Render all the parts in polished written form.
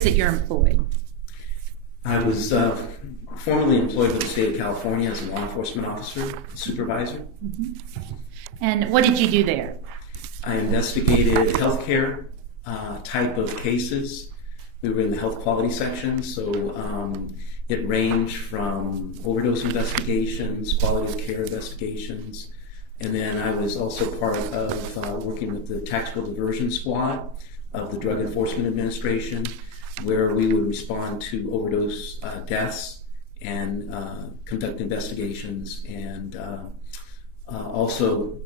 that you're employed? I was formerly employed with the state of California as a law enforcement officer, supervisor. Mm-hmm. And what did you do there? I investigated healthcare type of cases. We were in the health quality section, so it ranged from overdose investigations, quality of care investigations, and then I was also part of working with the tactical diversion squad of the Drug Enforcement Administration, where we would respond to overdose deaths and conduct investigations, and also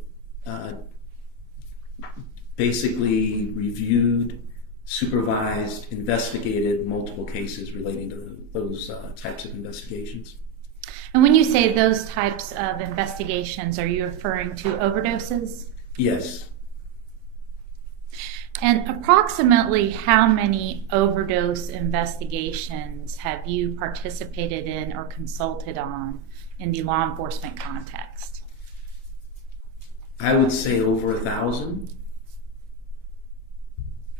basically reviewed, supervised, investigated multiple cases relating to those types of investigations. And when you say those types of investigations, are you referring to overdoses? Yes. And approximately how many overdose investigations have you participated in or consulted on in the law enforcement context? I would say over 1,000.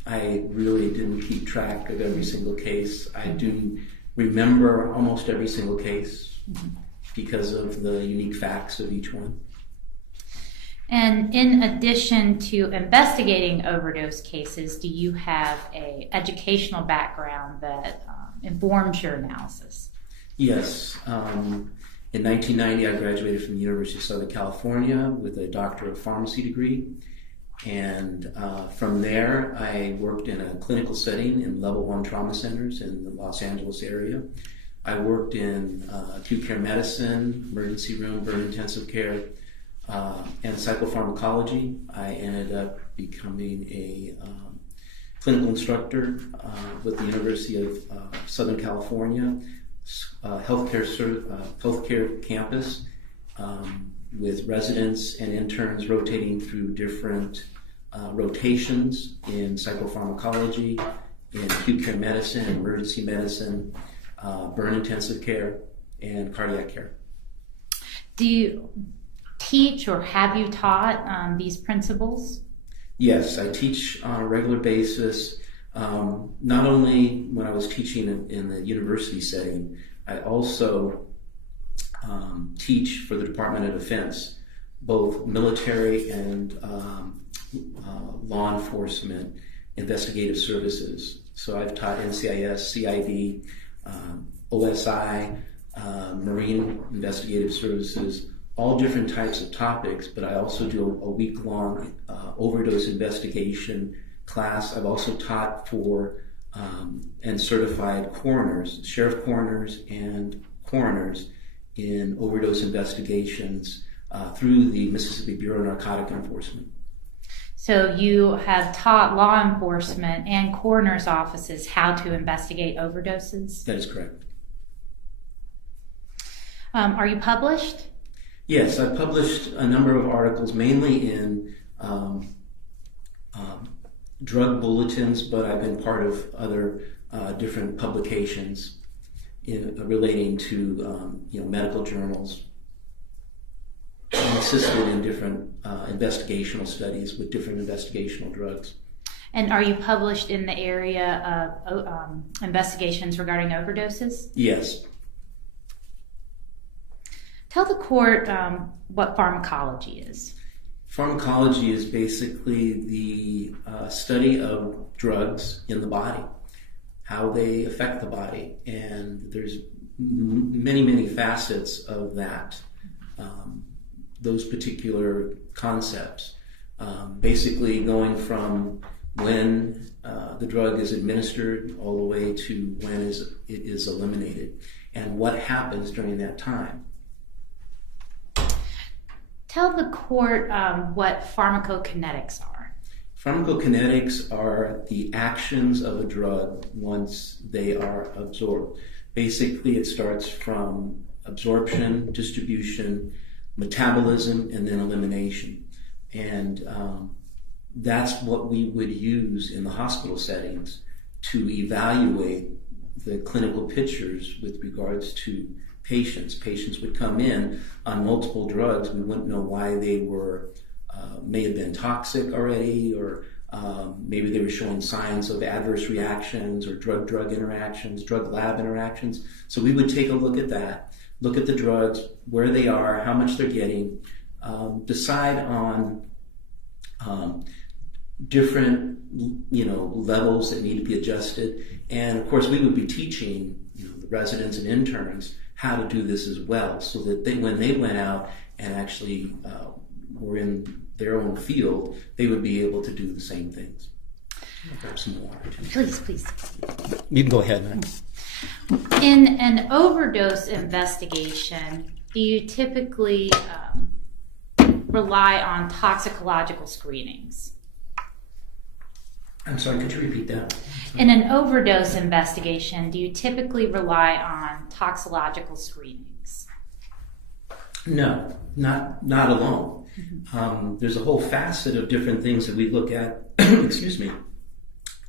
I really didn't keep track of every single case. I do remember almost every single case because of the unique facts of each one. And in addition to investigating overdose cases, do you have an educational background that informs your analysis? Yes. In 1990, I graduated from the University of Southern California with a Doctor of Pharmacy degree. And from there, I worked in a clinical setting in level 1 trauma centers in the Los Angeles area. I worked in acute care medicine, emergency room, burn intensive care, and psychopharmacology. I ended up becoming a clinical instructor with the University of Southern California, healthcare campus, with residents and interns rotating through different rotations in psychopharmacology, in acute care medicine, emergency medicine, burn intensive care, and cardiac care. Do you teach or have you taught these principles? Yes, I teach on a regular basis. Not only when I was teaching in the university setting, I also teach for the Department of Defense, both military and law enforcement investigative services. So I've taught NCIS, CID, OSI, Marine Investigative Services, all different types of topics, but I also do a week-long overdose investigation class. I've also taught for and certified coroners, sheriff coroners and coroners in overdose investigations through the Mississippi Bureau of Narcotic Enforcement. So you have taught law enforcement and coroners' offices how to investigate overdoses? That is correct. Are you published? Yes, I've published a number of articles, mainly in drug bulletins, but I've been part of other different publications relating to medical journals, and assisted in different investigational studies with different investigational drugs. And are you published in the area of investigations regarding overdoses? Yes. Tell the court what pharmacology is. Pharmacology is basically the study of drugs in the body, how they affect the body, and there's many facets of that, those particular concepts. Basically going from when the drug is administered all the way to when it is eliminated, and what happens during that time. Tell the court what pharmacokinetics are. Pharmacokinetics are the actions of a drug once they are absorbed. Basically, it starts from absorption, distribution, metabolism, and then elimination. And that's what we would use in the hospital settings to evaluate the clinical pictures with regards to patients. Patients would come in on multiple drugs. We wouldn't know why they were, may have been toxic already, or Maybe they were showing signs of adverse reactions or drug-drug interactions, drug-lab interactions. So we would take a look at that, look at the drugs, where they are, how much they're getting, decide on different, levels that need to be adjusted. And of course, we would be teaching, the residents and interns how to do this as well, so that when they went out and actually were in their own field, they would be able to do the same things. I'll grab some water. Please. You can go ahead, man. In an overdose investigation, do you typically rely on toxicological screenings? I'm sorry, could you repeat that? In an overdose investigation, do you typically rely on toxicological screenings? No, not alone. Mm-hmm. There's a whole facet of different things that we look at, excuse me,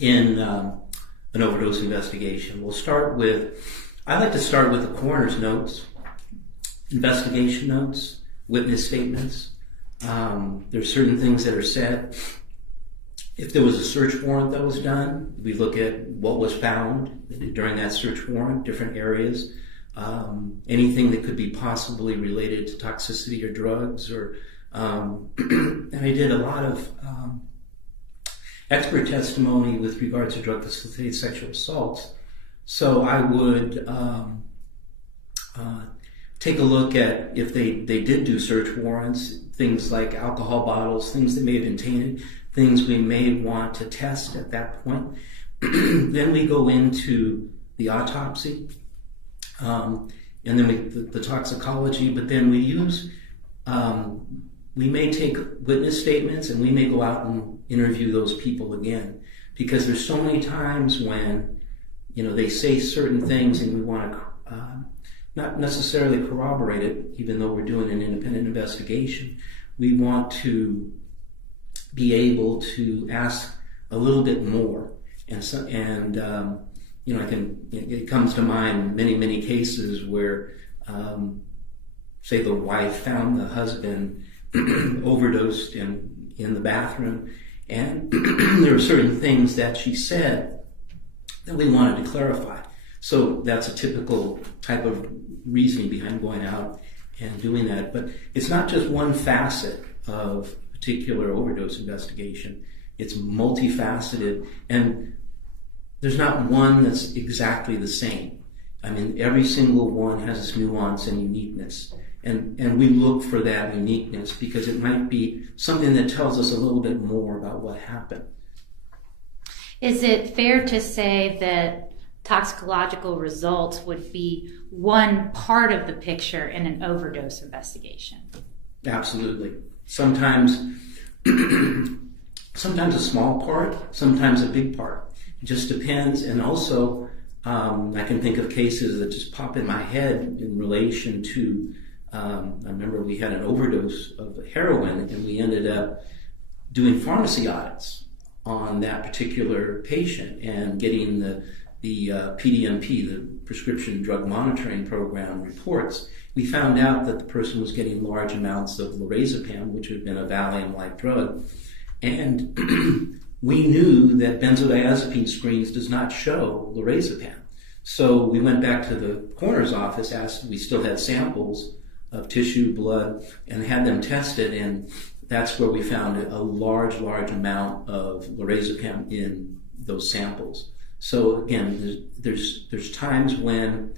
in an overdose investigation. I like to start with the coroner's notes, investigation notes, witness statements. There's certain things that are said. If there was a search warrant that was done, we look at what was found during that search warrant, different areas, anything that could be possibly related to toxicity or drugs. Or and I did a lot of expert testimony with regard to drug-facilitated sexual assaults. So I would take a look at if they did do search warrants, things like alcohol bottles, things that may have been tainted, things we may want to test at that point. Then we go into the autopsy, and then the toxicology, but then we use, we may take witness statements and we may go out and interview those people again, because there's so many times when, they say certain things and we want to not necessarily corroborate it, even though we're doing an independent investigation. We want to be able to ask a little bit more, it comes to mind many cases where, say the wife found the husband overdosed in the bathroom, and there were certain things that she said that we wanted to clarify. So that's a typical type of reasoning behind going out and doing that. But it's not just one facet of a particular overdose investigation. It's multifaceted, and there's not one that's exactly the same. I mean, every single one has its nuance and uniqueness. And we look for that uniqueness because it might be something that tells us a little bit more about what happened. Is it fair to say that toxicological results would be one part of the picture in an overdose investigation? Absolutely. Sometimes a small part, sometimes a big part. It just depends. And also, I can think of cases that just pop in my head in relation to, I remember we had an overdose of heroin and we ended up doing pharmacy audits on that particular patient and getting the PDMP, the Prescription Drug Monitoring Program reports. We found out that the person was getting large amounts of lorazepam, which had been a Valium-like drug, and we knew that benzodiazepine screens does not show lorazepam. So we went back to the coroner's office, asked, we still had samples of tissue, blood, and had them tested, and that's where we found a large amount of lorazepam in those samples. So again, there's times when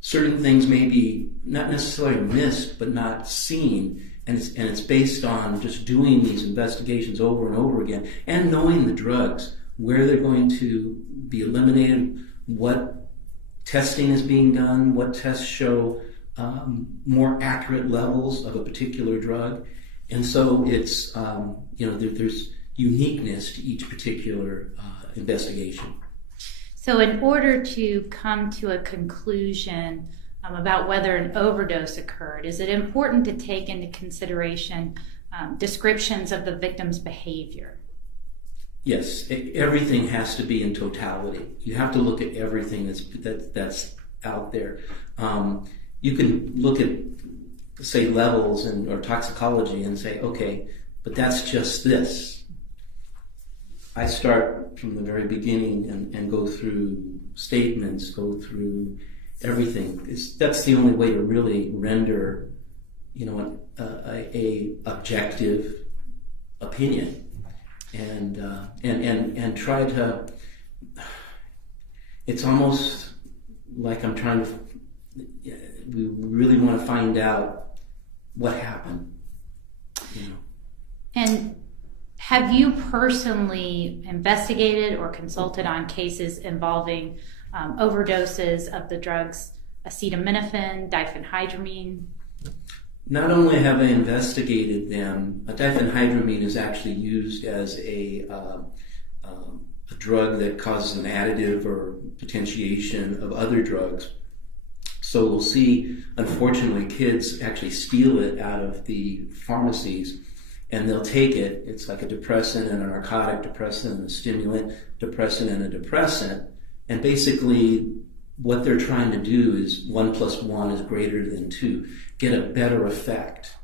certain things may be not necessarily missed, but not seen, and it's based on just doing these investigations over and over again, and knowing the drugs, where they're going to be eliminated, what testing is being done, what tests show more accurate levels of a particular drug, and so it's there's uniqueness to each particular investigation. So in order to come to a conclusion about whether an overdose occurred, is it important to take into consideration descriptions of the victim's behavior? Yes, everything has to be in totality. You have to look at everything that's out there. You can look at, say, levels or toxicology and say, okay, but that's just this. I start from the very beginning and go through statements, go through everything. That's the only way to really render, a objective opinion, and try to. It's almost like I'm trying to. We really want to find out what happened. And have you personally investigated or consulted on cases involving overdoses of the drugs acetaminophen, diphenhydramine? Not only have I investigated them, diphenhydramine is actually used as a drug that causes an additive or potentiation of other drugs. So we'll see, unfortunately, kids actually steal it out of the pharmacies, and they'll take it. It's like a depressant and a narcotic, depressant and a stimulant, depressant and a depressant. And basically, what they're trying to do is 1 + 1 is greater than 2. Get a better effect,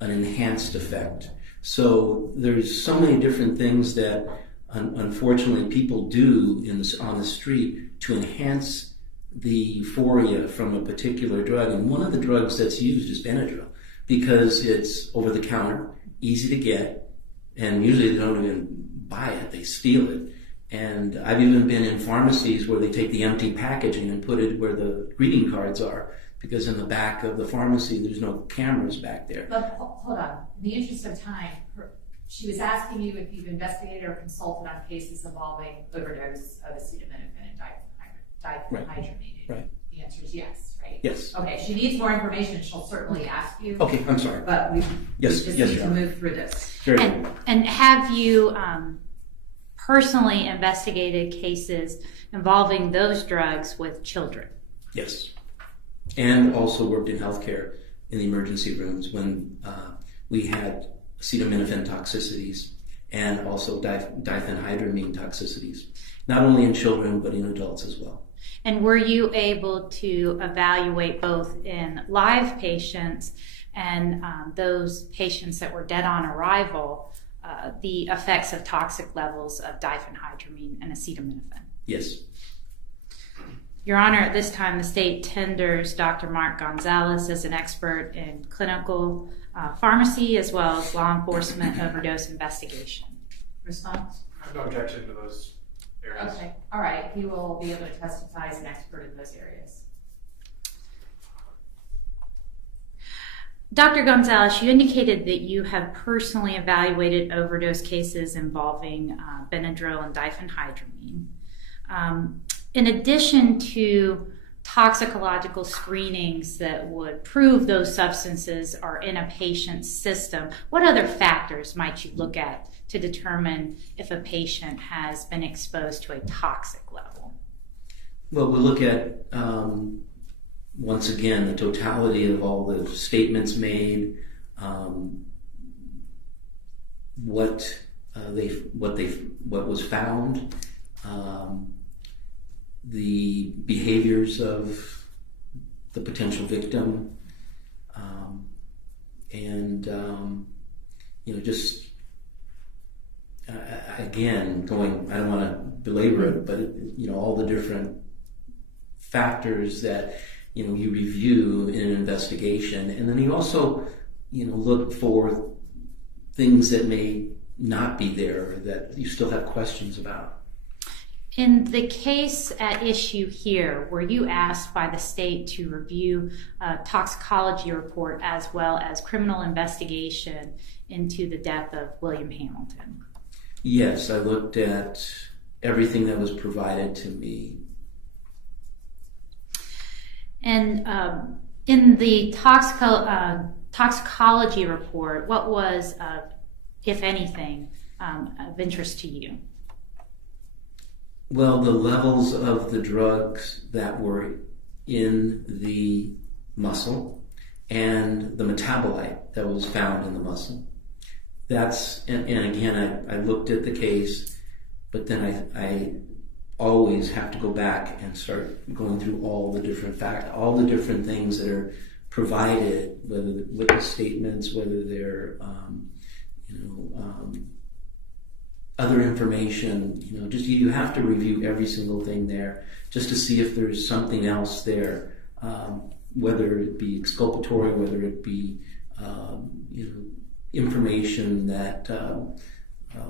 an enhanced effect. So there's so many different things that, unfortunately, people do on the street to enhance the euphoria from a particular drug. And one of the drugs that's used is Benadryl, because it's over the counter, easy to get, and usually they don't even buy it, they steal it. And I've even been in pharmacies where they take the empty packaging and put it where the greeting cards are, because in the back of the pharmacy there's no cameras back there. But hold on, in the interest of time, she was asking you if you've investigated or consulted on cases involving overdose of acetaminophen and diphenhydramine. Right. The answer is yes, right? Yes. Okay, if she needs more information, she'll certainly ask you. Okay, I'm sorry. But we just need to move through this. Very good. And have you personally investigated cases involving those drugs with children? Yes. And also worked in healthcare in the emergency rooms when we had acetaminophen toxicities and also diphenhydramine toxicities, not only in children but in adults as well. And were you able to evaluate both in live patients and those patients that were dead on arrival the effects of toxic levels of diphenhydramine and acetaminophen? Yes. Your Honor, at this time the state tenders Dr. Mark Gonzalez as an expert in clinical pharmacy as well as law enforcement overdose investigation. Response? I have no objection to those areas. Okay, all right. He will be able to testify as an expert in those areas. Dr. Gonzalez, you indicated that you have personally evaluated overdose cases involving Benadryl and diphenhydramine. In addition to toxicological screenings that would prove those substances are in a patient's system, what other factors might you look at to determine if a patient has been exposed to a toxic level? Well, we'll look at, once again, the totality of all the statements made, what was found, the behaviors of the potential victim, and just again, I don't want to belabor it, but all the different factors that you review in an investigation, and then you also look for things that may not be there that you still have questions about. In the case at issue here, were you asked by the state to review a toxicology report as well as criminal investigation into the death of William Hamilton? Yes, I looked at everything that was provided to me. And in the toxicology report, what was, if anything, of interest to you? Well, the levels of the drugs that were in the muscle and the metabolite that was found in the muscle. And again, I looked at the case, but then I always have to go back and start going through all the different all the different things that are provided, whether the witness statements, whether they're other information. Just you have to review every single thing there just to see if there's something else there, whether it be exculpatory, whether it be information that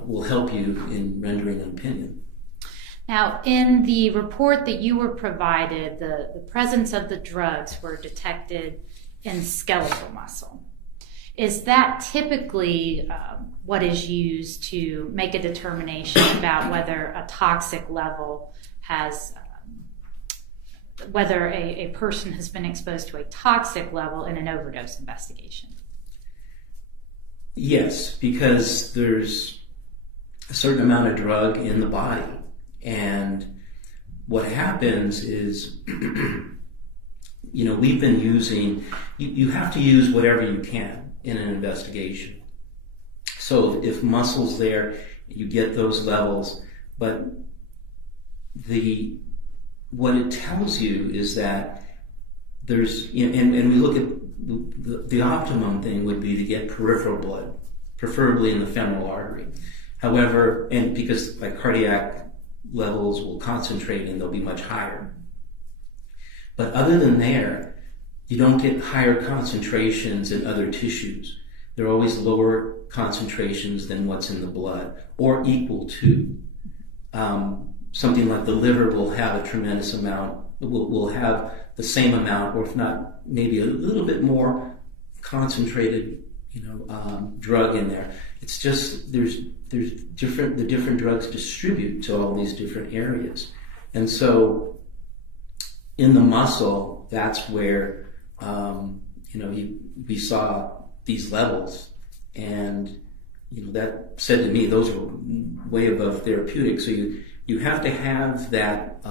will help you in rendering an opinion. Now, in the report that you were provided, the presence of the drugs were detected in skeletal muscle. Is that typically what is used to make a determination about whether a toxic level has, whether a person has been exposed to a toxic level in an overdose investigation? Yes, because there's a certain amount of drug in the body. And what happens is, we've been using, you have to use whatever you can in an investigation. So if muscle's there, you get those levels, but what it tells you is that there's, and we look at the optimum thing would be to get peripheral blood, preferably in the femoral artery. However, and because cardiac levels will concentrate and they'll be much higher. But other than there, you don't get higher concentrations in other tissues. They're always lower concentrations than what's in the blood, or equal to. Something like the liver will have a tremendous amount, will have the same amount, or if not, maybe a little bit more concentrated, drug in there. It's just, there's the different drugs distribute to all these different areas. And so in the muscle, that's where, we saw these levels, and, that said to me, those were way above therapeutic. So you have to have that,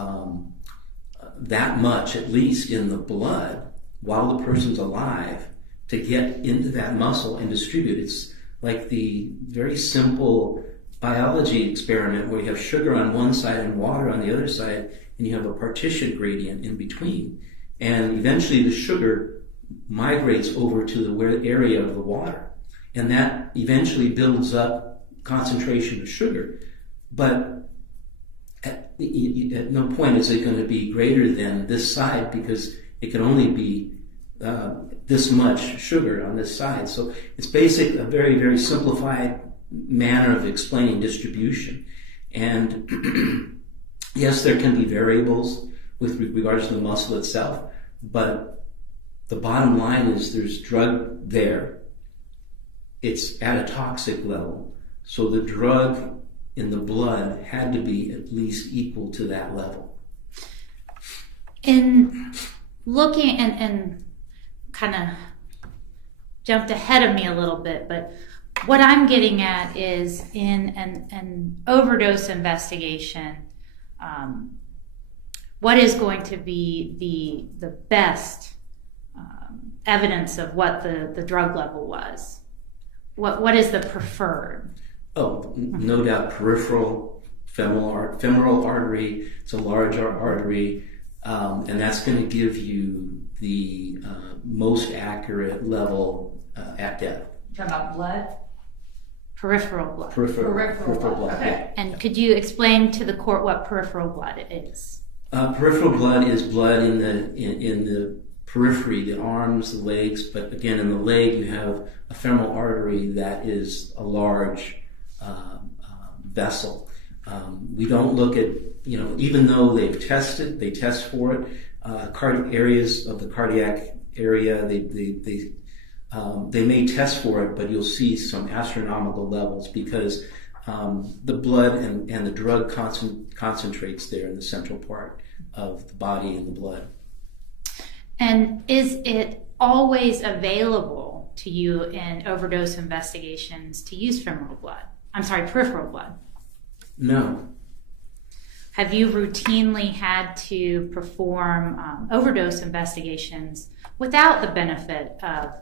that much, at least in the blood, while the person's alive, to get into that muscle and distribute. It's like the very simple biology experiment where you have sugar on one side and water on the other side, and you have a partition gradient in between. And eventually the sugar migrates over to the area of the water, and that eventually builds up concentration of sugar. But at no point is it going to be greater than this side, because it can only be this much sugar on this side. So it's basically a very, very simplified manner of explaining distribution. And yes, there can be variables with regards to the muscle itself, but the bottom line is there's drug there. It's at a toxic level. So the drug in the blood had to be at least equal to that level. In looking, and kind of jumped ahead of me a little bit, but what I'm getting at is in an overdose investigation, what is going to be the best evidence of what the drug level was? What is the preferred? Oh, no doubt peripheral femoral artery. It's a large artery, and that's going to give you the most accurate level at death. You're talking about blood? Peripheral blood. Peripheral blood. Okay. Yeah. And could you explain to the court what peripheral blood is? Peripheral blood is blood in the periphery, the arms, the legs. But again, in the leg, you have a femoral artery that is a large vessel. We don't look at, even though they test for it. Cardiac areas of the cardiac area, they may test for it, but you'll see some astronomical levels because the blood and the drug concentrates there in the central part of the body and the blood. And is it always available to you in overdose investigations to use peripheral blood? No. Have you routinely had to perform overdose investigations without the benefit of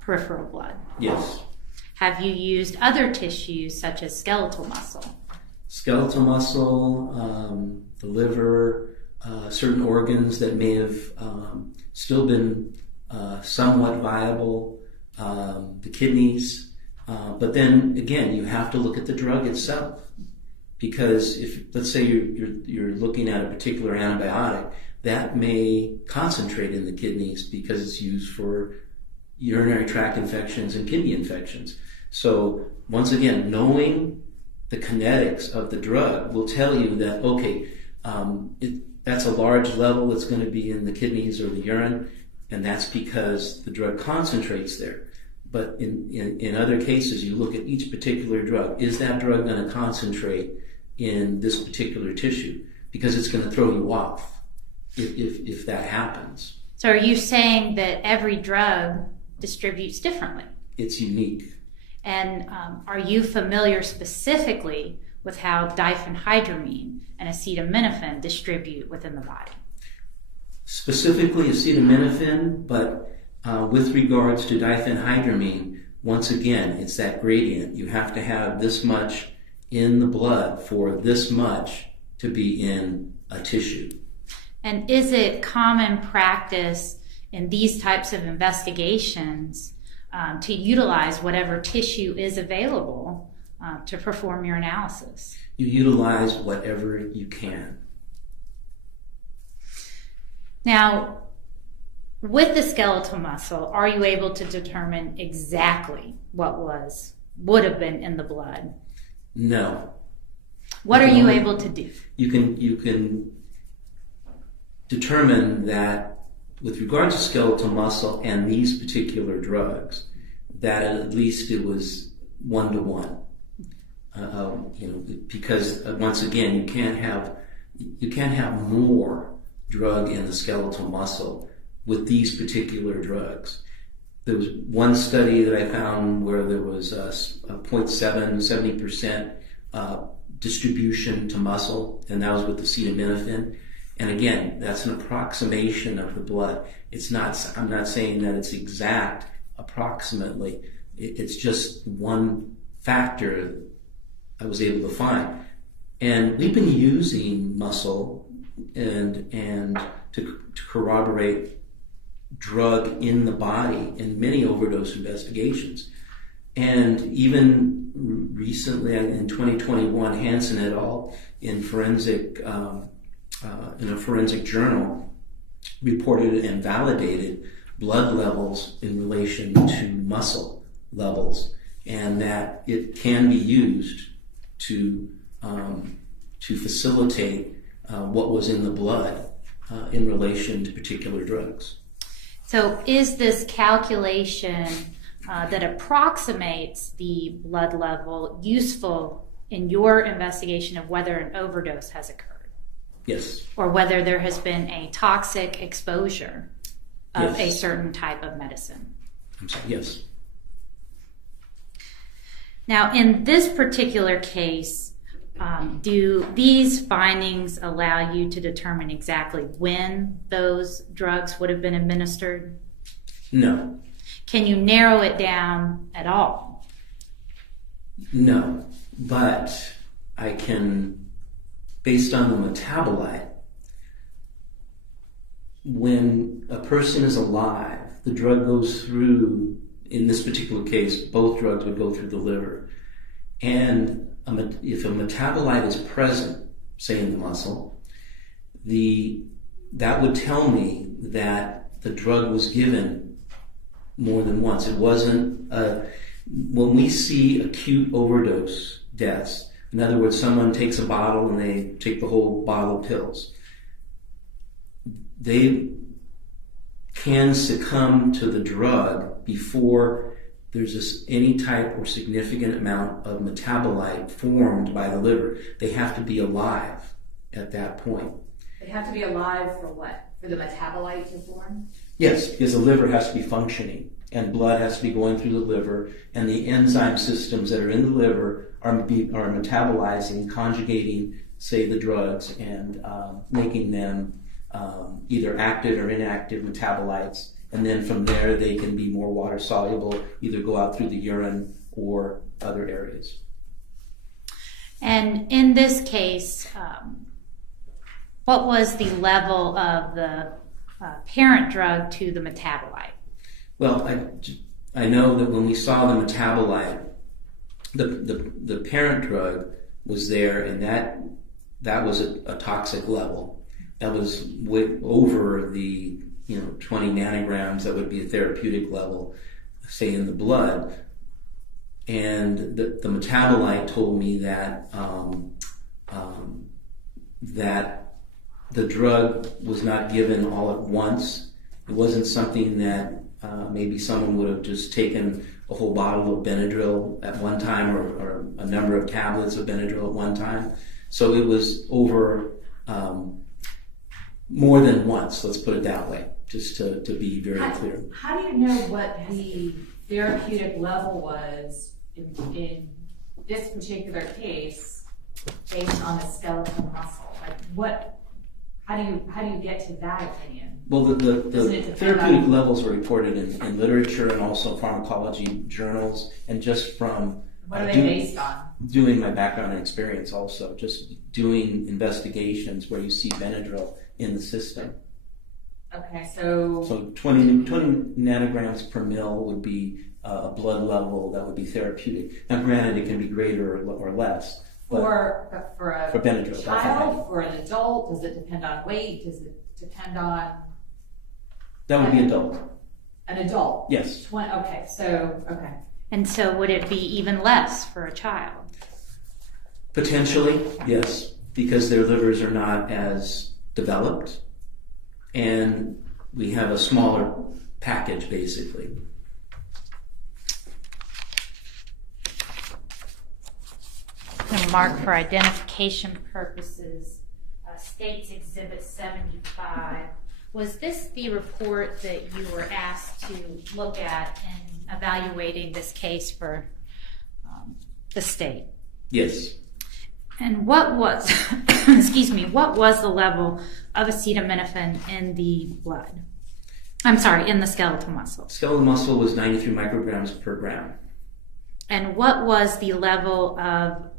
peripheral blood? Yes. Have you used other tissues such as skeletal muscle? Skeletal muscle, the liver, certain organs that may have still been somewhat viable, the kidneys, But then again, you have to look at the drug itself, because if, let's say you're looking at a particular antibiotic, that may concentrate in the kidneys because it's used for urinary tract infections and kidney infections. So once again, knowing the kinetics of the drug will tell you that, okay, that's a large level that's going to be in the kidneys or the urine, and that's because the drug concentrates there. But in other cases, you look at each particular drug. Is that drug going to concentrate in this particular tissue? Because it's going to throw you off if that happens. So are you saying that every drug distributes differently? It's unique. And are you familiar specifically with how diphenhydramine and acetaminophen distribute within the body? Specifically acetaminophen, but with regards to diphenhydramine, once again, it's that gradient. You have to have this much in the blood for this much to be in a tissue. And is it common practice in these types of investigations to utilize whatever tissue is available to perform your analysis? You utilize whatever you can. Now, with the skeletal muscle, are you able to determine exactly what would have been in the blood? No. What are you able to do? You can determine that with regard to skeletal muscle and these particular drugs, that at least it was 1-to-1. Because once again, you can't have more drug in the skeletal muscle with these particular drugs. There was one study that I found where there was a 70% distribution to muscle, and that was with acetaminophen. And again, that's an approximation of the blood. I'm not saying that it's exact approximately. It's just one factor I was able to find. And we've been using muscle and to corroborate drug in the body in many overdose investigations. And even recently, in 2021, Hansen et al. In a forensic journal reported and validated blood levels in relation to muscle levels, and that it can be used to facilitate what was in the blood in relation to particular drugs. So is this calculation that approximates the blood level useful in your investigation of whether an overdose has occurred? Yes. Or whether there has been a toxic exposure of Yes. a certain type of medicine? I'm sorry, yes. Now, in this particular case, do these findings allow you to determine exactly when those drugs would have been administered? No. Can you narrow it down at all? No. But I can, based on the metabolite, when a person is alive, the drug goes through, in this particular case, both drugs would go through the liver. And if a metabolite is present, say in the muscle, that would tell me that the drug was given more than once. It wasn't, when we see acute overdose deaths, in other words, someone takes a bottle and they take the whole bottle of pills, they can succumb to the drug before there's any type or significant amount of metabolite formed by the liver. They have to be alive at that point. They have to be alive for what? For the metabolite to form? Yes, because the liver has to be functioning and blood has to be going through the liver, and the enzyme systems that are in the liver are metabolizing, conjugating, say, the drugs and making them either active or inactive metabolites. And then from there, they can be more water soluble, either go out through the urine or other areas. And in this case, what was the level of the parent drug to the metabolite? Well, I know that when we saw the metabolite the parent drug was there, and that was a toxic level. That was way over the 20 nanograms that would be a therapeutic level, say in the blood. And the metabolite told me that that the drug was not given all at once. It wasn't something that maybe someone would have just taken a whole bottle of Benadryl at one time, or a number of tablets of Benadryl at one time. So it was over more than once, let's put it that way, just to be very clear. How do you know what the therapeutic level was in this particular case based on the skeletal muscle? Like how do you get to that opinion? Well, the therapeutic levels are reported in literature and also pharmacology journals, and just from what are they based on? Doing my background and experience, also just doing investigations where you see Benadryl in the system. Okay, so 20 nanograms per mil would be a blood level that would be therapeutic. Now, granted, it can be greater or less. For a Benadryl, child, for an adult, does it depend on weight? Does it depend on? That would be adult. An adult? Yes. Okay. And so would it be even less for a child? Potentially, yes, because their livers are not as developed, and we have a smaller package, basically. And mark for identification purposes, States Exhibit 75. Was this the report that you were asked to look at in evaluating this case for the state? Yes. And what was, what was the level of acetaminophen in the blood? I'm sorry, in the skeletal muscle. Skeletal muscle was 93 micrograms per gram. And what was the level of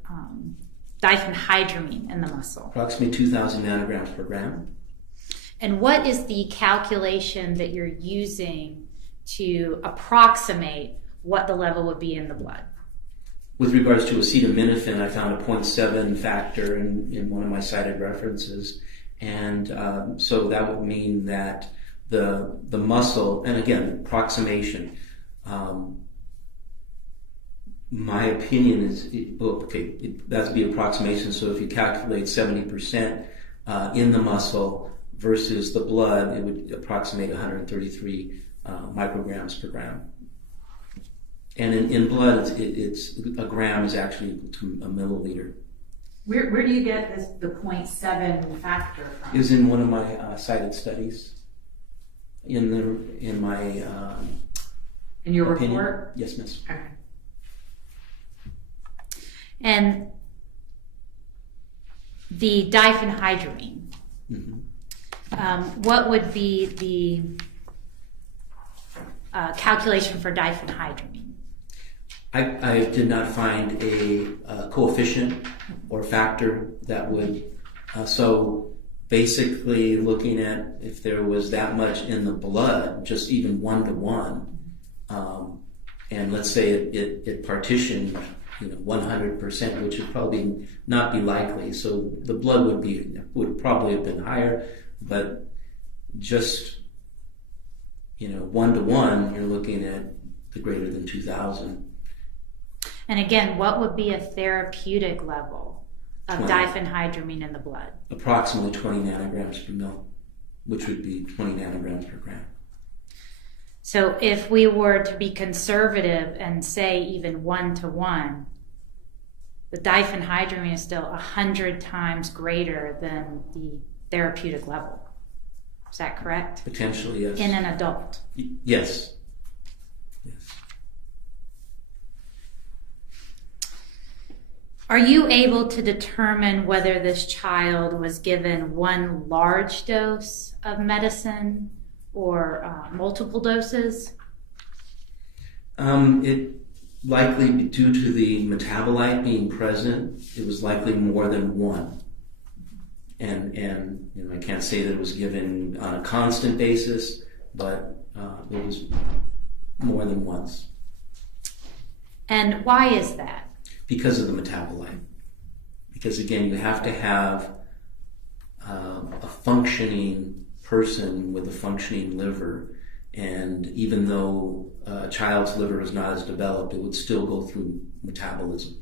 diphenhydramine in the muscle? Approximately 2,000 nanograms per gram. And what is the calculation that you're using to approximate what the level would be in the blood? With regards to acetaminophen, I found a 0.7 factor in one of my cited references. And so that would mean that the muscle, and again, approximation, my opinion is, that'd be approximation. So if you calculate 70% in the muscle versus the blood, it would approximate 133 micrograms per gram. And in blood, it's a gram is actually equal to a milliliter. Where do you get the 0.7 factor from? It was in one of my cited studies. In my in your opinion. report? Yes, miss. Okay. And the diphenhydramine, what would be the calculation for diphenhydramine? I did not find a coefficient or factor that would, so basically looking at if there was that much in the blood, just even 1-to-1, and let's say it partitioned 100%, which would probably not be likely. So the blood would probably have been higher, but just 1-to-1, you're looking at the greater than 2,000. And again, what would be a therapeutic level of 20. diphenhydramine in the blood? Approximately 20 nanograms per mil, which would be 20 nanograms per gram. So if we were to be conservative and say even 1-to-1, the diphenhydramine is still 100 times greater than the therapeutic level. Is that correct? Potentially, yes. In an adult? Yes. Yes. Are you able to determine whether this child was given one large dose of medicine or multiple doses? It likely, due to the metabolite being present, it was likely more than one. And I can't say that it was given on a constant basis, but it was more than once. And why is that? because of the metabolite. Because again, you have to have a functioning person with a functioning liver, and even though a child's liver is not as developed, it would still go through metabolism.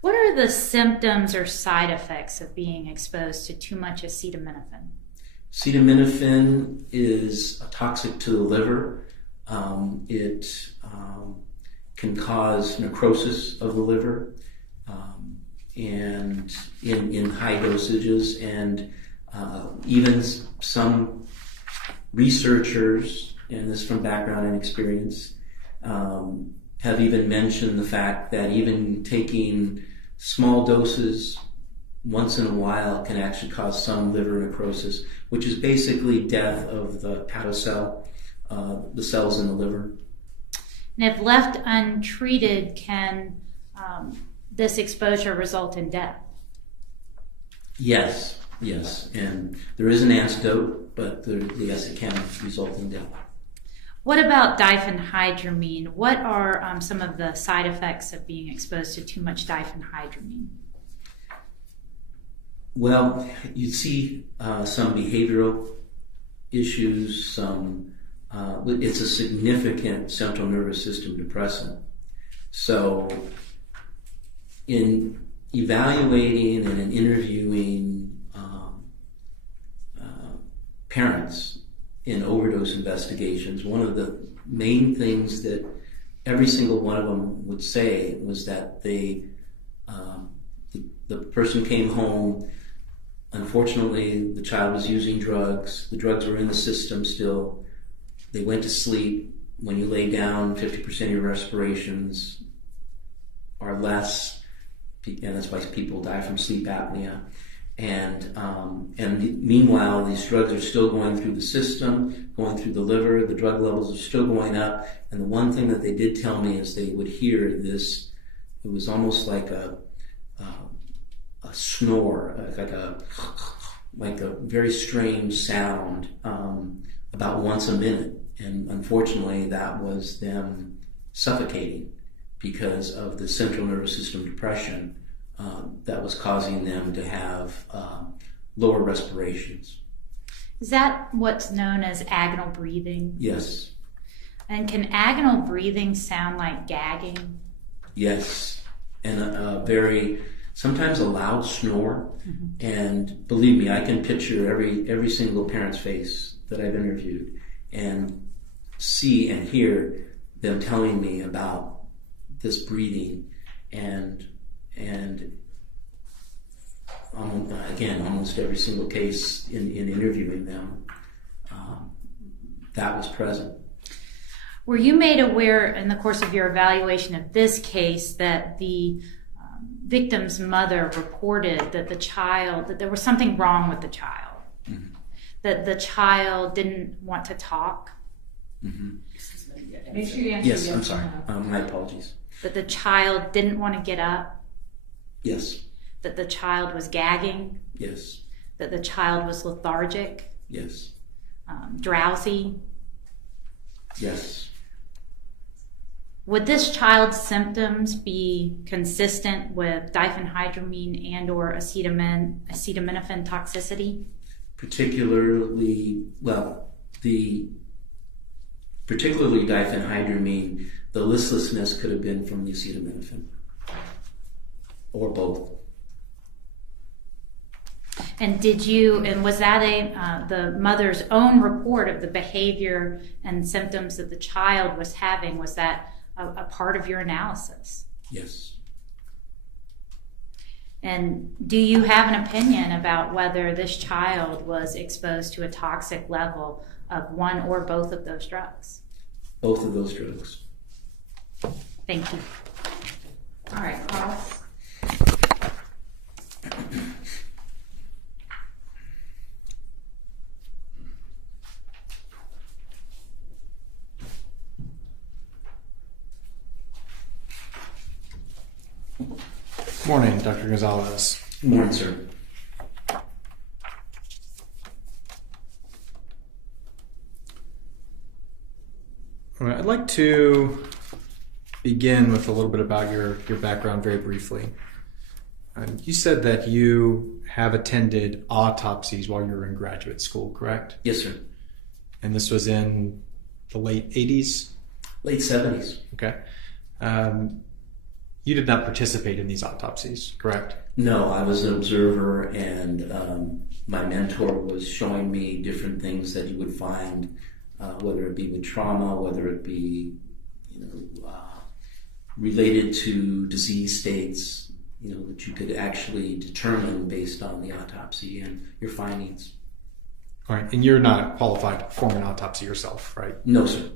What are the symptoms or side effects of being exposed to too much acetaminophen? Acetaminophen is toxic to the liver. It can cause necrosis of the liver, and in high dosages, and even some researchers, and this from background and experience, have even mentioned the fact that even taking small doses once in a while can actually cause some liver necrosis, which is basically death of the hepatocell, the cells in the liver. And if left untreated, can this exposure result in death? Yes, and there is an antidote, but yes, it can result in death. What about diphenhydramine? What are some of the side effects of being exposed to too much diphenhydramine? Well, you see some behavioral issues, it's a significant central nervous system depressant. So in evaluating and in interviewing parents in overdose investigations, one of the main things that every single one of them would say was that the person came home. Unfortunately, the child was using drugs. The drugs were in the system still. They went to sleep. When you lay down, 50% of your respirations are less, and that's why people die from sleep apnea. And meanwhile, these drugs are still going through the system, going through the liver. The drug levels are still going up. And the one thing that they did tell me is they would hear this. It was almost like a snore, like a very strange sound, about once a minute. And unfortunately, that was them suffocating because of the central nervous system depression that was causing them to have lower respirations. Is that what's known as agonal breathing? Yes. And can agonal breathing sound like gagging? Yes. And sometimes a loud snore. Mm-hmm. And believe me, I can picture every single parent's face that I've interviewed and see and hear them telling me about this breathing, and again, almost every single case in interviewing them, that was present. Were you made aware in the course of your evaluation of this case that the victim's mother reported that that there was something wrong with the child, mm-hmm. that the child didn't want to talk? Mm-hmm. Make sure you answer yes, I'm sorry. My apologies. That the child didn't want to get up? Yes. That the child was gagging? Yes. That the child was lethargic? Yes. Drowsy? Yes. Would this child's symptoms be consistent with diphenhydramine and or acetaminophen toxicity? Particularly diphenhydramine, the listlessness could have been from the acetaminophen, or both. And was that the mother's own report of the behavior and symptoms that the child was having? Was that a part of your analysis? Yes. And do you have an opinion about whether this child was exposed to a toxic level of one or both of those drugs? Both of those drugs. Thank you. All right, Cross. Morning, Dr. Gonzalez. Good morning, sir. All right, I'd like to begin with a little bit about your background very briefly. You said that you have attended autopsies while you were in graduate school, correct? Yes, sir. And this was in the late 80s? Late 70s. Okay. You did not participate in these autopsies, correct? No, I was an observer, and my mentor was showing me different things that you would find, whether it be with trauma, whether it be, related to disease states, that you could actually determine based on the autopsy and your findings. All right. And you're not qualified to perform an autopsy yourself, right? No, sir.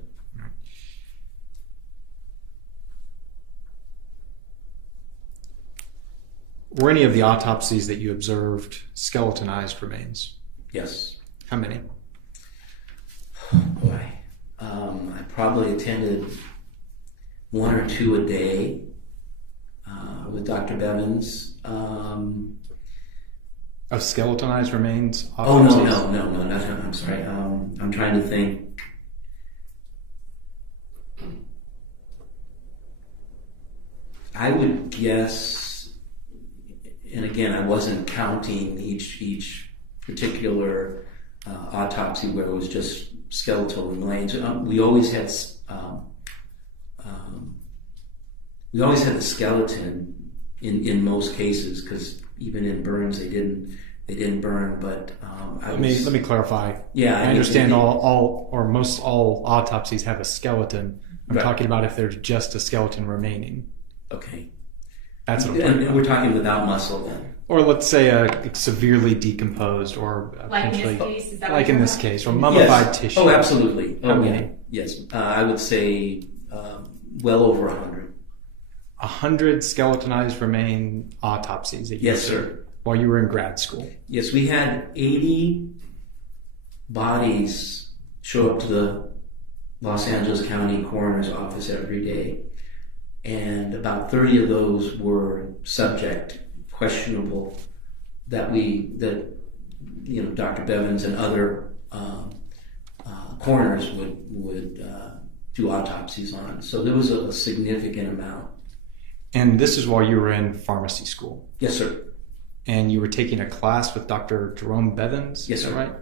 Were any of the autopsies that you observed skeletonized remains? Yes. How many? Oh, boy. I probably attended 1 or 2 a day with Dr. Bevins. Of skeletonized remains? Oh, Autopsies? no, I'm sorry. I'm trying to think. I would guess, and again, I wasn't counting each particular autopsy where it was just skeletal remains. We always had the skeleton in most cases, because even in burns they didn't burn. But let me clarify. Yeah, I understand most all autopsies have a skeleton. I'm Right. talking about if there's just a skeleton remaining. Okay. That's what I'm talking And about. we're talking without muscle then. Or let's say a severely decomposed, or Like in potentially, this case, is that like what in you're this talking case, or mummified Yes. tissue. Oh, absolutely. How Oh, many? yeah. Yes. I would say well over 100. 100 skeletonized remain autopsies that you Yes, did sir. while you were in grad school. Yes, we had 80 bodies show up to the Los Angeles County Coroner's Office every day, and about 30 of those were questionable, that Dr. Bevins and other coroners would do autopsies on. So there was a significant amount. And this is while you were in pharmacy school. Yes, sir. And you were taking a class with Dr. Jerome Bevins. Yes, is that sir. right?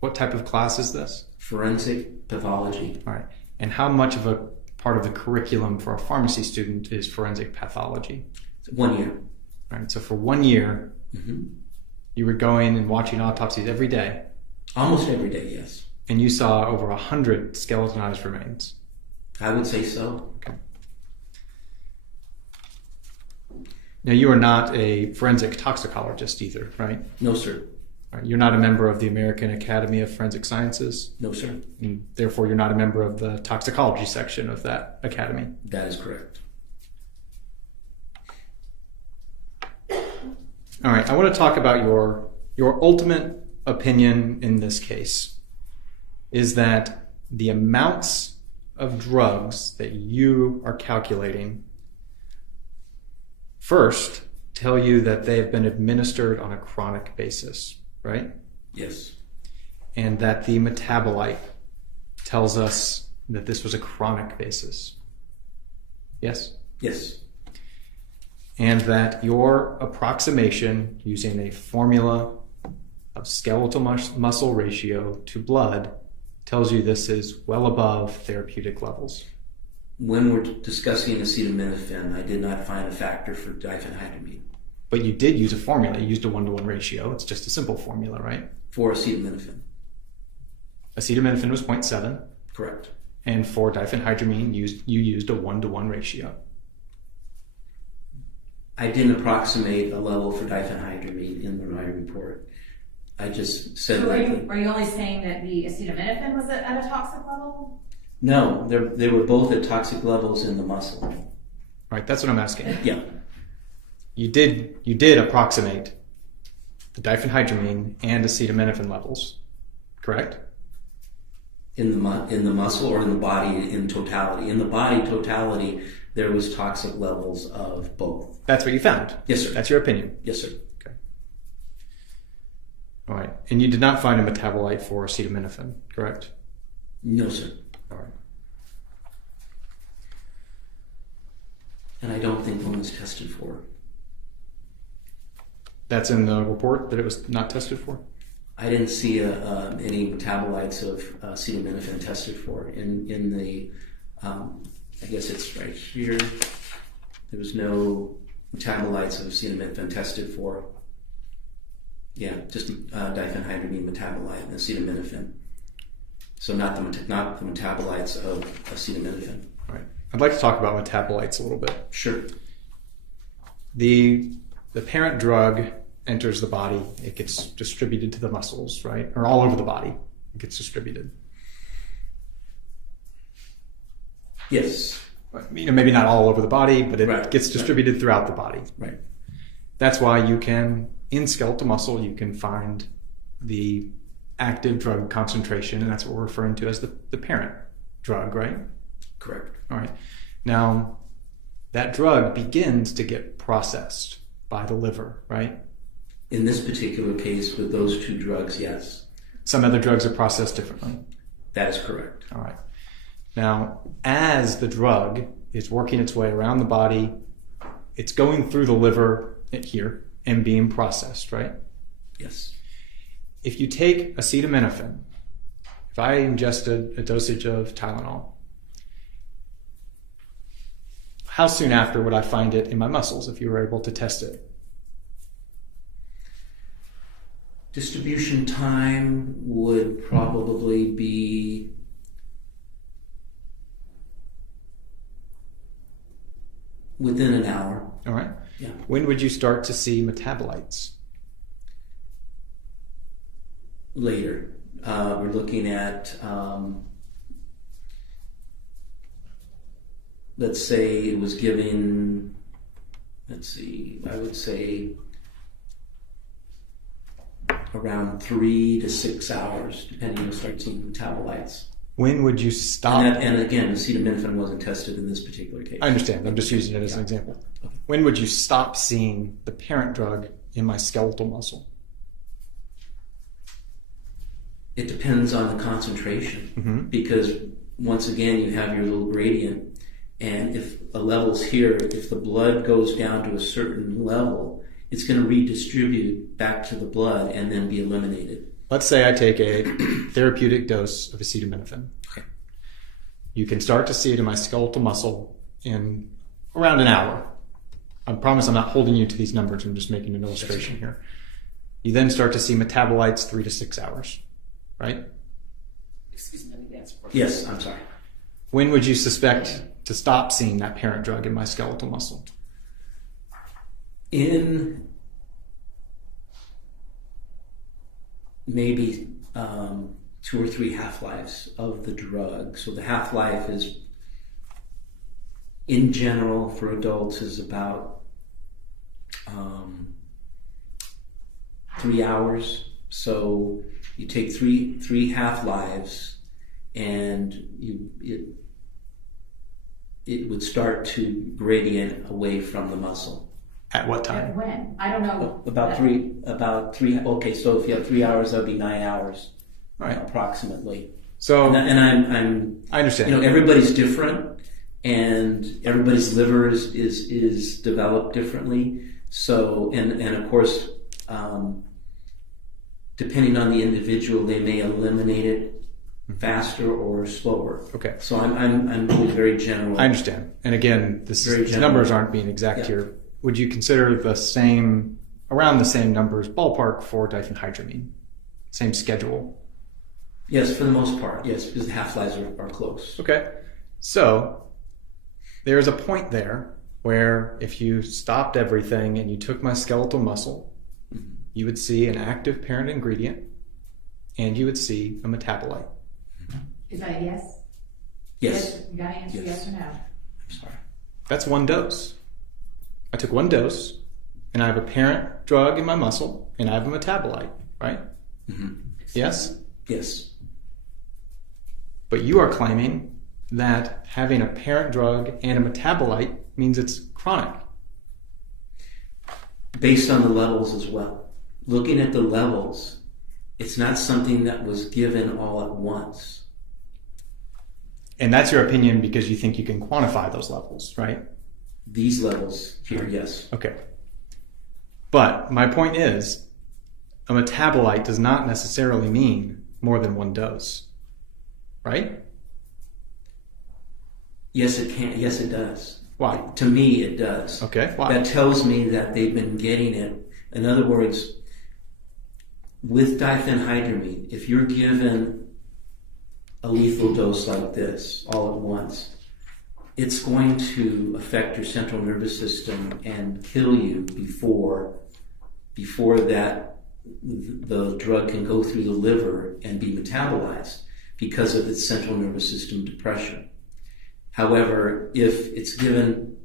What type of class is this? Forensic pathology. All right. And how much of a part of the curriculum for a pharmacy student is forensic pathology? 1 year. All right. So for 1 year, Mm-hmm. you were going and watching autopsies every day, Almost every day, yes. and you saw over 100 skeletonized remains. I would say so. Now, you are not a forensic toxicologist either, right? No, sir. Right, you're not a member of the American Academy of Forensic Sciences, No, sir. and therefore you're not a member of the toxicology section of that academy. That is correct. All right, I want to talk about your ultimate opinion in this case is that the amounts of drugs that you are calculating first tell you that they have been administered on a chronic basis, right? Yes. And that the metabolite tells us that this was a chronic basis. Yes? Yes. And that your approximation using a formula of skeletal muscle ratio to blood tells you this is well above therapeutic levels. When we're discussing acetaminophen, I did not find a factor for diphenhydramine. But you did use a formula. You used a 1-to-1 ratio. It's just a simple formula, right? For acetaminophen. Acetaminophen was 0.7. Correct. And for diphenhydramine, you used a 1-to-1 ratio. I didn't approximate a level for diphenhydramine in my report. I just said So that. are you only saying that the acetaminophen was at a toxic level? No, they were both at toxic levels in the muscle. Right, that's what I'm asking. Yeah. You did approximate the diphenhydramine and acetaminophen levels, correct? In the muscle or in the body in totality? In the body totality, there was toxic levels of both. That's what you found? Yes, sir. That's your opinion? Yes, sir. Okay. All right. And you did not find a metabolite for acetaminophen, correct? No, sir. All right. And I don't think one was tested for. That's in the report that it was not tested for? I didn't see any metabolites of acetaminophen tested for. In the, I guess it's right here, there was no metabolites of acetaminophen tested for. Yeah, just diphenhydramine metabolite and acetaminophen. So not the metabolites of acetaminophen. All right. I'd like to talk about metabolites a little bit. Sure. The parent drug enters the body. It gets distributed to the muscles, right? Or all over the body. It gets distributed. Yes. Maybe not all over the body, but it Right. gets distributed throughout the body. Right. That's why you can, in skeletal muscle, you can find the active drug concentration, and that's what we're referring to as the parent drug, right? Correct. All right. Now, that drug begins to get processed by the liver, right? In this particular case, with those two drugs, yes. Some other drugs are processed differently. That is correct. All right. Now, as the drug is working its way around the body, it's going through the liver here and being processed, right? Yes. If you take acetaminophen, if I ingested a dosage of Tylenol, how soon after would I find it in my muscles if you were able to test it? Distribution time would probably be within an hour. All right. Yeah. When would you start to see metabolites? Later. We're looking at, let's say it was given, I would say around 3 to 6 hours, depending on start seeing metabolites. When would you stop? And again, acetaminophen wasn't tested in this particular case. I understand. I'm just using it as an example. Okay. When would you stop seeing the parent drug in my skeletal muscle? It depends on the concentration, because once again, you have your little gradient, and if a level's here, if the blood goes down to a certain level, it's going to redistribute back to the blood and then be eliminated. Let's say I take a therapeutic dose of acetaminophen. Okay. You can start to see it in my skeletal muscle in around an hour. I promise I'm not holding you to these numbers. I'm just making an illustration here. You then start to see metabolites 3 to 6 hours, right? Excuse me, let me answer. Yes, I'm sorry. When would you suspect to stop seeing that parent drug in my skeletal muscle? In maybe 2 or 3 half-lives of the drug. So the half-life is, in general, for adults is about 3 hours. So you take three half-lives, and it would start to gradient away from the muscle. At what time? When? I don't know. About three. Okay, so if you have 3 hours, that would be 9 hours, Right. approximately. So And I understand. everybody's different, and everybody's liver is developed differently. So, and of course, depending on the individual, they may eliminate it faster or slower. Okay. So I'm being very general. I understand. And again, these general. numbers aren't being exact Yeah. here. Would you consider around the same numbers, ballpark, for diphenhydramine? Same schedule? Yes, for the most part. Yes, because the half-lives are close. Okay. So there's a point there where if you stopped everything and you took my skeletal muscle, you would see an active parent ingredient and you would see a metabolite. Is that a yes? Yes. You gotta answer yes or no. I'm sorry. That's one dose. I took one dose and I have a parent drug in my muscle and I have a metabolite, right? Yes? Yes. But you are claiming that having a parent drug and a metabolite means it's chronic. Based on the levels as well. Looking at the levels, it's not something that was given all at once. And that's your opinion because you think you can quantify those levels, right? These levels here, yes. Okay. But my point is, a metabolite does not necessarily mean more than one dose, right? Yes, it can. Yes, it does. Why? To me, it does. Okay, why? That tells me that they've been getting it. In other words, with diphenhydramine, if you're given a lethal dose like this all at once, it's going to affect your central nervous system and kill you before that the drug can go through the liver and be metabolized because of its central nervous system depression. However, if it's given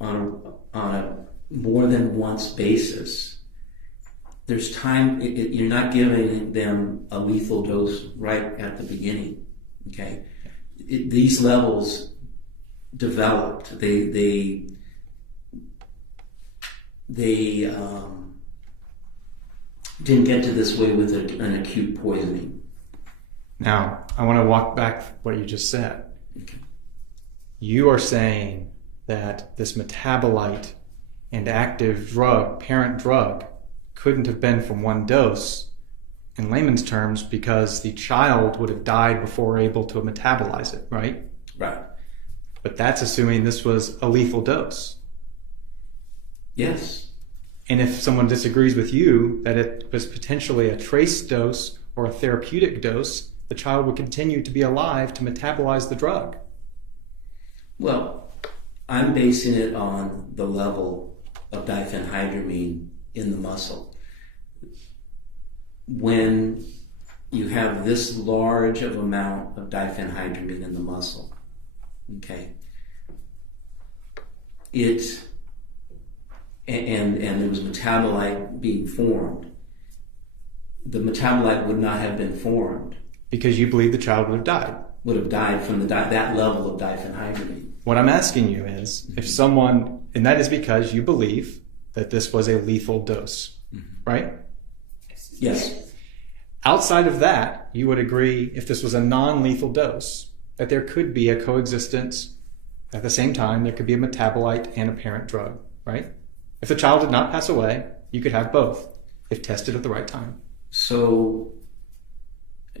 on a more than once basis, there's time. You're not giving them a lethal dose right at the beginning. Okay, these levels developed. They didn't get to this way with an acute poisoning. Now, I want to walk back what you just said. Okay. You are saying that this metabolite and active drug, parent drug, couldn't have been from one dose, in layman's terms, because the child would have died before able to metabolize it, right? Right. But that's assuming this was a lethal dose. Yes. And if someone disagrees with you that it was potentially a trace dose or a therapeutic dose, the child would continue to be alive to metabolize the drug. Well, I'm basing it on the level of diphenhydramine in the muscle. When you have this large of amount of diphenhydramine in the muscle, okay, and there was metabolite being formed, the metabolite would not have been formed. Because you believe the child would have died. Would have died from that level of diphenhydramine. What I'm asking you is, if someone, and that is because you believe that this was a lethal dose, right? Yes. Outside of that, you would agree, if this was a non-lethal dose, that there could be a coexistence. At the same time, there could be a metabolite and a parent drug, right? If the child did not pass away, you could have both, if tested at the right time. So,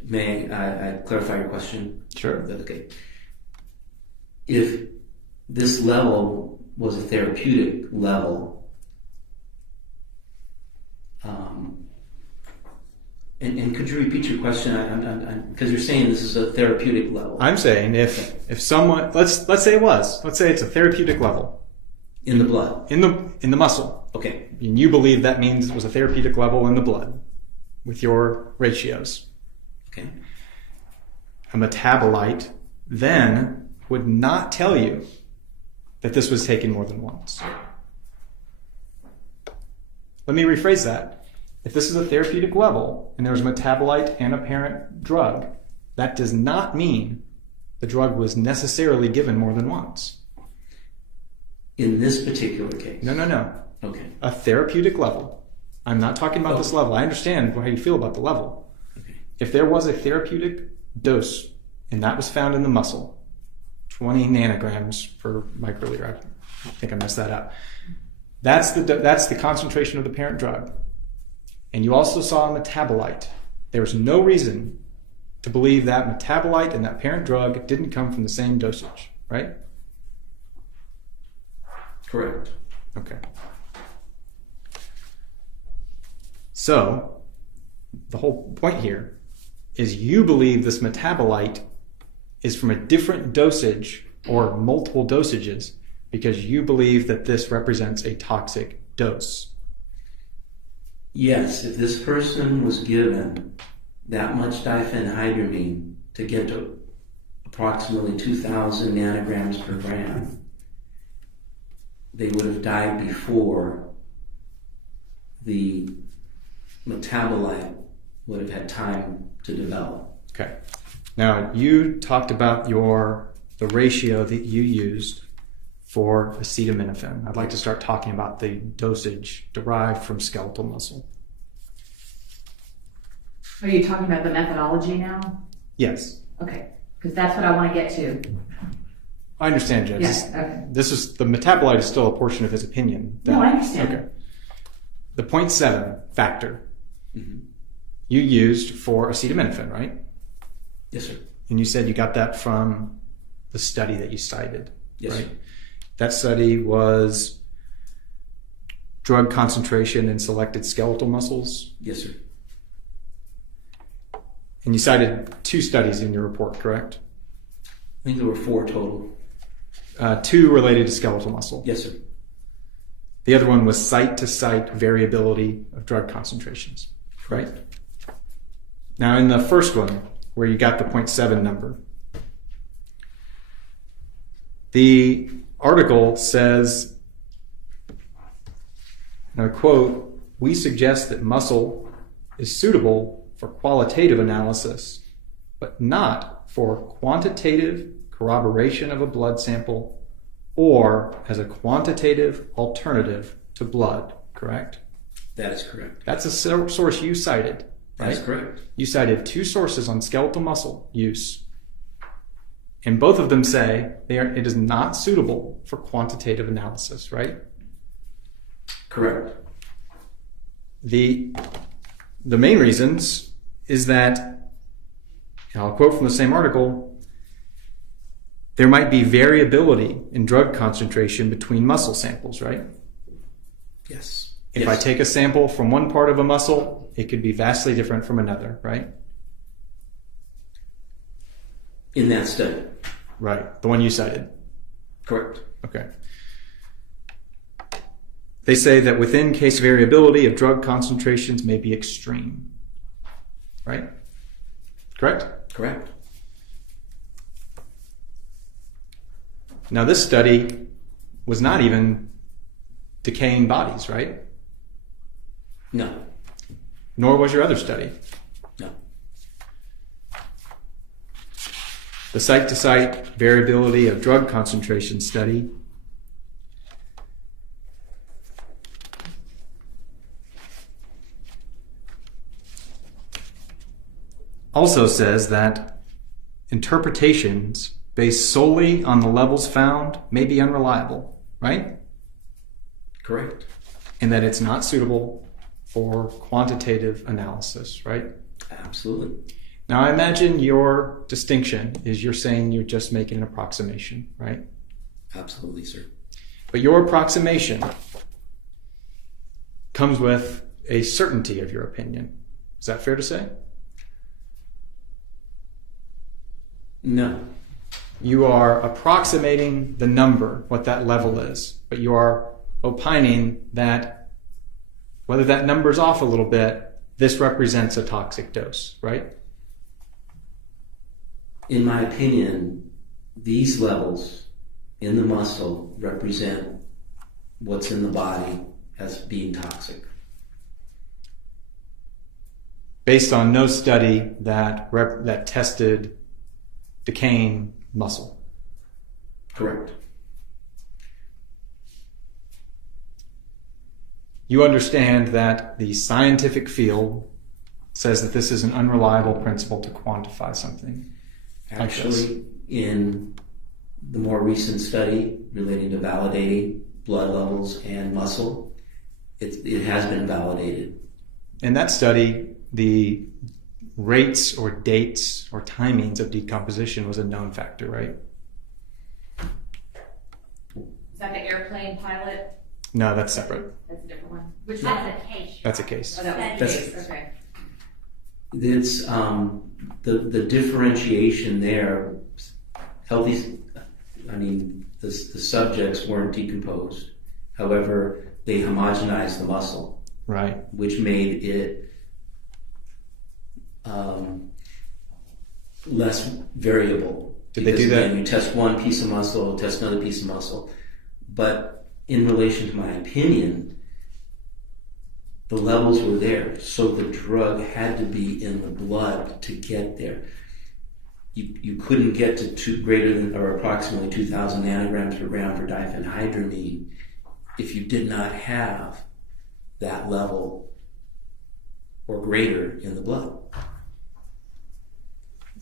may I clarify your question? Sure. Okay. If this level was a therapeutic level, and could you repeat your question? Because you're saying this is a therapeutic level. I'm saying if someone, let's say it was, let's say it's a therapeutic level. In the blood. In the muscle. Okay. And you believe that means it was a therapeutic level in the blood with your ratios. Okay. A metabolite then would not tell you that this was taken more than once. Let me rephrase that. If this is a therapeutic level and there's a metabolite and a parent drug, that does not mean the drug was necessarily given more than once. In this particular case? No. Okay. A therapeutic level. I'm not talking about this level. I understand how you feel about the level. Okay. If there was a therapeutic dose and that was found in the muscle, 20 nanograms per microliter, I think I messed that up. That's the concentration of the parent drug. And you also saw a metabolite. There's no reason to believe that metabolite and that parent drug didn't come from the same dosage, right? Correct. Okay. So, the whole point here is you believe this metabolite is from a different dosage or multiple dosages because you believe that this represents a toxic dose. Yes, if this person was given that much diphenhydramine to get to approximately 2,000 nanograms per gram, they would have died before the metabolite would have had time to develop. Okay. Now, you talked about the ratio that you used for acetaminophen. I'd like to start talking about the dosage derived from skeletal muscle. Are you talking about the methodology now? Yes. Okay, because that's what I want to get to. I understand, Judge. Yes, okay. This is the metabolite is still a portion of his opinion. No, I understand. Okay. The 0.7 factor Mm-hmm. you used for acetaminophen, right? Yes, sir. And you said you got that from the study that you cited, Yes, right? sir. That study was drug concentration in selected skeletal muscles. Yes, sir. And you cited 2 studies in your report, correct? I think there were 4 total. 2 related to skeletal muscle. Yes, sir. The other one was site-to-site variability of drug concentrations, right? Now, in the first one, where you got the 0.7 number, the article says, and I quote, "We suggest that muscle is suitable for qualitative analysis, but not for quantitative corroboration of a blood sample or as a quantitative alternative to blood," correct? That is correct. That's a source you cited, That right? is correct. You cited 2 sources on skeletal muscle use, and both of them say it is not suitable for quantitative analysis, right? Correct. The main reasons is that, and I'll quote from the same article, there might be variability in drug concentration between muscle samples, right? Yes. If Yes. I take a sample from one part of a muscle, it could be vastly different from another, right? In that study. Right, the one you cited. Correct. Okay. They say that within case variability of drug concentrations may be extreme, right? Correct? Correct. Now, this study was not even decaying bodies, right? No. Nor was your other study. No. The site-to-site variability of drug concentration study also says that interpretations based solely on the levels found may be unreliable, right? Correct. And that it's not suitable for quantitative analysis, right? Absolutely. Now, I imagine your distinction is you're saying you're just making an approximation, right? Absolutely, sir. But your approximation comes with a certainty of your opinion. Is that fair to say? No. You are approximating the number, what that level is, but you are opining that whether that number's off a little bit, this represents a toxic dose, right? In my opinion, these levels in the muscle represent what's in the body as being toxic. Based on no study that tested decaying muscle. Correct. You understand that the scientific field says that this is an unreliable principle to quantify something. Actually, in the more recent study relating to validating blood levels and muscle, it has been validated. In that study, the rates or dates or timings of decomposition was a known factor, right? Is that the airplane pilot? No, that's separate. That's a different one. Which That's one? a case. That's a case. Oh, that was That's the case. it. Okay. It's the differentiation there. The subjects weren't decomposed. However, they homogenized the muscle, Right. which made it less variable. Did they do Because, that? again, you test one piece of muscle, test another piece of muscle. But in relation to my opinion, the levels were there, so the drug had to be in the blood to get there. You couldn't get to greater than or approximately 2,000 nanograms per gram for diphenhydramine if you did not have that level or greater in the blood.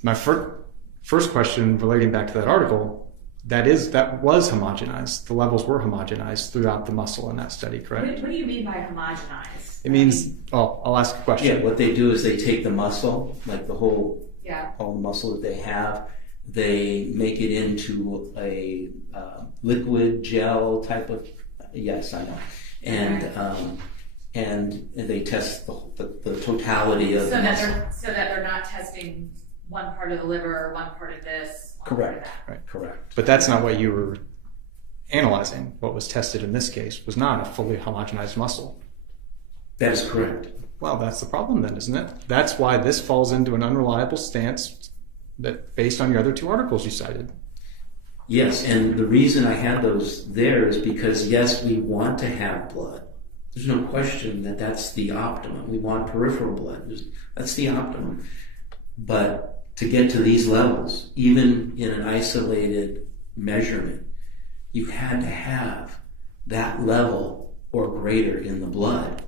My first question relating back to that article That was homogenized. The levels were homogenized throughout the muscle in that study, correct? What do you mean by homogenized? It means, I'll ask a question. Yeah, what they do is they take the muscle, like the whole, Yeah. all the muscle that they have, they make it into a liquid gel type of, yes, I know. And they test the totality of the muscle. So that they're not testing one part of the liver, one part of this, one part of Correct. that. Right. Correct. But that's not what you were analyzing. What was tested in this case was not a fully homogenized muscle. That is correct. Well, that's the problem then, isn't it? That's why this falls into an unreliable stance that based on your other two articles you cited. Yes, and the reason I had those there is because, yes, we want to have blood. There's no question that that's the optimum. We want peripheral blood. That's the optimum. But to get to these levels, even in an isolated measurement, you had to have that level or greater in the blood.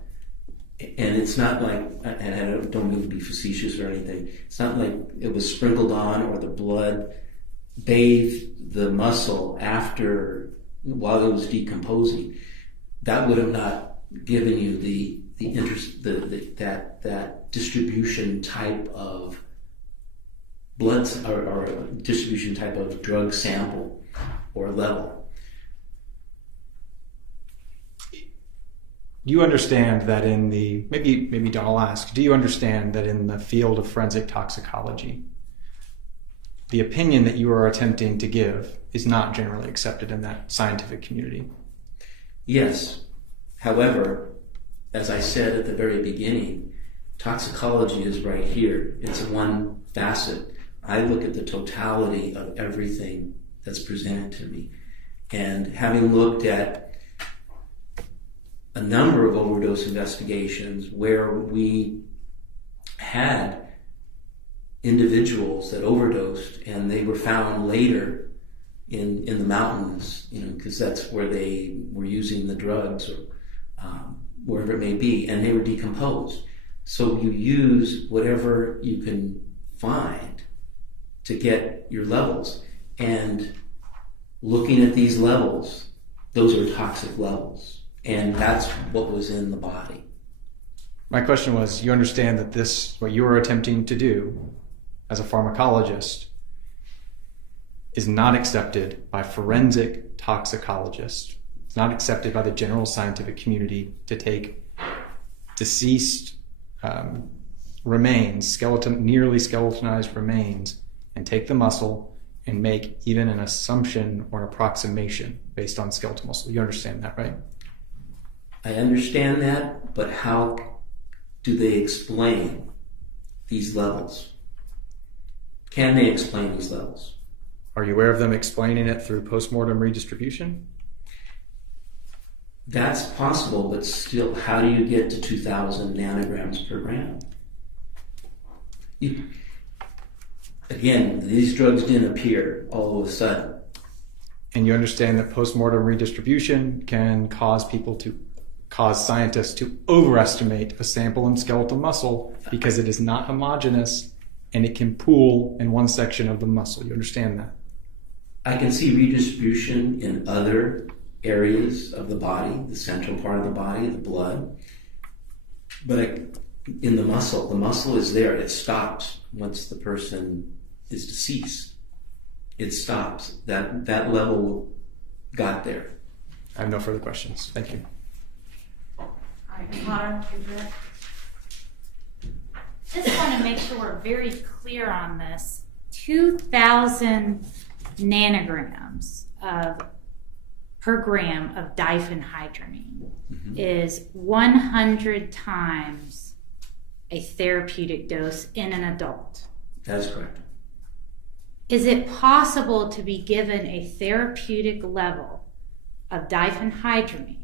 And it's not like, and I don't mean to be facetious or anything, it's not like it was sprinkled on or the blood bathed the muscle while it was decomposing. That would have not given you the interest, that distribution type of blood or distribution type of drug sample or level. Do you understand that in the, maybe Don will ask, do you understand that in the field of forensic toxicology, the opinion that you are attempting to give is not generally accepted in that scientific community? Yes. However, as I said at the very beginning, toxicology is right here. It's one facet. I look at the totality of everything that's presented to me. And having looked at a number of overdose investigations where we had individuals that overdosed and they were found later in the mountains, because that's where they were using the drugs or wherever it may be, and they were decomposed. So you use whatever you can find to get your levels. And looking at these levels, those are toxic levels. And that's what was in the body. My question was, you understand that this, what you are attempting to do as a pharmacologist, is not accepted by forensic toxicologists. It's not accepted by the general scientific community to take deceased remains, nearly skeletonized remains, and take the muscle and make even an assumption or an approximation based on skeletal muscle. You understand that, right? I understand that, but how do they explain these levels? Can they explain these levels? Are you aware of them explaining it through postmortem redistribution? That's possible, but still, how do you get to 2,000 nanograms per gram? Again, these drugs didn't appear all of a sudden. And you understand that postmortem redistribution can cause scientists to overestimate a sample in skeletal muscle because it is not homogeneous and it can pool in one section of the muscle. You understand that? I can see redistribution in other areas of the body, the central part of the body, the blood. But in the muscle is there. It stops once the person is deceased. It stops. That level got there. I have no further questions. Thank you. All right, Connor, Just want to make sure we're very clear on this. 2,000 nanograms per gram of diphenhydramine is 100 times a therapeutic dose in an adult. That's correct. Is it possible to be given a therapeutic level of diphenhydramine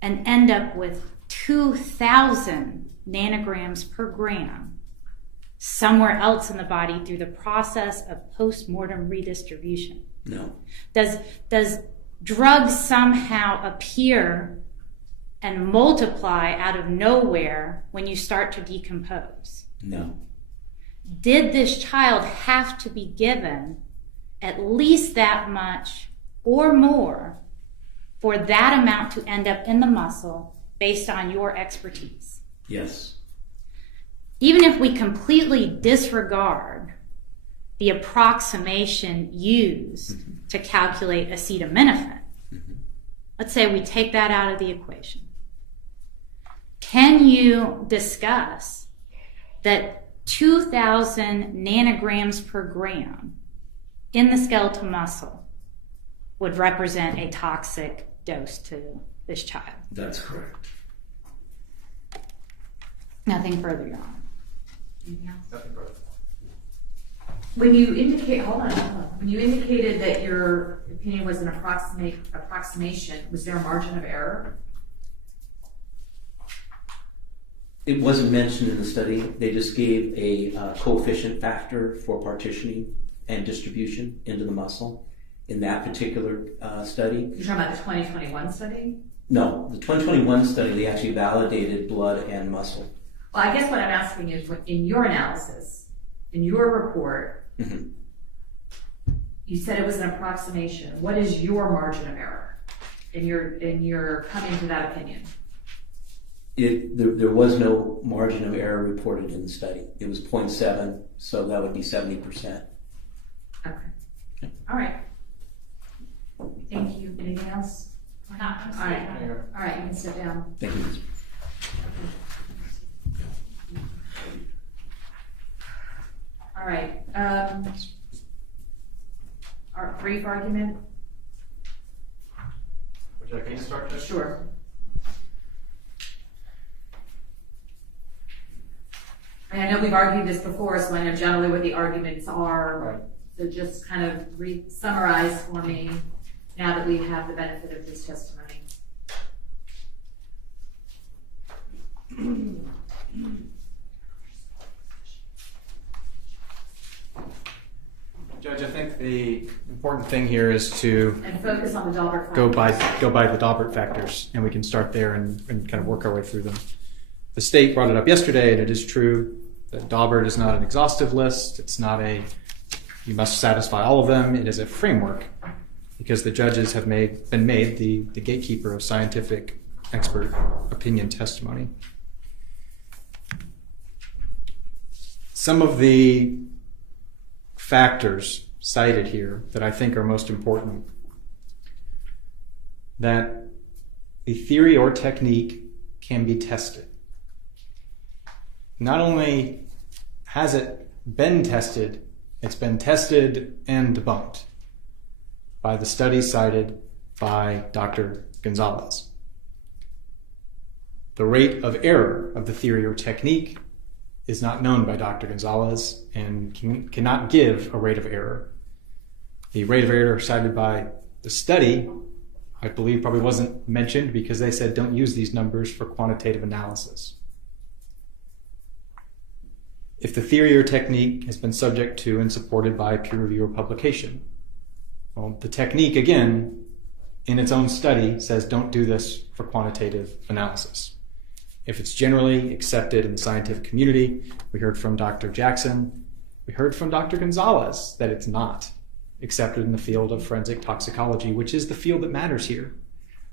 and end up with 2,000 nanograms per gram somewhere else in the body through the process of post-mortem redistribution? No. Does drugs somehow appear and multiply out of nowhere when you start to decompose? No. Did this child have to be given at least that much or more for that amount to end up in the muscle based on your expertise? Yes. Even if we completely disregard the approximation used to calculate acetaminophen, let's say we take that out of the equation. Can you discuss that 2,000 nanograms per gram in the skeletal muscle would represent a toxic dose to this child? That's correct. Nothing further, Your Honor. Anything else? Nothing further. When you indicate, hold on. When you indicated that your opinion was an approximation, was there a margin of error? It wasn't mentioned in the study. They just gave a coefficient factor for partitioning and distribution into the muscle in that particular study. You're talking about the 2021 study? No, the 2021 study, they actually validated blood and muscle. Well, I guess what I'm asking is, in your analysis, in your report, you said it was an approximation. What is your margin of error in your coming to that opinion? There was no margin of error reported in the study. It was 0.7, so that would be 70%. Okay. All right. Thank you. Anything else? We're not going to All say right. that. All right, you can sit down. Thank you. All right. Our brief argument? Would you like me to start, Judge? Sure. I know we've argued this before, so I know generally what the arguments are. Right. So just kind of summarize for me now that we have the benefit of this testimony. Judge, I think the important thing here is to And focus on the Daubert go by factors. the Daubert factors, and we can start there and kind of work our way through them. The state brought it up yesterday, and it is true that Daubert is not an exhaustive list. It's not you must satisfy all of them. It is a framework, because the judges have been made the gatekeeper of scientific expert opinion testimony. Some of the factors cited here that I think are most important: that the theory or technique can be tested. Not only has it been tested, it's been tested and debunked by the studies cited by Dr. Gonzalez. The rate of error of the theory or technique is not known by Dr. Gonzalez and cannot give a rate of error. The rate of error cited by the study, I believe, probably wasn't mentioned because they said don't use these numbers for quantitative analysis. If the theory or technique has been subject to and supported by peer review or publication, well, the technique, again, in its own study, says don't do this for quantitative analysis. If it's generally accepted in the scientific community, we heard from Dr. Jackson, we heard from Dr. Gonzalez that it's not accepted in the field of forensic toxicology, which is the field that matters here.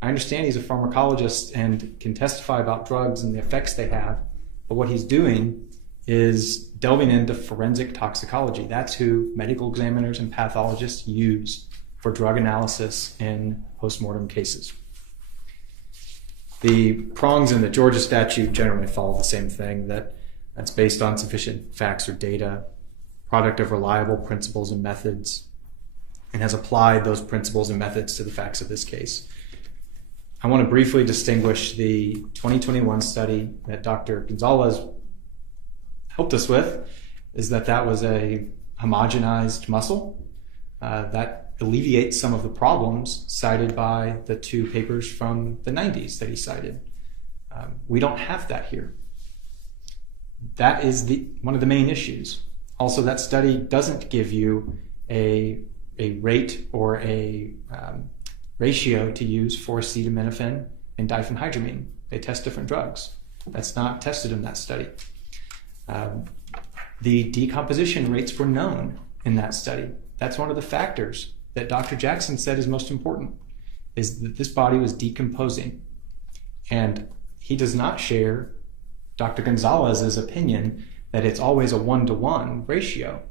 I understand he's a pharmacologist and can testify about drugs and the effects they have, but what he's doing is delving into forensic toxicology. That's who medical examiners and pathologists use for drug analysis in postmortem cases. The prongs in the Georgia statute generally follow the same thing, that's based on sufficient facts or data, product of reliable principles and methods, and has applied those principles and methods to the facts of this case. I want to briefly distinguish the 2021 study that Dr. Gonzalez helped us with, is that was a homogenized muscle that alleviates some of the problems cited by the two papers from the 90s that he cited. We don't have that here. That is one of the main issues. Also, that study doesn't give you a rate or a ratio to use for acetaminophen and diphenhydramine. They test different drugs. That's not tested in that study. The decomposition rates were known in that study. That's one of the factors that Dr. Jackson said is most important, is that this body was decomposing. And he does not share Dr. Gonzalez's opinion that it's always a 1-to-1 ratio.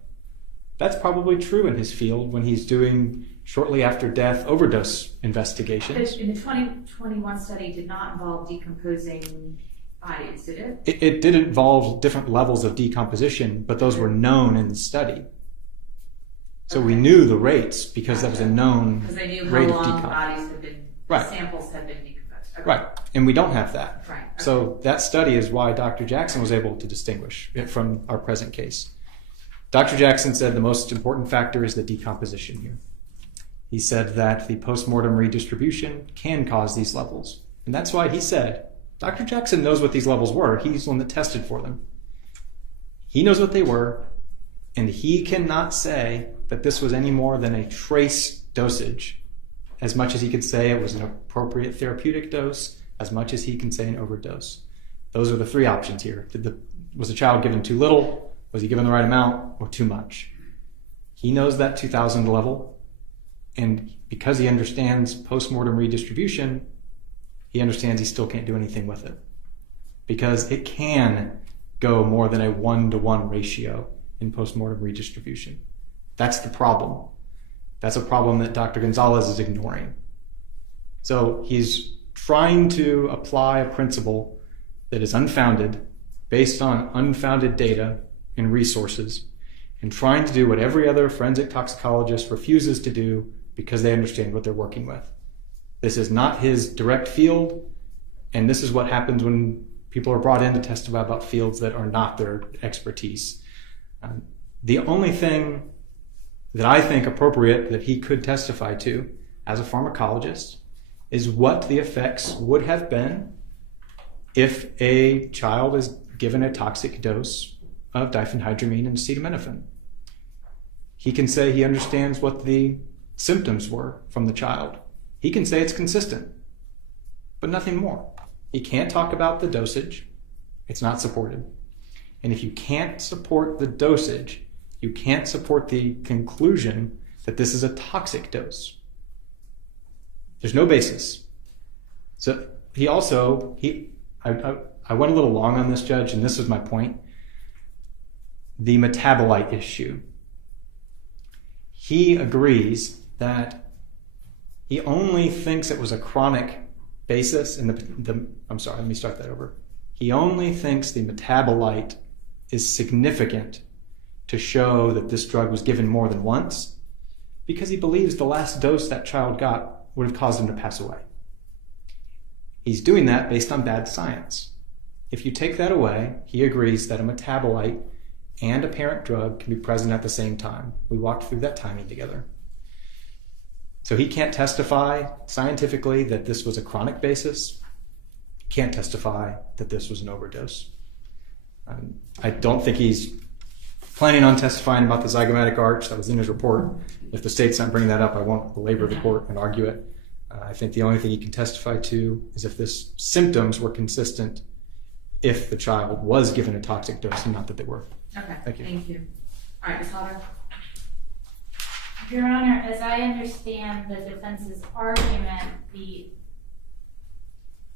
That's probably true in his field when he's doing shortly after death overdose investigations. In the 2021 study did not involve decomposing bodies, did it? It did involve different levels of decomposition, but those were known in the study. So we knew the rates because that was a known Because they knew rate how of long decomp. bodies had been, Right. samples had been decomposed. Okay. Right, and we don't have that. Right. Okay. So that study is why Dr. Jackson was able to distinguish it from our present case. Dr. Jackson said the most important factor is the decomposition here. He said that the postmortem redistribution can cause these levels. And that's why he said, Dr. Jackson knows what these levels were. He's the one that tested for them. He knows what they were, and he cannot say that this was any more than a trace dosage, as much as he could say it was an appropriate therapeutic dose, as much as he can say an overdose. Those are the three options here. Was the child given too little? Was he given the right amount, or too much? He knows that 2,000 level, and because he understands postmortem redistribution, he understands he still can't do anything with it, because it can go more than a 1-to-1 ratio in postmortem redistribution. That's the problem. That's a problem that Dr. Gonzalez is ignoring. So he's trying to apply a principle that is unfounded, based on unfounded data and resources, and trying to do what every other forensic toxicologist refuses to do because they understand what they're working with. This is not his direct field, and this is what happens when people are brought in to testify about fields that are not their expertise. The only thing that I think appropriate that he could testify to as a pharmacologist is what the effects would have been if a child is given a toxic dose of diphenhydramine and acetaminophen. He can say he understands what the symptoms were from the child. He can say it's consistent, but nothing more. He can't talk about the dosage. It's not supported. And if you can't support the dosage, you can't support the conclusion that this is a toxic dose. There's no basis. So I went a little long on this, Judge, and this is my point. The metabolite issue. He agrees that he only thinks it was a chronic basis in I'm sorry, let me start that over. He only thinks the metabolite is significant to show that this drug was given more than once because he believes the last dose that child got would have caused him to pass away. He's doing that based on bad science. If you take that away, he agrees that a metabolite and a parent drug can be present at the same time. We walked through that timing together. So he can't testify scientifically that this was a chronic basis. Can't testify that this was an overdose. I don't think he's planning on testifying about the zygomatic arch that was in his report. If the state's not bringing that up, I won't belabor the court and argue it. I think the only thing he can testify to is if this symptoms were consistent if the child was given a toxic dose and not that they were. Okay, Thank you. Thank you. All right, Ms. Hodder. Your Honor, as I understand the defense's argument, the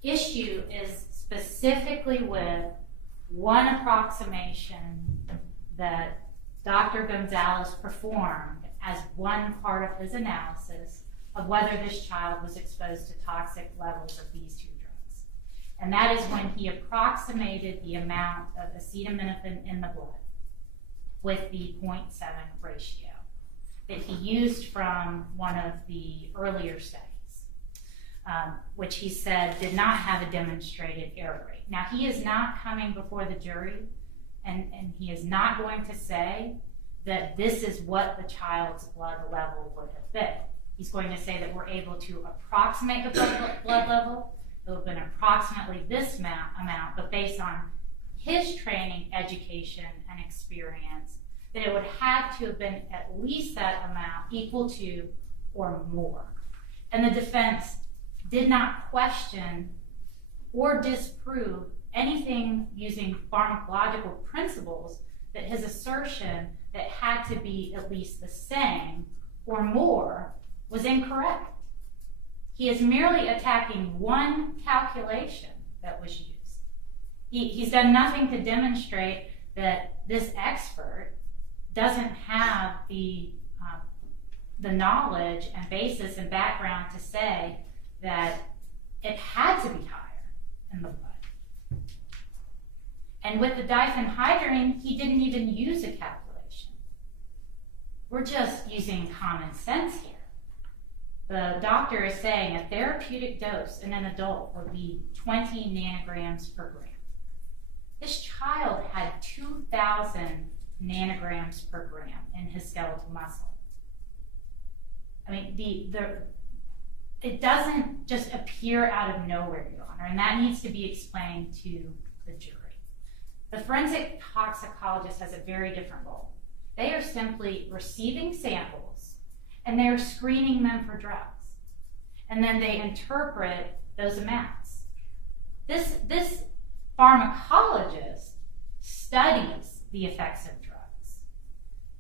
issue is specifically with one approximation that Dr. Gonzalez performed as one part of his analysis of whether this child was exposed to toxic levels of these two drugs. And that is when he approximated the amount of acetaminophen in the blood with the 0.7 ratio that he used from one of the earlier studies, which he said did not have a demonstrated error rate. Now, he is not coming before the jury, and he is not going to say that this is what the child's blood level would have been. He's going to say that we're able to approximate the blood level. It would have been approximately this amount, but based on his training, education, and experience, that it would have to have been at least that amount, equal to or more. And the defense did not question or disprove anything using pharmacological principles that his assertion that had to be at least the same or more was incorrect. He is merely attacking one calculation that was used. He's done nothing to demonstrate that this expert doesn't have the knowledge and basis and background to say that it had to be higher in the blood. And with the diphenhydramine, he didn't even use a calculation. We're just using common sense here. The doctor is saying a therapeutic dose in an adult would be 20 nanograms per gram. This child had 2,000 nanograms per gram in his skeletal muscle. I mean, it doesn't just appear out of nowhere, Your Honor, and that needs to be explained to the jury. The forensic toxicologist has a very different role. They are simply receiving samples and they are screening them for drugs. And then they interpret those amounts. This pharmacologist studies the effects of drugs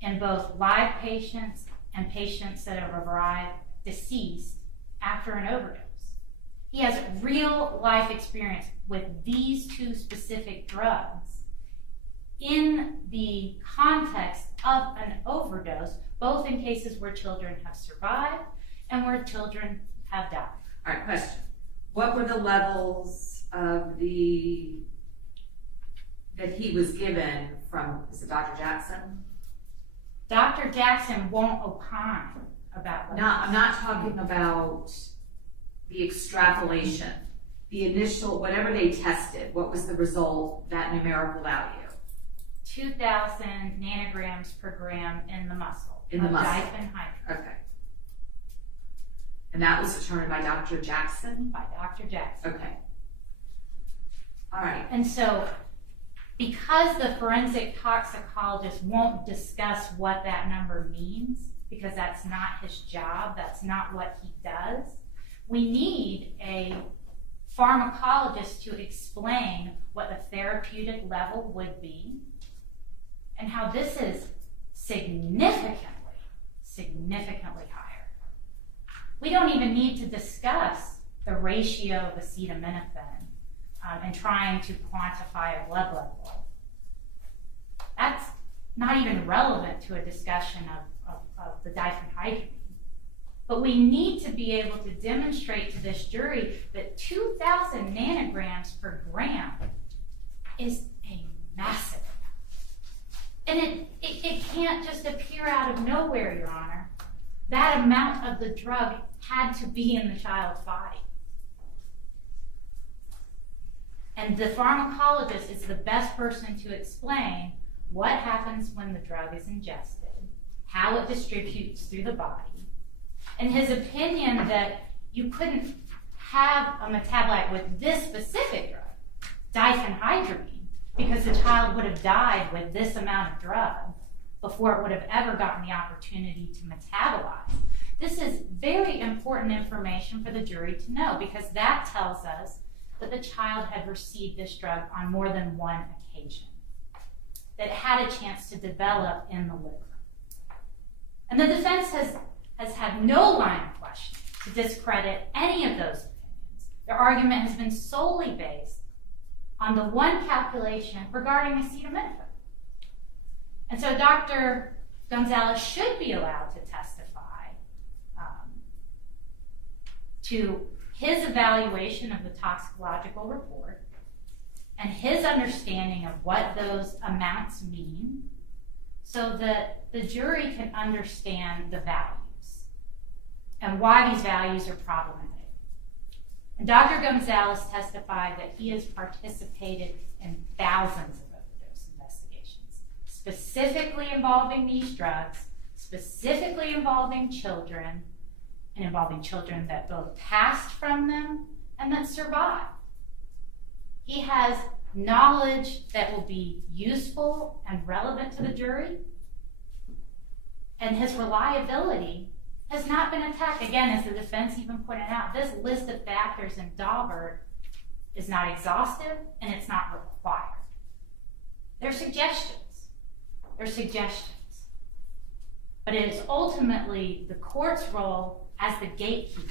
in both live patients and patients that have arrived deceased after an overdose. He has real life experience with these two specific drugs in the context of an overdose, both in cases where children have survived and where children have died. All right, question. What were the levels of that he was given from, is it Dr. Jackson? Dr. Jackson won't opine about what I'm not talking about the extrapolation. The initial, whatever they tested, what was the result, that numerical value? 2,000 nanograms per gram in the muscle. In the muscle. Diphenhydramine. Okay. And that was determined by Dr. Jackson? By Dr. Jackson. Okay. All right. And so, because the forensic toxicologist won't discuss what that number means, because that's not his job, that's not what he does, we need a pharmacologist to explain what the therapeutic level would be and how this is significantly higher. We don't even need to discuss the ratio of acetaminophen and trying to quantify a blood level. That's not even relevant to a discussion of the diphenhydramine. But we need to be able to demonstrate to this jury that 2,000 nanograms per gram is a massive. And it can't just appear out of nowhere, Your Honor. That amount of the drug had to be in the child's body. And the pharmacologist is the best person to explain what happens when the drug is ingested, how it distributes through the body, and his opinion that you couldn't have a metabolite with this specific drug, diphenhydramine, because the child would have died with this amount of drug before it would have ever gotten the opportunity to metabolize. This is very important information for the jury to know, because that tells us that the child had received this drug on more than one occasion, that it had a chance to develop in the liver. And the defense has had no line of question to discredit any of those opinions. Their argument has been solely based on the one calculation regarding acetaminophen. And so Dr. Gonzalez should be allowed to testify to his evaluation of the toxicological report and his understanding of what those amounts mean, so that the jury can understand the values and why these values are problematic. And Dr. Gonzalez testified that he has participated in thousands of overdose investigations, specifically involving these drugs, specifically involving children, and involving children that both passed from them and that survived. He has knowledge that will be useful and relevant to the jury, and his reliability has not been attacked. Again, as the defense even pointed out, this list of factors in Daubert is not exhaustive and it's not required. They're suggestions. They're suggestions. but it is ultimately the court's role as the gatekeeper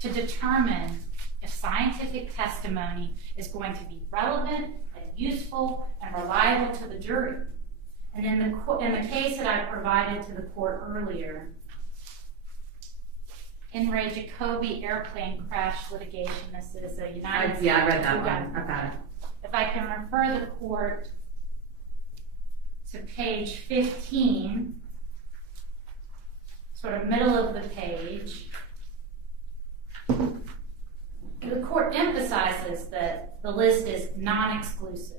to determine if scientific testimony is going to be relevant and useful and reliable to the jury. And in the case that I provided to the court earlier, in Ray Jacoby airplane crash litigation, this is a United States. Yeah, I read that one. I've got it. If I can refer the court to page 15, sort of middle of the page, the court emphasizes that the list is non-exclusive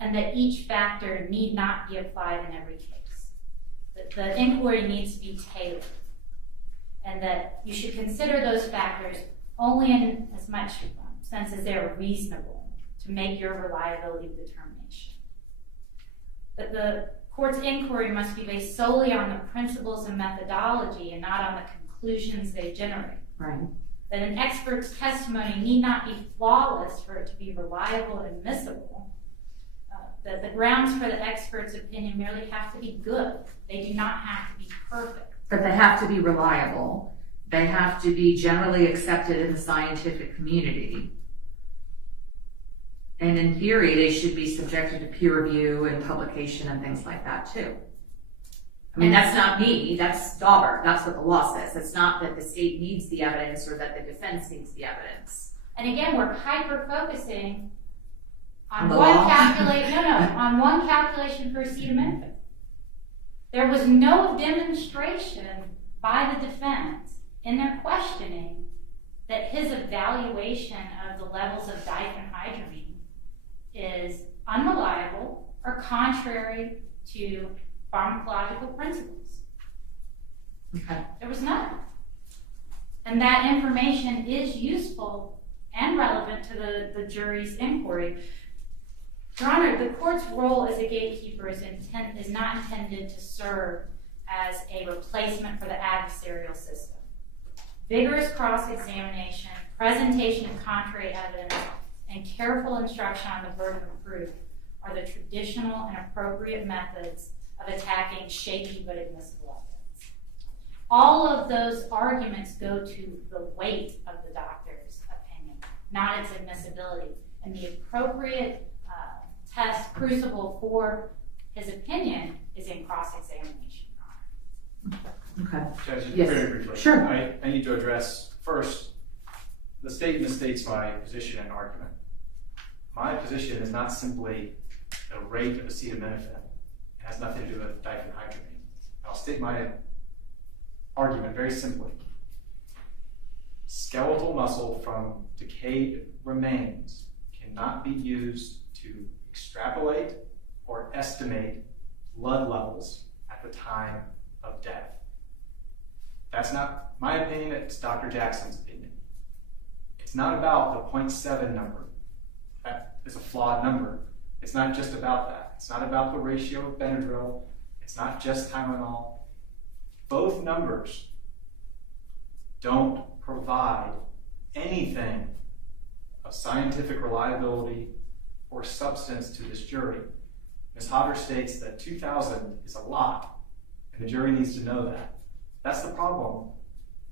and that each factor need not be applied in every case. That the inquiry needs to be tailored and that you should consider those factors only in as much sense as they're reasonable to make your reliability determination. That the court's inquiry must be based solely on the principles and methodology and not on the conclusions they generate. Right. That an expert's testimony need not be flawless for it to be reliable and admissible. That the grounds for the expert's opinion merely have to be good. They do not have to be perfect. But they have to be reliable. They have to be generally accepted in the scientific community. And in theory, they should be subjected to peer review and publication and things like that too. I mean, that's not me, that's Dauber. That's what the law says. It's not that the state needs the evidence or that the defense needs the evidence. And again, we're hyper-focusing on On the one law? on one calculation for acetaminophen. There was no demonstration by the defense in their questioning that his evaluation of the levels of diphenhydramine is unreliable or contrary to pharmacological principles. Okay. There was none. And that information is useful and relevant to the jury's inquiry. Your Honor, the court's role as a gatekeeper is not intended to serve as a replacement for the adversarial system. Vigorous cross-examination, presentation of contrary evidence, and careful instruction on the burden of proof are the traditional and appropriate methods of attacking shaky but admissible evidence. All of those arguments go to the weight of the doctor's opinion, not its admissibility. And the appropriate test crucible for his opinion is in cross-examination, Your Honor. Okay. Judge, Yes. very briefly. Sure. I need to address first, the state misstates my position and argument. My position is not simply the rate of acetaminophen. It has nothing to do with diphenhydramine. I'll state my argument very simply. Skeletal muscle from decayed remains cannot be used to extrapolate or estimate blood levels at the time of death. That's not my opinion, it's Dr. Jackson's opinion. It's not about the 0.7 number. That is a flawed number. It's not just about that. It's not about the ratio of Benadryl. It's not just Tylenol. Both numbers don't provide anything of scientific reliability or substance to this jury. Ms. Hodder states that 2,000 is a lot, and the jury needs to know that. That's the problem.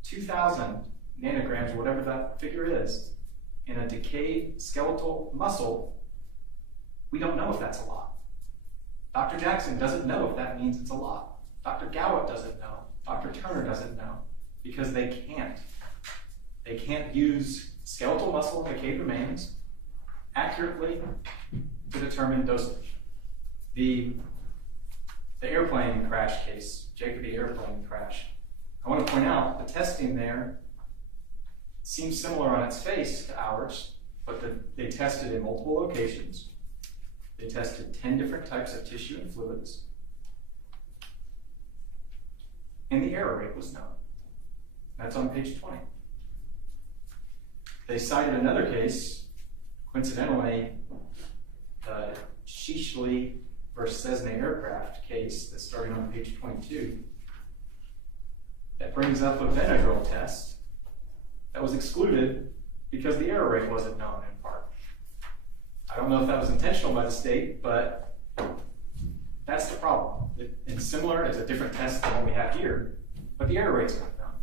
2,000 nanograms, whatever that figure is, in a decayed skeletal muscle, we don't know if that's a lot. Dr. Jackson doesn't know if that means it's a lot. Dr. Gowett doesn't know. Dr. Turner doesn't know, because they can't. They can't use skeletal muscle and decayed remains accurately to determine dosage. The airplane crash case, Jacoby airplane crash, I want to point out the testing there seems similar on its face to ours, but they tested in multiple locations. They tested 10 different types of tissue and fluids, and the error rate was known. That's on page 20. They cited another case, coincidentally, the Sheeshley versus Cessna aircraft case that's starting on page 22, that brings up a Benadryl test that was excluded because the error rate wasn't known in part. I don't know if that was intentional by the state, but that's the problem. And similar, it's a different test than what we have here, but the error rate's not found.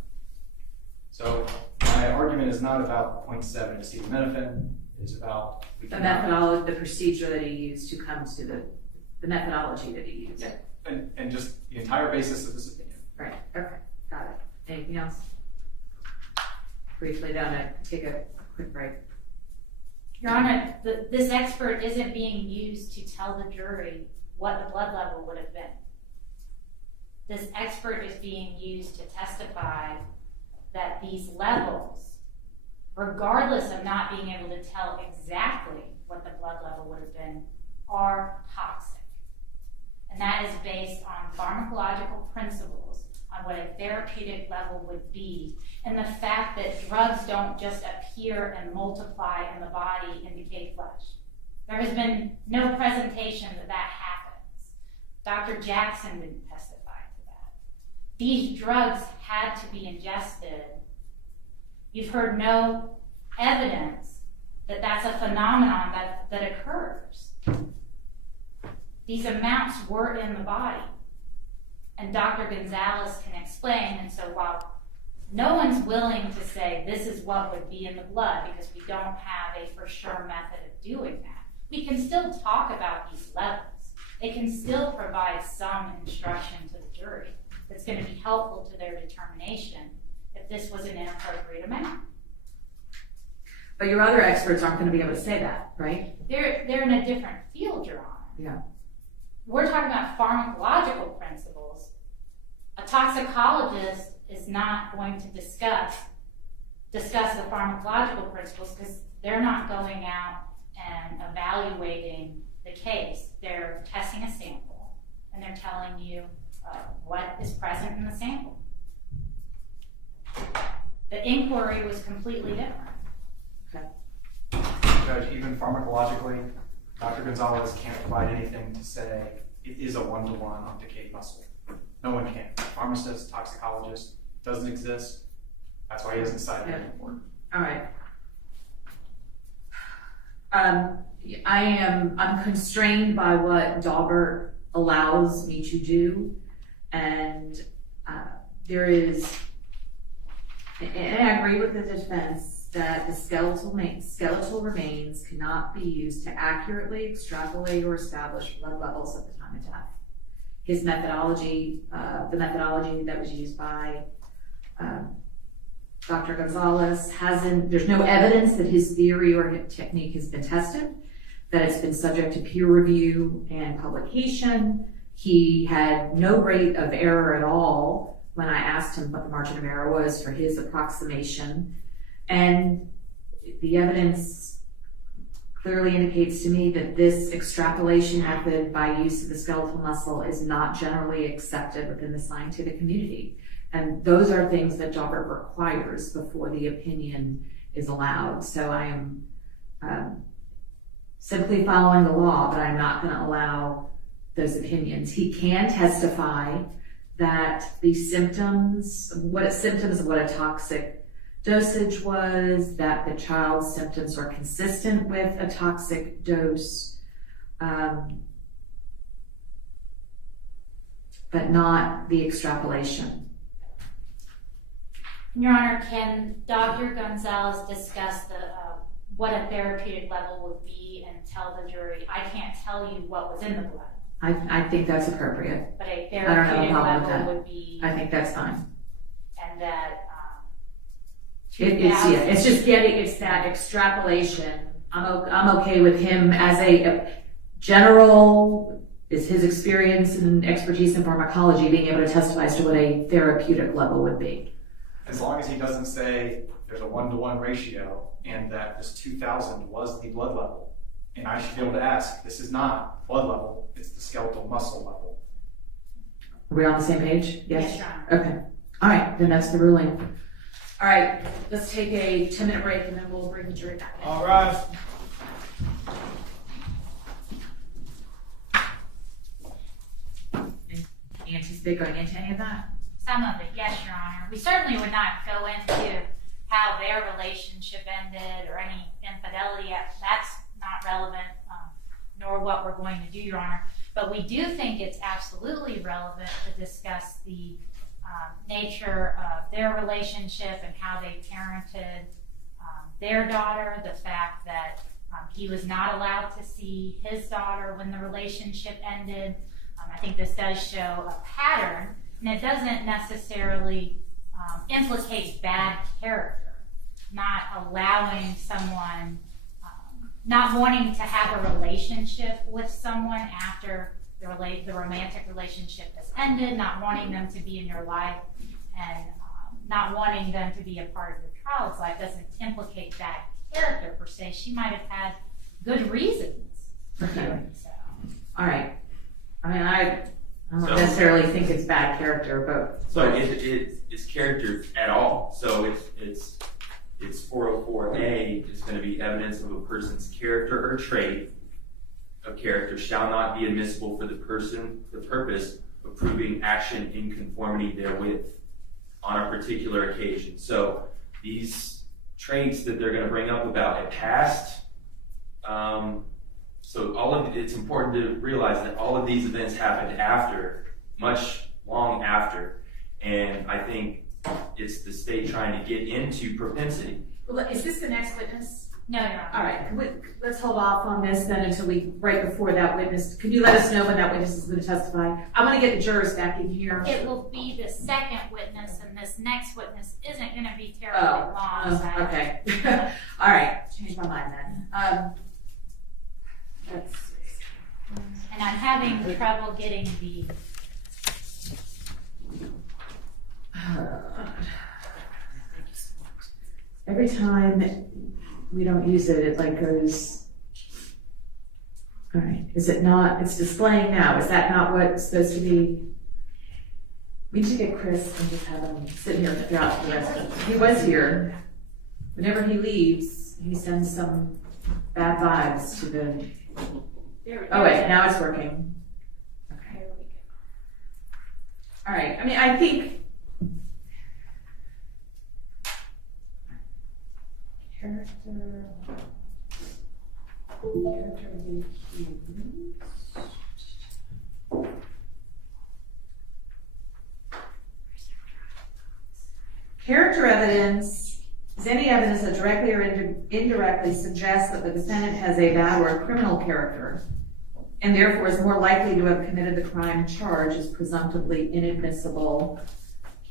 So my argument is not about 0.7 acetaminophen, it is about The methodology, the procedure that he used to come to the methodology that he used. Yeah, and just the entire basis of this opinion. Right, okay, got it. Anything else? Briefly down to take a quick break. Your Honor, this expert isn't being used to tell the jury what the blood level would have been. This expert is being used to testify that these levels, regardless of not being able to tell exactly what the blood level would have been, are toxic. And that is based on pharmacological principles on what a therapeutic level would be, and the fact that drugs don't just appear and multiply in the body and decay flesh. There has been no presentation that happens. Dr. Jackson didn't testify to that. These drugs had to be ingested. You've heard no evidence that that's a phenomenon that occurs. These amounts were in the body. And Dr. Gonzalez can explain, and so while no one's willing to say this is what would be in the blood because we don't have a for sure method of doing that, we can still talk about these levels. They can still provide some instruction to the jury that's going to be helpful to their determination if this was an inappropriate amount. But your other experts aren't going to be able to say that, right? They're in a different field, Your Honor. Yeah. We're talking about pharmacological principles. A toxicologist is not going to discuss the pharmacological principles because they're not going out and evaluating the case. They're testing a sample and they're telling you what is present in the sample. The inquiry was completely different. Okay. Judge, even pharmacologically, Dr. Gonzalez can't provide anything to say it is a one-to-one on decayed muscle. No one can. Pharmacist, toxicologist, doesn't exist. That's why he hasn't cited it anymore. All right. I'm constrained by what Daubert allows me to do, and there is, and I agree with the defense that the skeletal remains cannot be used to accurately extrapolate or establish blood levels at the time of death. His methodology, the methodology that was used by Dr. Gonzalez there's no evidence that his theory or his technique has been tested, that it's been subject to peer review and publication. He had no rate of error at all when I asked him what the margin of error was for his approximation. And the evidence clearly indicates to me that this extrapolation method by use of the skeletal muscle is not generally accepted within the scientific community. And those are things that Daubert requires before the opinion is allowed. So I am simply following the law, but I'm not going to allow those opinions. He can testify that the symptoms of what a toxic dosage was, that the child's symptoms were consistent with a toxic dose, but not the extrapolation. Your Honor, can Dr. Gonzalez discuss what a therapeutic level would be and tell the jury, I can't tell you what was in the blood? I think that's appropriate. But a I don't have a therapeutic problem with level that. would be, I think that's fine. and that It's just it's that extrapolation. I'm okay with him as a general, is his experience and expertise in pharmacology being able to testify as to what a therapeutic level would be. As long as he doesn't say there's a 1-to-1 ratio and that this 2000 was the blood level, and I should be able to ask, this is not blood level, it's the skeletal muscle level. Are we on the same page? Yes, Your Honor. Okay. All right, then that's the ruling. All right, let's take a 10-minute break and then we'll bring the jury back in. All right. Anticipate going into any of that? some of it, yes, Your Honor. We certainly would not go into how their relationship ended or any infidelity. That's not relevant, nor what we're going to do, Your Honor. But we do think it's absolutely relevant to discuss the nature of their relationship and how they parented their daughter, the fact that he was not allowed to see his daughter when the relationship ended. I think this does show a pattern, and it doesn't necessarily implicate bad character, not allowing someone, not wanting to have a relationship with someone after the romantic relationship has ended, not wanting them to be in your life, and not wanting them to be a part of your child's life doesn't implicate bad character per se. She might have had good reasons for doing so. All right. I mean, I don't necessarily think it's bad character, but so it's character at all. So it's 404A is going to be evidence of a person's character or trait of character shall not be admissible for the purpose of proving action in conformity therewith on a particular occasion. So these traits that they're going to bring up about a past, so it's important to realize that all of these events happened after, much long after, and I think it's the state trying to get into propensity. Well, is this the next witness? No, Your Honor. All right, let's hold off on this then until right before that witness. Can you let us know when that witness is going to testify? I'm going to get the jurors back in here. It will be the second witness, and this next witness isn't going to be terribly long. So Okay. All right, change my mind then. Let's see. And I'm having trouble getting the... Every time we don't use it, it like goes. All right, is it not? It's displaying now. Is that not what's supposed to be? We need to get Chris and just have him sit here throughout the rest of it. He was here. Whenever he leaves, he sends some bad vibes to the. Oh wait, now it's working. Okay. All right. I mean, I think. Character evidence is any evidence that directly or indirectly suggests that the defendant has a bad or a criminal character, and therefore is more likely to have committed the crime charged as presumptively inadmissible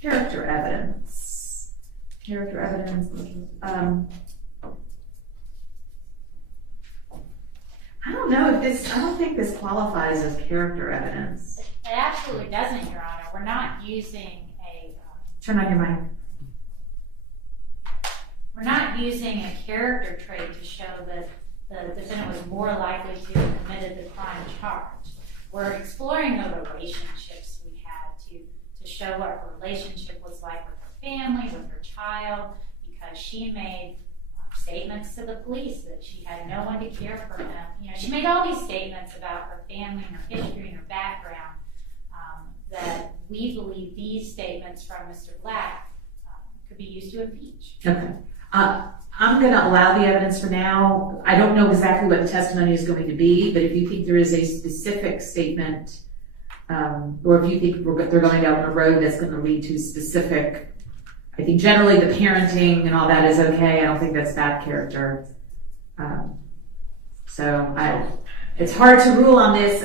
character evidence. Character evidence. I don't know if I don't think this qualifies as character evidence. It absolutely doesn't, Your Honor. We're not using a... Turn on your mic. We're not using a character trait to show that the defendant was more likely to have committed the crime charged. We're exploring the relationships we had to show what her relationship was like with her family, with her child, because she made statements to the police that she had no one to care for them. You know, she made all these statements about her family and her history and her background that we believe these statements from Mr. Black could be used to impeach. Okay. I'm going to allow the evidence for now. I don't know exactly what the testimony is going to be, but if you think there is a specific statement, or if you think they're going down the road that's going to lead to specific, I think generally the parenting and all that is okay. I don't think that's bad character. It's hard to rule on this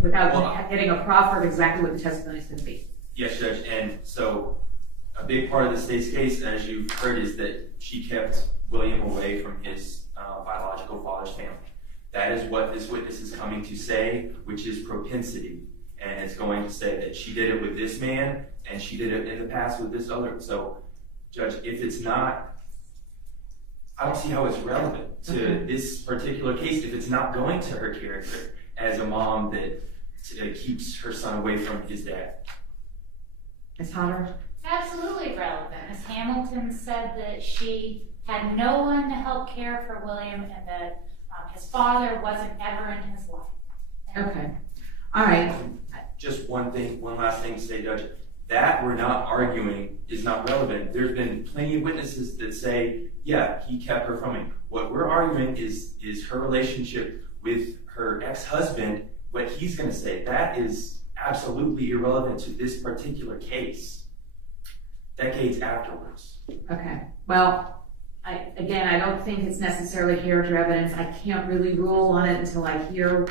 without getting a proffer of exactly what the testimony is going to be. Yes, Judge. And so a big part of the state's case, as you've heard, is that she kept William away from his biological father's family. That is what this witness is coming to say, which is propensity. And it's going to say that she did it with this man, and she did it in the past with this other. So, Judge, if it's not, I don't see how it's relevant to this particular case if it's not going to her character as a mom that keeps her son away from his dad. Ms. Hodder? Absolutely relevant. Ms. Hamilton said that she had no one to help care for William and that his father wasn't ever in his life. Okay. All right. Just one last thing to say, Judge. That we're not arguing is not relevant. There's been plenty of witnesses that say, yeah, he kept her from him. What we're arguing is her relationship with her ex-husband what he's going to say, that is absolutely irrelevant to this particular case. Decades afterwards. Okay. Well, I don't think it's necessarily character evidence. I can't really rule on it until I hear,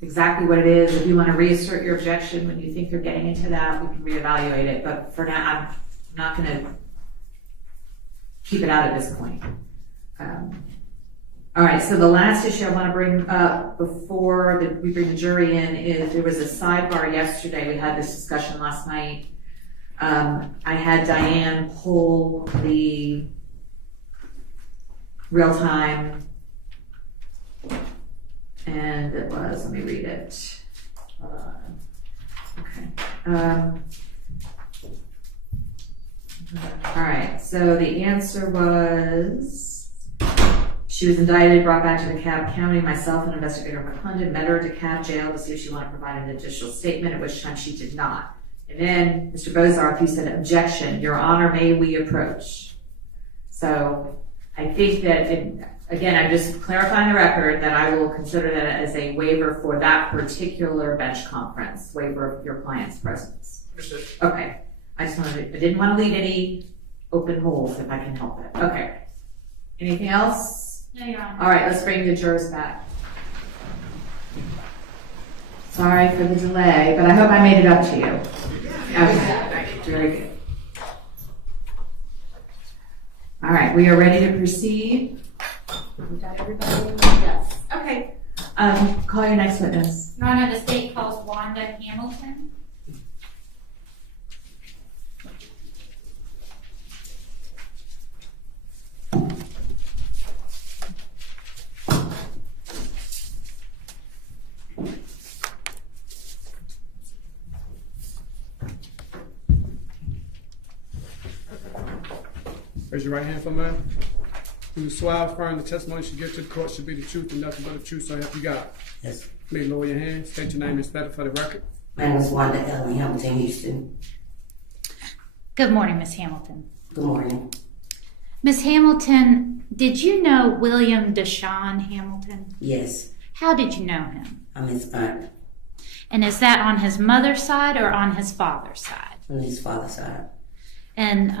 exactly what it is. If you want to reassert your objection when you think you're getting into that, we can reevaluate it. But for now, I'm not going to keep it out at this point. All right, so the last issue I want to bring up before we bring the jury in is there was a sidebar yesterday. We had this discussion last night. I had Diane pull the real-time, and it was, let me read it. Okay. All right, so the answer was, she was indicted, brought back to DeKalb County. Myself and Investigator McClendon met her at DeKalb Jail to see if she wanted to provide an additional statement, at which time she did not. And then, Mr. Bozarth, you said, objection, Your Honor, may we approach? So I think that, again, I'm just clarifying the record that I will consider that as a waiver for that particular bench conference, waiver of your client's presence. Understood. Okay. I didn't want to leave any open holes if I can help it. Okay. Anything else? No, Your Honor. All right, let's bring the jurors back. Sorry for the delay, but I hope I made it up to you. Okay, very good. All right, we are ready to proceed. We got everybody? Yes. Okay. Call your next witness. Your Honor, the state calls Wanda Hamilton. Raise your right hand for me. Do swear or affirm the testimony you give to the court should be the truth and nothing but the truth, so help you God? Yes. Please lower your hand. State your name and spell it for the record. My name is Wanda Ellen Hamilton, Houston. Good morning, Miss Hamilton. Good morning. Miss Hamilton, did you know William Dashawn Hamilton? Yes. How did you know him? I'm his aunt. And is that on his mother's side or on his father's side? On his father's side. And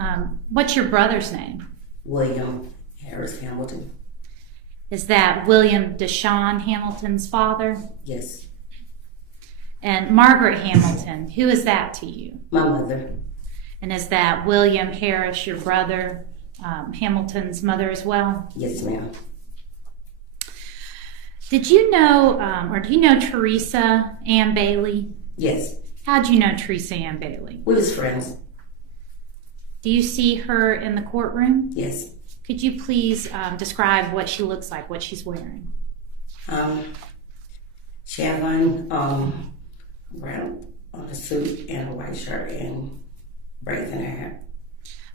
what's your brother's name? William Harris Hamilton. Is that William Dashawn Hamilton's father? Yes. And Margaret Hamilton, who is that to you? My mother. And is that William Harris, your brother, Hamilton's mother as well? Yes, ma'am. Did you know, or do you know Teresa Ann Bailey? Yes. How'd you know Teresa Ann Bailey? We was friends. Do you see her in the courtroom? Yes. Could you please describe what she looks like, what she's wearing? She have on brown on a suit and a white shirt and braids in her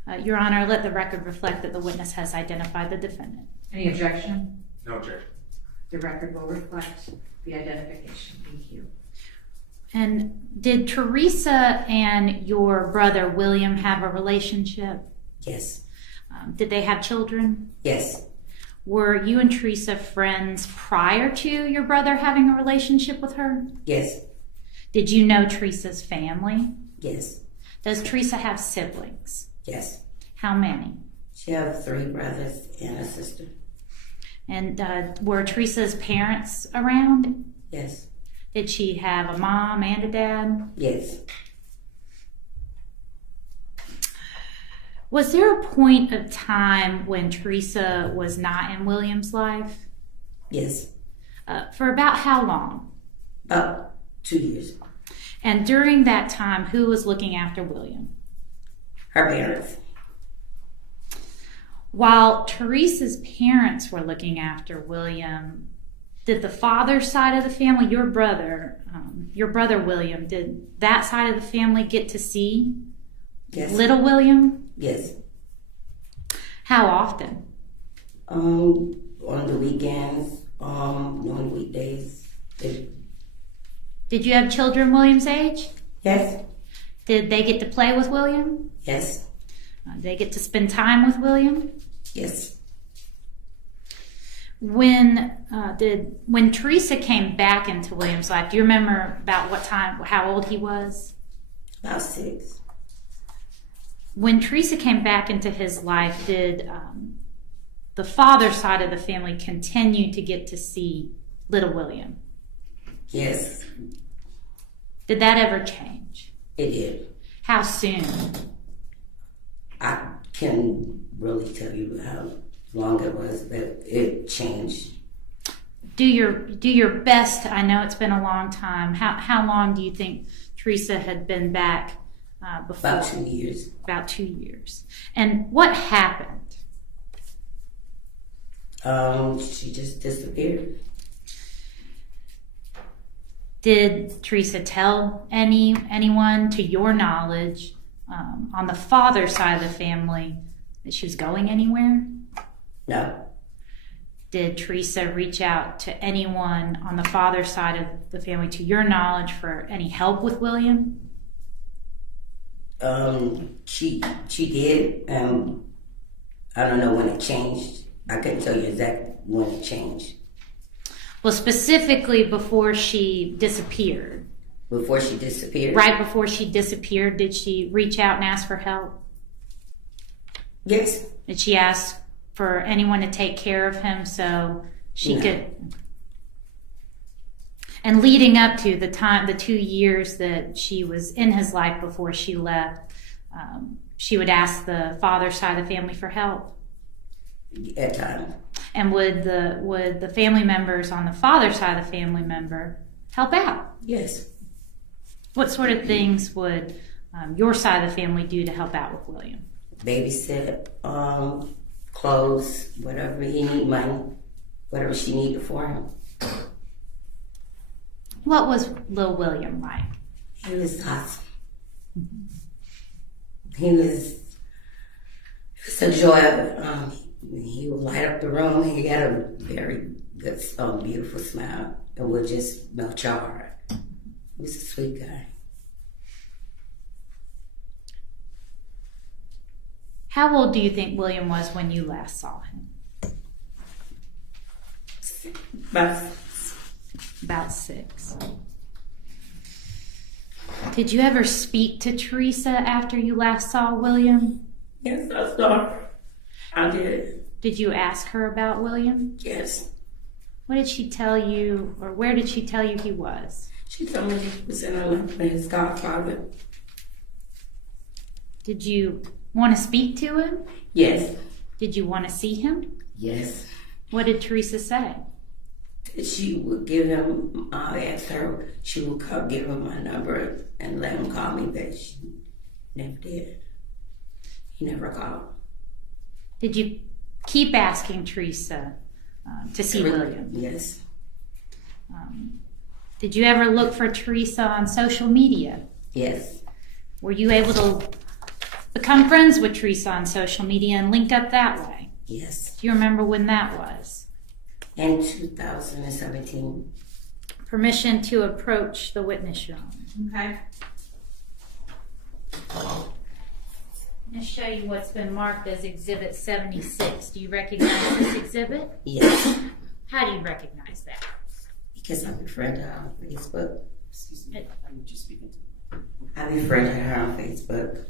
hair. Your Honor, let the record reflect that the witness has identified the defendant. Any objection? No objection. The record will reflect the identification. Thank you. And did Teresa and your brother William have a relationship? Yes. Did they have children? Yes. Were you and Teresa friends prior to your brother having a relationship with her? Yes. Did you know Teresa's family? Yes. Does Teresa have siblings? Yes. How many? She have 3 brothers and a sister. And were Teresa's parents around? Yes. Did she have a mom and a dad? Yes. Was there a point of time when Teresa was not in William's life? Yes. For about how long? About 2 years. And during that time, who was looking after William? Her parents. While Teresa's parents were looking after William, did the father's side of the family, your brother William, did that side of the family get to see little William? Yes. How often? On the weekends, on weekdays. Did you have children William's age? Yes. Did they get to play with William? Yes. Did they get to spend time with William? Yes. When Teresa came back into William's life, do you remember about what time, how old he was? About 6. When Teresa came back into his life, did the father's side of the family continue to get to see little William? Yes, Did that ever change? it did. How soon? I can really tell you how long it was that it changed. Do your best. I know it's been a long time. How long do you think Teresa had been back before? About 2 years. About 2 years. And what happened? She just disappeared. Did Teresa tell anyone, to your knowledge, on the father's side of the family that she was going anywhere? No. Did Teresa reach out to anyone on the father's side of the family, to your knowledge, for any help with William? She did. I don't know when it changed. I couldn't tell you exactly when it changed. Well, specifically before she disappeared. Before she disappeared? Right before she disappeared, did she reach out and ask for help? Yes. Did she ask for anyone to take care of him so she could? And leading up to the 2 years that she was in his life before she left, she would ask the father's side of the family for help. At times. And would the family members on the father's side of the family member help out? Yes. What sort of things would your side of the family do to help out with William? Babysit, clothes, whatever he need, money, whatever she needed for him. What was little William like? He was awesome. He was a joy. He would light up the room. He had a very good, beautiful smile. It would just melt your heart. He was a sweet guy. How old do you think William was when you last saw him? About 6. Did you ever speak to Teresa after you last saw William? Yes, I saw her. I did. Did you ask her about William? Yes. What did she tell you, or where did she tell you he was? She told me he was in a love with his godfather. Did you want to speak to him? Yes. Did you want to see him? Yes. What did Teresa say? She would give him, I asked her, she would give him my number and let him call me, but she never did. He never called. Did you keep asking Teresa to see William? Yes. Did you ever look for Teresa on social media? Yes. Were you able to become friends with Teresa on social media and link up that way? Yes. Do you remember when that was? In 2017. Permission to approach the witness, Your Honor. Okay. I'm going to show you what's been marked as Exhibit 76. Do you recognize this exhibit? Yes. How do you recognize that? Because I befriended her on Facebook. Excuse me, I'm just speaking to I befriended her on Facebook.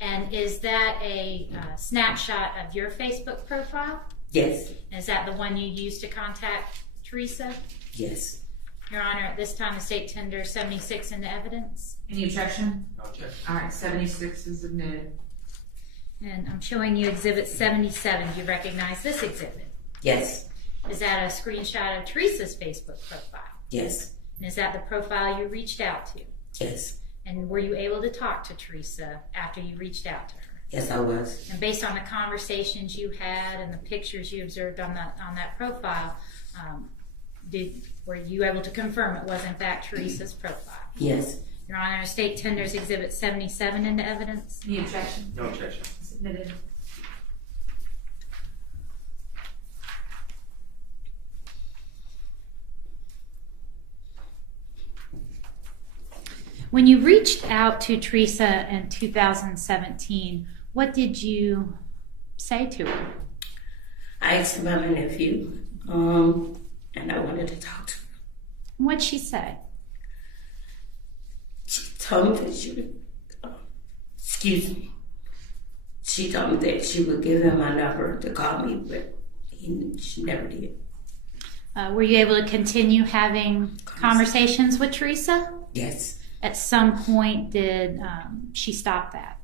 And is that a snapshot of your Facebook profile? Yes. Is that the one you used to contact Teresa? Yes. Your Honor, at this time, the state tenders 76 into evidence. Any objection? No objection. All right, 76 is admitted. And I'm showing you Exhibit 77. Do you recognize this exhibit? Yes. Is that a screenshot of Teresa's Facebook profile? Yes. And is that the profile you reached out to? Yes. And were you able to talk to Teresa after you reached out to her? Yes, I was. And based on the conversations you had and the pictures you observed on that profile, were you able to confirm it was in fact Teresa's profile? Yes. Your Honor, state tenders Exhibit 77 into evidence. Any objection? No objection. Submitted. When you reached out to Teresa in 2017, what did you say to her? I asked about my nephew. And I wanted to talk to her. What'd she say? She told me that she would, excuse me. She told me that she would give him my number to call me, but she never did. Were you able to continue having conversations with Teresa? Yes. At some point, did she stop that?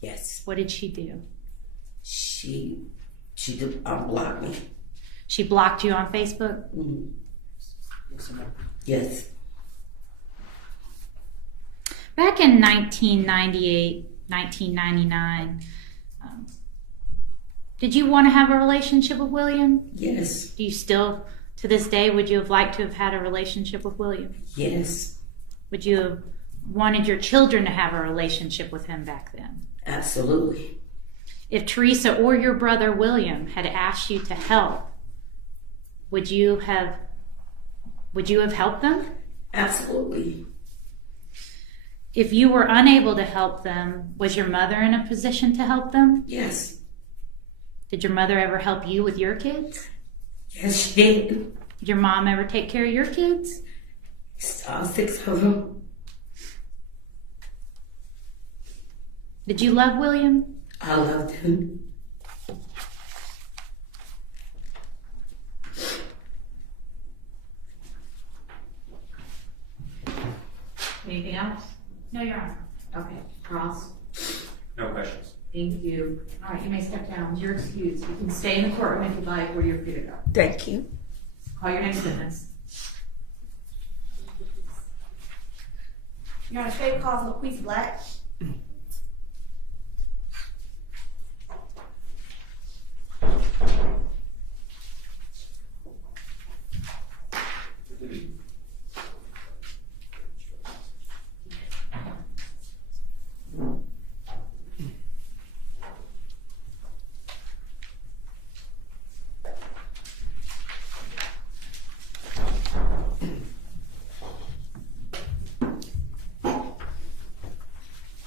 Yes. What did she do? She did unblock me. She blocked you on Facebook? Mm-hmm. Yes. Back in 1998, 1999, did you want to have a relationship with William? Yes. Do you still, to this day, would you have liked to have had a relationship with William? Yes. Would you have wanted your children to have a relationship with him back then? Absolutely. If Teresa or your brother William had asked you to help, would you have helped them? Absolutely. If you were unable to help them, was your mother in a position to help them? Yes. Did your mother ever help you with your kids? Yes, she did. Did your mom ever take care of your kids? All 6 of them. Did you love William? I loved him. Anything else? No, Your Honor. Okay, Ross? No questions. Thank you. All right, you may step down. You're excused. You can stay in the courtroom if you'd like, or you're free to go. Thank you. Call your next witness. Your Honor, state calls Teresa Black.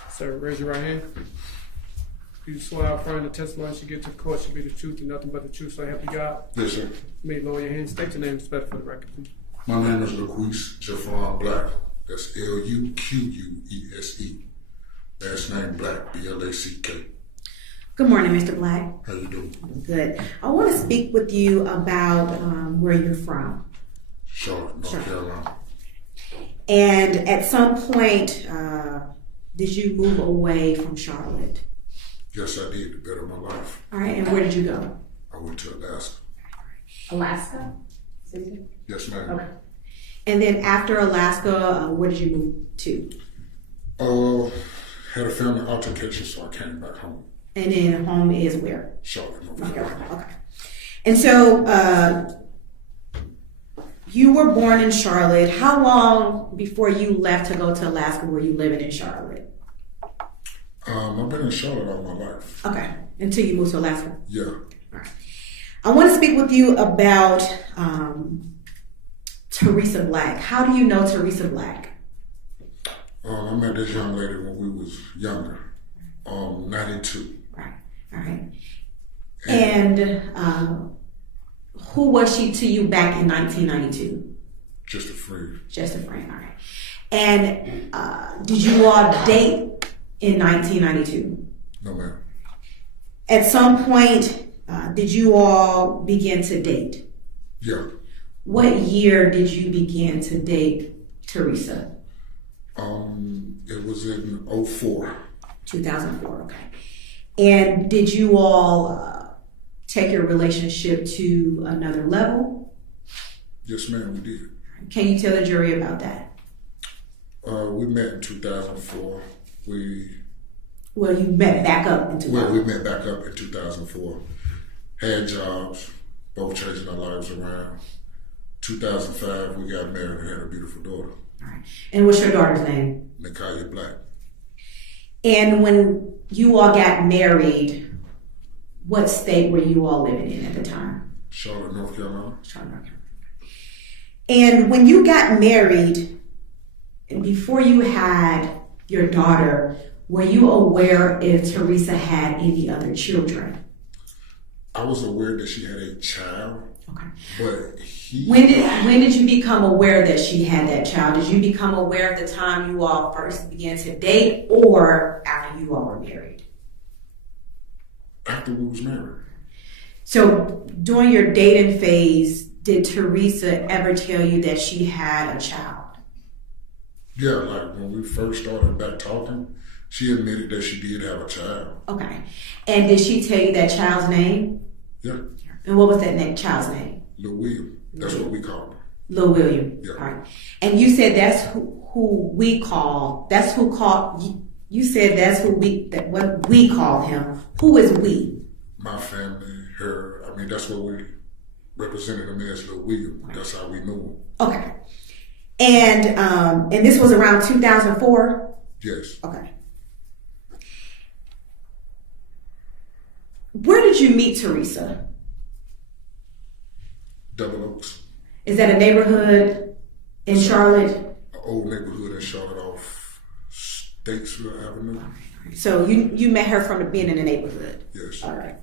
Sir, raise your right hand. You swear affirm the testimony you give to the court should be the truth and nothing but the truth, so help you God. Yes, sir. May you lower your hand. State your name and spell it for the record. My name is Dashawn Black. That's Luquese. Last name Black, B-L-A-C-K. Good morning, Mr. Black. How you doing? Good. I want to speak with you about where you're from. Charlotte, North Carolina. And at some point, did you move away from Charlotte? Yes, I did, to better my life. All right, and where did you go? I went to Alaska. Alaska? Yes, ma'am. Okay. And then after Alaska, where did you move to? Had a family altercation, so I came back home. And then home is where? Charlotte, North Carolina. Okay. And so you were born in Charlotte. How long before you left to go to Alaska were you living in Charlotte? I've been in Charlotte all my life. Okay. Until you moved to Alaska? Yeah. All right. I want to speak with you about Teresa Black. How do you know Teresa Black? I met this young lady when we was younger, 92. Right. All right. And who was she to you back in 1992? Just a friend. Just a friend. All right. And did you all date in 1992? No, ma'am. At some point, did you all begin to date? Yeah. What year did you begin to date Teresa? It was in 04. 2004, okay. And did you all take your relationship to another level? Yes, ma'am, we did. Can you tell the jury about that? We met in 2004. Well, you met back up in 2004. Well, we met back up in 2004. Had jobs, both changing our lives around. 2005, we got married and had a beautiful daughter. All right. And what's your daughter's name? Nakaya Black. And when you all got married, what state were you all living in at the time? Charlotte, North Carolina. Charlotte, North Carolina. And when you got married, and before you had your daughter, were you aware if Teresa had any other children? I was aware that she had a child, Okay. But he... When did you become aware that she had that child? Did you become aware at the time you all first began to date or after you all were married? After we was married. So during your dating phase, did Teresa ever tell you that she had a child? Yeah, like when we first started back talking, she admitted that she did have a child. Okay. And did she tell you that child's name? Yeah. And what was that child's name? Lil William. That's what we call him. Lil William. Yeah. All right. And you said that's who we call. That's who called. You said that's what we call him. Who is we? My family, her. I mean, that's what we represented him as, Lil William. That's how we knew him. Okay. And this was around 2004. Yes. Okay. Where did you meet Teresa? Double Oaks. Is that a neighborhood in Charlotte? An old neighborhood in Charlotte off Statesville Avenue. So you met her from being in the neighborhood? Yes. All right.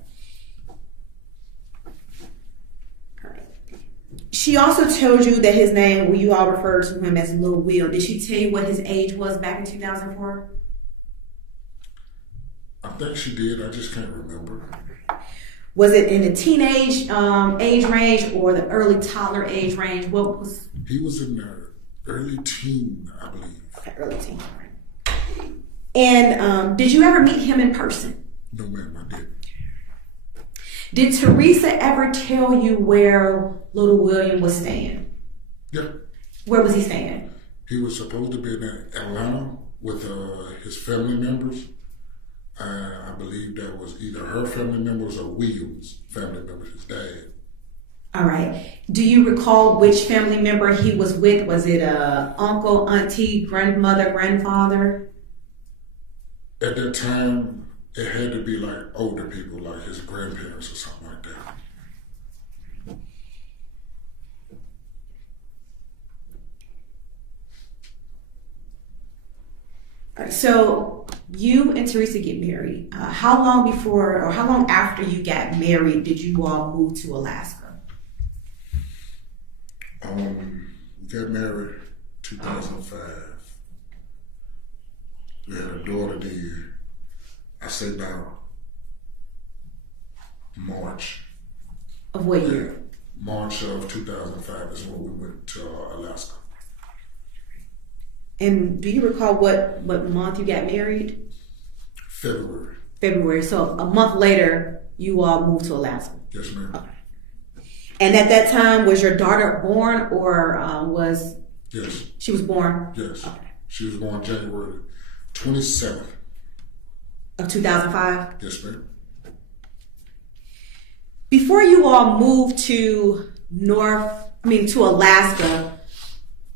She also told you that his name, well, you all referred to him as Lil Will. Did she tell you what his age was back in 2004? I think she did. I just can't remember. Was it in the teenage age range or the early toddler age range? What was? He was in the early teen, I believe. Okay, early teen. All right. And did you ever meet him in person? No, ma'am, I didn't. Did Teresa ever tell you where little William was staying? Yeah. Where was he staying? He was supposed to be in Atlanta with his family members. I believe that was either her family members or William's family members, his dad. All right. Do you recall which family member he was with? Was it uncle, auntie, grandmother, grandfather? At that time, it had to be like older people, like his grandparents or something like that. All right, so you and Teresa get married. How long before or how long after you got married did you all move to Alaska? We got married 2005. We had a daughter then. I say now March. Of what year? March of 2005 is when we went to Alaska. And do you recall what month you got married? February. February. So a month later, you all moved to Alaska. Yes, ma'am. Okay. And at that time, was your daughter born or was... Yes. She was born? Yes. Okay. She was born January 27th. Of 2005? Yes, ma'am. Before you all moved to Alaska,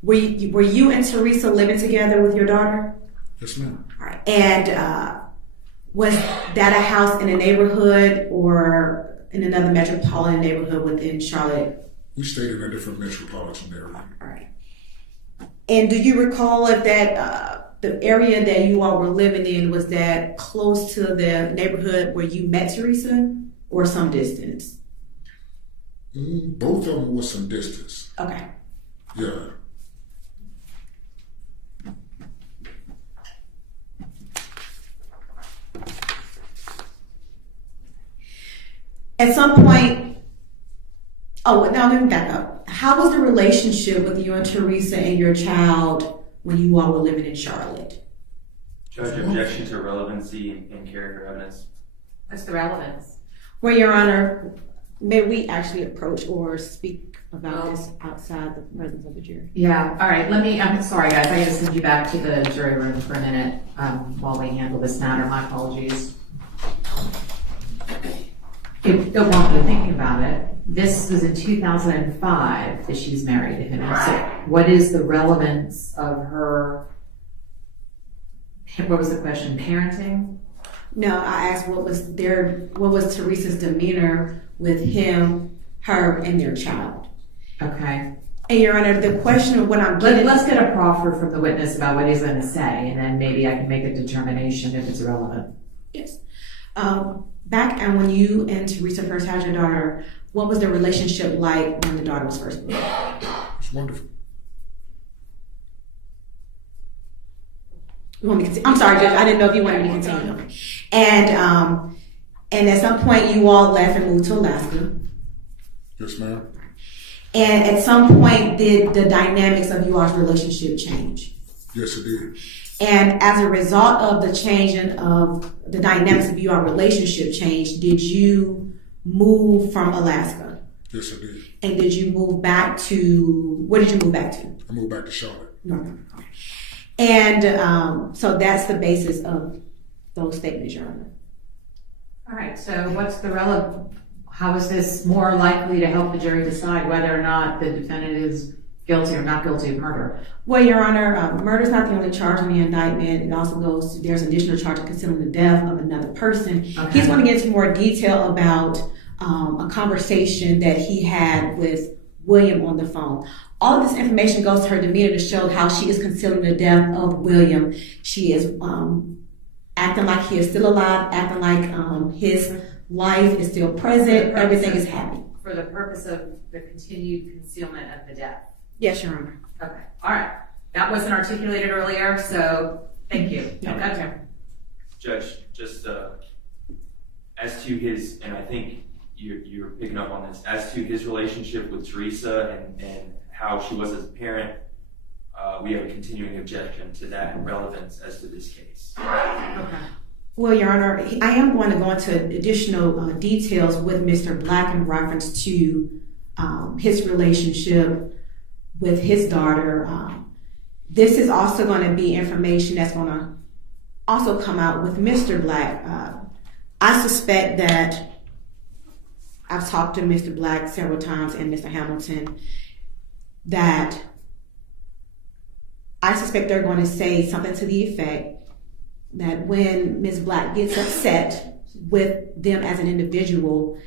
were you and Teresa living together with your daughter? Yes, ma'am. All right. And was that a house in a neighborhood or in another metropolitan neighborhood within Charlotte? We stayed in a different metropolitan area. All right. And do you recall if that the area that you all were living in, was that close to the neighborhood where you met Teresa or some distance? Both of them was some distance. Okay. Yeah. At some point, now let me back up. How was the relationship with you and Teresa and your child when you all were living in Charlotte? Judge, objection to relevancy in character evidence. What's the relevance? Well, Your Honor, may we actually approach or speak about this outside the presence of the jury? Yeah, all right, I'm sorry guys, I gotta send you back to the jury room for a minute while we handle this matter. My apologies. While you're thinking about it, this was in 2005 that she's married to him. So what is the relevance of her, what was the question, parenting? No, I asked what was Teresa's demeanor with him, her, and their child. Okay. And Your Honor, the question of what I'm getting... Let's get a proffer from the witness about what he's going to say, and then maybe I can make a determination if it's relevant. Yes. Back when you and Teresa first had your daughter, what was the relationship like when the daughter was first born? It's wonderful. You want me to continue? I'm sorry, Judge. I didn't know if you wanted me to continue. And at some point, you all left and moved to Alaska. Yes, ma'am. And at some point, did the dynamics of you all's relationship change? Yes, it did. And as a result of the changing of the dynamics of you all's relationship change, did you move from Alaska? Yes, I did. And did you move back to, where did you move back to? I moved back to Charlotte. No. And so that's the basis of those statements, Your Honor. All right, so what's the how is this more likely to help the jury decide whether or not the defendant is guilty or not guilty of murder? Well, Your Honor, murder is not the only charge in the indictment. It also goes to, there's an additional charge of concealing the death of another person. Okay. He's going to get into more detail about a conversation that he had with William on the phone. All of this information goes to her demeanor to show how she is concealing the death of William. She is acting like he is still alive, acting like his life is still present, everything is happy. For the purpose of the continued concealment of the death? Yes, Your Honor. Okay, all right. That wasn't articulated earlier, so thank you. Okay. Judge, just as to his, and I think you're picking up on this, as to his relationship with Teresa and how she was as a parent, we have a continuing objection to that relevance as to this case. Okay. Well, Your Honor, I am going to go into additional details with Mr. Black in reference to his relationship with his daughter. This is also going to be information that's going to also come out with Mr. Black. I suspect that I've talked to Mr. Black several times and Mr. Hamilton that I suspect they're going to say something to the effect that when Ms. Black gets upset with them as an individual,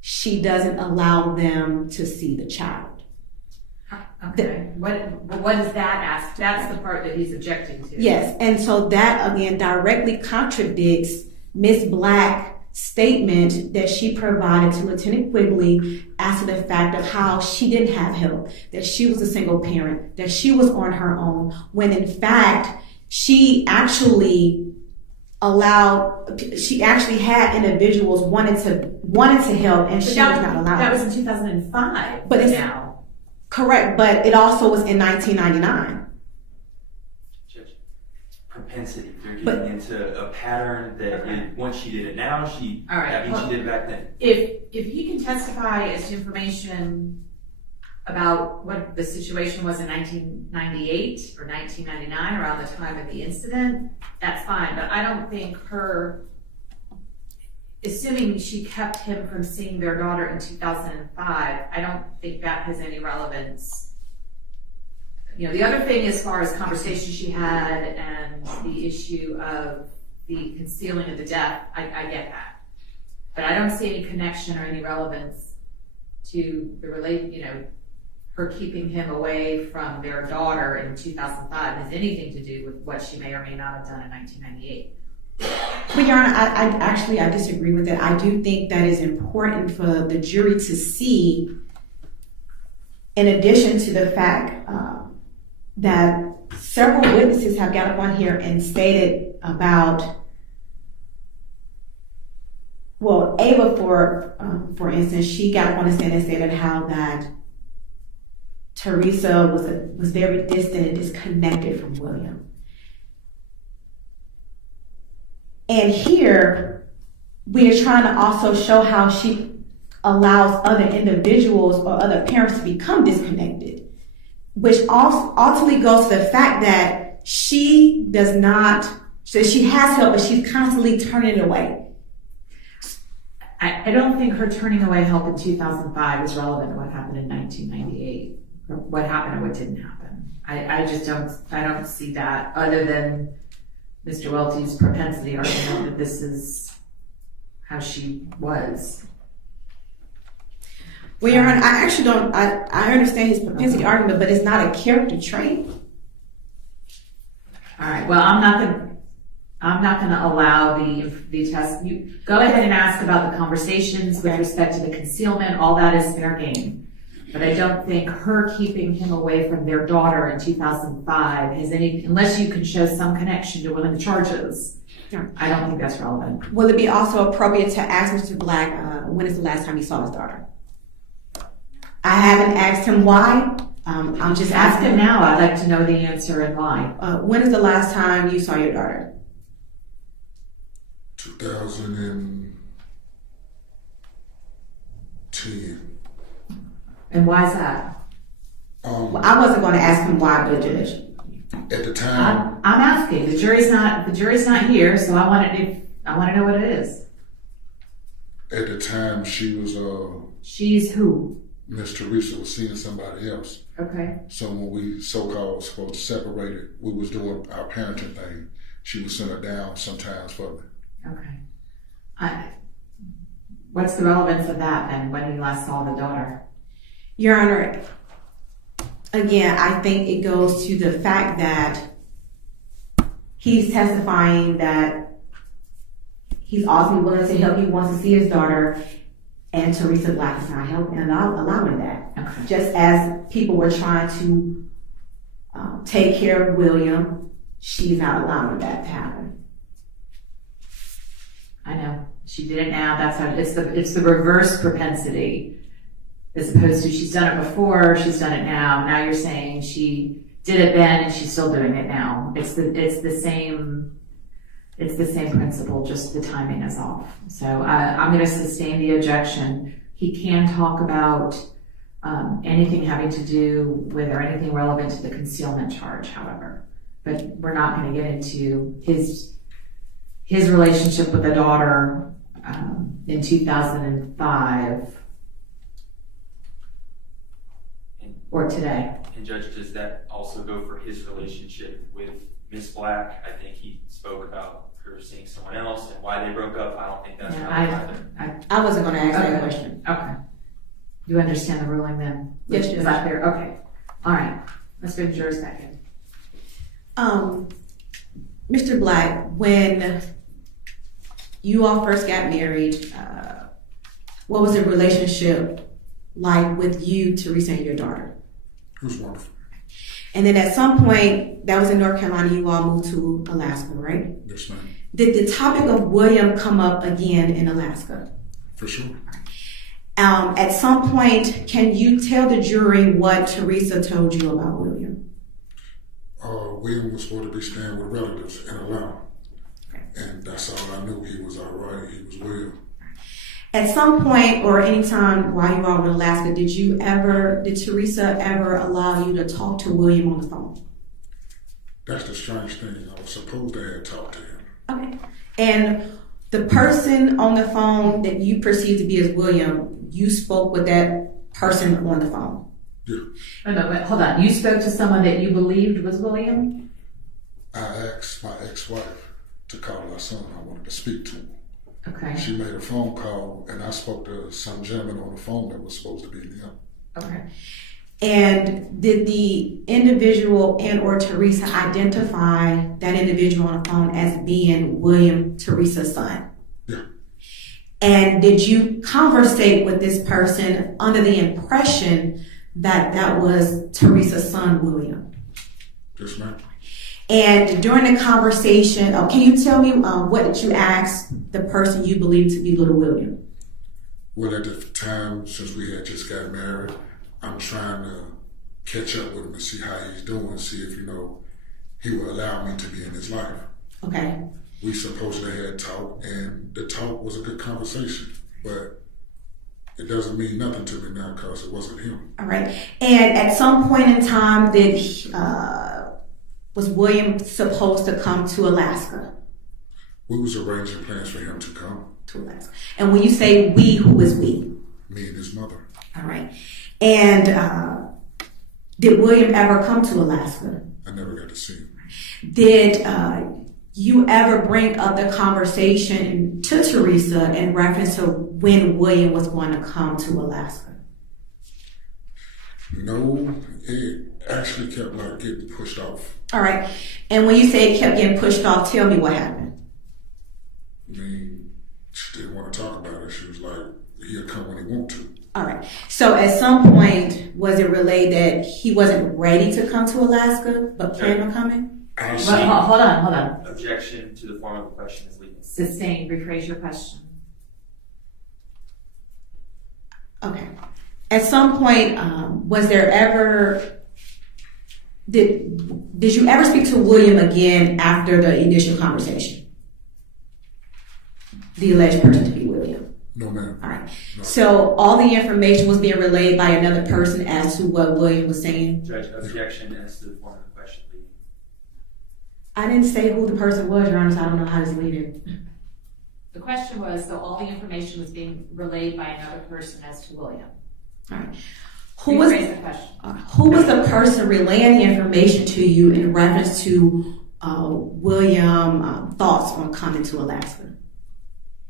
she doesn't allow them to see the child. Okay. What is that asked? That's the part that he's objecting to. Yes, and so that again directly contradicts Ms. Black's statement that she provided to Lieutenant Quigley as to the fact of how she didn't have help, that she was a single parent, that she was on her own, when in fact she actually had individuals wanted to help, and she was not allowed. That was in 2005. But it's now correct, but it also was in 1999. Judge, propensity. They're getting into a pattern that once she did it now, she did it back then. If he can testify as to information about what the situation was in 1998 or 1999, around the time of the incident, that's fine. But I don't think assuming she kept him from seeing their daughter in 2005, I don't think that has any relevance. You know, the other thing as far as conversations she had and the issue of the concealing of the death, I get that. But I don't see any connection or any relevance to the her keeping him away from their daughter in 2005 has anything to do with what she may or may not have done in 1998. Well, Your Honor, I disagree with that. I do think that is important for the jury to see, in addition to the fact that several witnesses have got up on here and stated about, well, Ava, for instance, she got up on the stand and stated how that Teresa was very distant and disconnected from William. And here, we are trying to also show how she allows other individuals or other parents to become disconnected, which ultimately goes to the fact that she has help, but she's constantly turning it away. I don't think her turning away help in 2005 is relevant to what happened in 1998. What happened or what didn't happen. I don't see that, other than Mr. Welty's propensity argument that this is how she was. Well, Your Honor, I actually don't, I understand his propensity argument, but it's not a character trait. All right, well, I'm not I'm not going to allow the test. You go ahead and ask about the conversations with respect to the concealment. All that is fair game. But I don't think her keeping him away from their daughter in 2005 has any, unless you can show some connection to one of the charges. Yeah. I don't think that's relevant. Will it be also appropriate to ask Mr. Black when is the last time he saw his daughter? I haven't asked him why. I'm just Ask asking him now. I'd like to know the answer and why. When is the last time you saw your daughter? 2010. And why is that? Well, I wasn't going to ask him why, but At the time, I'm asking. The jury's not here, so I want to know what it is. at the time she was, She's who? Miss Teresa was seeing somebody else. Okay. So when we so-called supposed to separate it, we was doing our parenting thing. She would send her down sometimes for me. Okay. What's the relevance of that then, when you last saw the daughter? Your Honor, again, I think it goes to the fact that he's testifying that he's also willing to help. He wants to see his daughter, and Teresa Black is not helping and not allowing that. Okay. Just as people were trying to take care of William, she's not allowing that to happen. I know. She did it now. That's how it's the reverse propensity. As opposed to she's done it before, she's done it now. Now you're saying she did it then and she's still doing it now. It's the same principle, just the timing is off. So I'm going to sustain the objection. He can talk about anything having to do with or anything relevant to the concealment charge, however. But we're not going to get into his relationship with the daughter in 2005 or today. And Judge, does that also go for his relationship with Miss Black? I think he spoke about her seeing someone else and why they broke up. I don't think that's relevant either. I wasn't going to ask that question. Okay. You understand the ruling then? Yes, Is that fair? Okay. All right. Let's bring the jurors back in. Mr. Black, when you all first got married, what was the relationship like with you, Teresa, and your daughter? It was wonderful. And then at some point, that was in North Carolina, you all moved to Alaska, right? Yes, ma'am. Did the topic of William come up again in Alaska? For sure. At some point, can you tell the jury what Teresa told you about William? William was supposed to be staying with relatives in Atlanta. Okay. And that's all I knew. He was all right. He was well. At some point or any time while you were in Alaska, did Teresa ever allow you to talk to William on the phone? That's the strange thing. I was supposed to have talked to him. Okay. And the person on the phone that you perceived to be as William, you spoke with that person on the phone? Yeah. Oh, no, wait, hold on. You spoke to someone that you believed was William? I asked my ex-wife to call our son. I wanted to speak to him. Okay. She made a phone call, and I spoke to some gentleman on the phone that was supposed to be him. Okay. And did the individual and or Teresa identify that individual on the phone as being William, Teresa's son? Yeah. And did you conversate with this person under the impression that that was Teresa's son, William? Yes, ma'am. And during the conversation, can you tell me what did you ask the person you believe to be little William? Well, at the time, since we had just got married, I'm trying to catch up with him and see how he's doing, see if, he will allow me to be in his life. Okay. We supposedly had talk, and the talk was a good conversation, but it doesn't mean nothing to me now because it wasn't him. All right. And at some point in time, was William supposed to come to Alaska? We was arranging plans for him to come. To Alaska. And when you say we, who is we? Me and his mother. All right. And did William ever come to Alaska? I never got to see him. Did you ever bring up the conversation to Teresa in reference to when William was going to come to Alaska? No, it actually kept getting pushed off. All right. And when you say it kept getting pushed off, tell me what happened. I mean, she didn't want to talk about it. She was like, he'll come when he want to. All right. So at some point, was it relayed that he wasn't ready to come to Alaska, but planned on coming? Well, hold on. Objection to the form of the question is legal. Sustained. Rephrase your question. Okay. At some point, was there ever, did you ever speak to William again after the initial conversation? The alleged person to be William. No, ma'am. All right. No. So all the information was being relayed by another person as to what William was saying? Judge, objection as to the form of the question legal. I didn't say who the person was, Your Honor, so I don't know how to lead it. The question was, so all the information was being relayed by another person as to William. All right. Rephrase the question. Who was the person relaying the information to you in reference to William thoughts on coming to Alaska?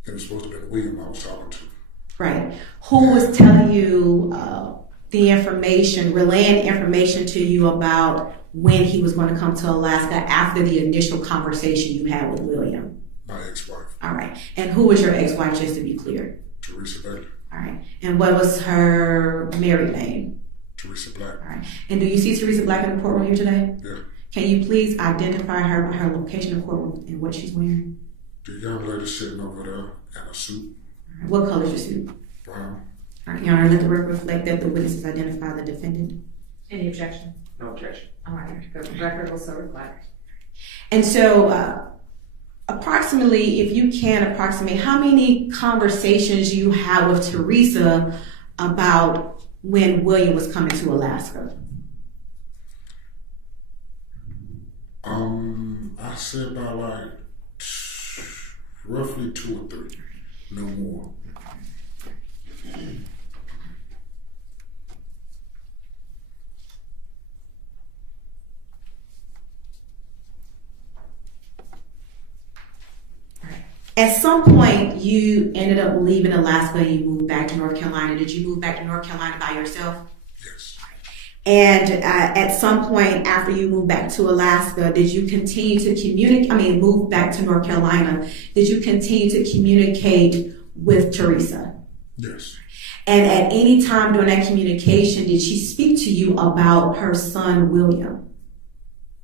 It was supposed to be William I was talking to. Right. Who was telling you the information, relaying information to you about when he was going to come to Alaska after the initial conversation you had with William? My ex-wife. All right. And who was your ex-wife, just to be clear? Teresa Black. All right. And what was her married name? Teresa Black. All right. And do you see Teresa Black in the courtroom here today? Yeah. Can you please identify her by her location in the courtroom and what she's wearing? The young lady sitting over there in a suit. All right. What color is your suit? Brown. All right, Your Honor, let the record reflect that the witnesses identify the defendant. Any objection? No objection. All right. The record will so reflect. And so, approximately, if you can approximate, how many conversations you had with Teresa about when William was coming to Alaska? I said about like roughly 2 or 3, no more. At some point, you ended up leaving Alaska and you moved back to North Carolina. Did you move back to North Carolina by yourself? Yes. And at some point after you moved back to Alaska, did you continue to communicate, move back to North Carolina, did you continue to communicate with Teresa? Yes. And at any time during that communication, did she speak to you about her son, William?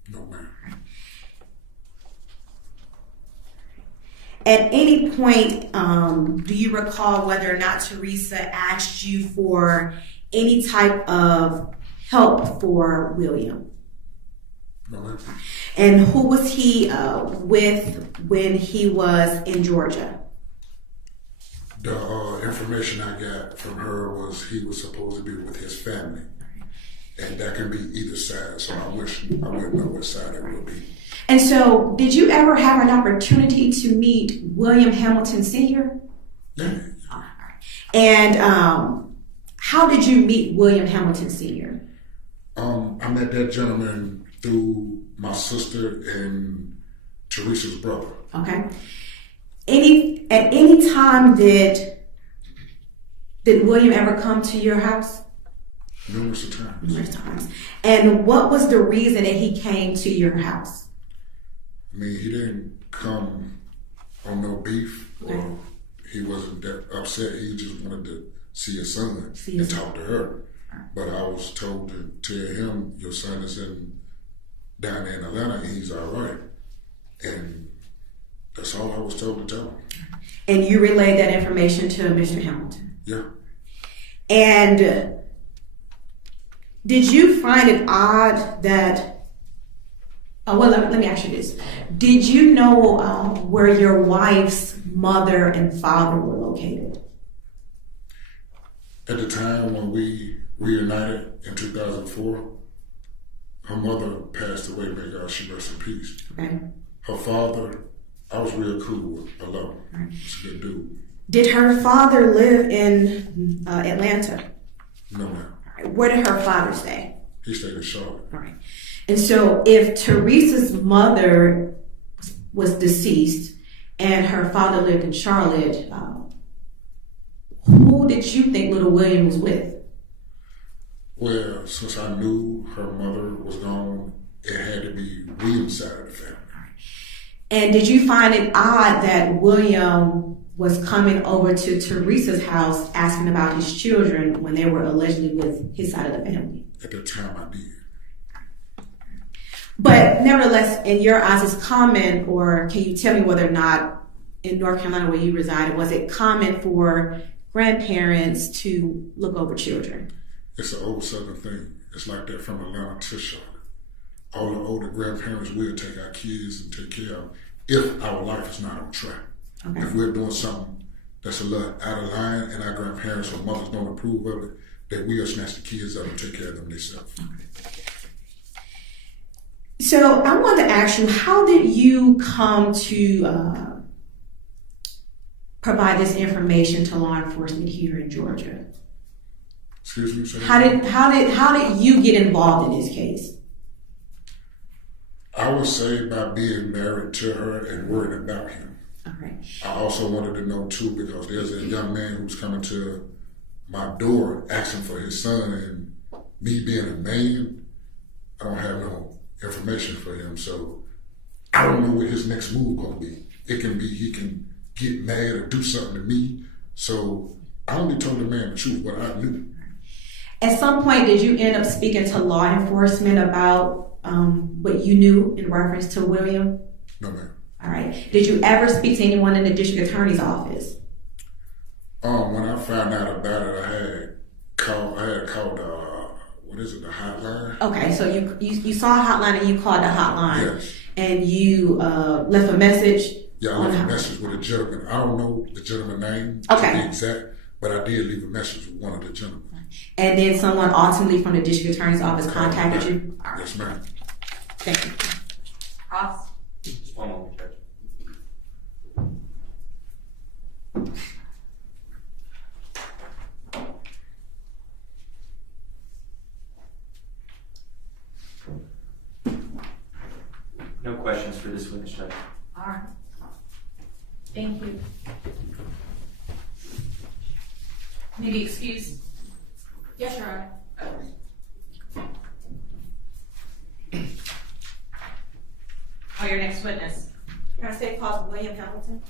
No, ma'am. At any point, do you recall whether or not Teresa asked you for any type of help for William? No, ma'am. And who was he with when he was in Georgia? The information I got from her was he was supposed to be with his family. And that can be either side, so I wouldn't know what side it would be. And so, did you ever have an opportunity to meet William Hamilton Sr.? Yeah. And how did you meet William Hamilton Sr.? I met that gentleman through my sister and Teresa's brother. Okay. At any time did William ever come to your house? Numerous times. Numerous times. And what was the reason that he came to your house? I mean, he didn't come on no beef, Okay. or he wasn't that upset. He just wanted to see his son and talk to her. But I was told to tell him, your son is down there in Atlanta, and he's all right. And that's all I was told to tell him. And you relayed that information to Mr. Hamilton? Yeah. And did you find it odd that, let me ask you this. Did you know where your wife's mother and father were located? At the time when we reunited in 2004, her mother passed away, may God she rest in peace. Okay. Her father, I was real cool with, alone. He's a good dude. Did her father live in Atlanta? No, ma'am. Where did her father stay? He stayed in Charlotte. All right. And so if Teresa's mother was deceased and her father lived in Charlotte, who did you think little William was with? Well, since I knew her mother was gone, it had to be William's side of the family. And did you find it odd that William was coming over to Teresa's house asking about his children when they were allegedly with his side of the family? At the time I did. But nevertheless, in your eyes, it's common, or can you tell me whether or not in North Carolina where you resided, was it common for grandparents to look over children? It's an old Southern thing. It's like that from Atlanta to Charlotte. All the older grandparents will take our kids and take care of them if our life is not on track. Okay. If we're doing something that's a little out of line and our grandparents or mothers don't approve of it, they will snatch the kids up and take care of them themselves. Okay. So I wanted to ask you, how did you come to provide this information to law enforcement here in Georgia? Excuse me, sir? How did you get involved in this case? I would say by being married to her and worried about him. All right. I also wanted to know too, because there's a young man who's coming to my door asking for his son, and me being a man, I don't have no information for him, so I don't know what his next move gonna be. It can be he can get mad or do something to me, so I only told the man the truth, what I knew. At some point, did you end up speaking to law enforcement about what you knew in reference to William? No, ma'am. All right. Did you ever speak to anyone in the district attorney's office? When I found out about it, I had called the hotline? Okay, so you saw a hotline and you called the hotline. Yes. And you left a message? Yeah, I left a message with a gentleman. I don't know the gentleman's name okay. to be exact, but I did leave a message with one of the gentlemen. And then someone ultimately from the district attorney's office contacted you? Right. Yes, ma'am. Thank you. Ross? Just one moment, Judge. No questions for this witness, Judge. All right. Thank you. Maybe excuse. Yes, Your Honor. Oh, your next witness. Can I say call William Hamilton?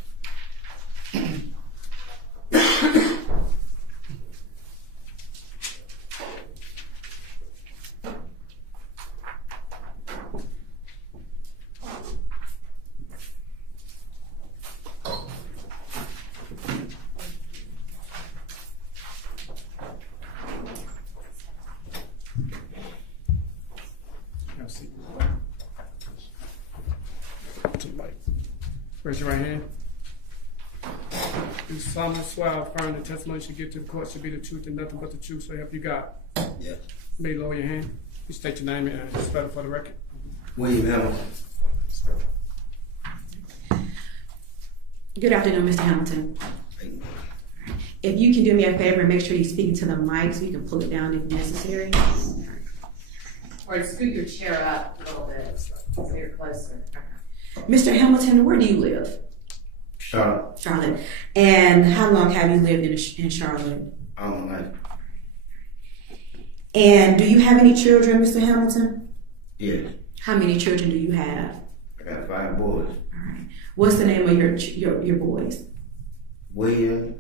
Raise your right hand. You solemnly swear or affirm the testimony you should give to the court should be the truth and nothing but the truth, so help you God. Yes. May lower your hand. You state your name and spell it for the record. William Hamilton. Good afternoon, Mr. Hamilton. If you can do me a favor and make sure you speak into the mic so you can pull it down if necessary. Or scoot your chair up a little bit so you're closer. Mr. Hamilton, where do you live? Charlotte. Charlotte. And how long have you lived in Charlotte? All my life. And do you have any children, Mr. Hamilton? Yes. How many children do you have? I got 5 boys. All right. What's the name of your boys? William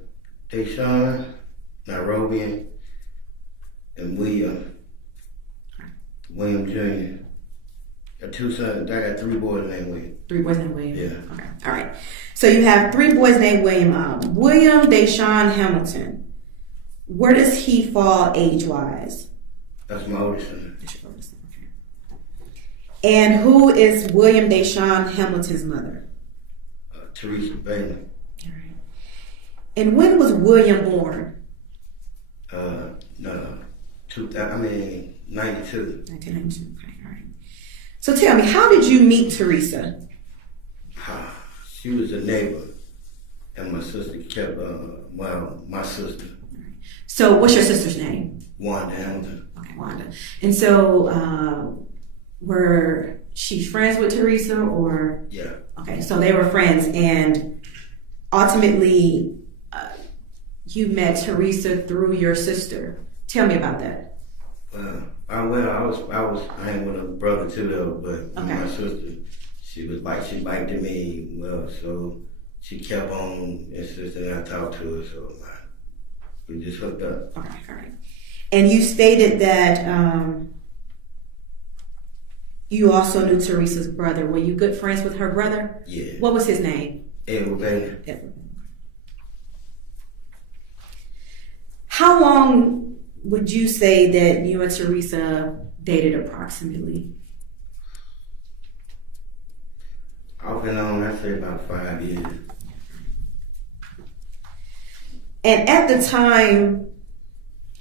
Dashawn, Nairobi, and William Jr. Got 2 sons. I got 3 boys named William. 3 boys named William? Yeah. Okay. All right. So you have 3 boys named William. William Dashawn Hamilton. Where does he fall age-wise? That's my oldest son. Okay. And who is William Dashawn Hamilton's mother? Teresa Black. All right. And when was William born? 92. 1992. Okay. All right. So tell me, how did you meet Teresa? She was a neighbor, and my sister kept, my sister. Right. So what's your sister's name? Wanda Hamilton. Okay, Wanda. And so were she friends with Teresa or? Yeah. Okay, so they were friends, and ultimately you met Teresa through your sister. Tell me about that. I was hanging with a brother too, though, but okay. My sister, she liked me well, so she kept on insisting I talk to her, so we just hooked up. All right. And you stated that you also knew Teresa's brother. Were you good friends with her brother? Yeah. What was his name? Edward. How long would you say that you and Teresa dated approximately? Off and on, I'd say about 5 years. And at the time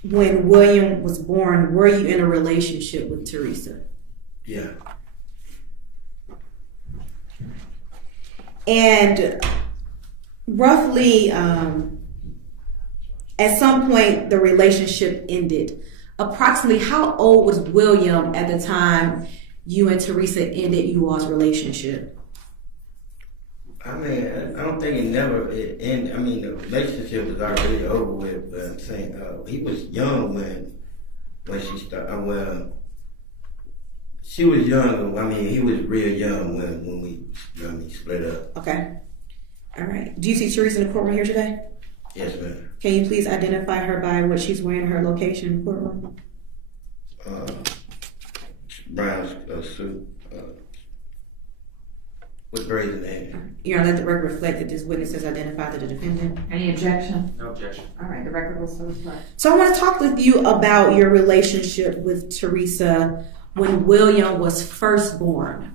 when William was born, were you in a relationship with Teresa? Yeah. And roughly, at some point, the relationship ended. Approximately how old was William at the time you and Teresa ended you all's relationship? I mean, I don't think it ended. I mean, the relationship was already over with, but I'm saying he was young when she started. Well, she was young. I mean, he was real young when we split up. Okay. All right. Do you see Teresa in the courtroom here today? Yes, ma'am. Can you please identify her by what she's wearing, her location in the courtroom? Brown suit. With braids in the hair. You're gonna let the record reflect that this witness has identified the defendant. Any objection? No objection. All right, the record will so reflect. So I want to talk with you about your relationship with Teresa when William was first born.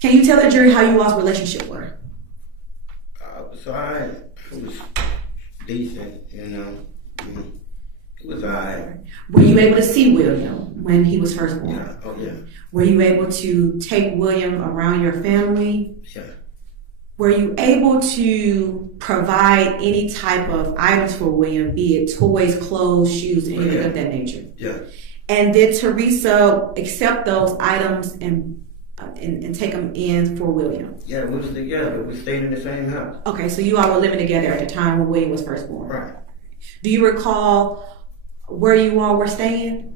Can you tell the jury how you all's relationship were? So it was decent, you know. It was alright. Were you able to see William when he was first born? Yeah. Oh yeah. Were you able to take William around your family? Yeah. Were you able to provide any type of items for William, be it toys, clothes, shoes, anything of that nature? Yeah. And did Teresa accept those items and take them in for William? Yeah, we was together. We stayed in the same house. Okay, so you all were living together at the time when William was first born. Right. Do you recall where you all were staying?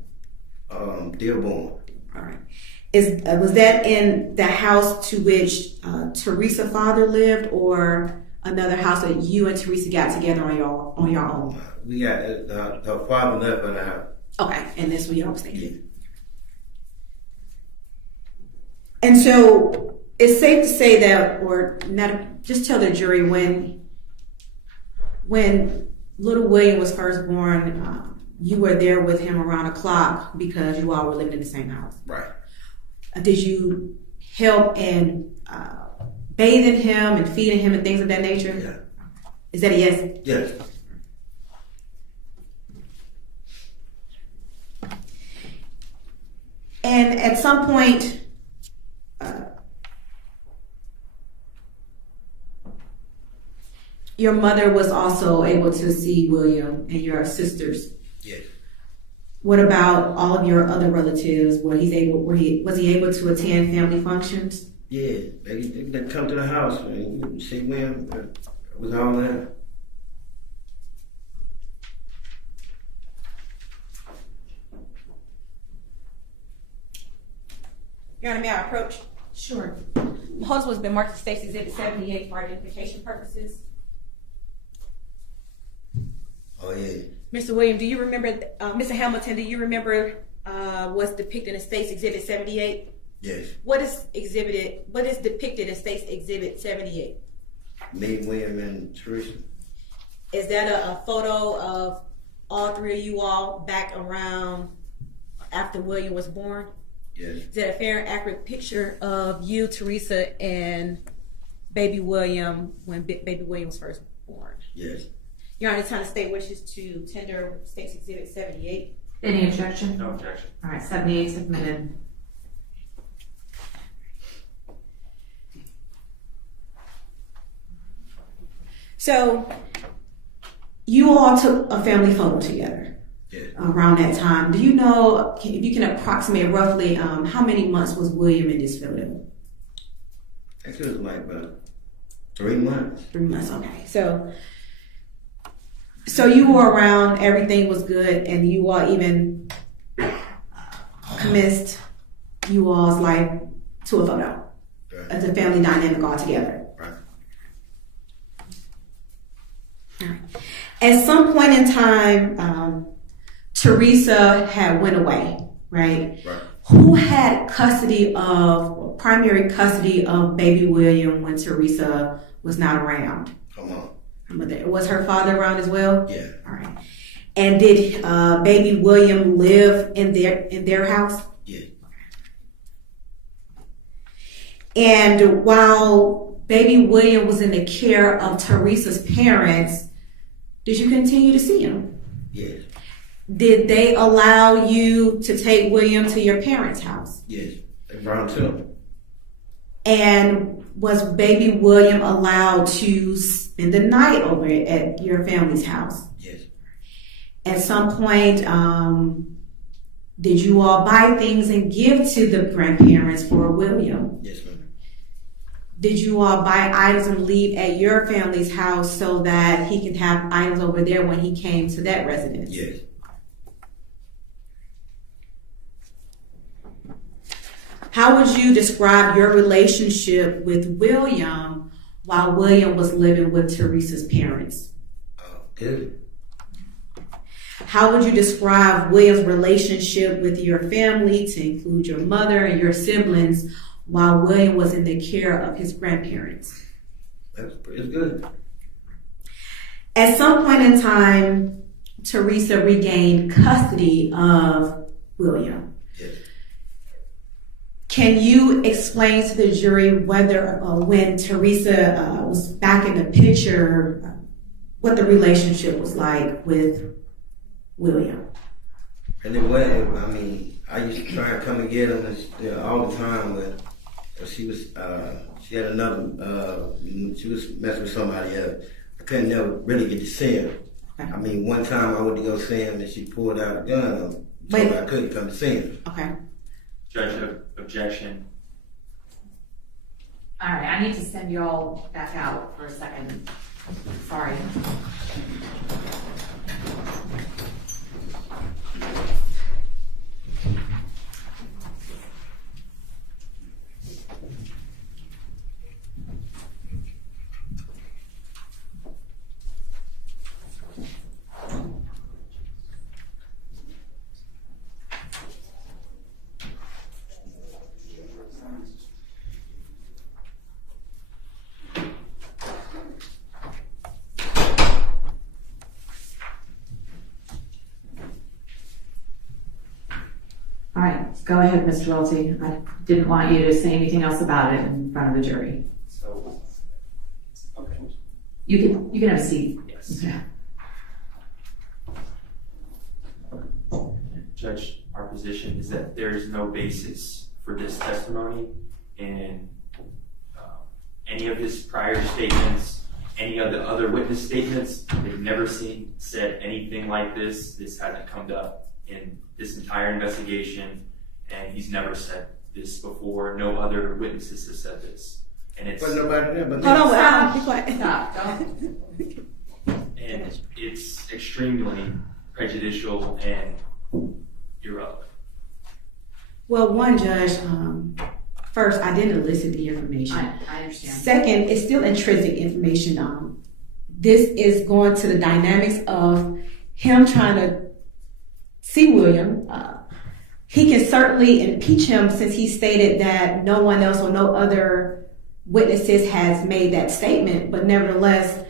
Dearborn. All right. Was that in the house to which Teresa's father lived, or another house that you and Teresa got together on your own? We got her father left in the house. Okay, and that's where y'all was staying. Yeah. And so it's safe to say that, or not, just tell the jury when little William was first born, you were there with him around the clock because you all were living in the same house. Right. Did you help in bathing him and feeding him and things of that nature? Yeah. Is that a yes? Yes. And at some point, your mother was also able to see William and your sisters. Yes. What about all of your other relatives? Was he able to attend family functions? Yeah, they come to the house and see William. It was all there. Your Honor, may I approach? Sure. My husband has been marked as State's Exhibit 78 for identification purposes. Oh yeah. Mr. William, do you remember, Mr. Hamilton, do you remember what's depicted in State's Exhibit 78? Yes. What is depicted in State's Exhibit 78? Me, William, and Teresa. Is that a photo of all three of you all back around after William was born? Yes. Is that a fair and accurate picture of you, Teresa, and baby William when baby William was first born? Yes. Your Honor, time the state wishes to tender State's Exhibit 78. Any objection? No objection. All right, 78 submitted. So, you all took a family photo together. Yeah. Around that time. Do you know, if you can approximate roughly, how many months was William in this photo? I think it was like about 3 months. 3 months, okay. So you were around, everything was good, and you all even commenced you all's life to a photo. the family dynamic altogether. Right. All right. At some point in time, Teresa had went away, right? Right. Who had primary custody of baby William when Teresa was not around? Come on. Was her father around as well? Yeah. All right. And did baby William live in their house? Yeah. And while baby William was in the care of Teresa's parents, did you continue to see him? Yes. Did they allow you to take William to your parents' house? Yes. They brought him to him. And was baby William allowed to spend the night over at your family's house? Yes. At some point, did you all buy things and give to the grandparents for William? Yes, ma'am. Did you all buy items and leave at your family's house so that he can have items over there when he came to that residence? Yes. How would you describe your relationship with William while William was living with Teresa's parents? Good. How would you describe William's relationship with your family, to include your mother and your siblings, while William was in the care of his grandparents? That's good. At some point in time, Teresa regained custody of William. Yes. Can you explain to the jury whether when Teresa was back in the picture, what the relationship was like with William? And it was, I mean, I used to try and come and get him all the time, but she was, she had another, she was messing with somebody else. I couldn't never really get to see him. Okay. I mean, one time I went to go see him and she pulled out a gun on him, so I couldn't come to see him. Okay. Judge, objection. All right, I need to send you all back out for a second. Sorry. All right, go ahead, Mr. Welty. I didn't want you to say anything else about it in front of the jury. So, okay. You can have a seat. Yes. Yeah. Judge, our position is that there is no basis for this testimony in any of his prior statements, any of the other witness statements. They've never said anything like this. This hasn't come up in this entire investigation, and he's never said this before. No other witnesses have said this. And it's But nobody there, but Hold on, be quiet. Stop, don't. and it's extremely prejudicial and irrelevant. Well, one, Judge, first, I didn't elicit the information. I understand. Second, it's still intrinsic information. This is going to the dynamics of him trying to see William. He can certainly impeach him since he stated that no one else or no other witnesses has made that statement, but nevertheless,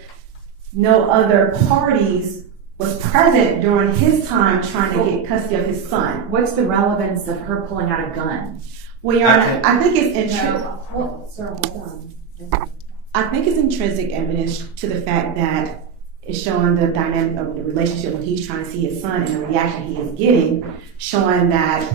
no other parties was present during his time trying to get custody of his son. What's the relevance of her pulling out a gun? Well, Your Honor, I think it's intrinsic. No, sir, hold on. I think it's intrinsic evidence to the fact that it's showing the dynamic of the relationship when he's trying to see his son and the reaction he is getting, showing that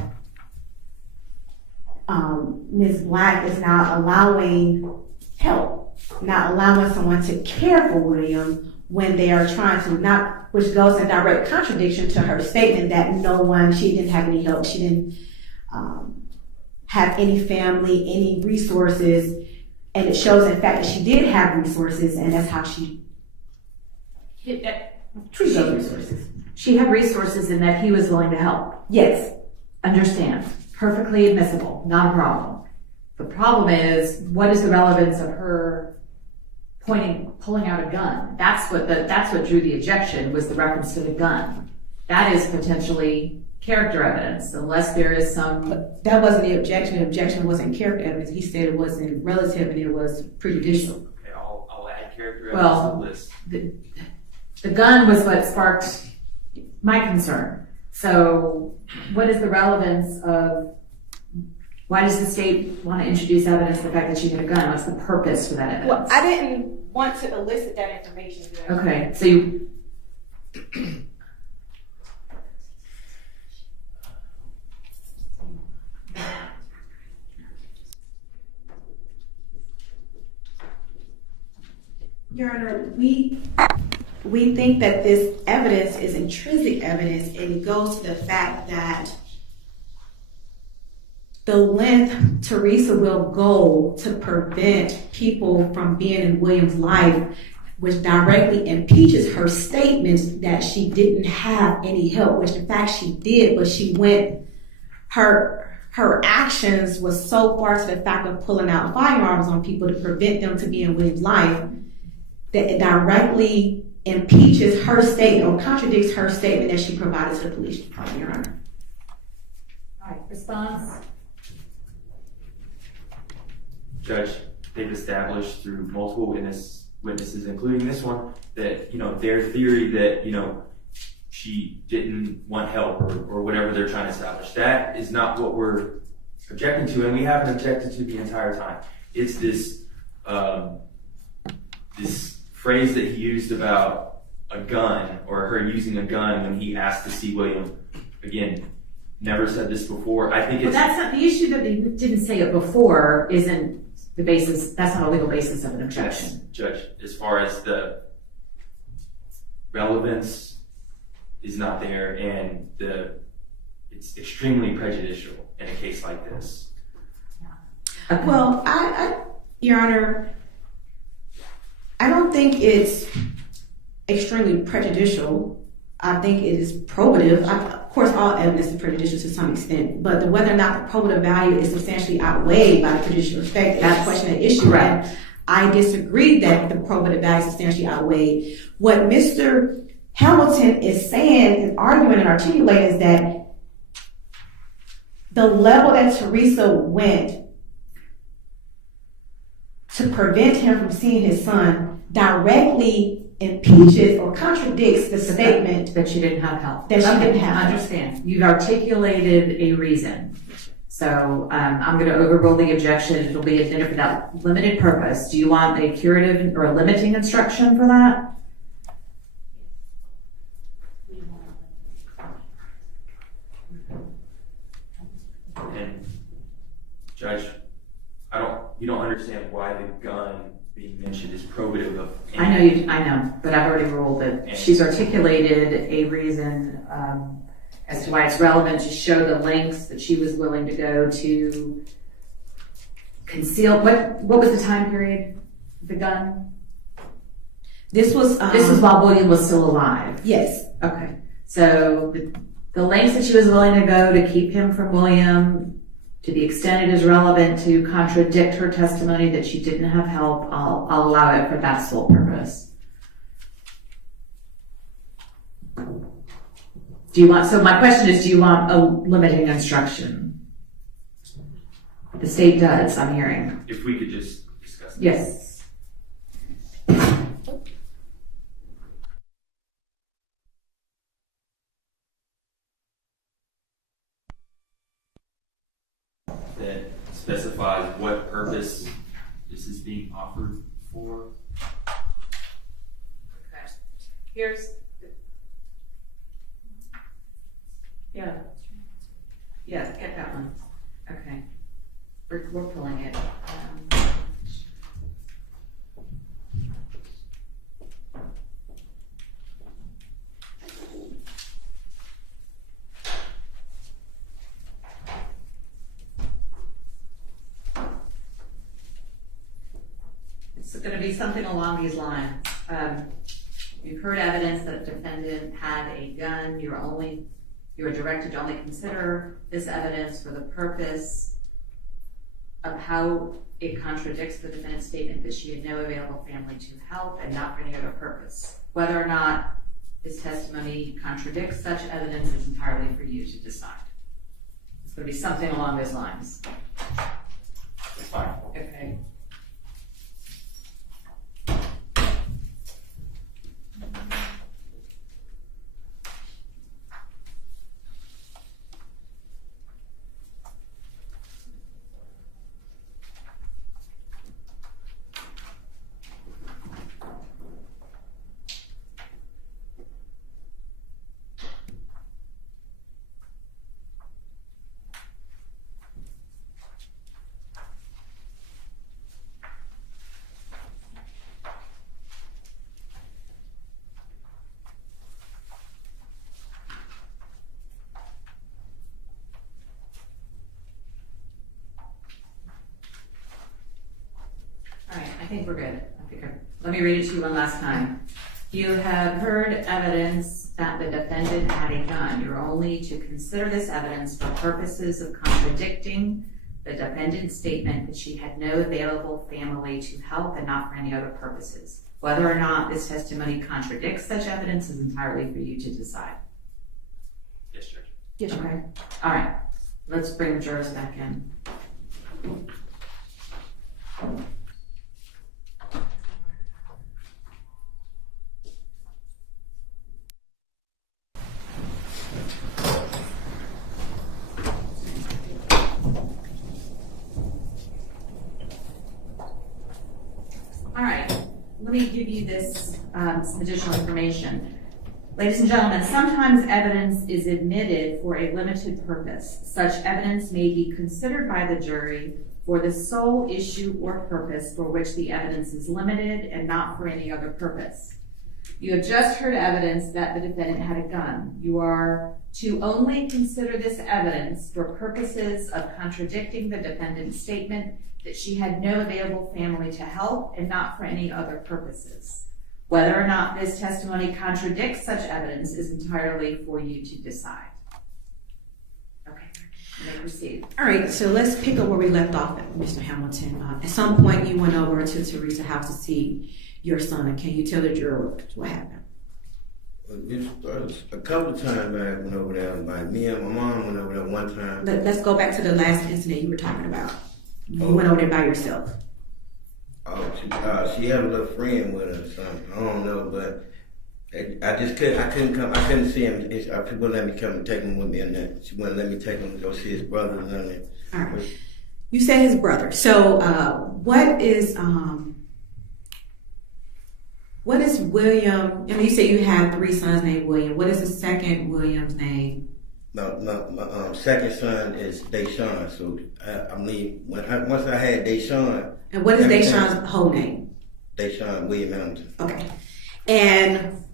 Ms. Black is not allowing help, not allowing someone to care for William when they are trying to, not, which goes in direct contradiction to her statement that she didn't have any help, she didn't have any family, any resources, and it shows in fact that she did have resources, and that's how she treats those resources. She had resources in that he was willing to help. Yes. Understand. Perfectly admissible. Not a problem. The problem is, what is the relevance of her pulling out a gun? That's what drew the objection, was the reference to the gun. That is potentially character evidence, unless there is some. But that wasn't the objection. The objection wasn't character evidence. He said it wasn't relative and it was prejudicial. Okay, I'll add character evidence to the list. The gun was what sparked my concern. So, what is the relevance of? Why does the state want to introduce evidence of the fact that she had a gun? What's the purpose for that evidence? Well, I didn't want to elicit that information. Okay, so you. Your Honor, we think that this evidence is intrinsic evidence, and it goes to the fact that the length Teresa will go to prevent people from being in William's life, which directly impeaches her statements that she didn't have any help, which in fact she did, but she went, her actions was so far to the fact of pulling out firearms on people to prevent them to be in William's life that it directly impeaches her statement or contradicts her statement that she provided to the police department, Your Honor. All right, response? Judge, they've established through multiple witnesses, including this one, that, their theory that, she didn't want help or whatever they're trying to establish. That is not what we're objecting to, and we haven't objected to the entire time. It's this this phrase that he used about a gun, or her using a gun when he asked to see William. Again, never said this before. I think it's... Well, that's not the issue that they didn't say it before, isn't the basis, that's not a legal basis of an objection. Judge, as far as the relevance is not there, and it's extremely prejudicial in a case like this. Okay. Well, I Your Honor, I don't think it's extremely prejudicial. I think it is probative. Of course, all evidence is prejudicial to some extent, but whether or not the probative value is substantially outweighed by the prejudicial effect, that's a question of issue. Correct. I disagree that the probative value is substantially outweighed. What Mr. Hamilton is saying and arguing and articulating is that the level that Teresa went to prevent him from seeing his son directly impeaches or contradicts the statement that she didn't have help. That she didn't have help. I understand. You've articulated a reason. So I'm going to overrule the objection. It'll be admitted for that limited purpose. Do you want a curative or a limiting instruction for that? And Judge, you don't understand why the gun being mentioned is probative of anything. I know, but I've already ruled that she's articulated a reason as to why it's relevant to show the lengths that she was willing to go to conceal. What was the time period? The gun? This was while William was still alive. Yes. Okay. So the lengths that she was willing to go to keep him from William, to the extent it is relevant to contradict her testimony that she didn't have help, I'll allow it for that sole purpose. So my question is, do you want a limiting instruction? The state does, I'm hearing. If we could just discuss this. Yes. That specifies what purpose this is being offered for. Okay. Here's get that one. Okay. We're pulling it. It's going to be something along these lines. You've heard evidence that a defendant had a gun. You are directed to only consider this evidence for the purpose of how it contradicts the defendant's statement that she had no available family to help and not for any other purpose. Whether or not this testimony contradicts such evidence is entirely for you to decide. It's going to be something along those lines. It's fine. Okay. All right, I think we're good. Let me read it to you one last time. You have heard evidence that the defendant had a gun. You're only to consider this evidence for purposes of contradicting the defendant's statement that she had no available family to help and not for any other purposes. Whether or not this testimony contradicts such evidence is entirely for you to decide. Yes, Judge. Yes, sir. Okay. All right. Let's bring the jurors back in. All right, let me give you this some additional information. Ladies and gentlemen, sometimes evidence is admitted for a limited purpose. Such evidence may be considered by the jury for the sole issue or purpose for which the evidence is limited and not for any other purpose. You have just heard evidence that the defendant had a gun. You are to only consider this evidence for purposes of contradicting the defendant's statement that she had no available family to help and not for any other purposes. Whether or not this testimony contradicts such evidence is entirely for you to decide. Okay, you may proceed. All right, so let's pick up where we left off, Mr. Hamilton. At some point, you went over to Teresa house to see your son. Can you tell the juror what happened? A couple of times I went over there. Like me and my mom went over there one time. Let's go back to the last incident you were talking about. You went over there by yourself. Oh, she had a little friend with her or something. I don't know, but I couldn't come. I couldn't see him. She wouldn't let me come and take him with me, and then she wouldn't let me take him to go see his brother and none of that. All right. You said his brother. So, what is William? I mean, you say you have 3 sons named William. What is the second William's name? No, my second son is Dashawn. So I believe once I had Dashawn. And what is Dashawn's whole name? Dashawn William Hamilton. Okay. And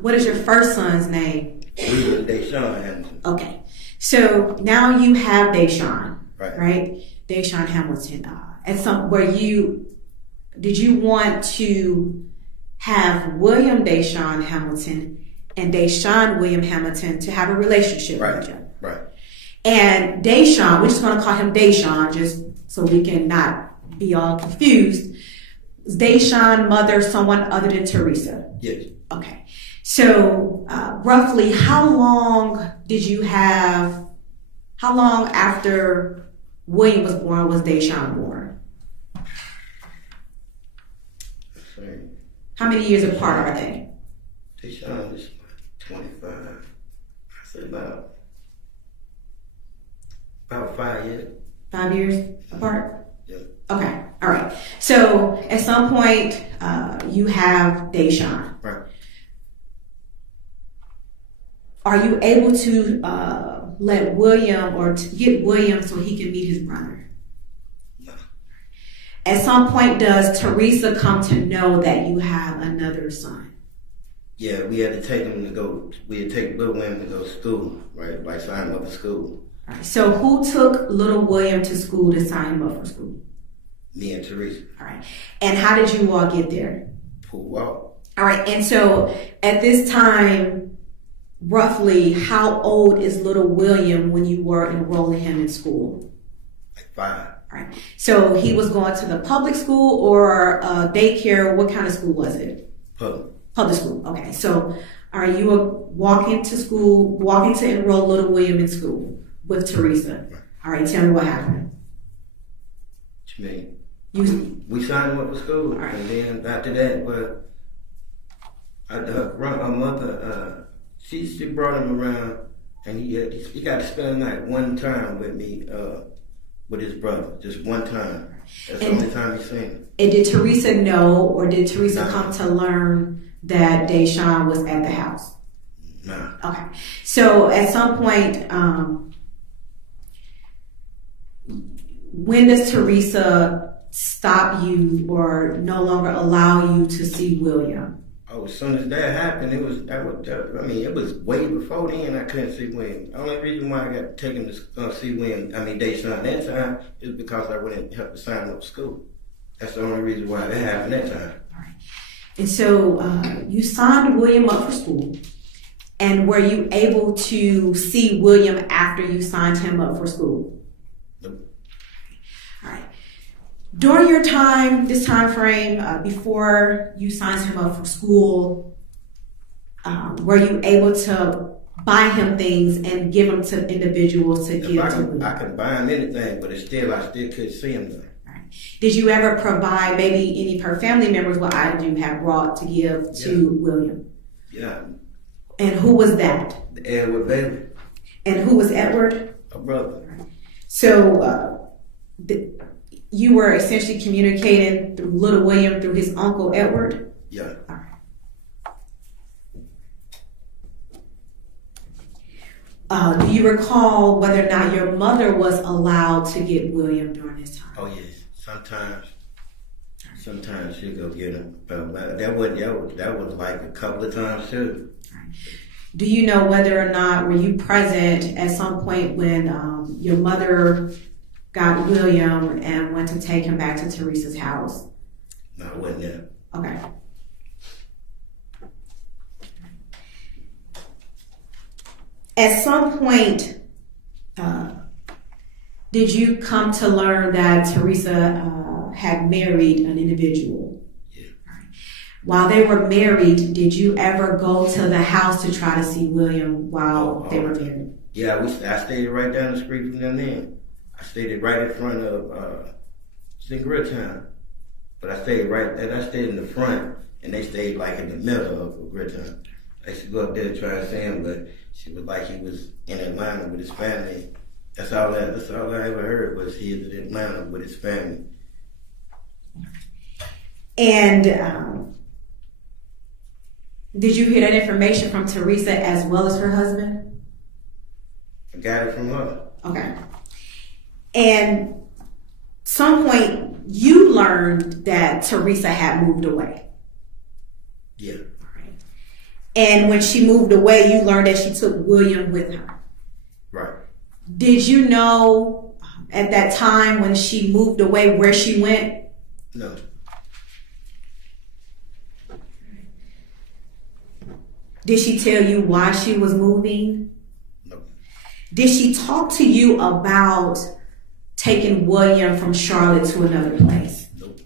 what is your first son's name? William Dashawn Hamilton. Okay. So now you have Dashawn, right? Dashawn Hamilton. Did you want to have William Dashawn Hamilton and Dashawn William Hamilton to have a relationship with each other? Right. And Dashawn, we're just going to call him Dashawn just so we can not be all confused. Is Dashawn mother someone other than Teresa? Yes. Okay. So roughly how long after William was born was Dashawn born? How many years apart are they? Dashawn is 25. I said about 5 years. 5 years apart? Yeah. Okay. All right. So at some point, you have Dashawn. Right. Are you able to let William or to get William so he can meet his brother? No. At some point, does Teresa come to know that you have another son? Yeah, we had to take him to go. We had to take little William to go to school, right? Like sign him up for school. All right. So who took little William to school to sign him up for school? Me and Teresa. All right. And how did you all get there? Pool out. All right. And so at this time, roughly how old is little William when you were enrolling him in school? Like 5. All right. So he was going to the public school or daycare? What kind of school was it? Public school. Okay. So, all right, you were walking to enroll little William in school with Teresa. All right. Tell me what happened. What you mean? We signed him up for school, right. And then after that, her mother, she brought him around, and he got to spend the night one time with me, with his brother, just one time. That's the only time he seen him. And did Teresa know, or did Teresa come to learn that Dashawn was at the house? No. Okay. So at some point, when does Teresa stop you or no longer allow you to see William? Oh, as soon as that happened, it was way before then I couldn't see William. The only reason why I got taken to see Dashawn that time is because I went and helped to sign up for school. That's the only reason why that happened that time. All right. And so you signed William up for school, and were you able to see William after you signed him up for school? Nope. All right. During your time, this time frame, before you signed him up for school, were you able to buy him things and give them to individuals to give to William? I could buy him anything, but I still couldn't see him though. Did you ever provide maybe any of her family members what items you have brought to give to William? Yeah. And who was that? Edward baby. And who was Edward? A brother. So you were essentially communicating through little William through his uncle Edward? Yeah. All right. Do you recall whether or not your mother was allowed to get William during this time? Oh yes. Sometimes she'll go get him. That was like a couple of times too. Do you know whether or not were you present at some point when your mother got William and went to take him back to Teresa's house? No, I wasn't there. Okay. At some point, did you come to learn that Teresa had married an individual? Yeah. Right. While they were married, did you ever go to the house to try to see William while they were married? Yeah, I stayed right down the street from them then. I stayed right in front of Gridtown. But I stayed in the front, and they stayed like in the middle of Gridtown. I used to go up there to try to see him, but she was like he was in Atlanta with his family. That's all I ever heard was he was in Atlanta with his family. And did you hear that information from Teresa as well as her husband? I got it from her. Okay. And some point you learned that Teresa had moved away. Yeah. Right. And when she moved away, you learned that she took William with her. Right. Did you know at that time when she moved away where she went? No. Did she tell you why she was moving? No. Did she talk to you about taking William from Charlotte to another place? Nope.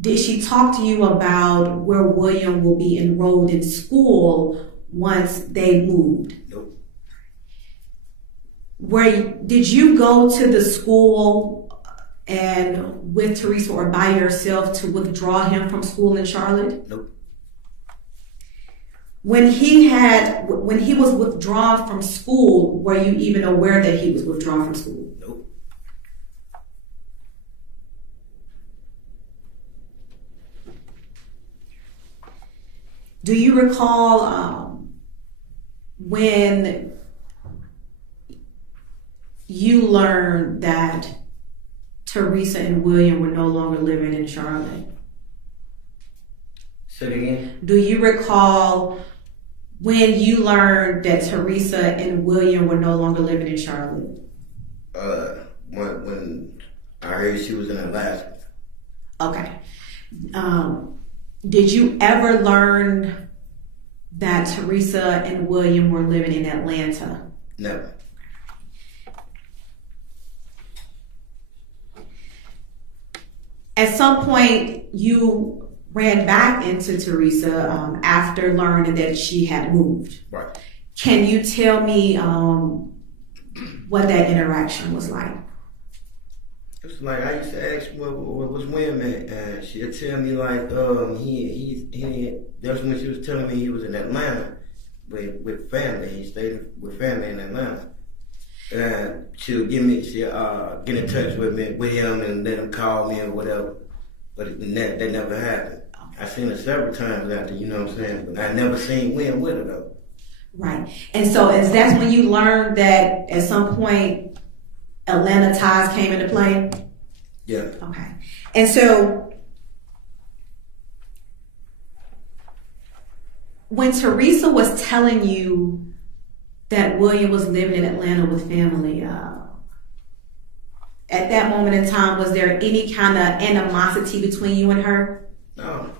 Did she talk to you about where William will be enrolled in school once they moved? Nope. Did you go to the school and with Teresa or by yourself to withdraw him from school in Charlotte? Nope. When he was withdrawn from school, were you even aware that he was withdrawn from school? Nope. Do you recall when you learned that Teresa and William were no longer living in Charlotte? Say it again. Do you recall when you learned that Teresa and William were no longer living in Charlotte? When I heard she was in Alaska. Okay. Did you ever learn that Teresa and William were living in Atlanta? Never. At some point, you ran back into Teresa after learning that she had moved. Right. Can you tell me what that interaction was like? It's like I used to ask what was William at, and she'd tell me like he that's when she was telling me he was in Atlanta with family. He stayed with family in Atlanta. And she'll get in touch with him and let him call me or whatever. But that never happened. I seen her several times after, you know what I'm saying? But I never seen William with her though. Right. And so that's when you learned that at some point Atlanta ties came into play? Yeah. Okay. And so when Teresa was telling you that William was living in Atlanta with family, at that moment in time, was there any kind of animosity between you and her? No.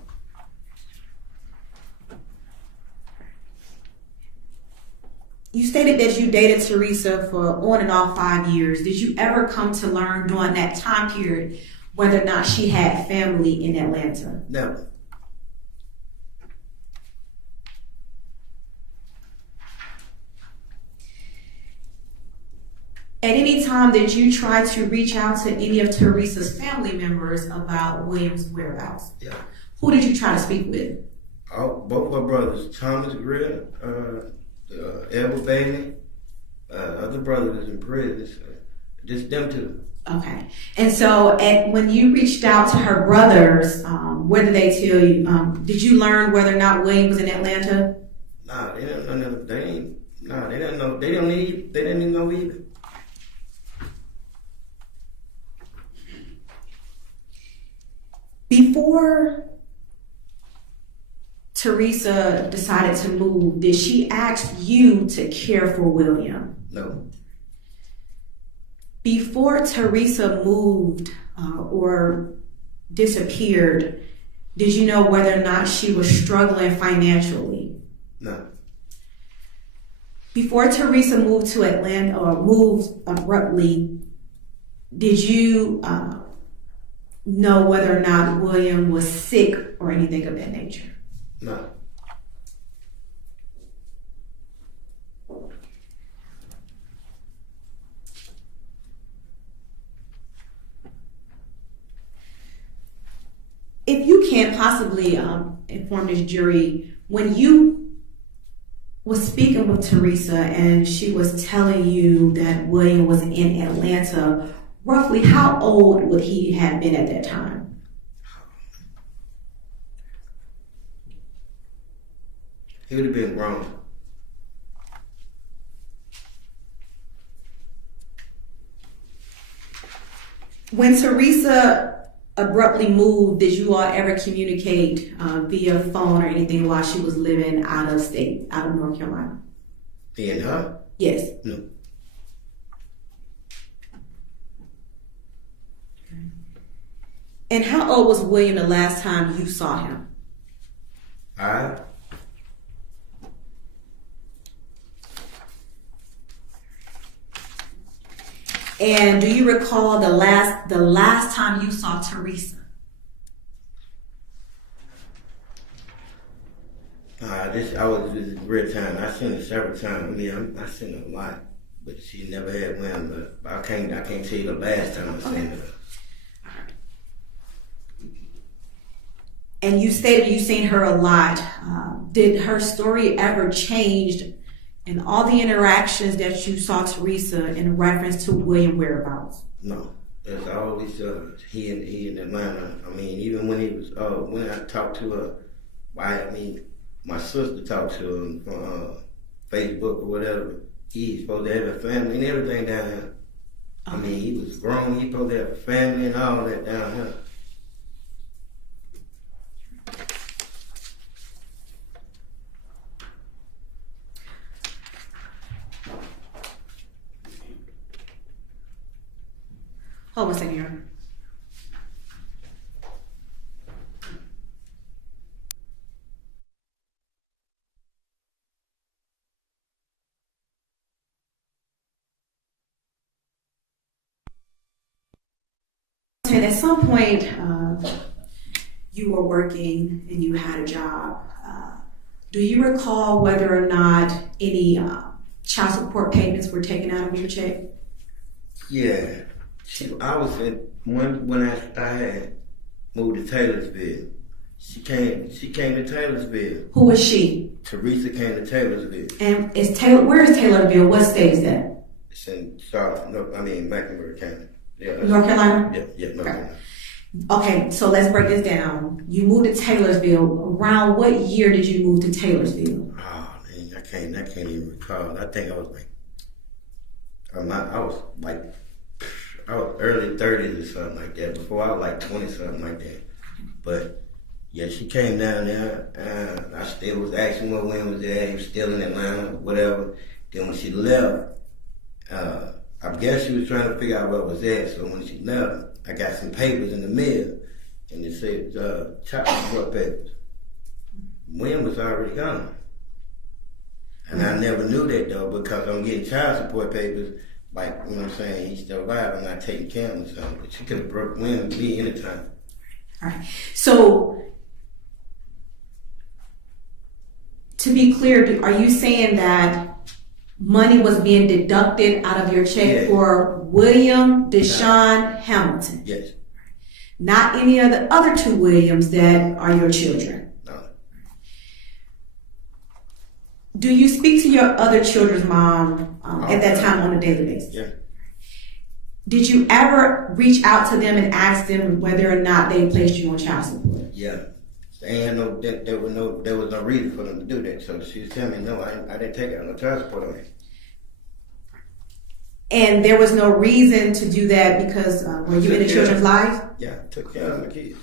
You stated that you dated Teresa for on and off 5 years. Did you ever come to learn during that time period whether or not she had family in Atlanta? Never. At any time did you try to reach out to any of Teresa's family members about William's whereabouts? Yeah. Who did you try to speak with? Both our brothers, Thomas Grill, Edward Bailey, other brothers in prison, so just them two. Okay. And so when you reached out to her brothers, what did they tell you? Did you learn whether or not William was in Atlanta? Nah, they didn't know. They didn't know. They didn't even know either. Before Teresa decided to move, did she ask you to care for William? No. Before Teresa moved or disappeared, did you know whether or not she was struggling financially? No. Before Teresa moved to Atlanta or moved abruptly, did you know whether or not William was sick or anything of that nature? No. If you can't possibly inform this jury, when you was speaking with Teresa and she was telling you that William was in Atlanta, roughly how old would he have been at that time? He would have been grown. When Teresa abruptly moved, did you all ever communicate via phone or anything while she was living out of state, out of North Carolina? Me and her? Yes. No. And how old was William the last time you saw him? And do you recall the last time you saw Teresa? I was just a great time. I seen her several times. I mean, I seen her a lot, but she never had one. But I can't tell you the last time I seen her. And you stated you seen her a lot. Did her story ever change in all the interactions that you saw Teresa in reference to William whereabouts? No, there's always he in Atlanta. I mean, even when he was when I talked to her, my sister talked to him from Facebook or whatever. He's supposed to have a family and everything down here. I mean, he was grown. He supposed to have a family and all that down here. Hold on a second here. Hamilton, at some point, you were working and you had a job. Do you recall whether or not any child support payments were taken out of your check? Yeah. I was when I had moved to Taylorsville. She came to Taylorsville. Who was she? Teresa came to Taylorsville. And where is Taylorsville? What state is that? It's in Mecklenburg County. Yeah, North Carolina? Yeah, North Carolina. Okay, so let's break this down. You moved to Taylorsville. Around what year did you move to Taylorsville? Oh man, I can't even recall. I think I was I was early 30s or something like that. Before I was like 20 something like that. But yeah, she came down there. I still was asking what William was there. He was still in Atlanta, whatever. Then when she left, I guess she was trying to figure out what was there. So when she left, I got some papers in the mail, and it said child support papers. William was already gone. And I never knew that though, because I'm getting child support papers, like, you know what I'm saying, he's still alive, I'm not taking care of him or something. But she could have broke William with me anytime. All right. So, to be clear, are you saying that money was being deducted out of your check for William Dashawn Hamilton? Yes. Not any of the other two Williams that are your children? No. Do you speak to your other children's mom at that time on a daily basis? Yeah. Did you ever reach out to them and ask them whether or not they placed you on child support? Yeah. They had there was no reason for them to do that. So she was telling me, no, I didn't take out no child support on it. And there was no reason to do that because were you in the children's lives? Yeah, took care of my kids.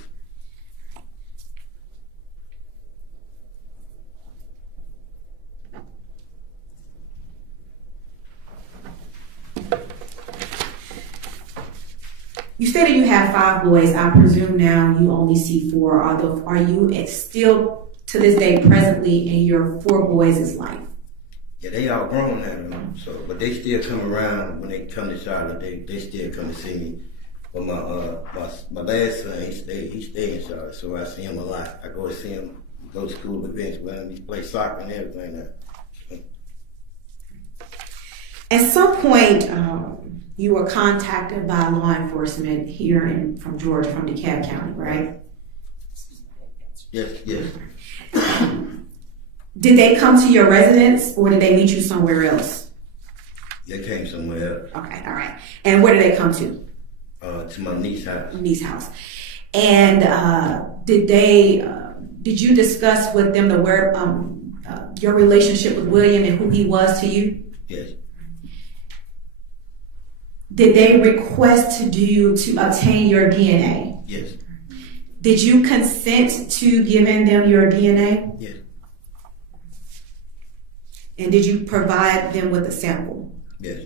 You stated you have 5 boys. I presume now you only see 4. Are you still to this day presently in your 4 boys' life? Yeah, they all grown now, so but they still come around when they come to Charlotte. They still come to see me. But my last son, he stay in Charlotte, so I see him a lot. I go to see him, go to school events with him. He play soccer and everything now. At some point, you were contacted by law enforcement here from Georgia, from DeKalb County, right? Yes. Did they come to your residence or did they meet you somewhere else? They came somewhere else. Okay, all right. And where did they come to? To my niece's house. Niece's house. And did you discuss with them your relationship with William and who he was to you? Yes. Did they request to obtain your DNA? Yes. Did you consent to giving them your DNA? Yes. And did you provide them with a sample? Yes.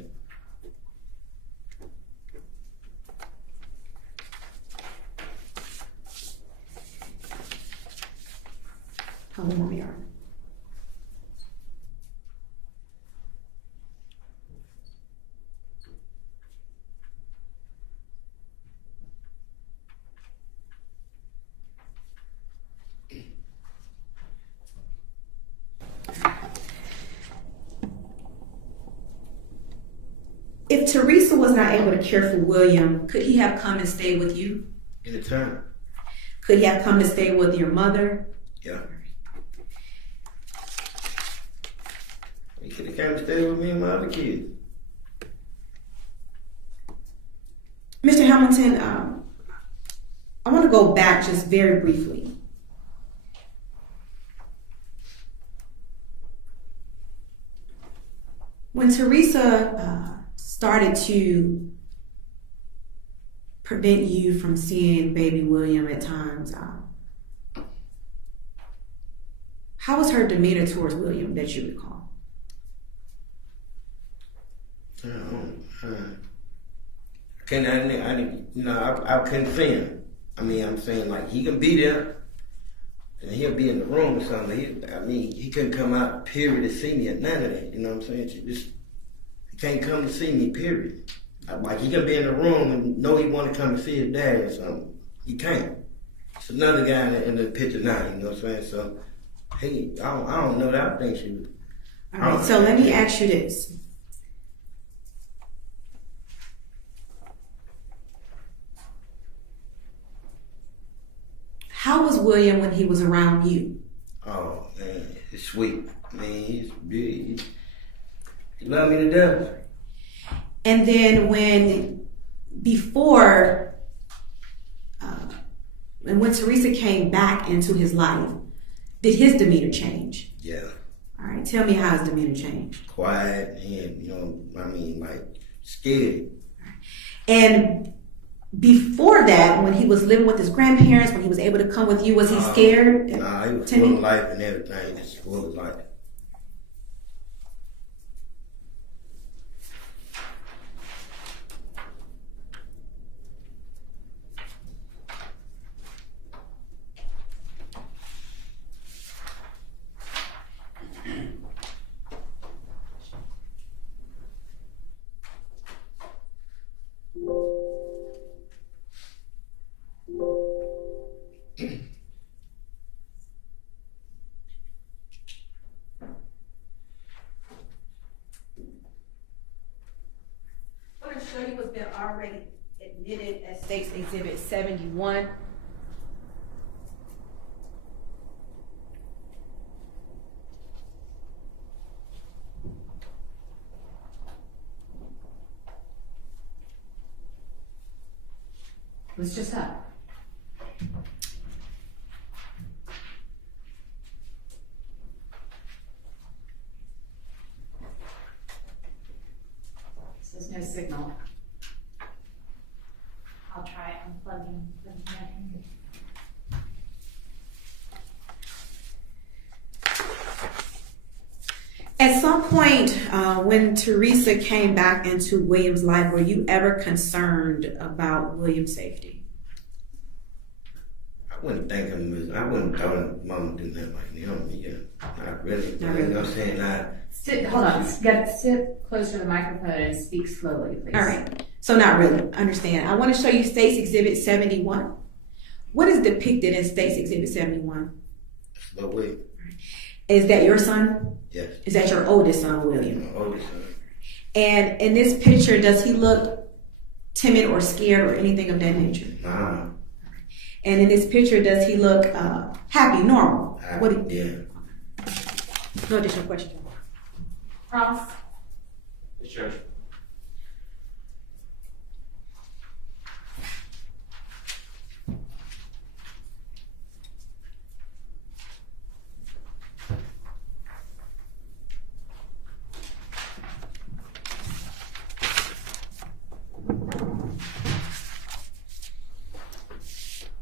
How long we are? If Teresa was not able to care for William, could he have come and stayed with you? Anytime. Could he have come to stay with your mother? Yeah. He could have come and stayed with me and my other kids. Mr. Hamilton, I want to go back just very briefly. When Teresa started to prevent you from seeing baby William at times, how was her demeanor towards William that you recall? I couldn't see him. I mean, I'm saying like he can be there and he'll be in the room or something. He couldn't come out, period, to see me at none of that. You know what I'm saying? He can't come to see me, period. Like he can be in the room and know he want to come to see his dad or something. He can't. It's another guy in the picture now. You know what I'm saying? So, hey, I don't know that. I think she was. All right. So let me ask you this. How was William when he was around you? Oh man, he's sweet. I mean, he's big. He loved me to death. And then when Teresa came back into his life, did his demeanor change? Yeah. All right, tell me how his demeanor changed. Quiet and, like scared. And before that, when he was living with his grandparents, when he was able to come with you, was he scared? Nah, he was full of life and everything. Just full of life. I want to show you what's been already admitted as State's Exhibit 71. What's just up? There's no signal. I'll try unplugging the netting. At some point, when Teresa came back into William's life, were you ever concerned about William's safety? I wouldn't think I wouldn't thought Mama do nothing like him. Yeah, not really. You know what I'm saying? Hold on. You got to sit closer to the microphone and speak slowly, please. All right. So not really. Understand. I want to show you State's Exhibit 71. What is depicted in State's Exhibit 71? Slow way. Is that your son? Yes. Is that your oldest son, William? My oldest son. And in this picture, does he look timid or scared or anything of that nature? Nah. And in this picture, does he look happy, normal? Happy, yeah. No additional question. Ross? Yes, Judge.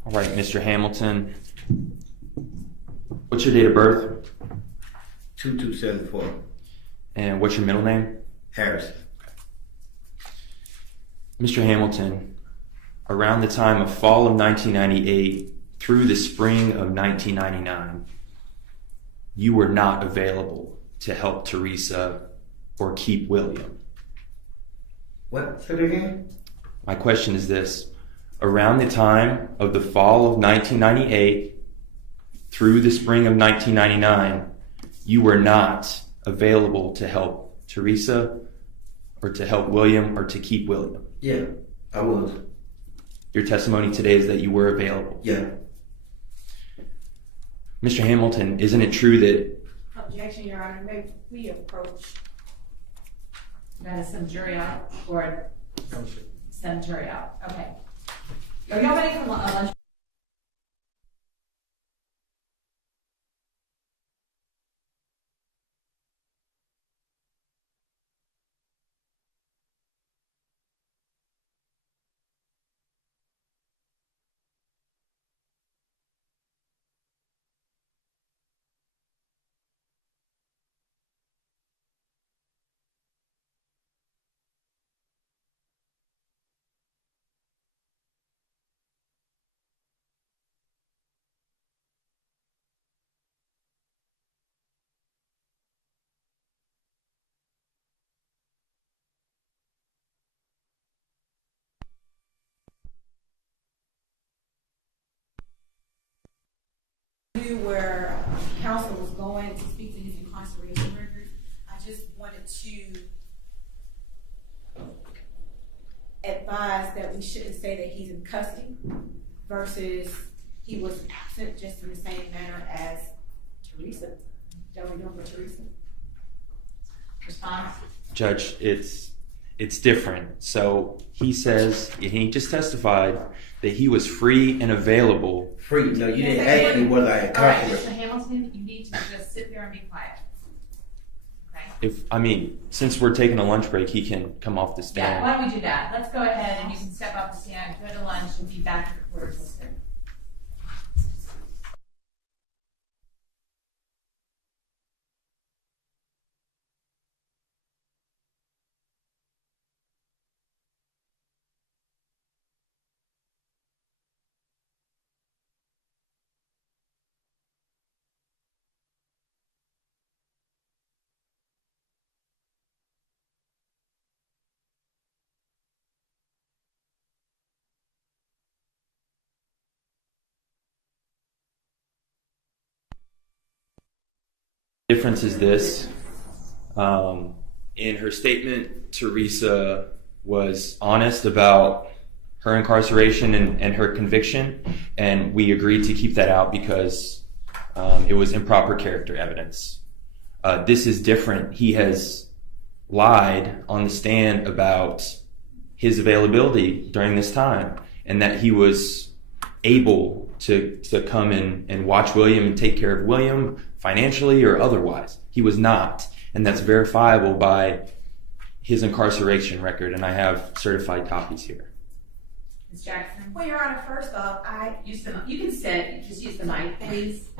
All right, Mr. Hamilton, what's your date of birth? 2274. And what's your middle name? Harrison. Mr. Hamilton, around the time of fall of 1998 through the spring of 1999, you were not available to help Teresa or keep William. What? Say it again? My question is this. Around the time of the fall of 1998 through the spring of 1999, you were not available to help Teresa or to help William or to keep William. Yeah, I was. Your testimony today is that you were available. Yeah. Mr. Hamilton, isn't it true that... Objection, Your Honor. May we approach? That is some jury out or some jury out. Okay. Are y'all ready for lunch? knew where counsel was going to speak to his incarceration record. I just wanted to advise that we shouldn't say that he's in custody versus he was absent, just in the same manner as Teresa. That we're doing for Teresa. Response? Judge, it's different. So he says, and he just testified that he was free and available. Free? No, you didn't ask me whether I All right, incarcerated. Mr. Hamilton, you need to just sit there and be quiet. Since we're taking a lunch break, he can come off the Yeah, stand. why don't we do that? Let's go ahead and you can step off the stand, go to lunch, and be back at the court system. Difference is this. In her statement, Teresa was honest about her incarceration and her conviction, and we agreed to keep that out because it was improper character evidence. This is different. He has lied on the stand about his availability during this time and that he was able to come and watch William and take care of William financially or otherwise. He was not, and that's verifiable by his incarceration record, and I have certified copies here. Ms. Jackson? Well, Your Honor, first off, You can sit, just use the mic, please.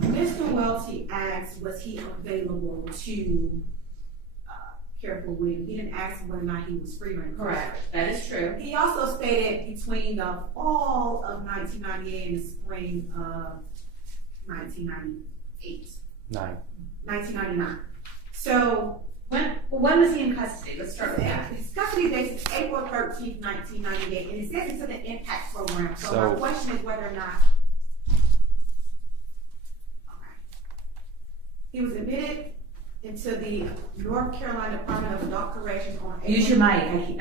Mr. Welty asked, was he available to care for William? He didn't ask whether or not he was free or incarcerated. Correct, that is true. He also stated between the fall of 1998 and the spring of 1998. 1999. So when was he in custody? Let's start with that. his custody date is April 13th, 1998, and it says it's in the impact program. So my question is whether or not he was admitted into the North Carolina Department of Adult Corrections on April. Use your mic.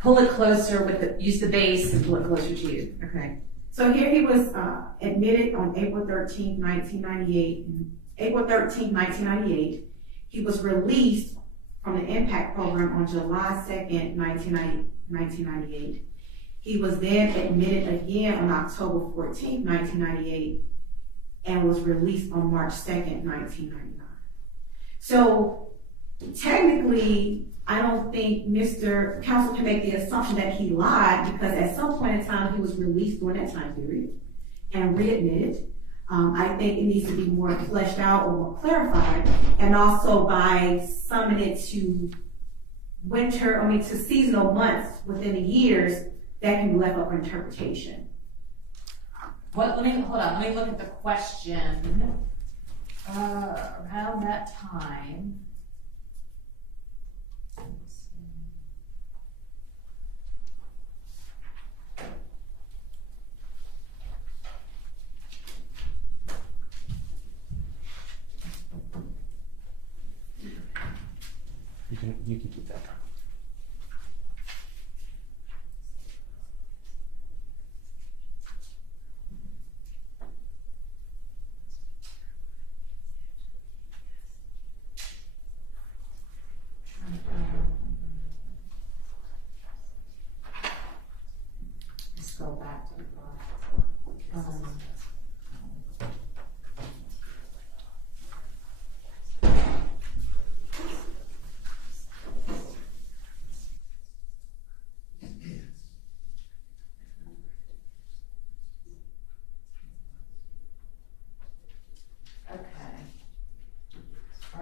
Pull it closer use the base and pull it closer to you. Okay. So here he was admitted on April 13th, 1998. April 13th, 1998. He was released from the impact program on July 2nd, 1998. He was then admitted again on October 14th, 1998, and was released on March 2nd, 1999. So technically, I don't think Mr. Counsel can make the assumption that he lied, because at some point in time he was released during that time period and readmitted. I think it needs to be more fleshed out or more clarified, and also by summing it to to seasonal months within the years that can be left up for interpretation. Let me look at the question. Around that time. You can keep that. Let's go back to the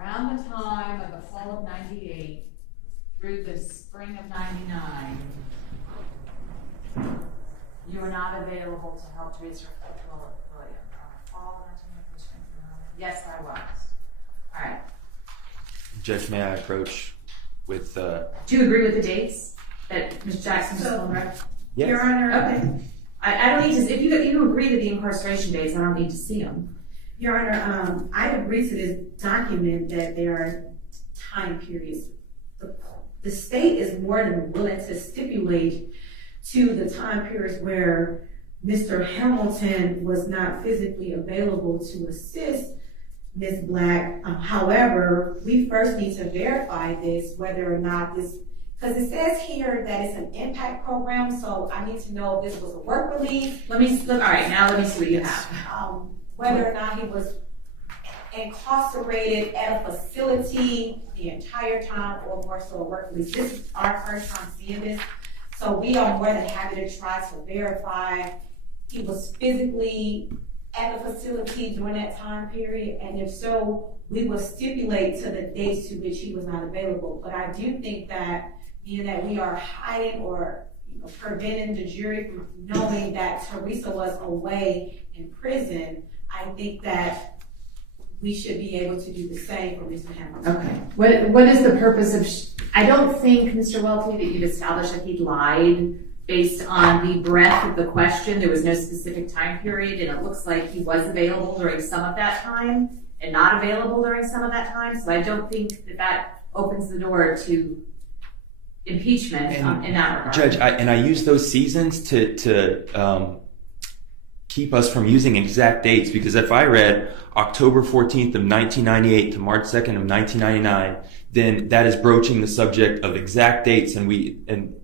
around the time of the fall of 98 through the spring of 99, you were not available to help Teresa William. Fall of 1999. Yes, I was. All right. Judge, may I approach with... Do you agree with the dates that Ms. Jackson just told me? Yes. Your Honor, Okay. I don't need to, if you agree to the incarceration dates, I don't need to see them. Your Honor, I agree to this document that there are time periods. The state is more than willing to stipulate to the time periods where Mr. Hamilton was not physically available to assist Ms. Black. However, we first need to verify this, whether or not this, because it says here that it's an impact program, so I need to know if this was a work release. All right, now let me see what you have. Whether or not he was incarcerated at a facility the entire time or more so a work release. This is our first time seeing this, so we are more than happy to try to verify he was physically at the facility during that time period, and if so, we will stipulate to the dates to which he was not available. But I do think that being that we are hiding or preventing the jury from knowing that Teresa was away in prison, I think that we should be able to do the same for Mr. Hamilton. Okay. What is the purpose of, I don't think, Mr. Welty, that you've established that he lied based on the breadth of the question. There was no specific time period, and it looks like he was available during some of that time and not available during some of that time. So I don't think that opens the door to impeachment in that regard. Judge, I use those seasons to keep us from using exact dates, because if I read October 14th of 1998 to March 2nd of 1999, then that is broaching the subject of exact dates, and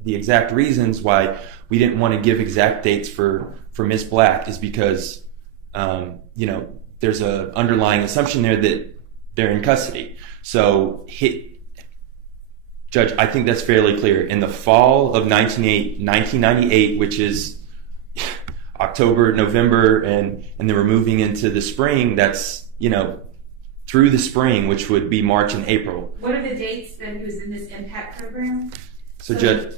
the exact reasons why we didn't want to give exact dates for Ms. Black is because there's a underlying assumption there that they're in custody. So Judge, I think that's fairly clear. In the fall of 1998, which is October, November, and then we're moving into the spring, that's, through the spring, which would be March and April. What are the dates that he was in this impact program? So Judge,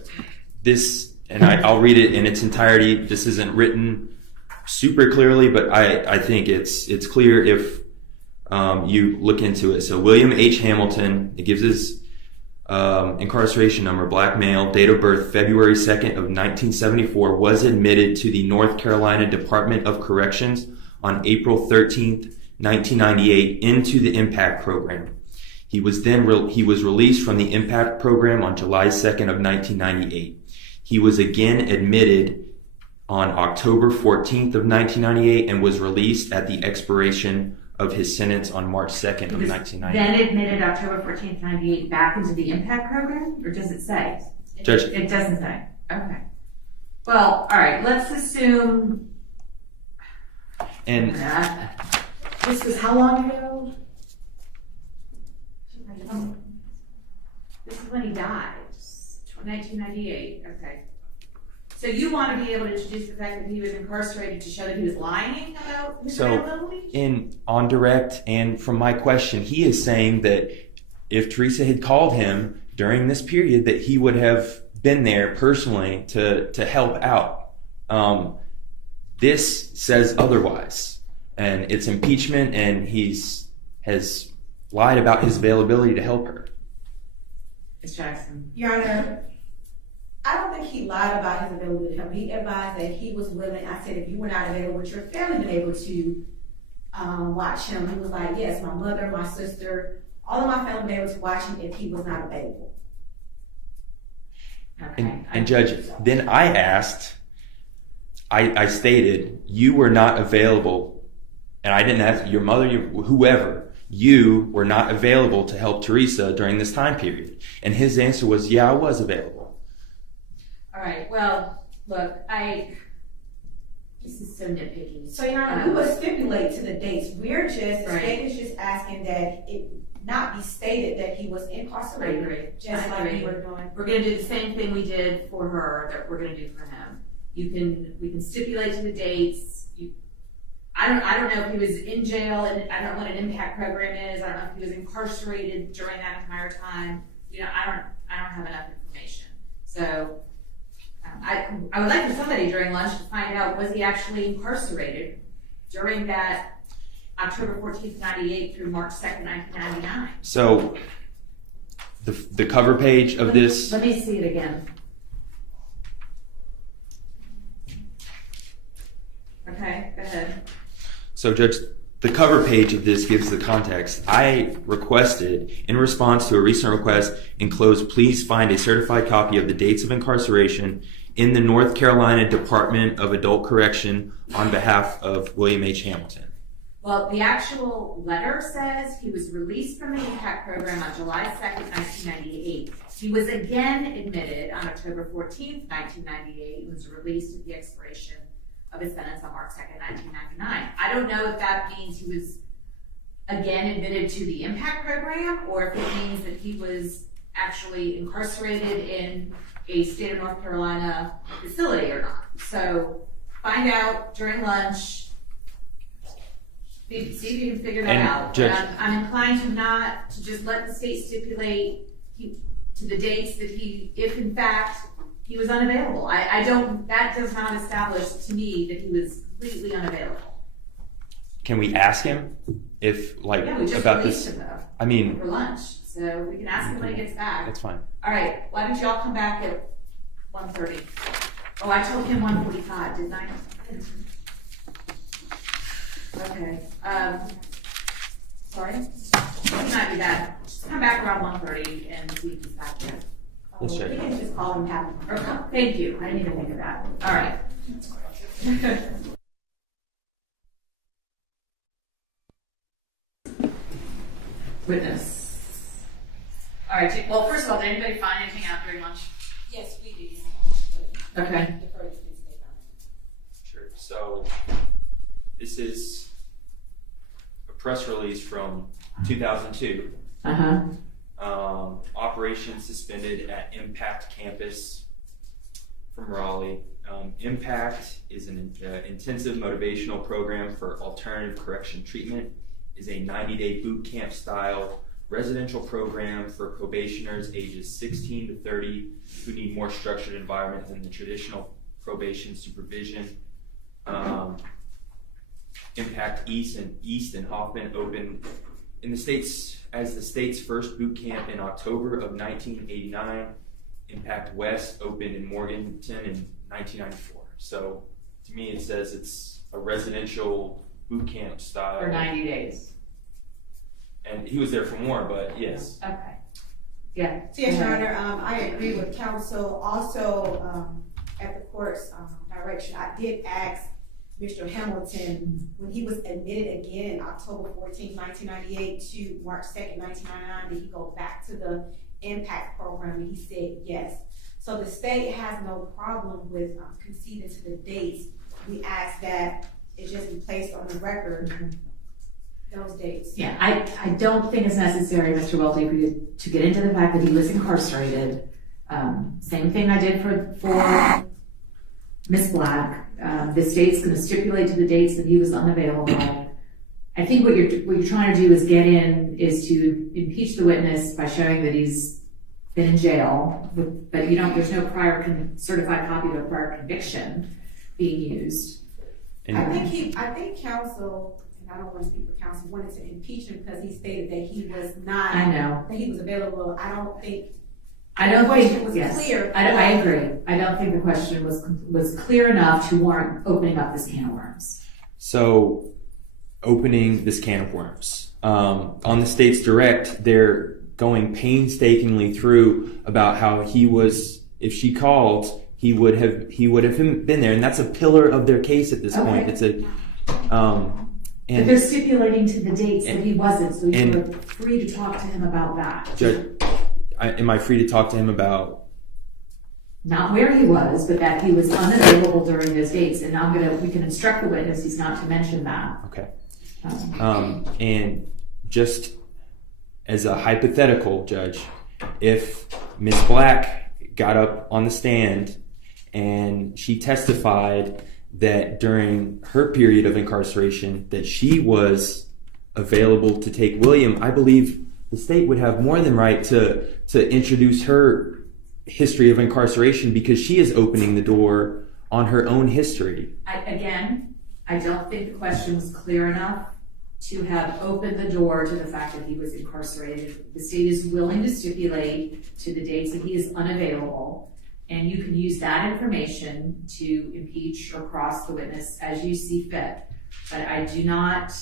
this, and I'll read it in its entirety. This isn't written super clearly, but I think it's clear if you look into it. So William H. Hamilton, it gives his incarceration number, black male, date of birth February 2nd of 1974, was admitted to the North Carolina Department of Corrections on April 13th, 1998 into the impact program. He was released from the impact program on July 2nd of 1998. He was again admitted on October 14th of 1998 and was released at the expiration of his sentence on March 2nd of 1998. Then admitted October 14th, 1998 back into the impact program? Or does it say? Judge, it doesn't say. Okay. Well, all right, let's assume. And this was how long ago? This is when he died, 1998. Okay. So you want to be able to introduce the fact that he was incarcerated to show that he was lying about his availability? On direct and from my question, he is saying that if Teresa had called him during this period, that he would have been there personally to help out. This says otherwise, and it's impeachment, and has lied about his availability to help her. Ms. Jackson. Your Honor, I don't think he lied about his availability to help. He advised that he was willing. I said, if you were not available, would your family been able to watch him? He was like, yes, my mother, my sister, all of my family been able to watch him if he was not available. Okay. And Judge, then I asked, I stated, you were not available, and I didn't ask your mother, whoever, you were not available to help Teresa during this time period. And his answer was, yeah, I was available. All right, well, look, this is so nitpicky. So, Your Honor, we will stipulate to the dates. We're just, the state is just asking that it not be stated that he was incarcerated. I agree. Just like we were doing. We're going to do the same thing we did for her that we're going to do for him. We can stipulate to the dates. I don't know if he was in jail, and I don't know what an impact program is. I don't know if he was incarcerated during that entire time. I don't have enough information. So I would like for somebody during lunch to find out, was he actually incarcerated during that October 14th, 98 through March 2nd, 1999. So the cover page of this. Let me see it again. So, Judge, the cover page of this gives the context. I requested, in response to a recent request, enclosed, please find a certified copy of the dates of incarceration in the North Carolina Department of Adult Correction on behalf of William H. Hamilton. Well, the actual letter says he was released from the impact program on July 2nd, 1998. He was again admitted on October 14th, 1998, and was released at the expiration of his sentence on March 2nd, 1999. I don't know if that means he was again admitted to the impact program or if it means that he was actually incarcerated in a state of North Carolina facility or not. So find out during lunch. See if you can figure that out. Judge, I'm inclined to just let the state stipulate to the dates that if in fact he was unavailable. That does not establish to me that he was completely unavailable. Can we ask him if, like, yeah, we just about released this? him though. I mean, for lunch, so we can ask him when he gets back. That's fine. All right, why don't y'all come back at 1:30? Oh, I told him 1:45, didn't I? Okay. Sorry? He might be that. Just come back around 1:30 and see if he's back there. Yes, sir. We can just call him happy. Thank you. I didn't even think of that. All right. Witness. All right. Well, first of all, did anybody find anything out during lunch? Yes, we did. Okay. Sure. So this is a press release from 2002. Operation suspended at Impact campus from Raleigh. Impact is an intensive motivational program for alternative correction treatment. Is a 90-day boot camp style residential program for probationers ages 16 to 30 who need more structured environment than the traditional probation supervision. Impact East and Hoffman opened in the states as the state's first boot camp in October of 1989. Impact West opened in Morganton in 1994. So to me, it says it's a residential boot camp style. For 90 days. And he was there for more, but yes. Okay. Yeah. Yes, Your Honor, I agree with counsel. Also, at the court's direction, I did ask Mr. Hamilton when he was admitted again October 14, 1998 to March 2nd, 1999, did he go back to the impact program? And he said yes. So the state has no problem with conceding to the dates. We ask that it just be placed on the record, those dates. Yeah, I don't think it's necessary, Mr. Welty, for you to get into the fact that he was incarcerated. Same thing I did for Ms. Black. The state's going to stipulate to the dates that he was unavailable. I think what you're trying to do is to impeach the witness by showing that he's been in jail, but there's no prior certified copy of a prior conviction being used. I think counsel, and I don't want to speak for counsel, wanted to impeach him because he stated that he was not. I know that he was available. I don't think it was yes. clear. I agree. I don't think the question was clear enough to warrant opening up this can of worms. So, opening this can of worms. On the state's direct, they're going painstakingly through about how he was, if she called, he would have been there, and that's a pillar of their case at this point. It's but they're stipulating to the dates that he wasn't, so you were free to talk to him about that. Judge, am I free to talk to him about? Not where he was, but that he was unavailable during those dates, and we can instruct the witness he's not to mention that. Okay. And just as a hypothetical, Judge, if Ms. Black got up on the stand and she testified that during her period of incarceration that she was available to take William, I believe the state would have more than right to introduce her history of incarceration because she is opening the door on her own history. I don't think the question was clear enough to have opened the door to the fact that he was incarcerated. The state is willing to stipulate to the dates that he is unavailable, and you can use that information to impeach or cross the witness as you see fit. but I do not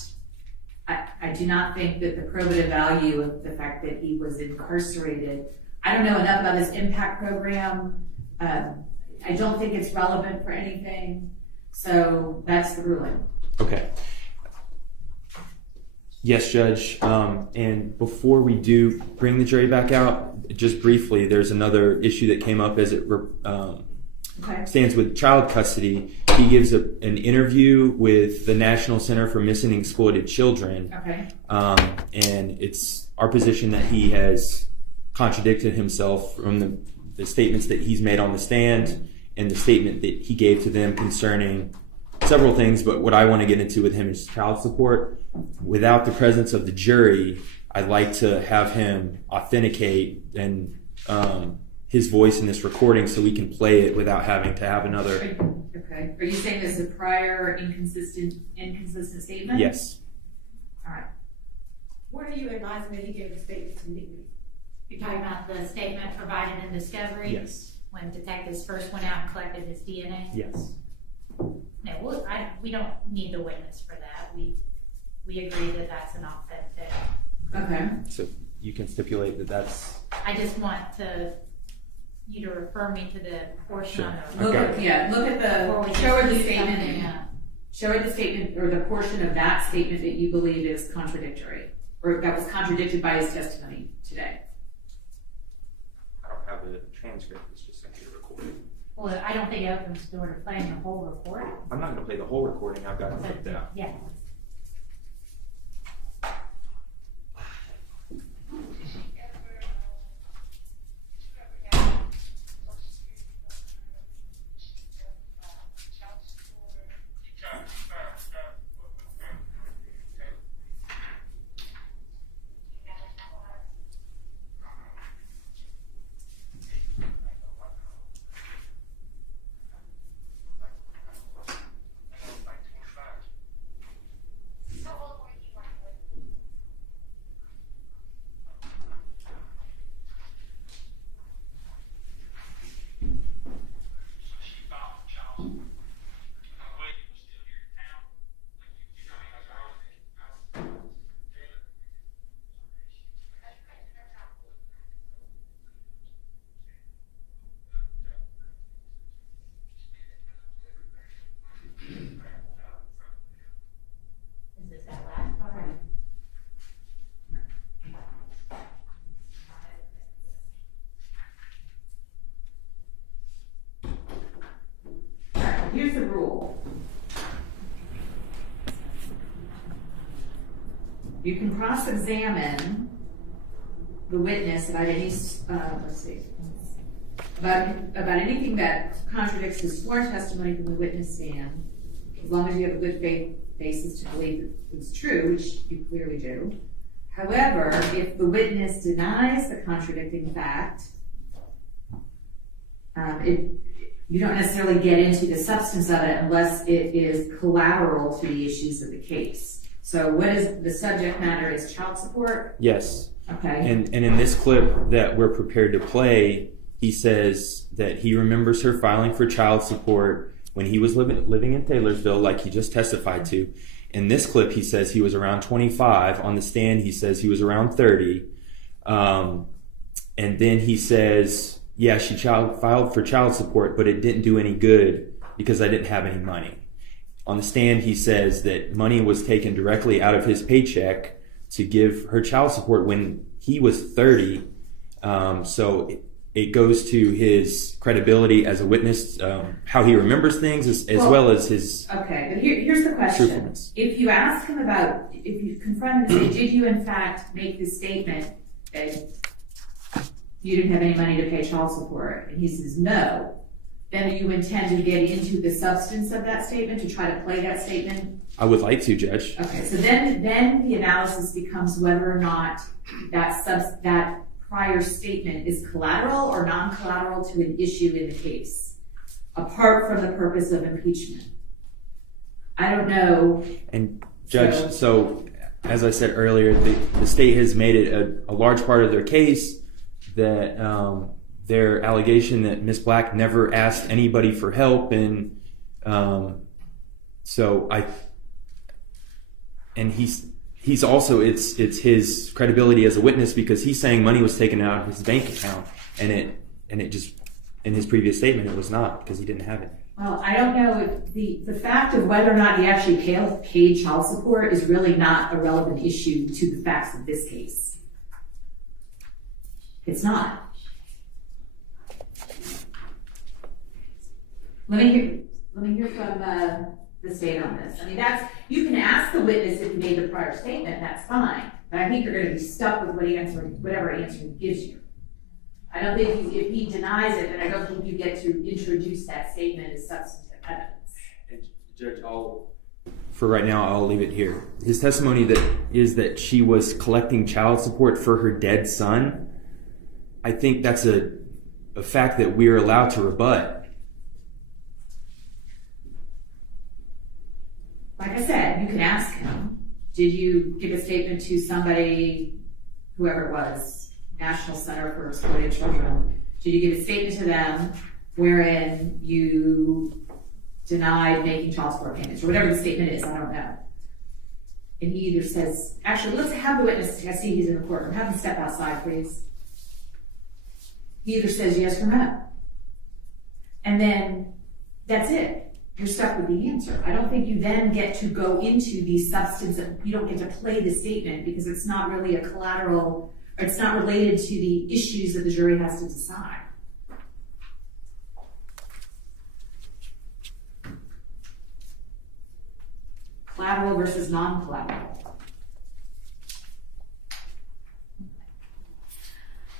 think that the probative value of the fact that he was incarcerated, I don't know enough about his impact program. I don't think it's relevant for anything. So that's the ruling. Okay. Yes, Judge. And before we do bring the jury back out, just briefly, there's another issue that came up as it stands with child custody. He gives an interview with the National Center for Missing and Exploited Children. Okay. And it's our position that he has contradicted himself from the statements that he's made on the stand and the statement that he gave to them concerning several things, but what I want to get into with him is child support. Without the presence of the jury, I'd like to have him authenticate and his voice in this recording so we can play it without having to have another. Okay. Are you saying this is a prior inconsistent statement? Yes. All right. What are you advising that he gave a statement to me? You're talking about the statement provided in discovery? Yes. When detectives first went out and collected his DNA? Yes. No, we don't need the witness for that. We agree that that's an authentic. Okay. So you can stipulate that that's. I just want you to refer me to the portion on the. Look at show her the statement. Show her the statement or the portion of that statement that you believe is contradictory, or that was contradicted by his testimony today. I don't have a transcript. It's just simply a recording. Well, I don't think it opens the door to playing the whole recording. I'm not going to play the whole recording. I've got it flipped out. Yeah. Here's the rule. You can cross-examine the witness about any, about anything that contradicts the sworn testimony from the witness stand, as long as you have a good faith basis to believe that it's true, which you clearly do. However, if the witness denies the contradicting fact, you don't necessarily get into the substance of it unless it is collateral to the issues of the case. So what is the subject matter is child support? Yes. Okay. And in this clip that we're prepared to play, he says that he remembers her filing for child support when he was living in Taylorsville, like he just testified to. In this clip, he says he was around 25. On the stand, he says he was around 30. And then he says, yeah, she filed for child support, but it didn't do any good because I didn't have any money. On the stand, he says that money was taken directly out of his paycheck to give her child support when he was 30. So it goes to his credibility as a witness, how he remembers things, as well as his okay, but here's the question. Truthfulness. If you ask him about, if you confront him and say, did you in fact make this statement that you didn't have any money to pay child support, and he says no, then do you intend to get into the substance of that statement, to try to play that statement? I would like to, Judge. Okay, so then the analysis becomes whether or not that prior statement is collateral or non-collateral to an issue in the case, apart from the purpose of impeachment. I don't know. And Judge, so as I said earlier, the state has made it a large part of their case that their allegation that Ms. Black never asked anybody for help, and so he's also, it's his credibility as a witness, because he's saying money was taken out of his bank account, and it just, in his previous statement, it was not, because he didn't have it. Well, I don't know if the fact of whether or not he actually paid child support is really not a relevant issue to the facts of this case. It's not. Let me hear from the state on this. I mean, you can ask the witness if he made the prior statement, that's fine. But I think you're going to be stuck with whatever answer he gives you. I don't think if he denies it, then I don't think you get to introduce that statement as substantive evidence. And Judge, for right now, I'll leave it here. His testimony that she was collecting child support for her dead son, I think that's a fact that we're allowed to rebut. Like I said, you can ask him, did you give a statement to somebody, whoever it was, National Center for Exploited Children, did you give a statement to them wherein you denied making child support payments, or whatever the statement is, I don't know. And he either says, actually, let's have the witness, I see he's in the courtroom, have him step outside, please. He either says yes or no. And then that's it. You're stuck with the answer. I don't think you then get to go into the substance, you don't get to play the statement, because it's not really a collateral, or it's not related to the issues that the jury has to decide. Collateral versus non-collateral.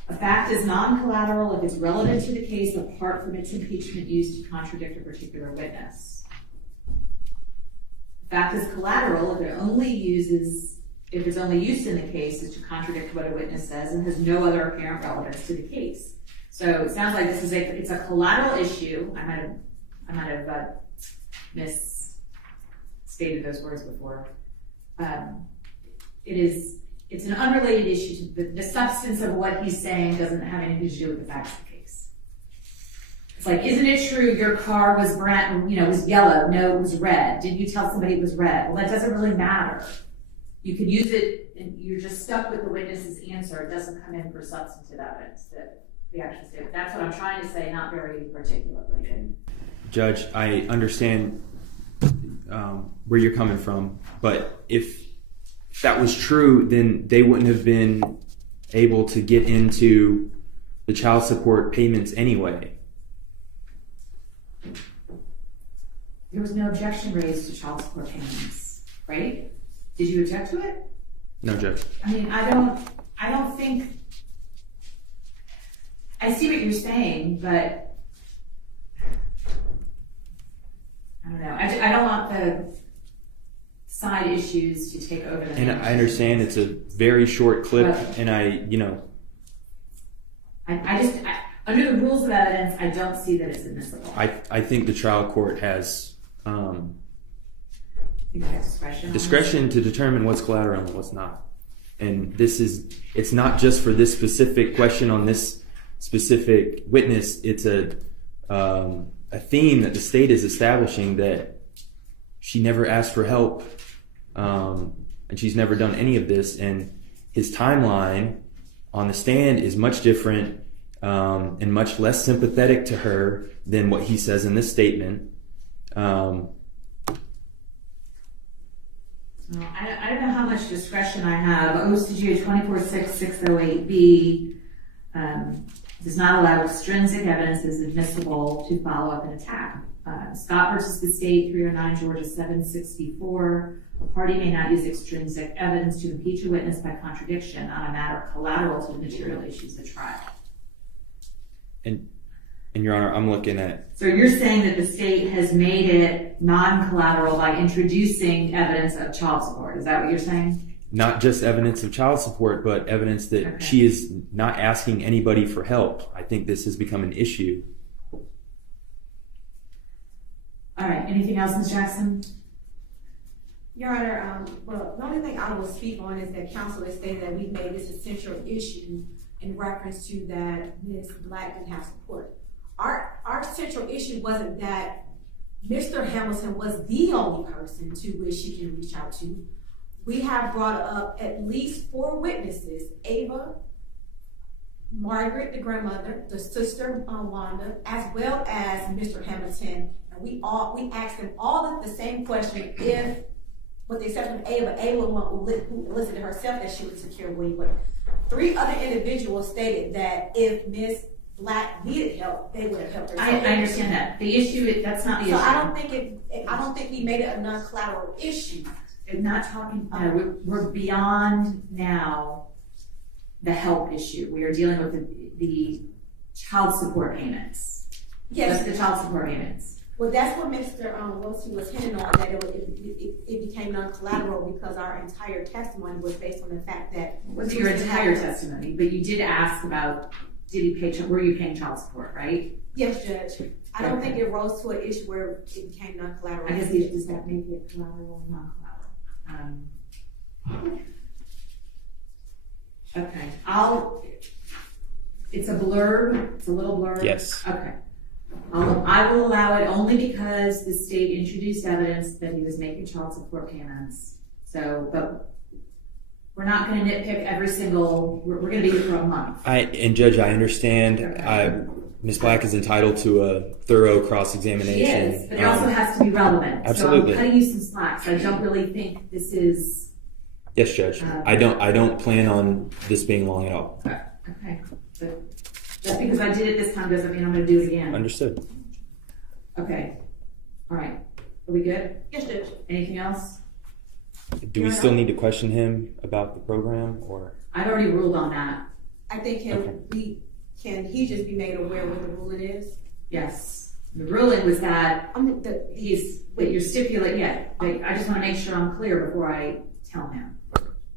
A fact is non-collateral if it's relevant to the case apart from its impeachment used to contradict a particular witness. A fact is collateral if it's only used in the case is to contradict what a witness says and has no other apparent relevance to the case. So it sounds like it's a collateral issue. I might have misstated those words before. It's an unrelated issue. The substance of what he's saying doesn't have anything to do with the facts of the case. It's like, isn't it true your car was was yellow? No, it was red. Did you tell somebody it was red? Well, that doesn't really matter. You can use it, and you're just stuck with the witness's answer. It doesn't come in for substantive evidence that the actual statement. That's what I'm trying to say, not very articulately. Judge, I understand where you're coming from, but if that was true, then they wouldn't have been able to get into the child support payments anyway. There was no objection raised to child support payments, right? Did you object to it? No, Judge. I mean, I don't think, I see what you're saying, but I don't know. I don't want the side issues to take over. And I understand it's a very short clip, and under the rules of evidence, I don't see that it's admissible. I think the trial court has discretion to determine what's collateral and what's not. And it's not just for this specific question on this specific witness. It's a theme that the state is establishing, that she never asked for help, and she's never done any of this. And his timeline on the stand is much different and much less sympathetic to her than what he says in this statement. I don't know how much discretion I have. OCGA 246-608B does not allow extrinsic evidence as admissible to follow up an attack. Scott versus the state, 309 Georgia 764. A party may not use extrinsic evidence to impeach a witness by contradiction on a matter collateral to the material issues at trial. And Your Honor, I'm looking at... So you're saying that the state has made it non-collateral by introducing evidence of child support. Is that what you're saying? Not just evidence of child support, but evidence that she is not asking anybody for help. I think this has become an issue. All right. Anything else, Ms. Jackson? Your Honor, well, the only thing I will speak on is that counsel has stated that we've made this a central issue in reference to that Ms. Black didn't have support. Our central issue wasn't that Mr. Hamilton was the only person to which she can reach out to. we have brought up at least 4 witnesses: Ava, Margaret, the grandmother, the sister Wanda, as well as Mr. Hamilton, and we asked them all the same question. If, with the exception of Ava who elicited herself that she would secure William, but 3 other individuals stated that if Miss Black needed help, they would have helped her. I understand that. The issue, that's not the issue. So I don't think we made it a non-collateral issue. I'm not talking, we're beyond now the help issue. We are dealing with the child support payments. Yes. That's the child support payments. Well, that's what Mr. Wilson was hinting on, that it became non-collateral because our entire testimony was based on the fact that... What's your entire testimony? But you did ask about, were you paying child support, right? Yes, Judge. I don't think it rose to an issue where it became non-collateral. I guess does that make it collateral or non-collateral? Okay. It's a blurb. It's a little blurb. Yes. Okay. I will allow it only because the state introduced evidence that he was making child support payments. So, but we're not going to nitpick every single. We're going to be here for a month. And Judge, I understand. Okay. Ms. Black is entitled to a thorough cross-examination. She is, but it also has to be relevant. Absolutely. So I'm cutting you some slack. So I don't really think this is. Yes, Judge. I don't plan on this being long at all. Okay. But just because I did it this time doesn't mean I'm going to do it again. Understood. Okay. All right. Are we good? Yes, Judge. Anything else? Do we still need to question him about the program, or? I've already ruled on that. I think can he just be made aware what the ruling is? Yes. The ruling was that you're stipulating. Yeah. I just want to make sure I'm clear before I tell him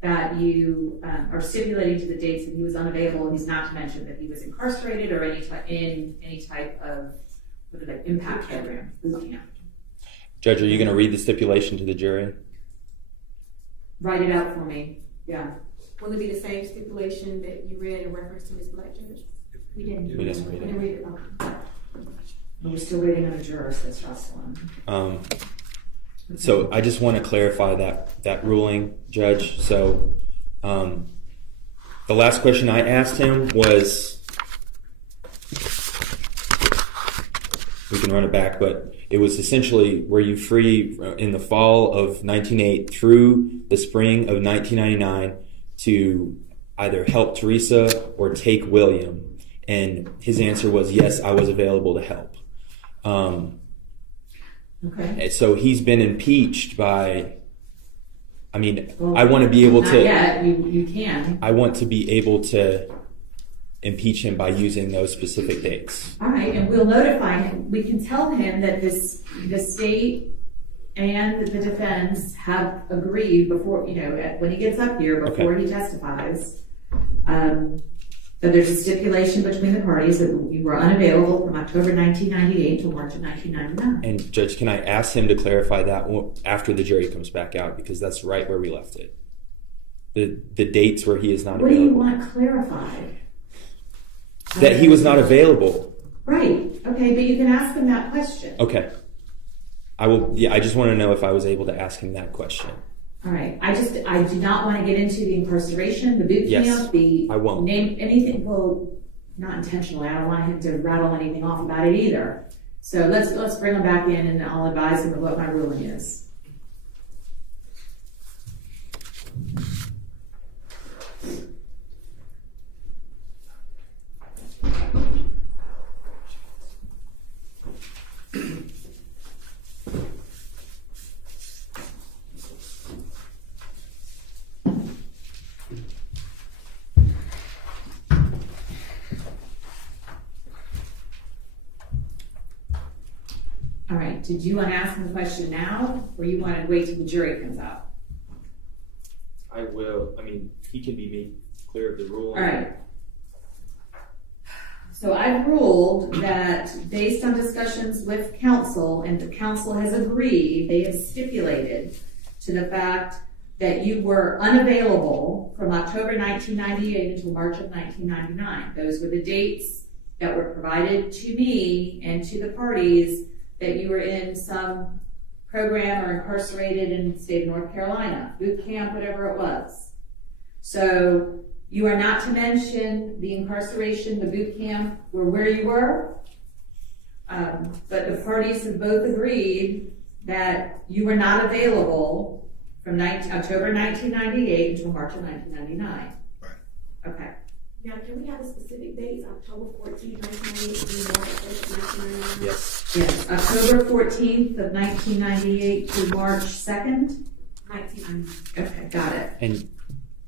that you are stipulating to the dates that he was unavailable, and he's not to mention that he was incarcerated or in any type of impact program. Judge, are you going to read the stipulation to the jury? Write it out for me. Yeah. Will it be the same stipulation that you read in reference to Ms. Black, Judge? We didn't read it. Okay. We're still waiting on a juror, says Jocelyn. So I just want to clarify that ruling, Judge. So the last question I asked him was, we can run it back, but it was essentially, were you free in the fall of 1908 through the spring of 1999 to either help Teresa or take William? And his answer was, yes, I was available to help. Okay. So he's been impeached by, I want to be able to. Not yet. You can. I want to be able to impeach him by using those specific dates. All right, and we'll notify him. We can tell him that the state and the defense have agreed before, when he gets up here, before he testifies, that there's a stipulation between the parties that you were unavailable from October 1998 to March of 1999. And Judge, can I ask him to clarify that after the jury comes back out? Because that's right where we left it. The dates where he is not available. What do you want clarified? That he was not available. Right. Okay, but you can ask him that question. Okay. I will. Yeah, I just want to know if I was able to ask him that question. All right. I do not want to get into the incarceration, the boot camp, I won't. Name anything. Well, not intentionally. I don't want him to rattle anything off about it either. So let's bring him back in, and I'll advise him of what my ruling is. All right, did you want to ask him the question now, or you want to wait till the jury comes out? I will. He can be made clear of the rule. All right. So I've ruled that based on discussions with counsel, and the counsel has agreed, they have stipulated to the fact that you were unavailable from October 1998 until March of 1999. Those were the dates that were provided to me and to the parties, that you were in some program or incarcerated in the state of North Carolina, boot camp, whatever it was. So you are not to mention the incarceration, the boot camp, or where you were, but the parties have both agreed that you were not available from October 1998 until March of 1999. Right. Okay. Now, can we have a specific date? October 14th, 1998 March 1st, 1999? Yes. Yes, October 14th of 1998 to March 2nd? 1999. Okay, got it. And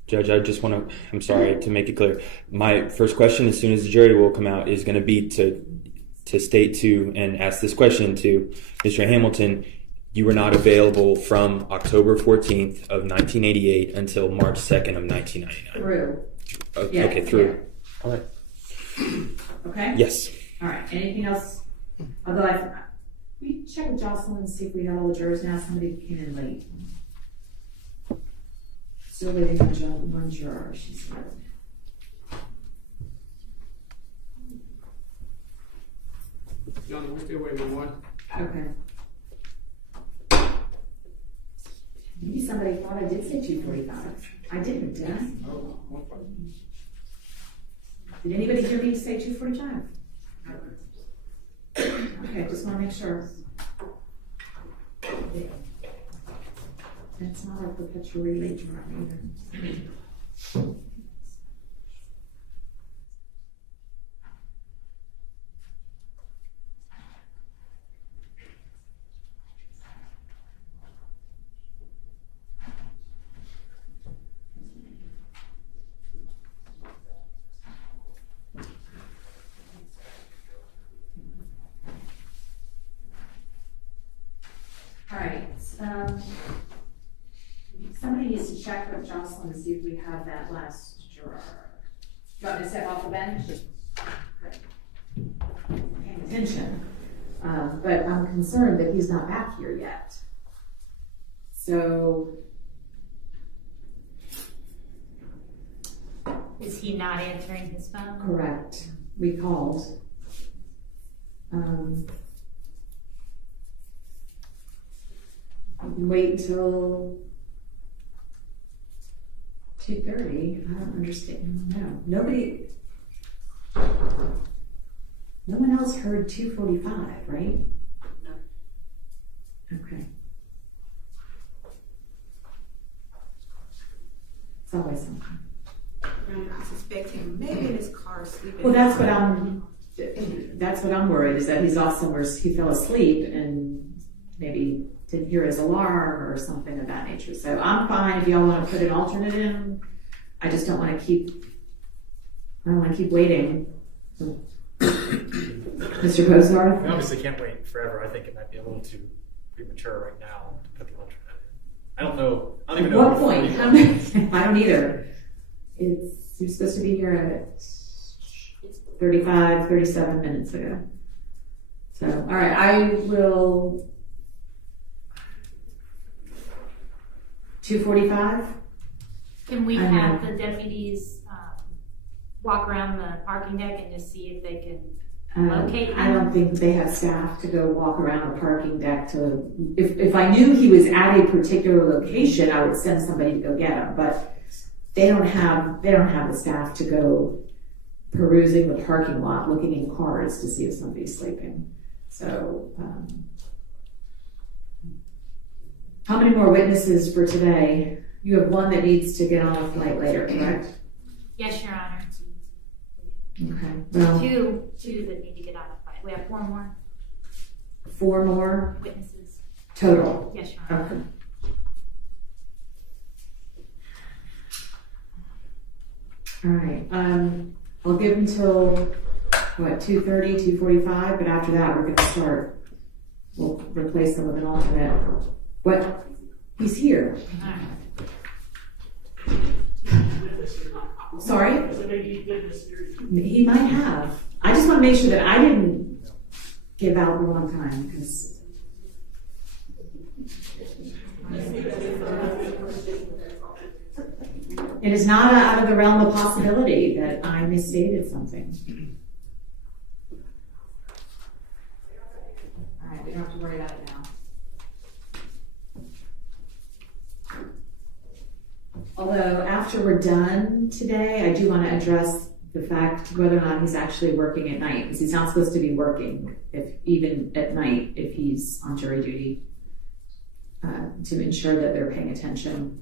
Judge, I just want to, I'm sorry, to make it clear. My first question, as soon as the jury will come out, is going to be to state to and ask this question to Mr. Hamilton. You were not available from October 14th of 1988 until March 2nd of 1999. Through. Okay, okay, through. Yeah. All right. Okay? Yes. All right, anything else? Although I forgot. We check with Jocelyn and see if we have all the jurors now. Somebody came in late. Still waiting on one juror, she said. John, we're still waiting on one. Okay. Maybe somebody thought I did say 2:45. I didn't, did I? No, one part. Did anybody hear me say 2:45? Okay, just want to make sure. It's not a perpetual relay drive either. All right. Somebody needs to check with Jocelyn and see if we have that last juror. You want me to step off the bench? Paying attention. But I'm concerned that he's not back here yet. So. Is he not answering his phone? Correct. We called. Wait until 2:30. I don't understand. No, nobody. No one else heard 2:45, right? No. Okay. It's always something. I suspect him maybe in his car sleeping. Well, that's what I'm worried, is that he's off somewhere. He fell asleep and maybe didn't hear his alarm or something of that nature. So I'm fine if y'all want to put an alternate in. I just don't want to keep waiting. Mr. Posar? We obviously can't wait forever. I think it might be a little too premature right now to put the alternate in. I don't know. I don't even know. At what point? I don't either. You're supposed to be here at 37 minutes ago. So, all right, I will. 2:45. Can we have the deputies walk around the parking deck and just see if they can locate him? I don't think they have staff to go walk around the parking deck to. If I knew he was at a particular location, I would send somebody to go get him. But they don't have the staff to go perusing the parking lot, looking in cars to see if somebody's sleeping. So, how many more witnesses for today? You have one that needs to get on a flight later, correct? Yes, Your Honor. Okay. Well, two that need to get on a flight. We have 4 more. 4 more witnesses total. Yes, Your Honor. Okay. All right. I'll give until what 2:30, 2:45, but after that we're going to start. We'll replace them with an alternate. What? He's here. Sorry? He might have. I just want to make sure that I didn't give out the wrong time because. It is not out of the realm of possibility that I misstated something. All right, we don't have to worry about it now. Although after we're done today, I do want to address the fact whether or not he's actually working at night, because he's not supposed to be working even at night if he's on jury duty, to ensure that they're paying attention.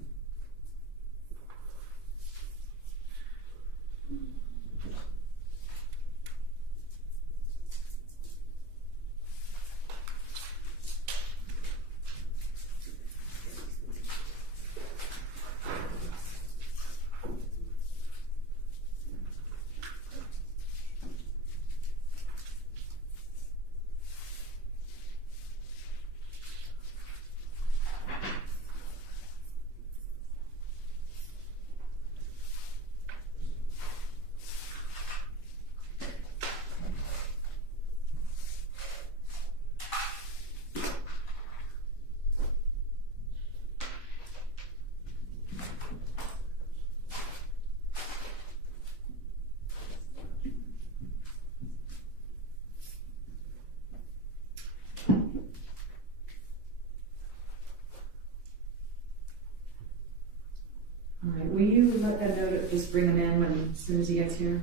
All right, will you let them know to just bring him in as soon as he gets here?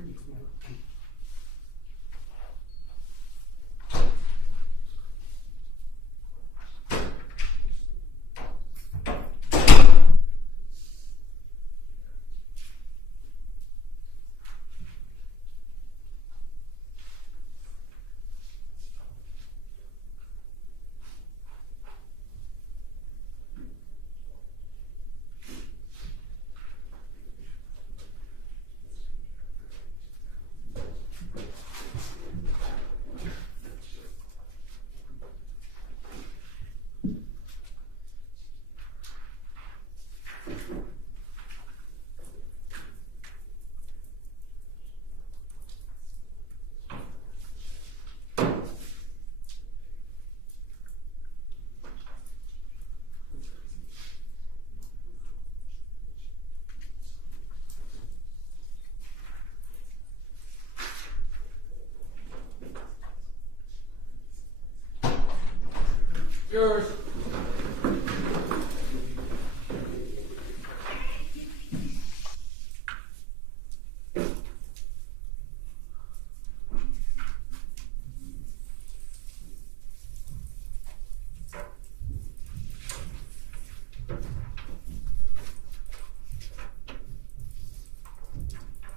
Yours.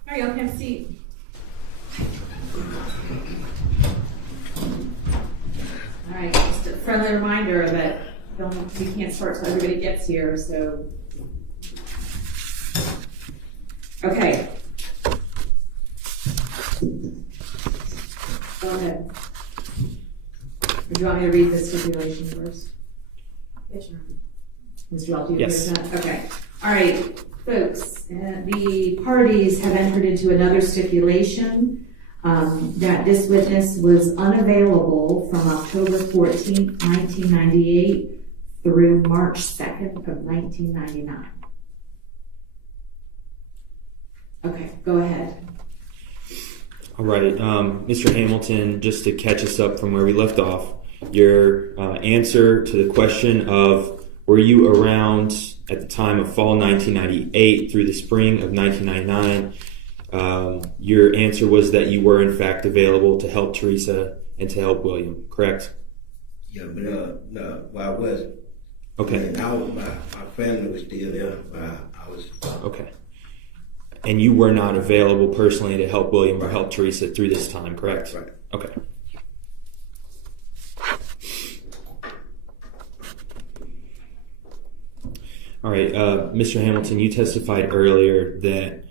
All right, y'all can have a seat. All right, just a friendly reminder that we can't start till everybody gets here, so. Okay. Go ahead. Would you want me to read the stipulation first? Yes, Your Honor. Mr. Walt, do you Yes. understand? Okay. All right, folks, the parties have entered into another stipulation that this witness was unavailable from October 14th, 1998 through March 2nd of 1999. Okay, go ahead. All right, Mr. Hamilton, just to catch us up from where we left off, your answer to the question of were you around at the time of fall 1998 through the spring of 1999, your answer was that you were in fact available to help Teresa and to help William, correct? Yeah, but no, well, I wasn't. Okay. And my family was still there. I was. Okay. And you were not available personally to help William or help Teresa through this time, correct? Right. Okay. All right, Mr. Hamilton, you testified earlier that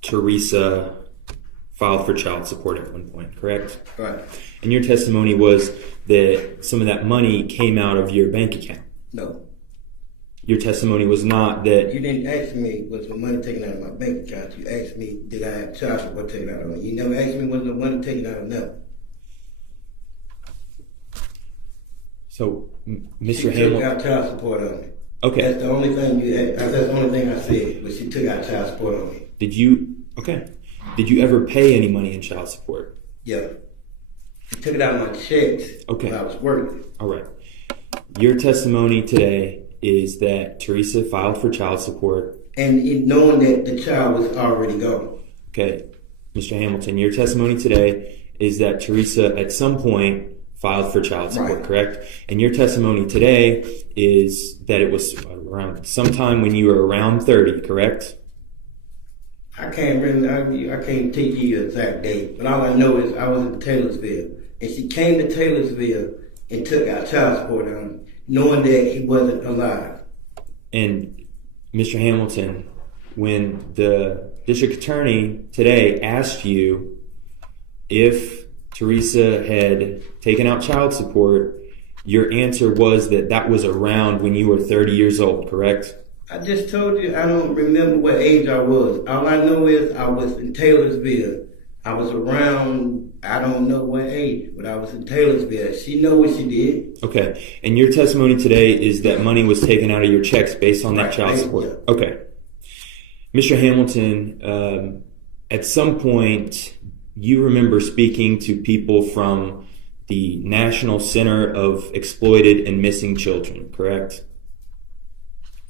Teresa filed for child support at one point, correct? Right. And your testimony was that some of that money came out of your bank account. No. Your testimony was not that... You didn't ask me was the money taken out of my bank account. You asked me did I have child support taken out of me. You never asked me was the money taken out of them. So, Mr. She Hamilton... took out child support on me. Okay. That's the only thing you asked. That's the only thing I said was she took out child support on me. Did you... Okay. Did you ever pay any money in child support? Yeah. She took it out of my checks. Okay. When I was working. All right. Your testimony today is that Teresa filed for child support. And knowing that the child was already gone. Okay, Mr. Hamilton, your testimony today is that Teresa at some point filed for child support, correct? And your testimony today is that it was around sometime when you were around 30, correct? I can't tell you the exact date, but all I know is I was in Taylorsville, and she came to Taylorsville and took out child support on him, knowing that he wasn't alive. And Mr. Hamilton, when the district attorney today asked you if Teresa had taken out child support, your answer was that that was around when you were 30 years old, correct? I just told you I don't remember what age I was. All I know is I was in Taylorsville. I was around, I don't know what age, but I was in Taylorsville. She know what she did. Okay. And your testimony today is that money was taken out of your checks based on that child support. Okay. Mr. Hamilton, at some point, you remember speaking to people from the National Center of Exploited and Missing Children, correct?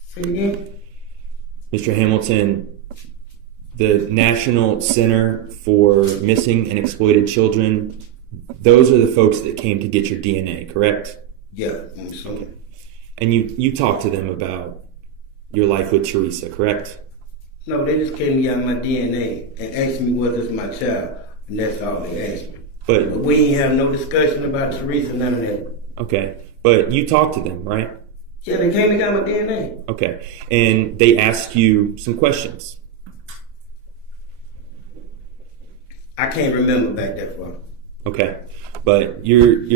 Say again? Mr. Hamilton, the National Center for Missing and Exploited Children, those are the folks that came to get your DNA, correct? Yeah, I'm sorry. And you talked to them about your life with Teresa, correct? No, they just came and got my DNA and asked me whether it's my child, and that's all they asked me. But we ain't have no discussion about Teresa, none of that. Okay, but you talked to them, right? Yeah, they came and got my DNA. Okay, and they asked you some questions. I can't remember back that far. Okay, but your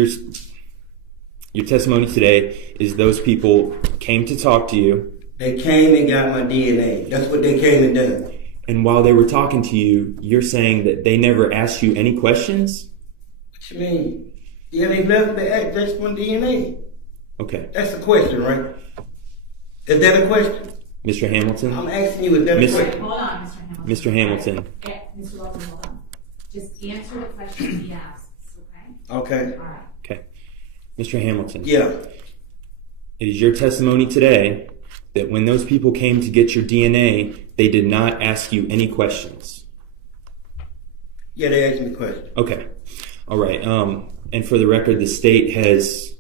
testimony today is those people came to talk to you. They came and got my DNA. That's what they came and done. And while they were talking to you, you're saying that they never asked you any questions? What you mean? Yeah, they left the act just for DNA. Okay. That's the question, right? Is that a question? Mr. Hamilton? I'm asking you, is that a question? Hold on, Mr. Hamilton. Mr. Hamilton. Yeah, Mr. Wilson, hold on. Just answer the question he asks, okay? Okay. All right. Okay. Mr. Hamilton. Yeah. It is your testimony today that when those people came to get your DNA, they did not ask you any questions. Yeah, they asked me questions. Okay. All right. And for the record, the state has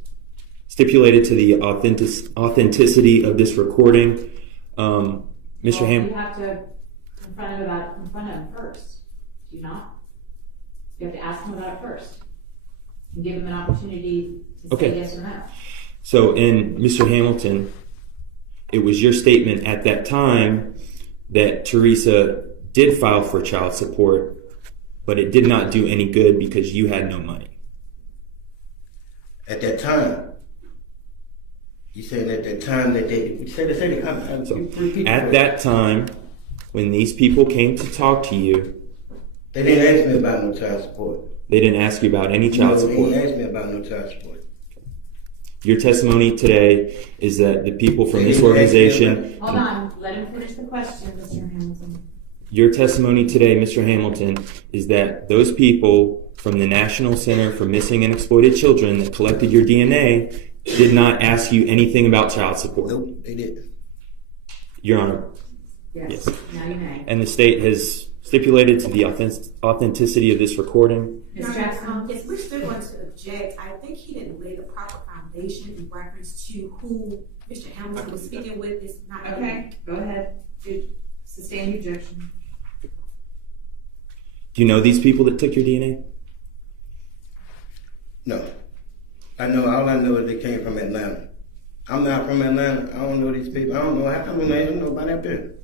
stipulated to the authenticity of this recording. Mr. Ham. You have to confront him first. Do you not? You have to ask him about it first and give him an opportunity to say yes or no. So, in Mr. Hamilton, it was your statement at that time that Teresa did file for child support, but it did not do any good because you had no money. At that time? You saying at that time that they said at that time, when these people came to talk to you, they didn't ask me about no child support. They didn't ask you about any child support. They didn't ask me about no child support. Your testimony today is that the people from this organization... Hold on, let him finish the question, Mr. Hamilton. Your testimony today, Mr. Hamilton, is that those people from the National Center for Missing and Exploited Children that collected your DNA did not ask you anything about child support. Nope, they didn't. Your Honor. Yes. Now you may. And the state has stipulated to the authenticity of this recording. Ms. Jackson, if we're still going to object, I think he didn't lay the proper foundation in reference to who Mr. Hamilton was speaking with. Is not okay. Go ahead. Sustain the objection. Do you know these people that took your DNA? No. All I know is they came from Atlanta. I'm not from Atlanta. I don't know these people. I don't know nobody up there.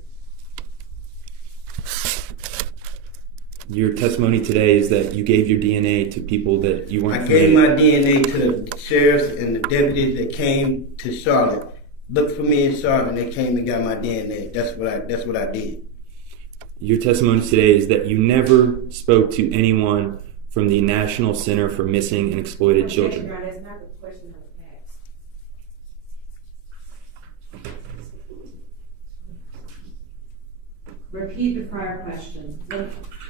Your testimony today is that you gave your DNA to people that you weren't familiar. I gave my DNA to the sheriffs and the deputies that came to Charlotte. Looked for me in Charlotte and they came and got my DNA. That's what I did. Your testimony today is that you never spoke to anyone from the National Center for Missing and Exploited Children. That's not the question that was asked. Repeat the prior question.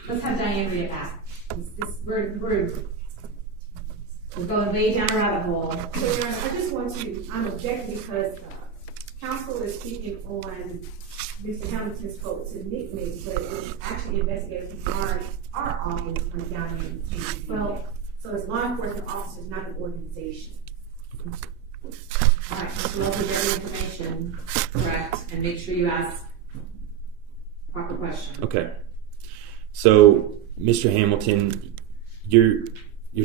Let's have Diane read it back. We're going way down a rabbit hole. So, Your Honor, I just want to, I'm objecting because counsel is speaking on Mr. Hamilton's quote to nicknames, but actually investigators are often down in well, so it's law enforcement officers, not an organization. All right, so we'll get the information correct and make sure you ask proper questions. Okay. So, Mr. Hamilton, you're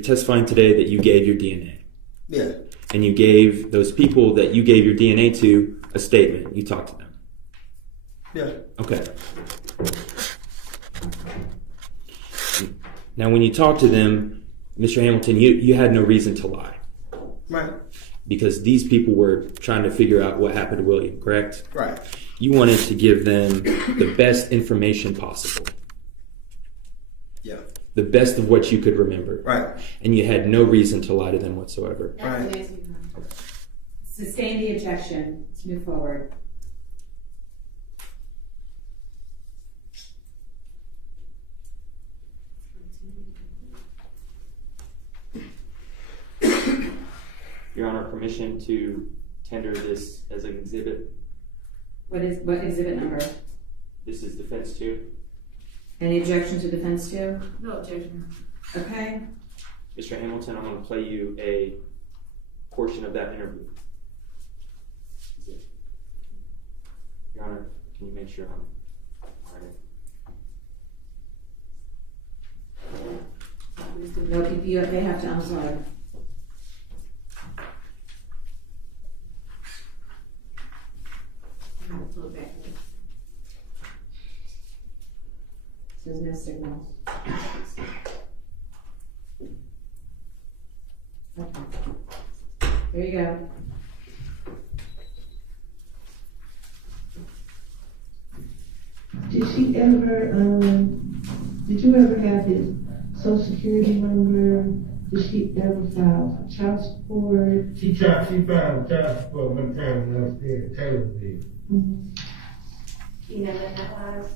testifying today that you gave your DNA. Yeah. And you gave those people that you gave your DNA to a statement. You talked to them. Yeah. Okay. Now, when you talked to them, Mr. Hamilton, you had no reason to lie. Right. Because these people were trying to figure out what happened to William, correct? Right. You wanted to give them the best information possible. Yeah. The best of what you could remember. Right. And you had no reason to lie to them whatsoever. Right. Sustain the objection. Let's move forward. Your Honor, permission to tender this as an exhibit. What exhibit number? This is defense 2. Any objection to defense 2? No objection. Okay. Mr. Hamilton, I'm going to play you a portion of that interview. Your Honor, can you make sure I'm all right? No, they have to, I'm sorry. There's no signal. Okay. There you go. Did you ever have his social security number? Did she ever file for child support? She filed for child support one time when I was there at Taylorville. You know when that was?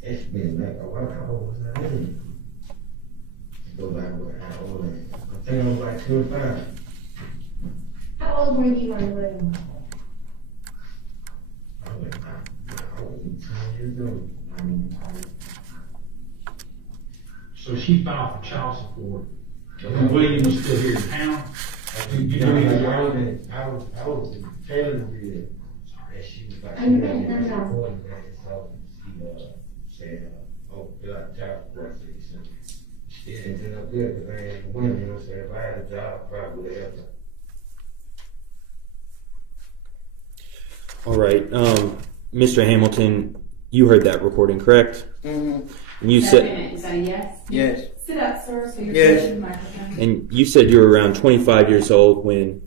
It's been like a while. How old was I then? Go back where how old I am. I think I was like 25. How old were you when William? I was 10 years old. So she filed for child support. When William was still here in town. I was in Taylorville. And she was like, so she said, oh, fill out child support. She didn't end up good because I ain't winning. You know what I'm saying? If I had a job, I probably would have helped her. All right. Mr. Hamilton, you heard that recording, correct? Mm-hmm. And you said, Is that a yes? Yes. Sit up, sir, so you're Yes. the microphone. and you said you were around 25 years old when.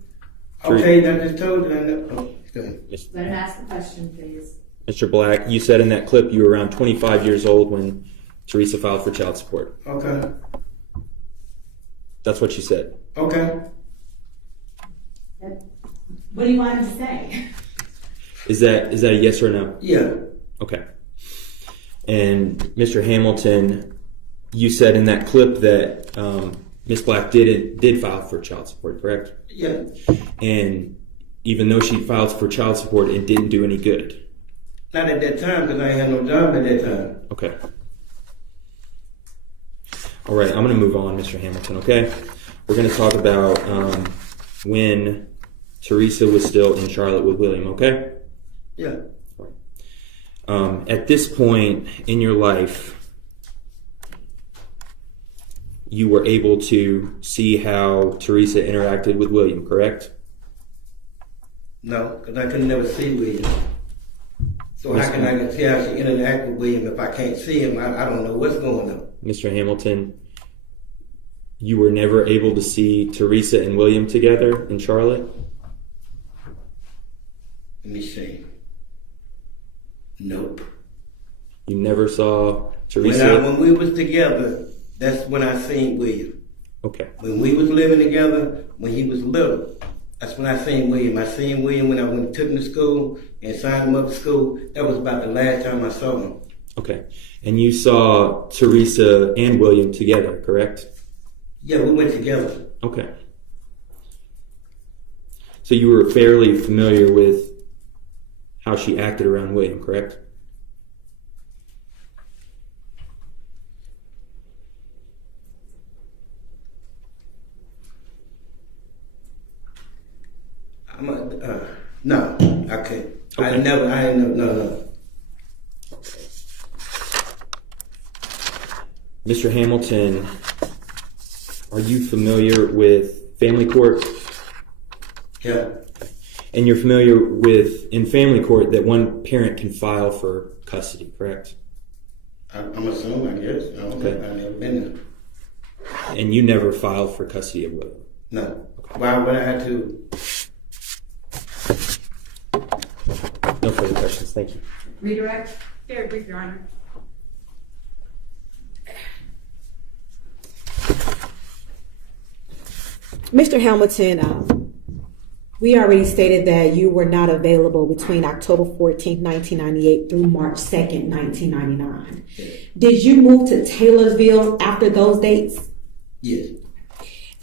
Okay, I just told you. Go ahead. Let him ask the question, please. Mr. Black, you said in that clip you were around 25 years old when Teresa filed for child support. Okay. That's what you said. Okay. What do you want him to say? Is that a yes or no? Yeah. Okay. And Mr. Hamilton, you said in that clip that Ms. Black did file for child support, correct? Yeah. And even though she filed for child support, it didn't do any good. Not at that time because I ain't had no job at that time. Okay. All right, I'm going to move on, Mr. Hamilton, okay? We're going to talk about when Teresa was still in Charlotte with William, okay? Yeah. At this point in your life, you were able to see how Teresa interacted with William, correct? No, because I could never see William. So how can I see how she interact with William if I can't see him? I don't know what's going on. Mr. Hamilton, you were never able to see Teresa and William together in Charlotte? Let me see. Nope. You never saw Teresa? When we was together, that's when I seen William. Okay. When we was living together, when he was little, that's when I seen William. I seen William when I took him to school and signed him up to school. That was about the last time I saw him. Okay. And you saw Teresa and William together, correct? Yeah, we went together. Okay. So you were fairly familiar with how she acted around William, correct? No, I can't. Okay. No. Mr. Hamilton, are you familiar with family court? Yeah. And you're familiar with, in family court, that one parent can file for custody, correct? I'm assuming, I guess. I don't know. I've never been there. And you never filed for custody of William? No. Why would I have to? No further questions. Thank you. Redirect. Very brief, Your Honor. Mr. Hamilton, we already stated that you were not available between October 14th, 1998 through March 2nd, 1999. Did you move to Taylorsville after those dates? Yes.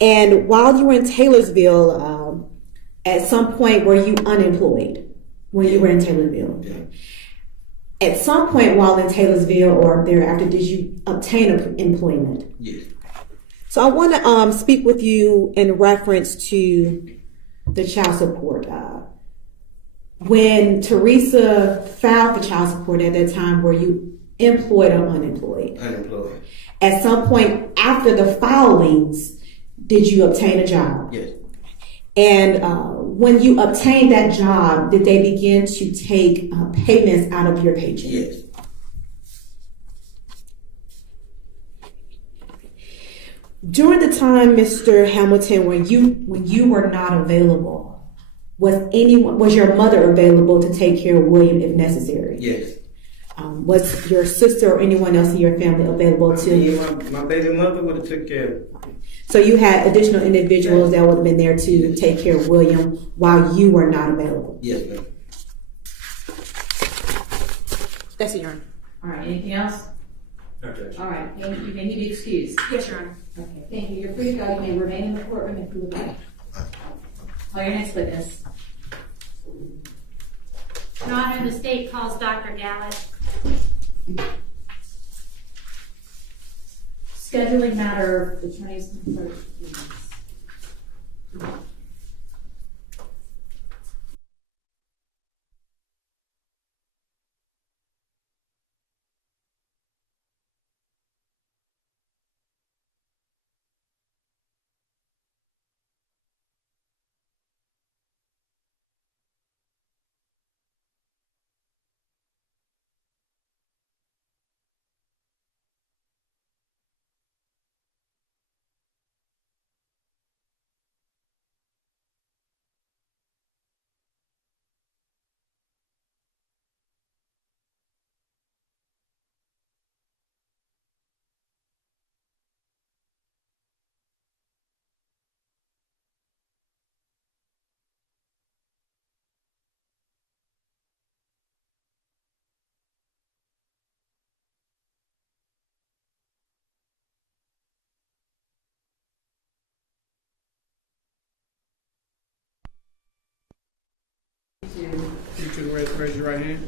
And while you were in Taylorsville, at some point were you unemployed when you were in Taylorsville? Yeah. At some point while in Taylorsville or thereafter, did you obtain employment? Yes. So I want to speak with you in reference to the child support. When Teresa filed for child support at that time, were you employed or unemployed? Unemployed. At some point after the filings, did you obtain a job? Yes. And when you obtained that job, did they begin to take payments out of your paycheck? Yes. During the time, Mr. Hamilton, when you were not available, was your mother available to take care of William if necessary? Yes. Was your sister or anyone else in your family available to? My baby mother would have took care of it. So you had additional individuals that would have been there to take care of William while you were not available? Yes, ma'am. That's it, Your Honor. All right, anything else? Okay. All right, you may need to be excused. Yes, Your Honor. Okay, thank you. You're free to go. You may remain in the courtroom if you would like. Call your next witness. Your Honor, the state calls Dr. Gallup. Scheduling matter, attorneys and clerk, please. You can raise your right hand.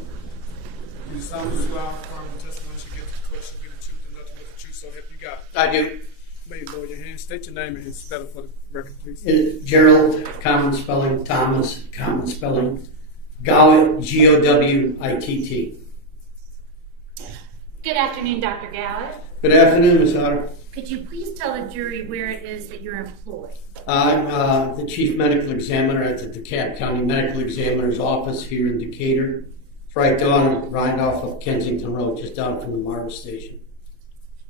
You solemnly swear affirm the testimony you give to the court shall be the truth and nothing but the truth, so help you God. I do. May you lower your hand. State your name and spell it for the record, please. Gerald, common spelling. Thomas, common spelling. Gowit, Gowit. Good afternoon, Dr. Gallup. Good afternoon, Ms. Otter. Could you please tell the jury where it is that you're employed? I'm the chief medical examiner at the DeKalb County Medical Examiner's office here in Decatur. It's right off of Kensington Road, just down from the MARTA station.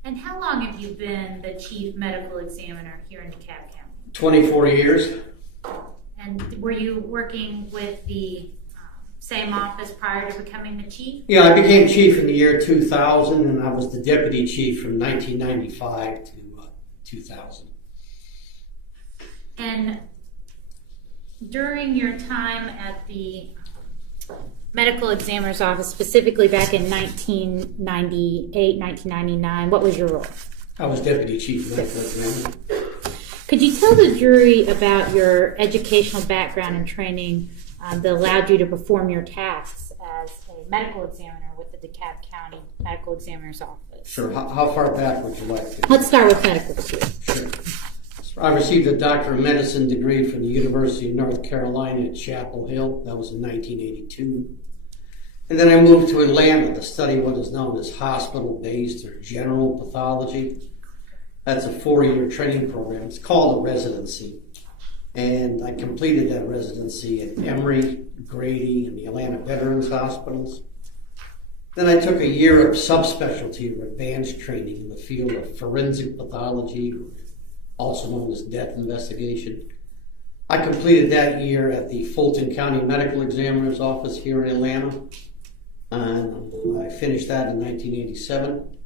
And how long have you been the chief medical examiner here in DeKalb County? 24 years. And were you working with the same office prior to becoming the chief? Yeah, I became chief in the year 2000, and I was the deputy chief from 1995 to 2000. And during your time at the medical examiner's office, specifically back in 1998, 1999, what was your role? I was deputy chief medical examiner. Could you tell the jury about your educational background and training that allowed you to perform your tasks as a medical examiner with the DeKalb County Medical Examiner's Office? Sure. How far back would you like to? Let's start with medical school. Sure. I received a Doctor of Medicine degree from the University of North Carolina at Chapel Hill. That was in 1982. And then I moved to Atlanta to study what is known as hospital-based or general pathology. That's a 4-year training program. It's called a residency. And I completed that residency at Emory, Grady, and the Atlanta Veterans Hospitals. Then I took a year of subspecialty or advanced training in the field of forensic pathology, also known as death investigation. I completed that year at the Fulton County Medical Examiner's Office here in Atlanta. I finished that in 1987.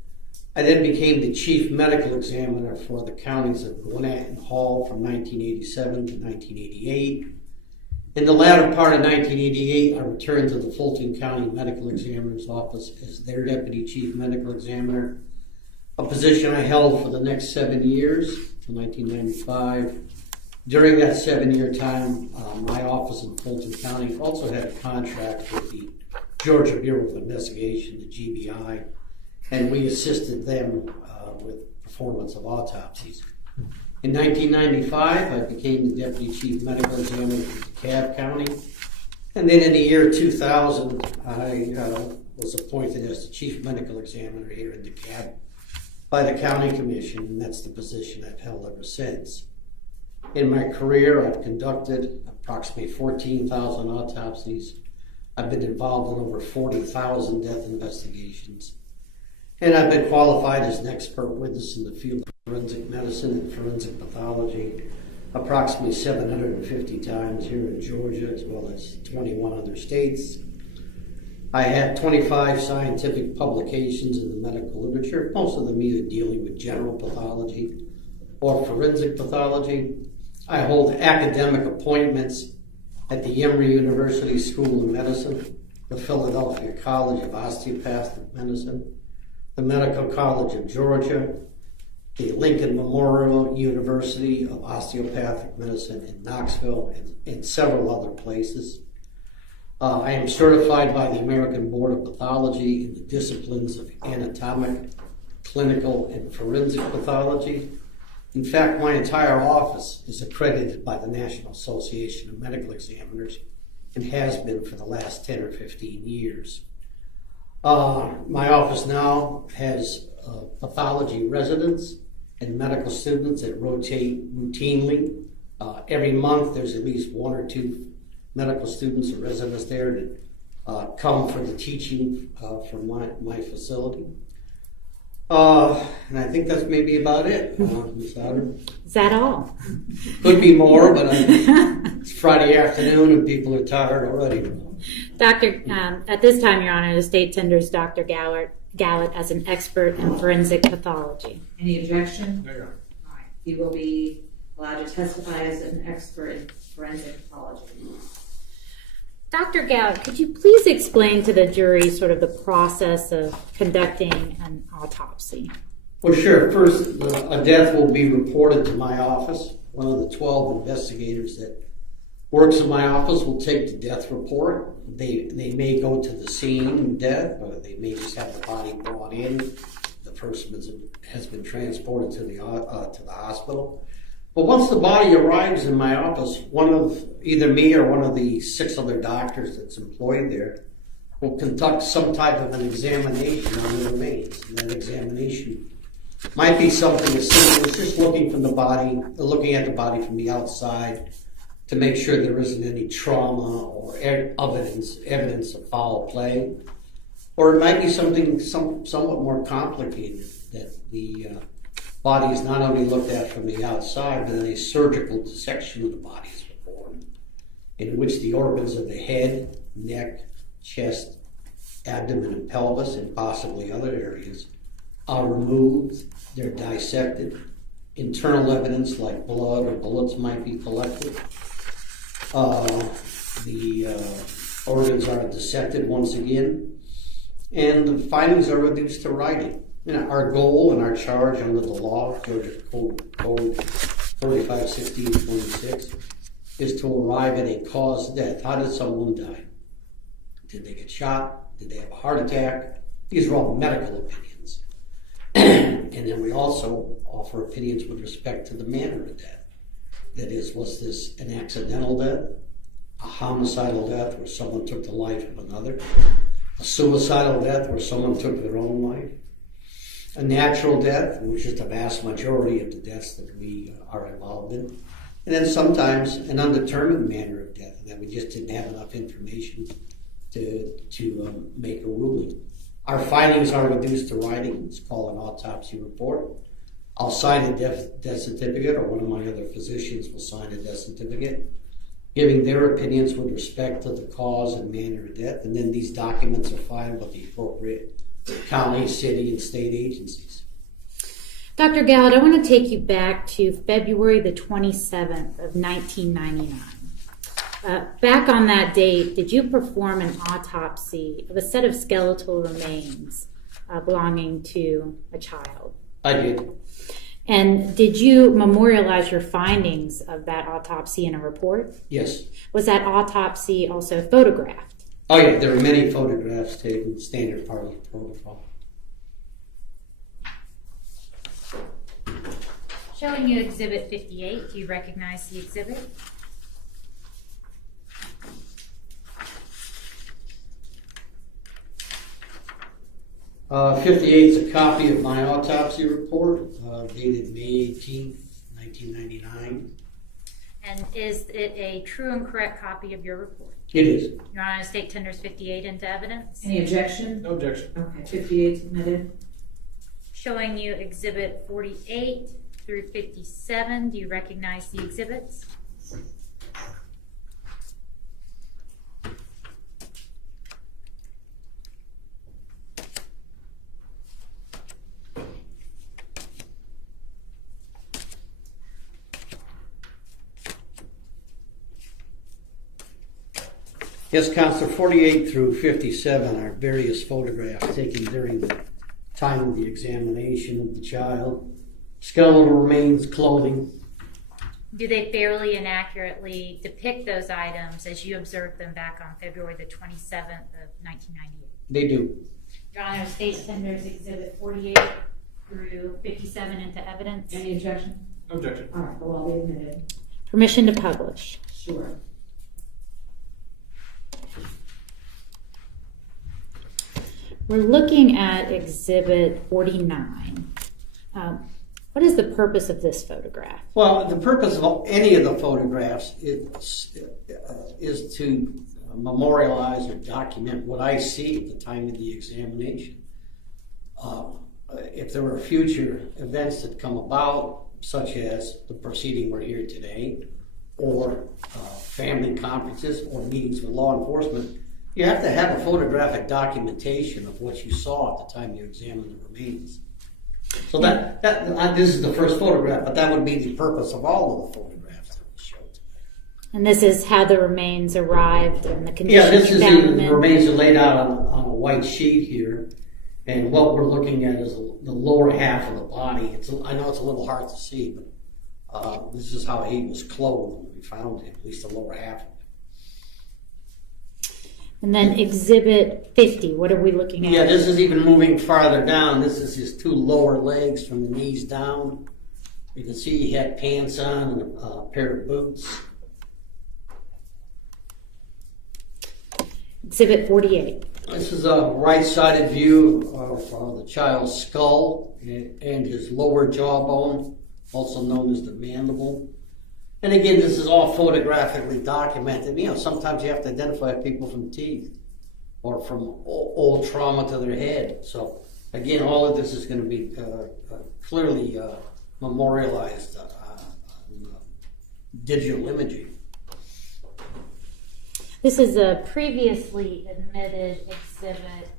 I then became the chief medical examiner for the counties of Gwinnett and Hall from 1987 to 1988. In the latter part of 1988, I returned to the Fulton County Medical Examiner's Office as their deputy chief medical examiner, a position I held for the next 7 years, till 1995. During that 7-year time, my office in Fulton County also had a contract with the Georgia Bureau of Investigation, the GBI, and we assisted them with performance of autopsies. In 1995, I became the Deputy Chief Medical Examiner for DeKalb County. And then in the year 2000, I was appointed as the Chief Medical Examiner here in DeKalb by the County Commission, and that's the position I've held ever since. In my career, I've conducted approximately 14,000 autopsies. I've been involved in over 40,000 death investigations. And I've been qualified as an expert witness in the field of forensic medicine and forensic pathology approximately 750 times here in Georgia, as well as 21 other states. I have 25 scientific publications in the medical literature, most of them either dealing with general pathology or forensic pathology. I hold academic appointments at the Emory University School of Medicine, the Philadelphia College of Osteopathic Medicine, the Medical College of Georgia, the Lincoln Memorial University of Osteopathic Medicine in Knoxville, and several other places. I am certified by the American Board of Pathology in the disciplines of anatomic, clinical, and forensic pathology. In fact, my entire office is accredited by the National Association of Medical Examiners and has been for the last 10 or 15 years. My office now has pathology residents and medical students that rotate routinely. Every month there's at least 1 or 2 medical students or residents there that come for the teaching from my facility. And I think that's maybe about it, Ms. Otter. Is that all? Could be more, but it's Friday afternoon and people are tired already. Doctor, at this time, Your Honor, the state tenders Dr. Gallant as an expert in forensic pathology. Any objection? No, Your Honor. All right. He will be allowed to testify as an expert in forensic pathology. Dr. Gallant, could you please explain to the jury sort of the process of conducting an autopsy? Well, sure. First, a death will be reported to my office. One of the 12 investigators that works in my office will take the death report. They may go to the scene of death, or they may just have the body brought in. The person has been transported to the hospital. But once the body arrives in my office, one of either me or one of the 6 other doctors that's employed there will conduct some type of an examination on the remains. And that examination might be something as simple as just looking at the body from the outside to make sure there isn't any trauma or evidence of foul play. Or it might be something somewhat more complicated, that the body is not only looked at from the outside, but a surgical dissection of the body is performed, in which the organs of the head, neck, chest, abdomen, and pelvis, and possibly other areas, are removed. They're dissected. Internal evidence like blood or bullets might be collected. The organs are dissected once again, and the findings are reduced to writing. Our goal and our charge under the law, Georgia Code 45-16-26, is to arrive at a cause of death. How did someone die? Did they get shot? Did they have a heart attack? These are all medical opinions. And then we also offer opinions with respect to the manner of death. That is, was this an accidental death, a homicidal death where someone took the life of another, a suicidal death where someone took their own life, a natural death, which is the vast majority of the deaths that we are involved in, and then sometimes an undetermined manner of death, and that we just didn't have enough information to make a ruling. Our findings are reduced to writing. It's called an autopsy report. I'll sign a death certificate, or one of my other physicians will sign a death certificate, giving their opinions with respect to the cause and manner of death, and then these documents are filed with the appropriate county, city, and state agencies. Dr. Gallant, I want to take you back to February the 27th of 1999. Back on that date, did you perform an autopsy of a set of skeletal remains belonging to a child? I did. And did you memorialize your findings of that autopsy in a report? Yes. Was that autopsy also photographed? Oh yeah, there are many photographs taken, standard part of the protocol. Showing you Exhibit 58, do you recognize the exhibit? Uh, 58 is a copy of my autopsy report, dated May 18th, 1999. And is it a true and correct copy of your report? It is. Your Honor, State tenders 58 into evidence. Any objection? No objection. Okay, 58 submitted. Showing you Exhibit 48 through 57, do you recognize the exhibits? Yes, Counselor, 48 through 57 are various photographs taken during the time of the examination of the child. Skeletal remains, clothing. Do they fairly and accurately depict those items as you observed them back on February the 27th of 1998? They do. Your Honor, State tenders Exhibit 48 through 57 into evidence. Any objection? No objection. All right, well, I'll be admitted. Permission to publish. Sure. We're looking at Exhibit 49. What is the purpose of this photograph? Well, the purpose of any of the photographs is to memorialize or document what I see at the time of the examination. If there are future events that come about, such as the proceeding we're here today, or family conferences or meetings with law enforcement, you have to have a photographic documentation of what you saw at the time you examined the remains. So this is the first photograph, but that would be the purpose of all of the photographs that we showed today. And this is how the remains arrived and the condition Yeah, this you is found them the in? remains are laid out on a white sheet here, and what we're looking at is the lower half of the body. I know it's a little hard to see, but this is how he was clothed when we found him, at least the lower half of it. And then Exhibit 50, what are we looking at? Yeah, this is even moving farther down. This is his two lower legs from the knees down. You can see he had pants on and a pair of boots. Exhibit 48. This is a right-sided view of the child's skull and his lower jawbone, also known as the mandible. And again, this is all photographically documented. You know, sometimes you have to identify people from teeth or from old trauma to their head. So again, all of this is going to be clearly memorialized on digital imaging. This is a previously admitted exhibit.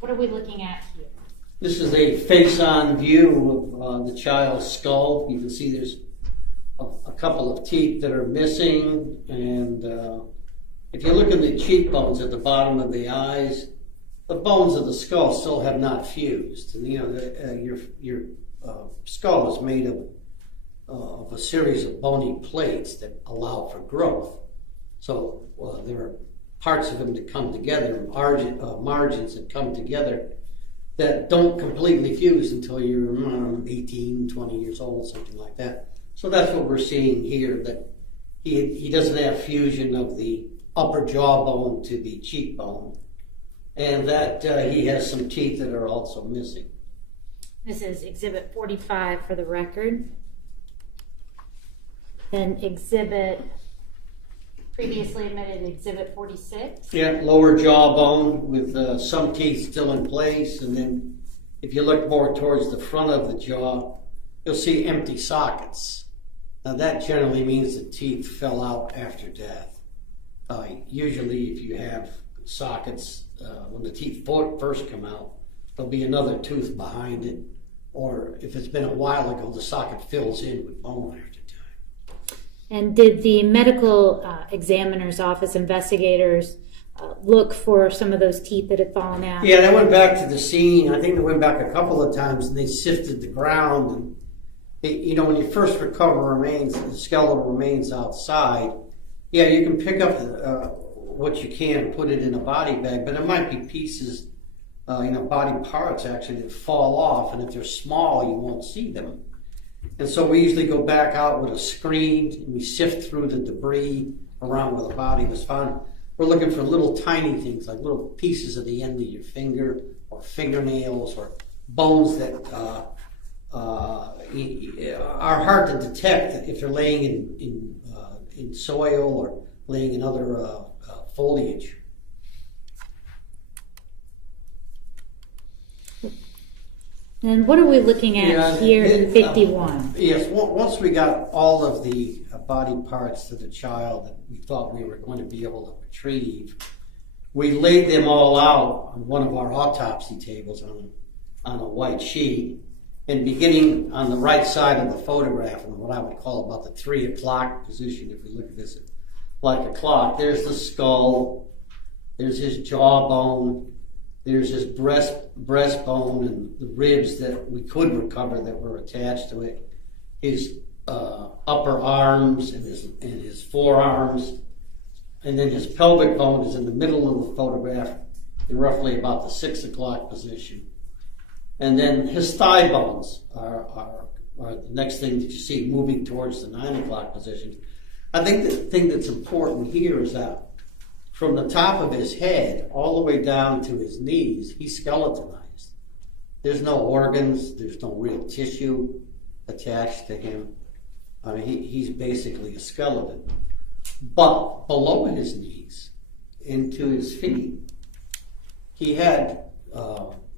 What are we looking at here? This is a face-on view of the child's skull. You can see there's a couple of teeth that are missing, and if you look at the cheekbones at the bottom of the eyes, the bones of the skull still have not fused. And you know, your skull is made of a series of bony plates that allow for growth. So there are parts of them that come together, margins that come together that don't completely fuse until you're 18, 20 years old, something like that. So that's what we're seeing here, that he doesn't have fusion of the upper jawbone to the cheekbone, and that he has some teeth that are also missing. This is Exhibit 45 for the record. Then previously admitted Exhibit 46. Yeah, lower jawbone with some teeth still in place, and then if you look more towards the front of the jaw, you'll see empty sockets. Now that generally means the teeth fell out after death. Usually if you have sockets, when the teeth first come out, there'll be another tooth behind it, or if it's been a while ago, the socket fills in with bone after time. And did the medical examiner's office investigators look for some of those teeth that had fallen out? Yeah, they went back to the scene. I think they went back a couple of times, and they sifted the ground. And when you first recover remains, the skeletal remains outside, yeah, you can pick up what you can and put it in a body bag, but there might be pieces, body parts actually that fall off, and if they're small, you won't see them. And so we usually go back out with a screen, and we sift through the debris around where the body was found. We're looking for little tiny things, like little pieces of the end of your finger, or fingernails, or bones that are hard to detect if they're laying in soil or laying in other foliage. And what are we looking at here in 51? Yes, once we got all of the body parts to the child that we thought we were going to be able to retrieve, we laid them all out on one of our autopsy tables on a white sheet. And beginning on the right side of the photograph, in what I would call about the 3 o'clock position, if we look at this like a clock, there's the skull, there's his jawbone, there's his breastbone and the ribs that we could recover that were attached to it, his upper arms and his forearms, and then his pelvic bone is in the middle of the photograph, in roughly about the 6 o'clock position. And then his thigh bones are the next thing that you see moving towards the 9 o'clock position. I think the thing that's important here is that from the top of his head all the way down to his knees, he's skeletonized. There's no organs, there's no real tissue attached to him. I mean, he's basically a skeleton. But below his knees, into his feet, he had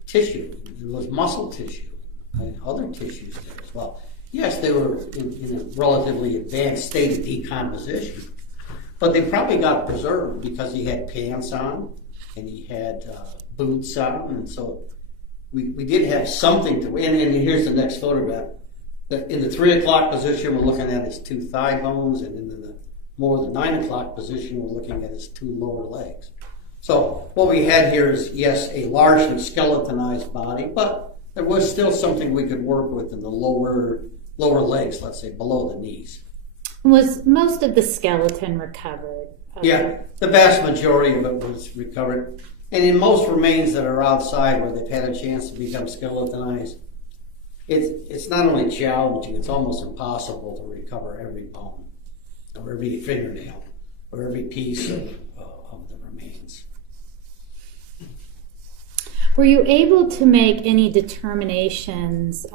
tissue. There was muscle tissue and other tissues there as well. Yes, they were in a relatively advanced state of decomposition, but they probably got preserved because he had pants on and he had boots on, and so we did have something to. And here's the next photograph. In the 3 o'clock position, we're looking at his 2 thigh bones, and in the 9 o'clock position, we're looking at his 2 lower legs. So what we had here is, yes, a largely skeletonized body, but there was still something we could work with in the lower legs, let's say, below the knees. Was most of the skeleton recovered? Yeah, the vast majority of it was recovered. And in most remains that are outside where they've had a chance to become skeletonized, it's not only challenging, it's almost impossible to recover every bone, or every fingernail, or every piece of the remains. Were you able to make any determinations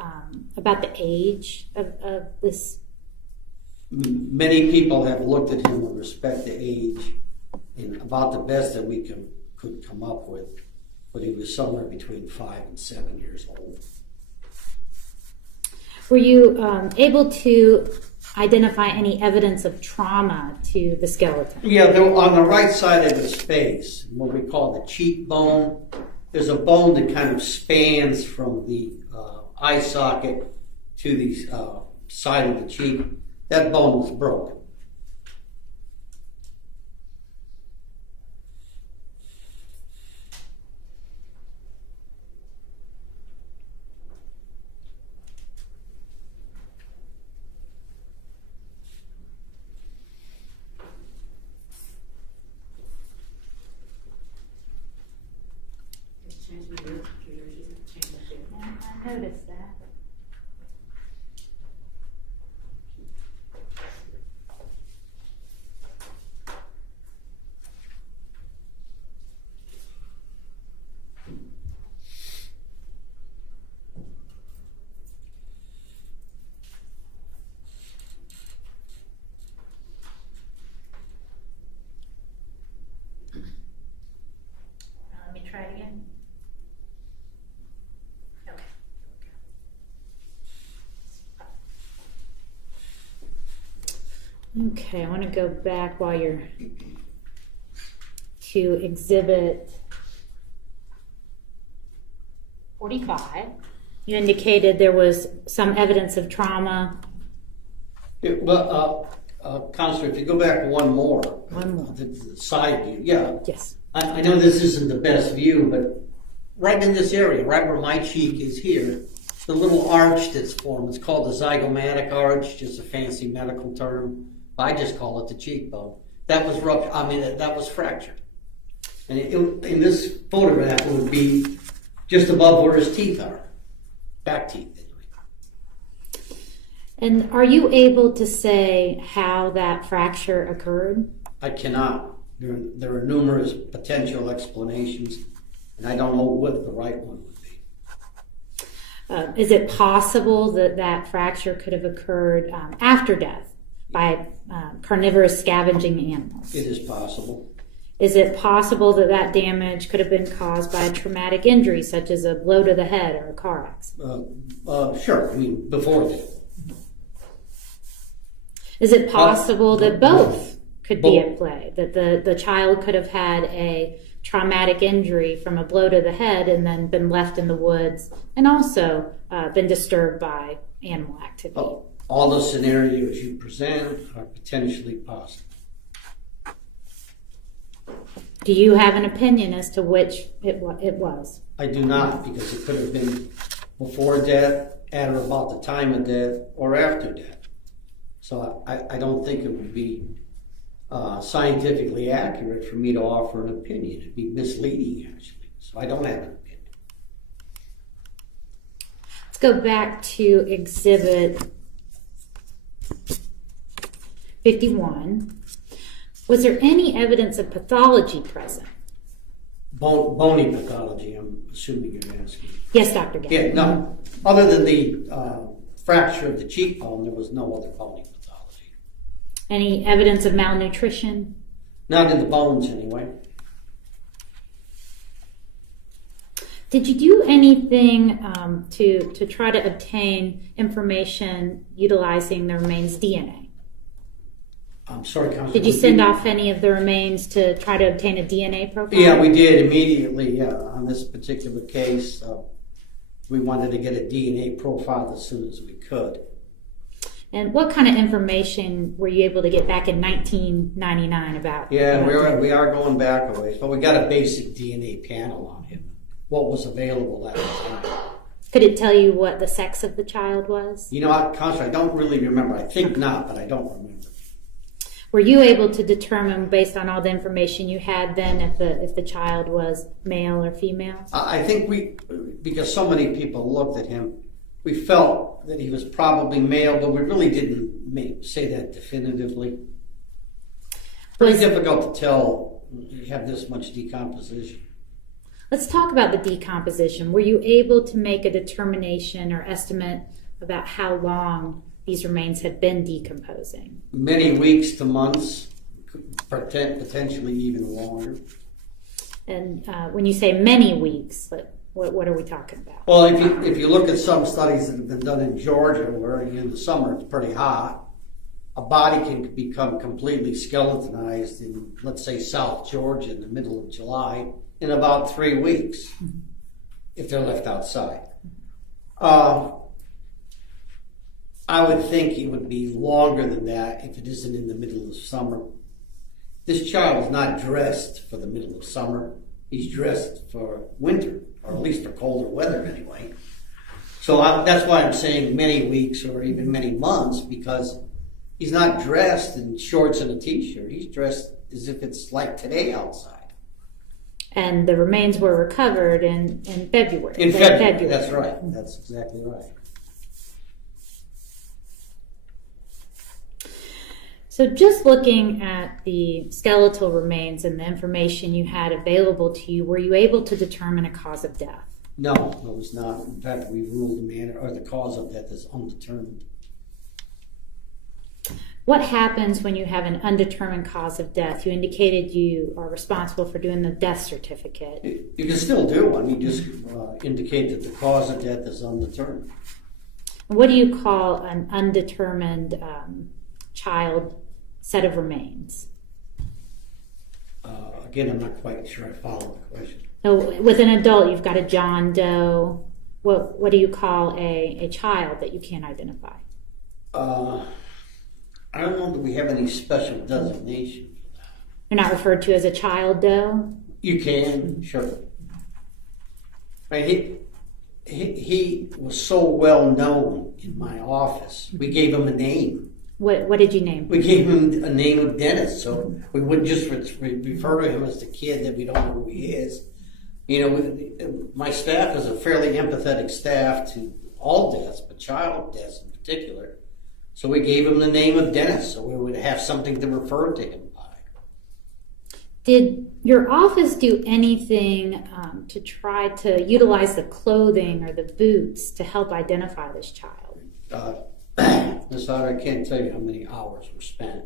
about the age of this? Many people have looked at him with respect to age, and about the best that we could come up with, but he was somewhere between 5 and 7 years old. Were you able to identify any evidence of trauma to the skeleton? Yeah, on the right side of his face, what we call the cheekbone, there's a bone that kind of spans from the eye socket to the side of the cheek. That bone was broken. noticed that. Let me try it again. Okay, I want to go back while you're to Exhibit 45. You indicated there was some evidence of trauma. Yeah, well, Counselor, if you go back one more. The side view, yeah. Yes. I know this isn't the best view, but right in this area, right where my cheek is here, the little arch that's formed, it's called the zygomatic arch, just a fancy medical term. I just call it the cheekbone. That was ruptured. I mean, that was fractured. And in this photograph, it would be just above where his teeth are, back teeth. And are you able to say how that fracture occurred? I cannot. There are numerous potential explanations, and I don't know what the right one would be. Is it possible that that fracture could have occurred after death by carnivorous scavenging animals? It is possible. Is it possible that that damage could have been caused by a traumatic injury, such as a blow to the head or a car accident? Sure. I mean, before that. Is it possible that both could be at play? That the child could have had a traumatic injury from a blow to the head and then been left in the woods and also been disturbed by animal activity? All the scenarios you present are potentially possible. Do you have an opinion as to which it was? I do not, because it could have been before death, at or about the time of death, or after death. So I don't think it would be scientifically accurate for me to offer an opinion. It'd be misleading, actually. So I don't have an opinion. Let's go back to Exhibit 51. Was there any evidence of pathology present? Bony pathology, I'm assuming you're asking. Yes, Dr. Gay. Yeah, no. Other than the fracture of the cheekbone, there was no other bony pathology. Any evidence of malnutrition? Not in the bones, anyway. Did you do anything to try to obtain information utilizing the remains' DNA? I'm sorry, Counselor. Did you send off any of the remains to try to obtain a DNA profile? Yeah, we did immediately on this particular case. We wanted to get a DNA profile as soon as we could. And what kind of information were you able to get back in 1999 about? Yeah, we are going back a ways, but we got a basic DNA panel on him. What was available at the time. Could it tell you what the sex of the child was? You know, Counselor, I don't really remember. I think not, but I don't remember. Were you able to determine, based on all the information you had then, if the child was male or female? I think because so many people looked at him, we felt that he was probably male, but we really didn't say that definitively. Pretty difficult to tell. You have this much decomposition. Let's talk about the decomposition. Were you able to make a determination or estimate about how long these remains had been decomposing? Many weeks to months, potentially even longer. And when you say many weeks, what are we talking about? Well, if you look at some studies that have been done in Georgia, where in the summer it's pretty hot, a body can become completely skeletonized in, let's say, South Georgia in the middle of July in about 3 weeks, if they're left outside. I would think it would be longer than that if it isn't in the middle of summer. This child is not dressed for the middle of summer. He's dressed for winter, or at least for colder weather anyway. So that's why I'm saying many weeks or even many months, because he's not dressed in shorts and a t-shirt. He's dressed as if it's like today outside. And the remains were recovered in February. In February, that's right. That's exactly right. So just looking at the skeletal remains and the information you had available to you, were you able to determine a cause of death? No, it was not. In fact, we ruled the manner or the cause of death is undetermined. What happens when you have an undetermined cause of death? You indicated you are responsible for doing the death certificate. You can still do. I mean, just indicate that the cause of death is undetermined. What do you call an undetermined child set of remains? Again, I'm not quite sure I follow the question. So with an adult, you've got a John Doe. What do you call a child that you can't identify? I don't know that we have any special designation. You're not referred to as a child Doe? You can, sure. Right, he was so well known in my office. We gave him a name. What did you name? We gave him a name of Dennis, so we wouldn't just refer to him as the kid that we don't know who he is. You know, my staff is a fairly empathetic staff to all deaths, but child deaths in particular. So we gave him the name of Dennis, so we would have something to refer to him by. Did your office do anything to try to utilize the clothing or the boots to help identify this child? Ms. Otter, I can't tell you how many hours were spent.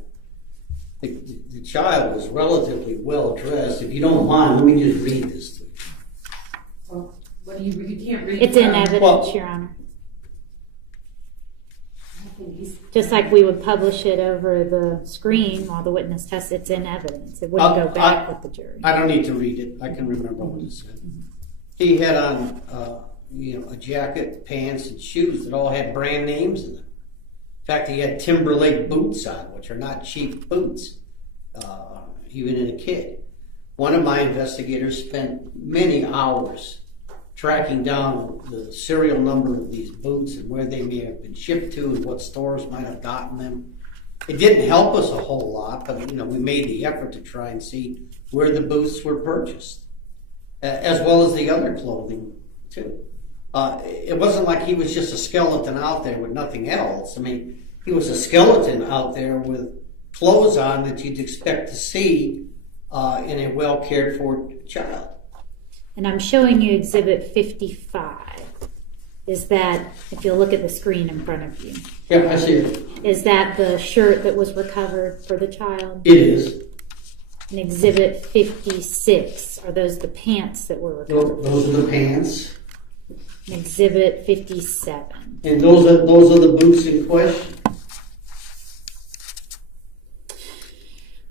The child was relatively well dressed. If you don't mind, let me just read this to you. Well, what do you can't read? It's in evidence, Your Honor. Just like we would publish it over the screen while the witness tests, it's in evidence. It wouldn't go back with the jury. I don't need to read it. I can remember what it said. He had on, a jacket, pants, and shoes that all had brand names in them. In fact, he had Timberlake boots on, which are not cheap boots, even in a kid. One of my investigators spent many hours tracking down the serial number of these boots and where they may have been shipped to and what stores might have gotten them. It didn't help us a whole lot, but we made the effort to try and see where the boots were purchased, as well as the other clothing too. It wasn't like he was just a skeleton out there with nothing else. I mean, he was a skeleton out there with clothes on that you'd expect to see in a well cared for child. And I'm showing you Exhibit 55. Is that, if you'll look at the screen in front of you? Yeah, I see it. Is that the shirt that was recovered for the child? It is. And Exhibit 56, are those the pants that were recovered? Those are the pants. And Exhibit 57. And those are the boots in question.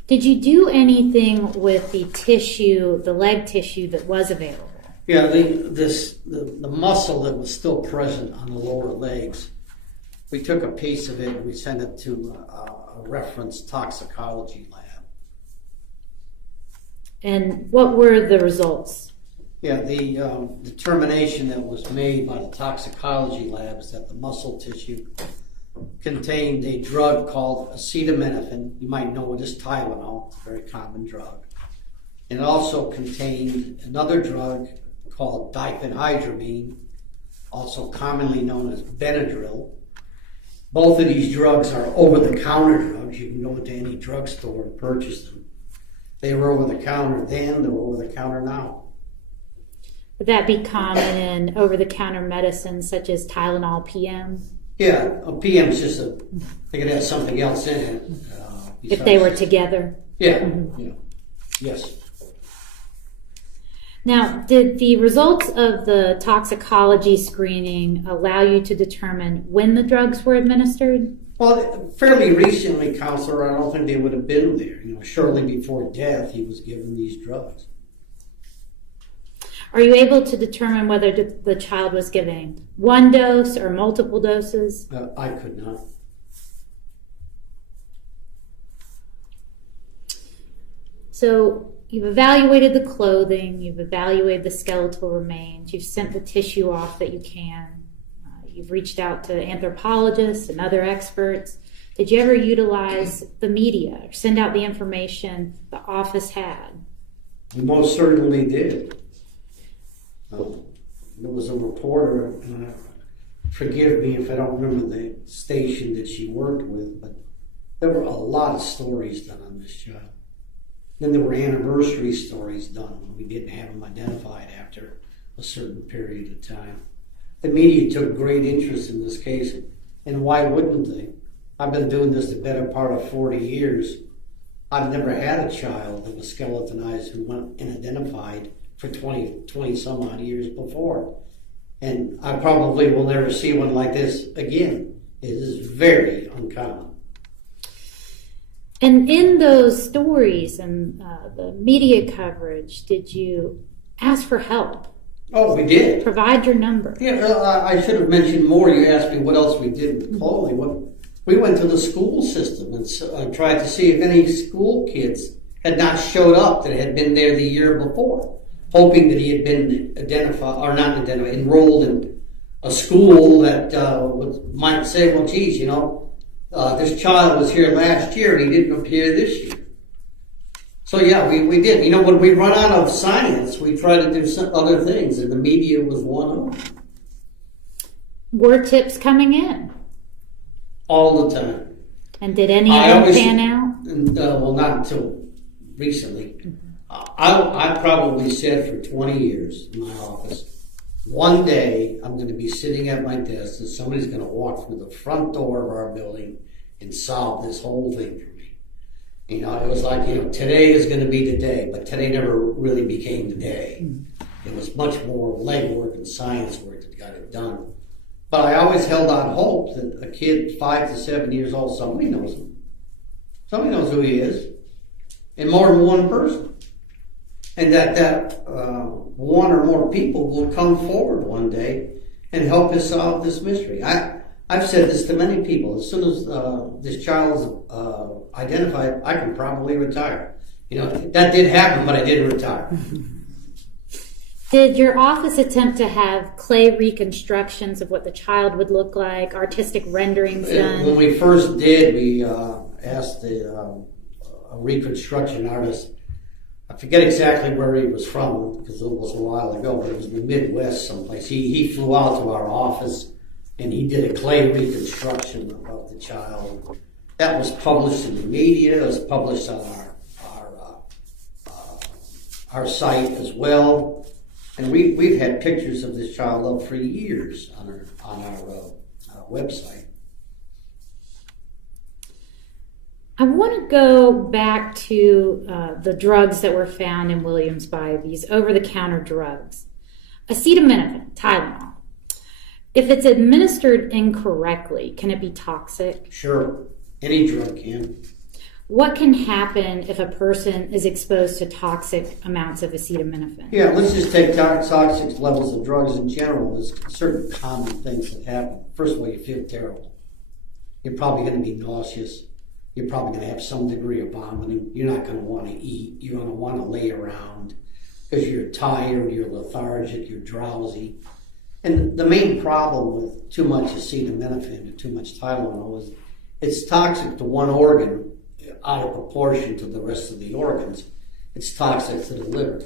Did you do anything with the tissue, the leg tissue that was available? Yeah, the muscle that was still present on the lower legs, we took a piece of it and we sent it to a reference toxicology lab. And what were the results? Yeah, the determination that was made by the toxicology lab is that the muscle tissue contained a drug called acetaminophen. You might know it as Tylenol, a very common drug. It also contained another drug called diphenhydramine, also commonly known as Benadryl. Both of these drugs are over-the-counter drugs. You can go into any drugstore and purchase them. They were over-the-counter then, they're over-the-counter now. Would that be common in over-the-counter medicines such as Tylenol PM? Yeah, a PM is just they could have something else in it. If they were together? Yeah, Mm-hmm. Yes. Now, did the results of the toxicology screening allow you to determine when the drugs were administered? Well, fairly recently, Counselor, I don't think they would have been there. Shortly before death, he was given these drugs. Are you able to determine whether the child was given one dose or multiple doses? I could not. So you've evaluated the clothing, you've evaluated the skeletal remains, you've sent the tissue off that you can, you've reached out to anthropologists and other experts. Did you ever utilize the media or send out the information the office had? We most certainly did. There was a reporter, and forgive me if I don't remember the station that she worked with, but there were a lot of stories done on this child. Then there were anniversary stories done when we didn't have them identified after a certain period of time. The media took great interest in this case, and why wouldn't they? I've been doing this the better part of 40 years. I've never had a child that was skeletonized who went unidentified for 20 some odd years before. And I probably will never see one like this again. It is very uncommon. And in those stories and the media coverage, did you ask for help? Oh, we did. Provide your number. Yeah, I should have mentioned more. You asked me what else we did with Chloe. We went to the school system and tried to see if any school kids had not showed up that had been there the year before, hoping that he had been enrolled in a school that might say, well, geez, this child was here last year and he didn't appear this year. So yeah, we did. When we run out of science, we try to do some other things, and the media was one of them. Were tips coming in? All the time. And did any of them pan out? Well, not until recently. I probably said for 20 years in my office, one day I'm going to be sitting at my desk and somebody's going to walk through the front door of our building and solve this whole thing for me. It was like, today is going to be the day, but today never really became the day. It was much more legwork and science work that got it done. But I always held out hope that a kid 5 to 7 years old, somebody knows him. Somebody knows who he is. And more than one person. And that one or more people will come forward one day and help us solve this mystery. I've said this to many people. As soon as this child is identified, I can probably retire. That did happen, but I did retire. Did your office attempt to have clay reconstructions of what the child would look like, artistic renderings done? When we first did, we asked a reconstruction artist. I forget exactly where he was from because it was a while ago, but it was in the Midwest someplace. He flew out to our office and he did a clay reconstruction of the child. That was published in the media. It was published on our site as well. And we've had pictures of this child up for years on our website. I want to go back to the drugs that were found in William's body, these over-the-counter drugs. Acetaminophen, Tylenol. If it's administered incorrectly, can it be toxic? Sure. Any drug can. What can happen if a person is exposed to toxic amounts of acetaminophen? Yeah, let's just take toxic levels of drugs in general. There's certain common things that happen. First of all, you feel terrible. You're probably going to be nauseous. You're probably going to have some degree of vomiting. You're not going to want to eat. You're going to want to lay around because you're tired, you're lethargic, you're drowsy. And the main problem with too much acetaminophen or too much Tylenol is it's toxic to one organ out of proportion to the rest of the organs. It's toxic to the liver.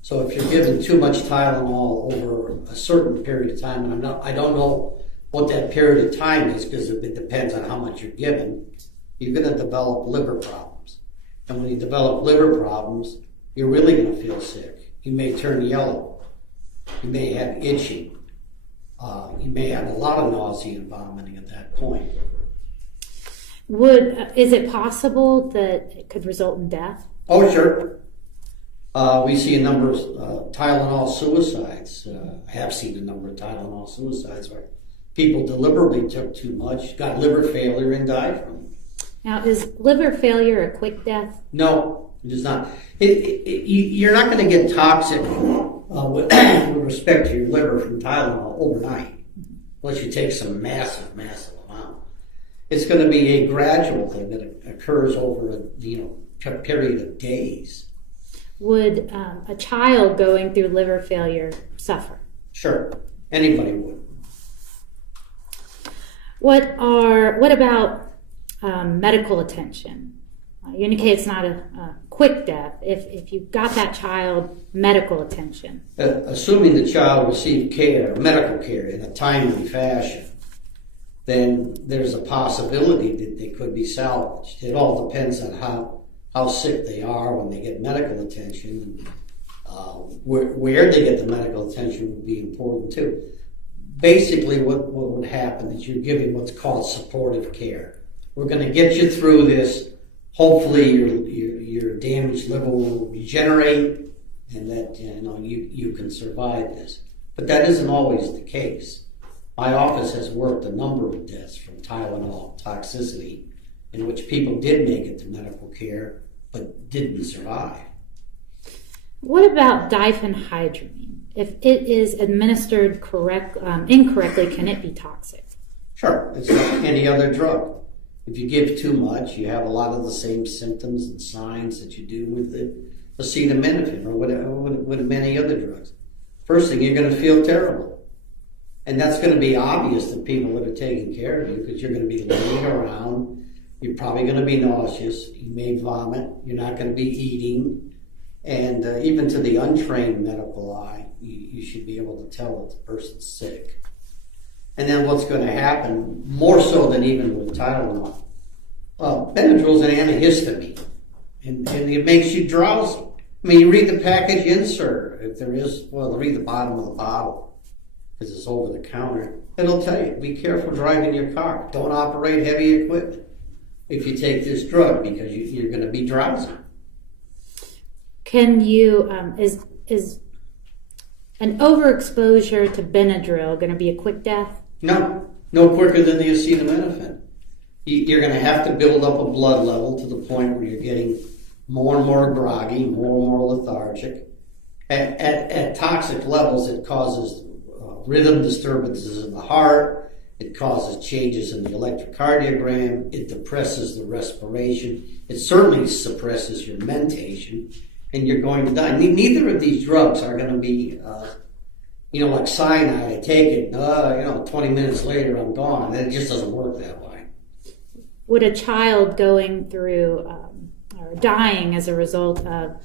So if you're given too much Tylenol over a certain period of time, and I don't know what that period of time is because it depends on how much you're given, you're going to develop liver problems. And when you develop liver problems, you're really going to feel sick. You may turn yellow. You may have itching. You may have a lot of nausea and vomiting at that point. Is it possible that it could result in death? Oh, sure. We see a number of Tylenol suicides. I have seen a number of Tylenol suicides where people deliberately took too much, got liver failure, and died from it. Now, is liver failure a quick death? No, it is not. You're not going to get toxic with respect to your liver from Tylenol overnight, unless you take some massive amount. It's going to be a gradual thing that occurs over a period of days. Would a child going through liver failure suffer? Sure, anybody would. What about medical attention? You indicate it's not a quick death. If you got that child medical attention. Assuming the child received care, medical care, in a timely fashion, then there's a possibility that they could be salvaged. It all depends on how sick they are when they get medical attention. Where they get the medical attention would be important too. Basically, what would happen is you're giving what's called supportive care. We're going to get you through this. Hopefully, your damaged liver will regenerate, and that you can survive this. But that isn't always the case. My office has worked a number of deaths from Tylenol toxicity, in which people did make it to medical care but didn't survive. What about diphenhydramine? If it is administered incorrectly, can it be toxic? Sure, it's like any other drug. If you give too much, you have a lot of the same symptoms and signs that you do with the acetaminophen or with many other drugs. First thing, you're going to feel terrible. And that's going to be obvious to people that are taking care of you because you're going to be laying around. You're probably going to be nauseous. You may vomit. You're not going to be eating. And even to the untrained medical eye, you should be able to tell that the person's sick. And then what's going to happen, more so than even with Tylenol, Benadryl's an antihistamine, and it makes you drowsy. I mean, you read the package insert, if there is, read the bottom of the bottle, because it's over the counter. It'll tell you, be careful driving your car. Don't operate heavy equipment if you take this drug, because you're going to be drowsy. Can you, is an overexposure to Benadryl going to be a quick death? No quicker than the acetaminophen. You're going to have to build up a blood level to the point where you're getting more and more groggy, more and more lethargic. At toxic levels, it causes rhythm disturbances in the heart. It causes changes in the electrocardiogram. It depresses the respiration. It certainly suppresses your mentation, and you're going to die. Neither of these drugs are going to be, like cyanide. I take it, 20 minutes later I'm gone. It just doesn't work that way. Would a child going through or dying as a result of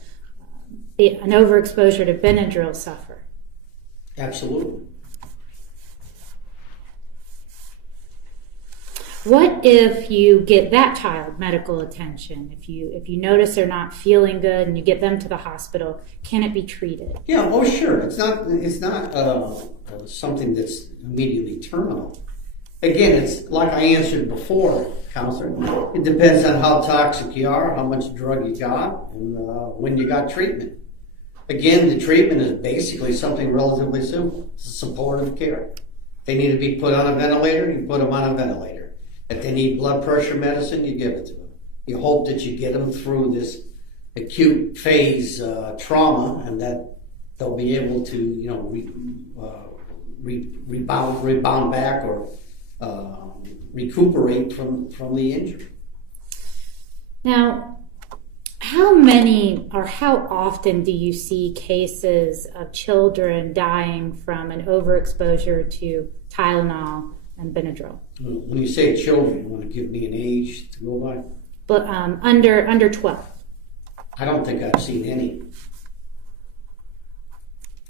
an overexposure to Benadryl suffer? Absolutely. What if you get that child medical attention? If you notice they're not feeling good and you get them to the hospital, can it be treated? Yeah, oh sure. It's not something that's immediately terminal. Again, it's like I answered before, counselor. It depends on how toxic you are, how much drug you got, and when you got treatment. Again, the treatment is basically something relatively simple. It's supportive care. If they need to be put on a ventilator, you put them on a ventilator. If they need blood pressure medicine, you give it to them. You hope that you get them through this acute phase trauma, and that they'll be able to, rebound back or recuperate from the injury. Now, how many or how often do you see cases of children dying from an overexposure to Tylenol and Benadryl? When you say children, you want to give me an age to go by? But under 12. I don't think I've seen any.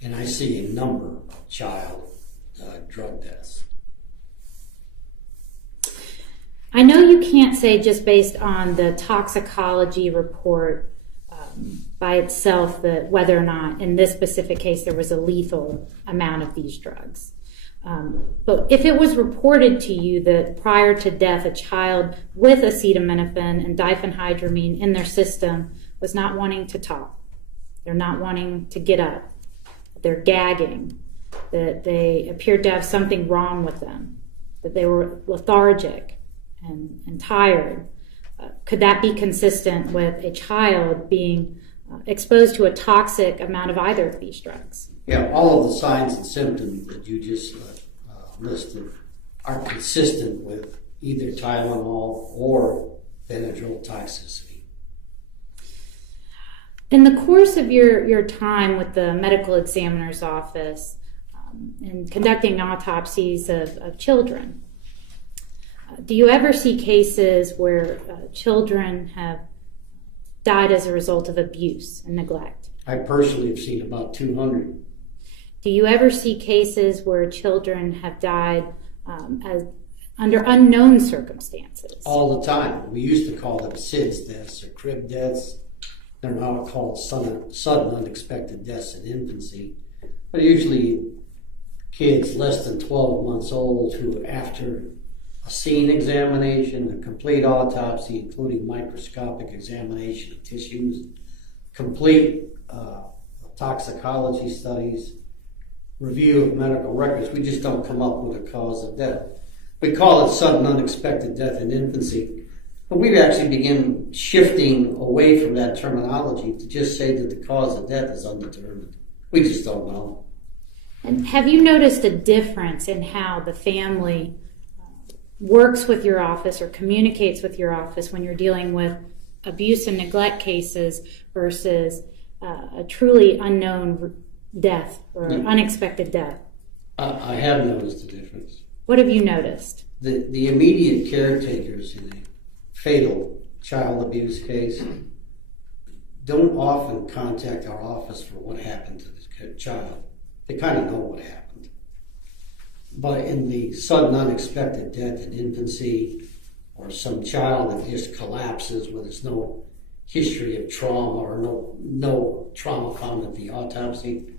And I see a number of child drug deaths. I know you can't say just based on the toxicology report by itself that whether or not in this specific case there was a lethal amount of these drugs. But if it was reported to you that prior to death a child with acetaminophen and diphenhydramine in their system was not wanting to talk, they're not wanting to get up, they're gagging, that they appeared to have something wrong with them, that they were lethargic and tired, could that be consistent with a child being exposed to a toxic amount of either of these drugs? Yeah, all of the signs and symptoms that you just listed are consistent with either Tylenol or Benadryl toxicity. In the course of your time with the medical examiner's office and conducting autopsies of children, do you ever see cases where children have died as a result of abuse and neglect? I personally have seen about 200. Do you ever see cases where children have died under unknown circumstances? All the time. We used to call them SIDS deaths or crib deaths. They're now called sudden unexpected deaths in infancy. But usually kids less than 12 months old who, after a scene examination, a complete autopsy, including microscopic examination of tissues, complete toxicology studies, review of medical records, we just don't come up with a cause of death. We call it sudden unexpected death in infancy, but we've actually begun shifting away from that terminology to just say that the cause of death is undetermined. We just don't know. And have you noticed a difference in how the family works with your office or communicates with your office when you're dealing with abuse and neglect cases versus a truly unknown death or unexpected death? I have noticed a difference. What have you noticed? The immediate caretakers in a fatal child abuse case don't often contact our office for what happened to the child. They kind of know what happened. But in the sudden unexpected death in infancy, or some child that just collapses where there's no history of trauma or no trauma found at the autopsy,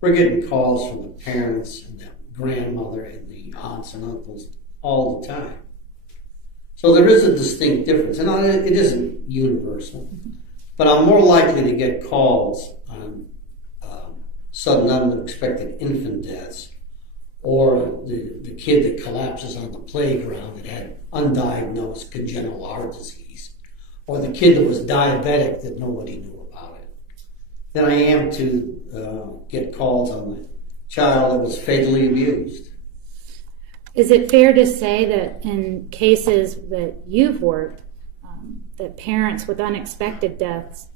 we're getting calls from the parents and the grandmother and the aunts and uncles all the time. So there is a distinct difference, and it isn't universal, but I'm more likely to get calls on sudden unexpected infant deaths, or the kid that collapses on the playground that had undiagnosed congenital heart disease, or the kid that was diabetic that nobody knew about it, than I am to get calls on the child that was fatally abused. Is it fair to say that in cases that you've worked, that parents with unexpected deaths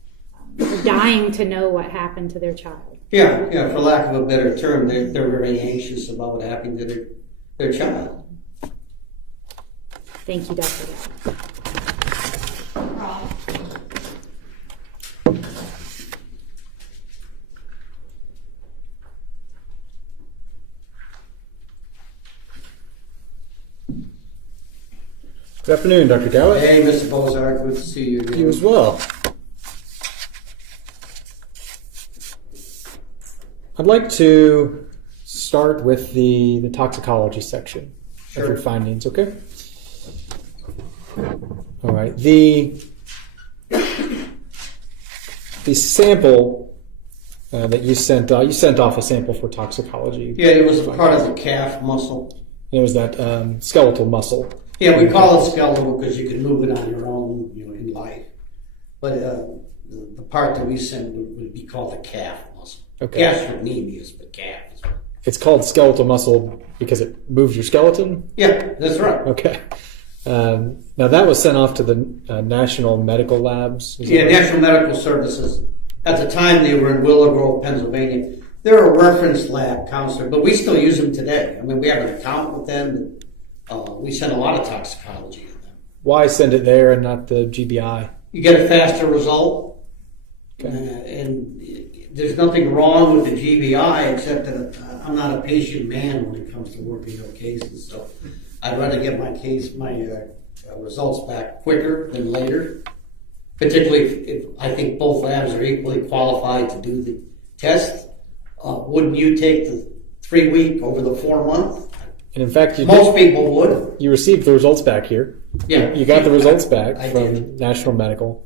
are dying to know what happened to their child? Yeah, for lack of a better term, they're very anxious about what happened to their child. Thank you, Dr. Rob. Good afternoon, Dr. Gallett. Hey, Mr. Bozark, good to see you again. You as well. I'd like to start with the toxicology section of your findings, okay? All right. The sample that you sent off a sample for toxicology. Yeah, it was a part of the calf muscle. And it was that skeletal muscle. Yeah, we call it skeletal because you can move it on your own, in life. But the part that we sent would be called the calf muscle. Okay. Gastrocnemius, but calf. It's called skeletal muscle because it moves your skeleton? Yeah, that's right. Okay. Now that was sent off to the National Medical Labs? Yeah, National Medical Services. At the time they were in Willow Grove, Pennsylvania. They're a reference lab counselor, but we still use them today. I mean, we have an account with them. We send a lot of toxicology to them. Why send it there and not the GBI? You get a faster result. Okay. And there's nothing wrong with the GBI except that I'm not a patient man when it comes to working on cases. So I'd rather get my results back quicker than later. Particularly if I think both labs are equally qualified to do the test. Wouldn't you take the 3-week over the 4-month? And in fact, most people would. You received the results back here. Yeah. You got the results back from did. National Medical.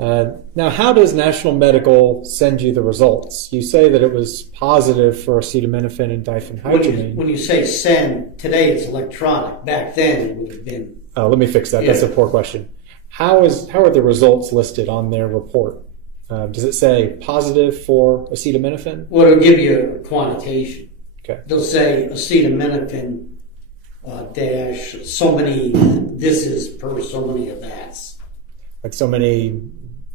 Now, how does National Medical send you the results? You say that it was positive for acetaminophen and diphenhydramine. When you say send, today it's electronic. Back then it would have been. Let me fix that. Yeah. That's a poor question. How are the results listed on their report? Does it say positive for acetaminophen? Well, it'll give you a quantitation. Okay. They'll say acetaminophen dash so many this is per so many of that's. Like so many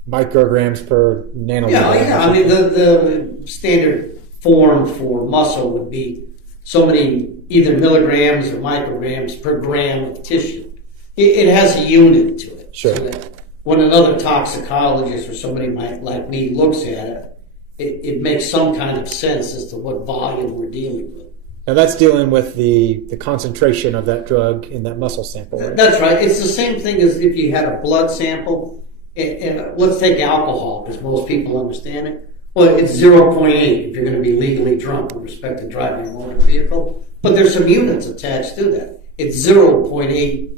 micrograms per nanogram. Yeah. I mean, the standard form for muscle would be so many either milligrams or micrograms per gram of tissue. It has a unit to it. Sure. So that when another toxicologist or somebody like me looks at it, it makes some kind of sense as to what volume we're dealing with. Now that's dealing with the concentration of that drug in that muscle sample, right? That's right. It's the same thing as if you had a blood sample. And let's take alcohol, because most people understand it. Well, it's 0.8 if you're going to be legally drunk with respect to driving a motor vehicle. But there's some units attached to that. It's 0.8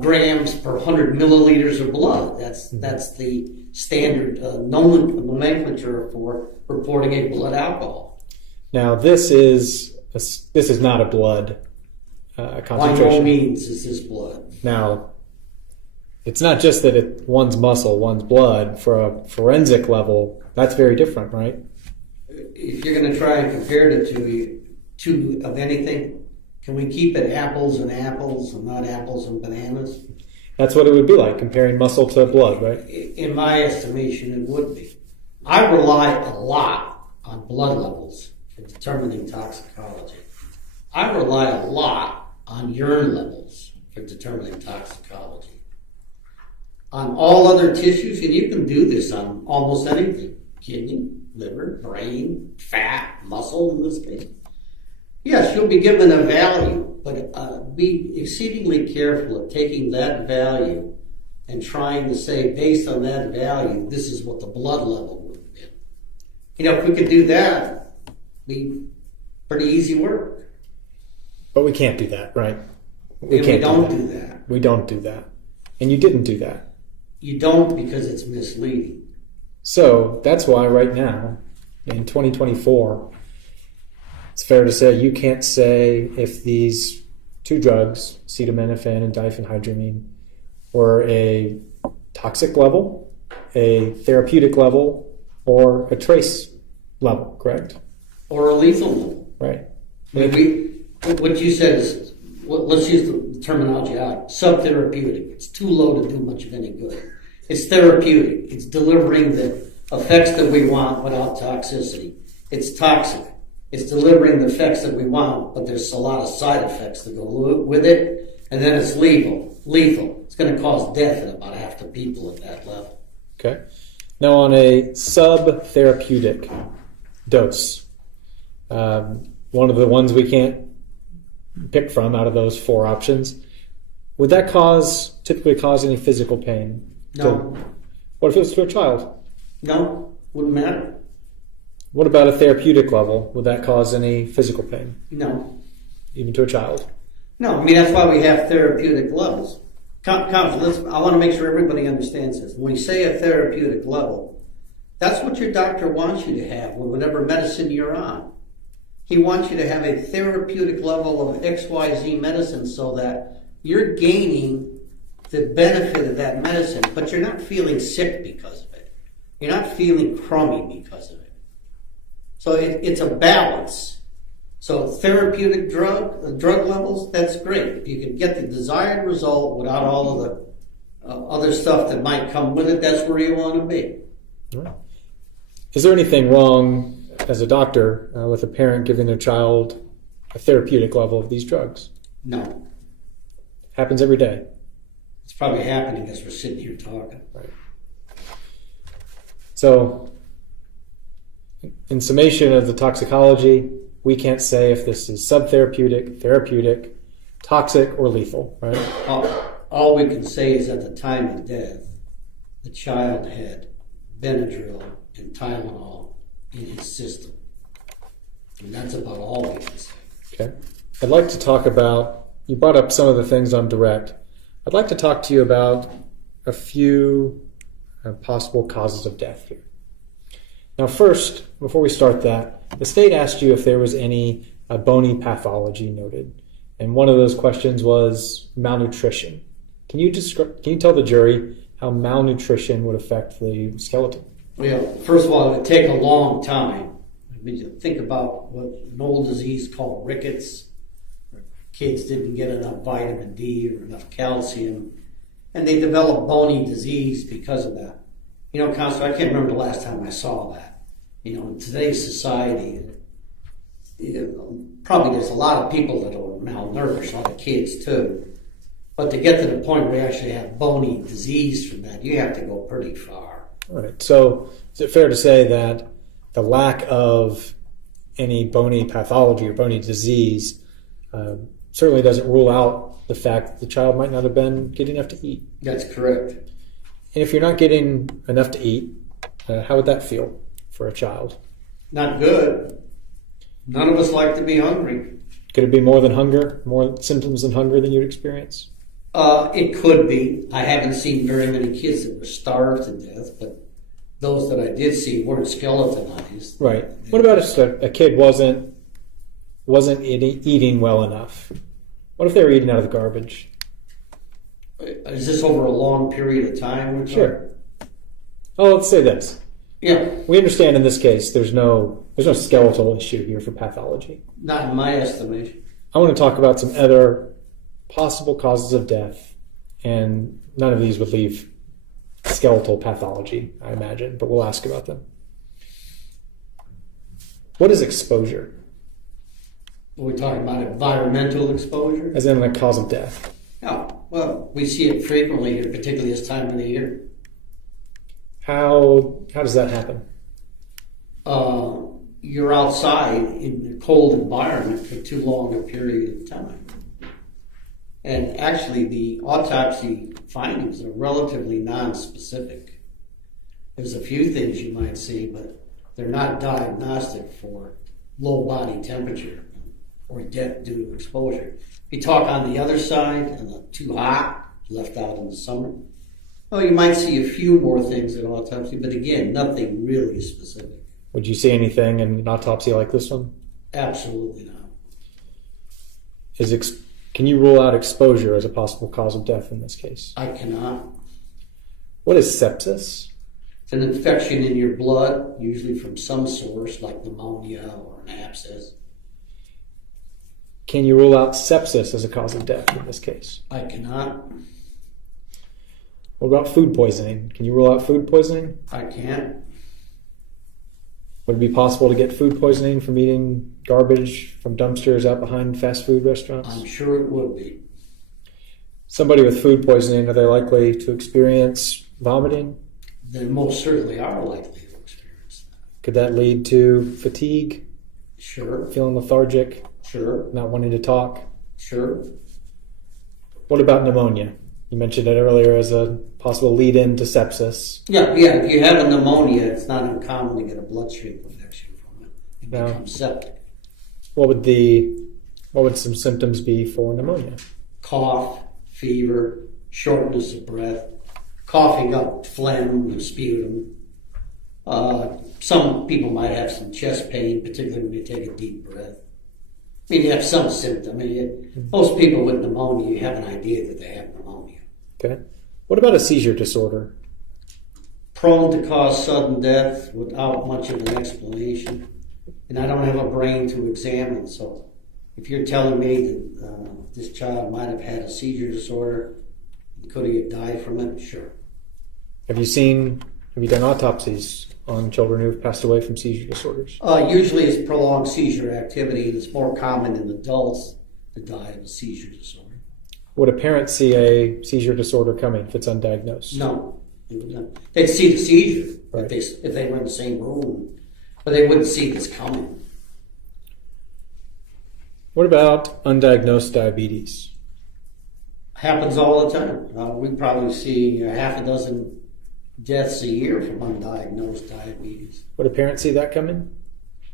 grams per 100 milliliters of blood. That's the standard nomenclature for reporting a blood alcohol. Now this is not a blood concentration. By no means is this blood. Now, it's not just that one's muscle, one's blood. For a forensic level, that's very different, right? If you're going to try and compare the two of anything, can we keep it apples and apples and not apples and bananas? That's what it would be like, comparing muscle to blood, right? In my estimation, it would be. I rely a lot on blood levels for determining toxicology. I rely a lot on urine levels for determining toxicology. On all other tissues, and you can do this on almost anything, kidney, liver, brain, fat, muscle in this case. Yes, you'll be given a value, but be exceedingly careful of taking that value and trying to say, based on that value, this is what the blood level would have been. If we could do that, it'd be pretty easy work. But we can't do that, right? We don't do that. We don't do that. And you didn't do that. You don't, because it's misleading. So that's why right now, in 2024, it's fair to say you can't say if these two drugs, acetaminophen and diphenhydramine, were a toxic level, a therapeutic level, or a trace level, correct? Or a lethal level. Right. What you said is, let's use the terminology out, subtherapeutic. It's too low to do much of any good. It's therapeutic. It's delivering the effects that we want without toxicity. It's toxic. It's delivering the effects that we want, but there's a lot of side effects that go with it. And then it's lethal. It's going to cause death in about half the people at that level. Okay. Now on a sub-therapeutic dose, one of the ones we can't pick from out of those four options, would that typically cause any physical pain? No. What if it was to a child? No, wouldn't matter. What about a therapeutic level? Would that cause any physical pain? No. Even to a child? No, that's why we have therapeutic levels. Counsel, I want to make sure everybody understands this. When we say a therapeutic level, that's what your doctor wants you to have with whatever medicine you're on. He wants you to have a therapeutic level of XYZ medicine so that you're gaining the benefit of that medicine, but you're not feeling sick because of it. You're not feeling crummy because of it. So it's a balance. So therapeutic drug levels, that's great. If you can get the desired result without all of the other stuff that might come with it, that's where you want to be. Right. Is there anything wrong as a doctor with a parent giving their child a therapeutic level of these drugs? No. Happens every day. It's probably happening as we're sitting here talking. Right. So, in summation of the toxicology, we can't say if this is subtherapeutic, therapeutic, toxic, or lethal, right? All we can say is at the time of death, the child had Benadryl and Tylenol in his system. And that's about all we can say. Okay. I'd like to talk about, you brought up some of the things on direct. I'd like to talk to you about a few possible causes of death here. Now first, before we start that, the state asked you if there was any bony pathology noted. And one of those questions was malnutrition. Can you tell the jury how malnutrition would affect the skeleton? Well, first of all, it would take a long time. I mean, think about what an old disease called rickets. Kids didn't get enough vitamin D or enough calcium, and they developed bony disease because of that. Counselor, I can't remember the last time I saw that. In today's society, probably there's a lot of people that are malnourished, a lot of kids too. But to get to the point where you actually have bony disease from that, you have to go pretty far. All right. So is it fair to say that the lack of any bony pathology or bony disease certainly doesn't rule out the fact that the child might not have been getting enough to eat? That's correct. And if you're not getting enough to eat, how would that feel for a child? Not good. None of us like to be hungry. Could it be more than hunger, more symptoms than hunger than you'd experience? It could be. I haven't seen very many kids that were starved to death, but those that I did see weren't skeletonized. Right. What about if a kid wasn't eating well enough? What if they were eating out of the garbage? Is this over a long period of time? Sure. Oh, let's say this. Yeah. We understand in this case there's no skeletal issue here for pathology. Not in my estimation. I want to talk about some other possible causes of death, and none of these would leave skeletal pathology, I imagine, but we'll ask about them. What is exposure? Are we talking about environmental exposure? As in a cause of death? Oh, well, we see it frequently here, particularly this time of the year. How does that happen? You're outside in a cold environment for too long a period of time. And actually, the autopsy findings are relatively non-specific. There's a few things you might see, but they're not diagnostic for low body temperature or death due to exposure. If you talk on the other side, and too hot, left out in the summer, well, you might see a few more things in autopsy, but again, nothing really specific. Would you see anything in an autopsy like this one? Absolutely not. Can you rule out exposure as a possible cause of death in this case? I cannot. What is sepsis? It's an infection in your blood, usually from some source like pneumonia or an abscess. Can you rule out sepsis as a cause of death in this case? I cannot. What about food poisoning? Can you rule out food poisoning? I can't. Would it be possible to get food poisoning from eating garbage from dumpsters out behind fast food restaurants? I'm sure it would be. Somebody with food poisoning, are they likely to experience vomiting? They most certainly are likely to experience that. Could that lead to fatigue? Sure. Feeling lethargic? Sure. Not wanting to talk? Sure. What about pneumonia? You mentioned it earlier as a possible lead-in to sepsis. Yeah. If you have a pneumonia, it's not uncommon to get a bloodstream infection from it. It becomes septic. What would some symptoms be for pneumonia? Cough, fever, shortness of breath, coughing up phlegm and sputum. Some people might have some chest pain, particularly when you take a deep breath. I mean, you have some symptom. Most people with pneumonia, you have an idea that they have pneumonia. Okay. What about a seizure disorder? Prone to cause sudden death without much of an explanation. And I don't have a brain to examine, so if you're telling me that this child might have had a seizure disorder, could he have died from it? Sure. Have you done autopsies on children who have passed away from seizure disorders? Usually it's prolonged seizure activity, and it's more common in adults to die of a seizure disorder. Would a parent see a seizure disorder coming if it's undiagnosed? No. They'd see the seizure right. if they were in the same room, but they wouldn't see this coming. What about undiagnosed diabetes? Happens all the time. We probably see half a dozen deaths a year from undiagnosed diabetes. Would a parent see that coming?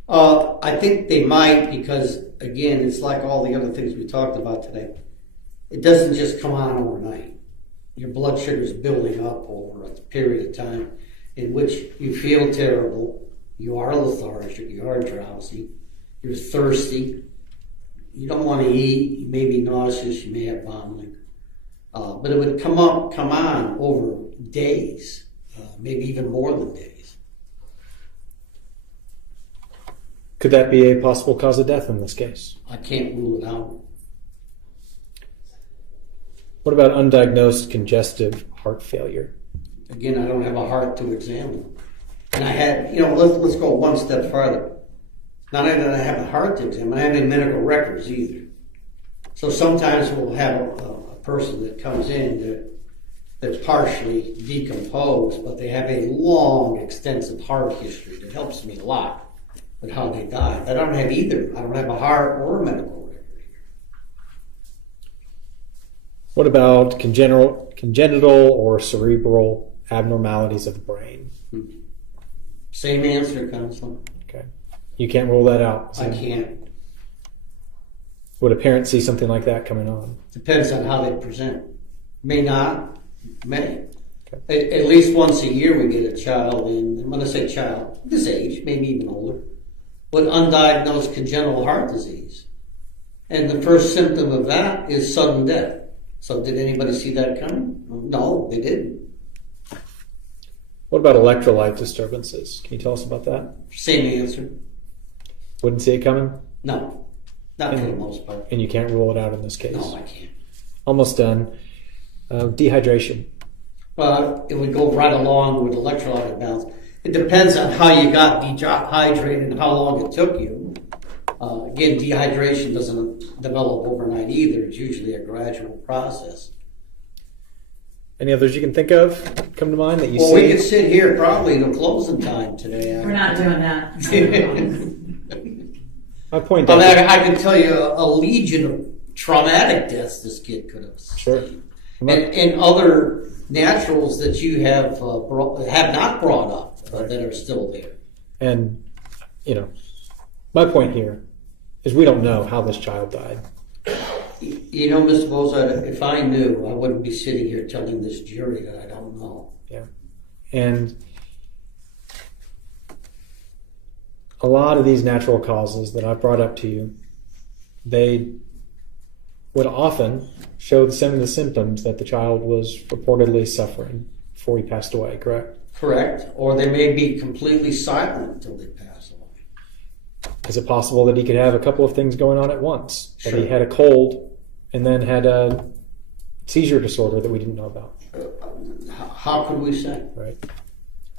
I think they might, because again, it's like all the other things we talked about today. It doesn't just come on overnight. Your blood sugar is building up over a period of time in which you feel terrible, you are lethargic, you are drowsy, you're thirsty, you don't want to eat, you may be nauseous, you may have vomiting. But it would come on over days, maybe even more than days. Could that be a possible cause of death in this case? I can't rule it out. What about undiagnosed congestive heart failure? Again, I don't have a heart to examine. And I had, let's go one step farther. Not only did I have a heart to examine, I have any medical records either. So sometimes we'll have a person that comes in that's partially decomposed, but they have a long, extensive heart history that helps me a lot with how they died. I don't have either. I don't have a heart or a medical record here. What about congenital or cerebral abnormalities of the brain? Same answer, Counselor. Okay. You can't rule that out. I can't. Would a parent see something like that coming on? Depends on how they present. May not, may. Okay. At least once a year we get a child in, and when I say child, this age, maybe even older, with undiagnosed congenital heart disease. And the first symptom of that is sudden death. So did anybody see that coming? No, they didn't. What about electrolyte disturbances? Can you tell us about that? Same answer. Wouldn't see it coming? No, not for the most part. And you can't rule it out in this case? No, I can't. Almost done. Dehydration. It would go right along with electrolyte imbalance. It depends on how you got dehydrated and how long it took you. Again, dehydration doesn't develop overnight either. It's usually a gradual process. Any others you can think of come to mind that you see? Well, we could sit here probably till closing time today. We're not doing that. My point. I can tell you a legion of traumatic deaths this kid could have seen. Sure. And other naturals that you have not brought up that are still there. And, my point here is we don't know how this child died. You know, Mr. Bozard, if I knew, I wouldn't be sitting here telling this jury that I don't know. Yeah. And a lot of these natural causes that I've brought up to you, they would often show some of the symptoms that the child was reportedly suffering before he passed away, correct? Correct. Or they may be completely silent until they pass away. Is it possible that he could have a couple of things going on at once? Sure. That he had a cold and then had a seizure disorder that we didn't know about? How could we say? Right.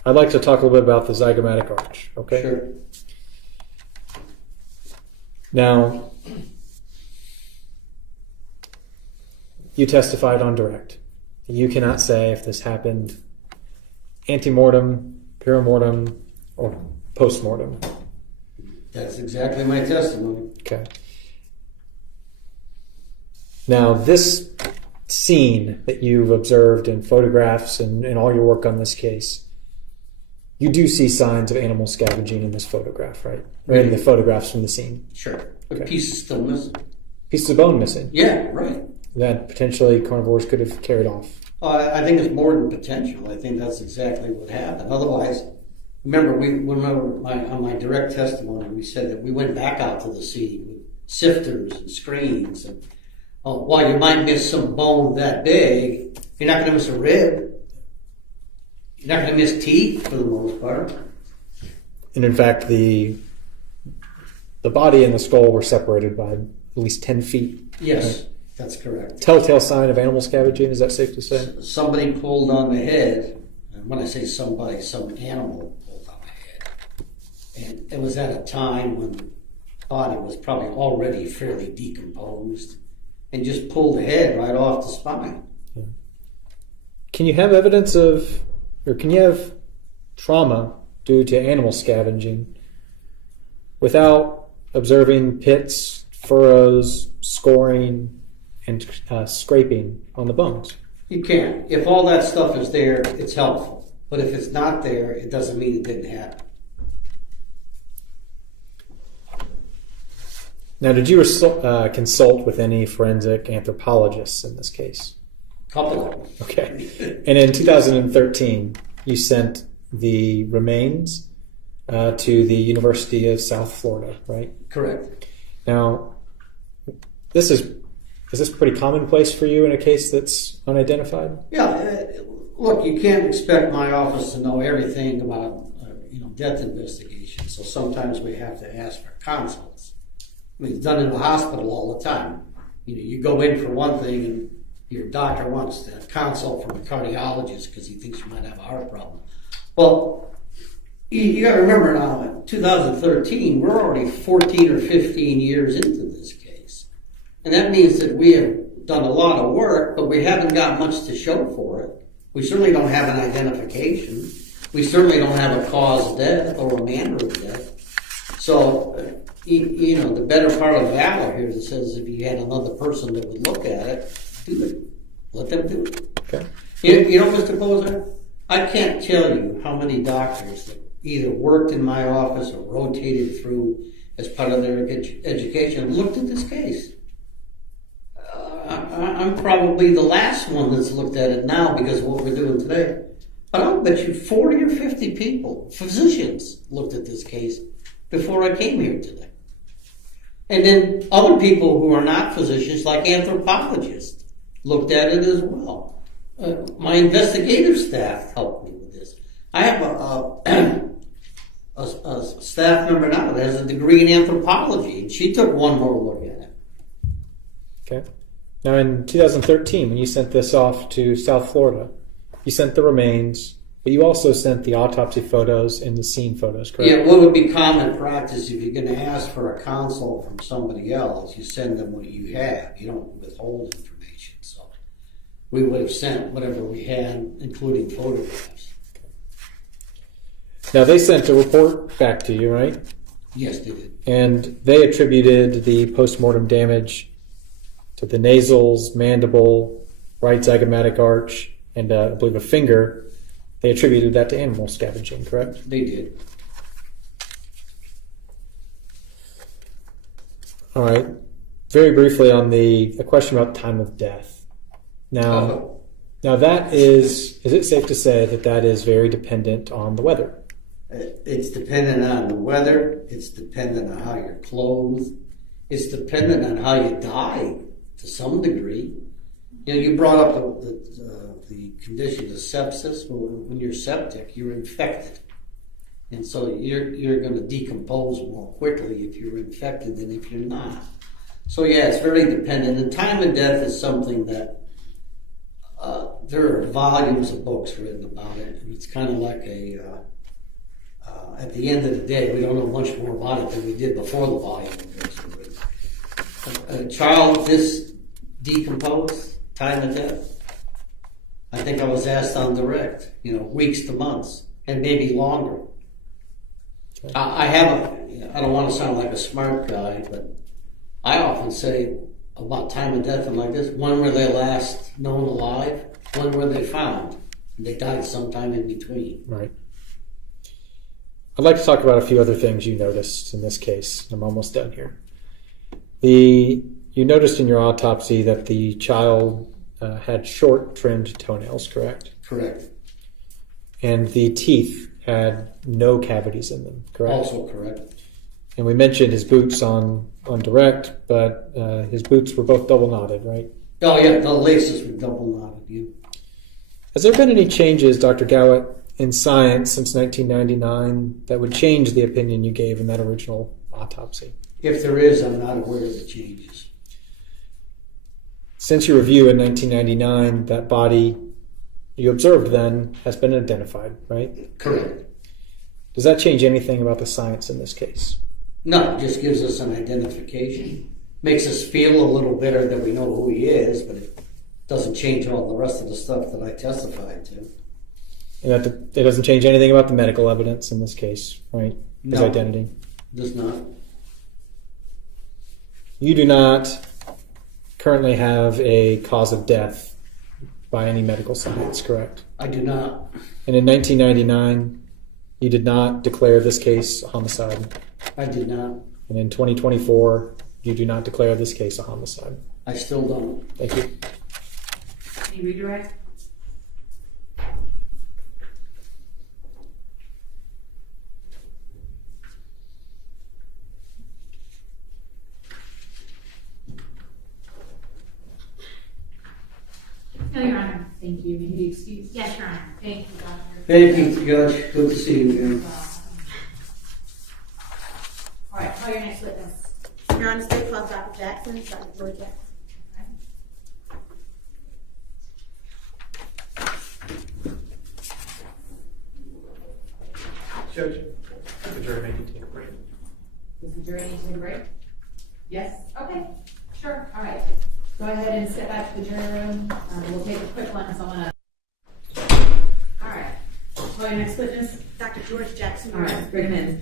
I'd like to talk a little bit about the zygomatic arch, okay? Sure. Now, you testified on direct. You cannot say if this happened antemortem, perimortem, or postmortem. That's exactly my testimony. Okay. Now, this scene that you've observed in photographs and all your work on this case, you do see signs of animal scavenging in this photograph, right? Or in the photographs from the scene. Sure. But pieces still missing. Pieces of bone missing. Yeah, right. That potentially carnivores could have carried off. I think it's more than potential. I think that's exactly what happened. Otherwise, remember, on my direct testimony, we said that we went back out to the scene with sifters and screens. And while you might miss some bone that big, you're not going to miss a rib. You're not going to miss teeth for the most part. And in fact, the body and the skull were separated by at least 10 feet. Yes. Right? That's correct. Telltale sign of animal scavenging, is that safe to say? Somebody pulled on the head, and when I say somebody, some animal pulled on the head. And it was at a time when the body was probably already fairly decomposed, and just pulled the head right off the spine. Yeah. Can you have evidence of, or can you have trauma due to animal scavenging without observing pits, furrows, scoring, and scraping on the bones? You can. If all that stuff is there, it's helpful. But if it's not there, it doesn't mean it didn't happen. Now, did you consult with any forensic anthropologists in this case? Couple of them. Okay. And in 2013, you sent the remains to the University of South Florida, right? Correct. Now, is this pretty commonplace for you in a case that's unidentified? Yeah. Look, you can't expect my office to know everything about death investigations. So sometimes we have to ask for consults. I mean, it's done in the hospital all the time. You go in for one thing and your doctor wants to consult from a cardiologist because he thinks you might have a heart problem. Well, you got to remember now, in 2013, we're already 14 or 15 years into this case. And that means that we have done a lot of work, but we haven't got much to show for it. We certainly don't have an identification. We certainly don't have a cause of death or a manner of death. So, you know, the better part of valor here that says if you had another person that would look at it, do it. Let them do it. Okay. You know, Mr. Poser, I can't tell you how many doctors that either worked in my office or rotated through as part of their education looked at this case. I'm probably the last one that's looked at it now because of what we're doing today. But I'll bet you 40 or 50 people, physicians, looked at this case before I came here today. And then other people who are not physicians, like anthropologists, looked at it as well. My investigative staff helped me with this. I have a staff member now that has a degree in anthropology, and she took one more look at it. Okay. Now, in 2013, when you sent this off to South Florida, you sent the remains, but you also sent the autopsy photos and the scene photos, correct? Yeah, what would be common practice if you're going to ask for a consult from somebody else, you send them what you have. You don't withhold information. So we would have sent whatever we had, including photographs. Now, they sent a report back to you, right? Yes, they did. And they attributed the postmortem damage to the nasals, mandible, right zygomatic arch, and I believe a finger. They attributed that to animal scavenging, correct? They did. All right. Very briefly on the question about time of death. Now that is it safe to say that that is very dependent on the weather? It's dependent on the weather. It's dependent on how you're clothed. It's dependent on how you die to some degree. You know, you brought up the condition of sepsis. When you're septic, you're infected. And so you're going to decompose more quickly if you're infected than if you're not. So yeah, it's very dependent. And time of death is something that there are volumes of books written about it. And it's kind of like at the end of the day, we don't know much more about it than we did before the volume of books were written. A child this decomposed, time of death, I think I was asked on direct, weeks to months, and maybe longer. Okay. I don't want to sound like a smart guy, but I often say about time of death and like this, when were they last known alive? When were they found? And they died sometime in between. Right. I'd like to talk about a few other things you noticed in this case. I'm almost done here. You noticed in your autopsy that the child had short trimmed toenails, correct? Correct. And the teeth had no cavities in them, correct? Also correct. And we mentioned his boots on direct, but his boots were both double knotted, right? Oh yeah, the laces were double knotted. Yeah. Has there been any changes, Dr. Gowett, in science since 1999 that would change the opinion you gave in that original autopsy? If there is, I'm not aware of the changes. Since your review in 1999, that body you observed then has been identified, right? Correct. Does that change anything about the science in this case? No, it just gives us an identification. Makes us feel a little better that we know who he is, but it doesn't change all the rest of the stuff that I testified to. And that it doesn't change anything about the medical evidence in this case, right? His identity. Does not. You do not currently have a cause of death by any medical science, correct? I do not. And in 1999, you did not declare this case a homicide? I did not. And in 2024, you do not declare this case a homicide? I still don't. Thank you. Can you redirect? No, Your Honor. Thank you. May you be excused? Yes, Your Honor. Thank you, Doctor. Thank you, Judge. Good to see you again. All right, call your next witness. Your Honor, State Clause Dr. Jackson, Dr. George Jackson. Judge, the jury may need to take a break. Does the jury need to take a break? Yes? Okay. Sure, all right. Go ahead and step back to the jury room. We'll take a quick one, so I'm gonna. All right. What's your next witness? Dr. George Jackson. All right, bring him in.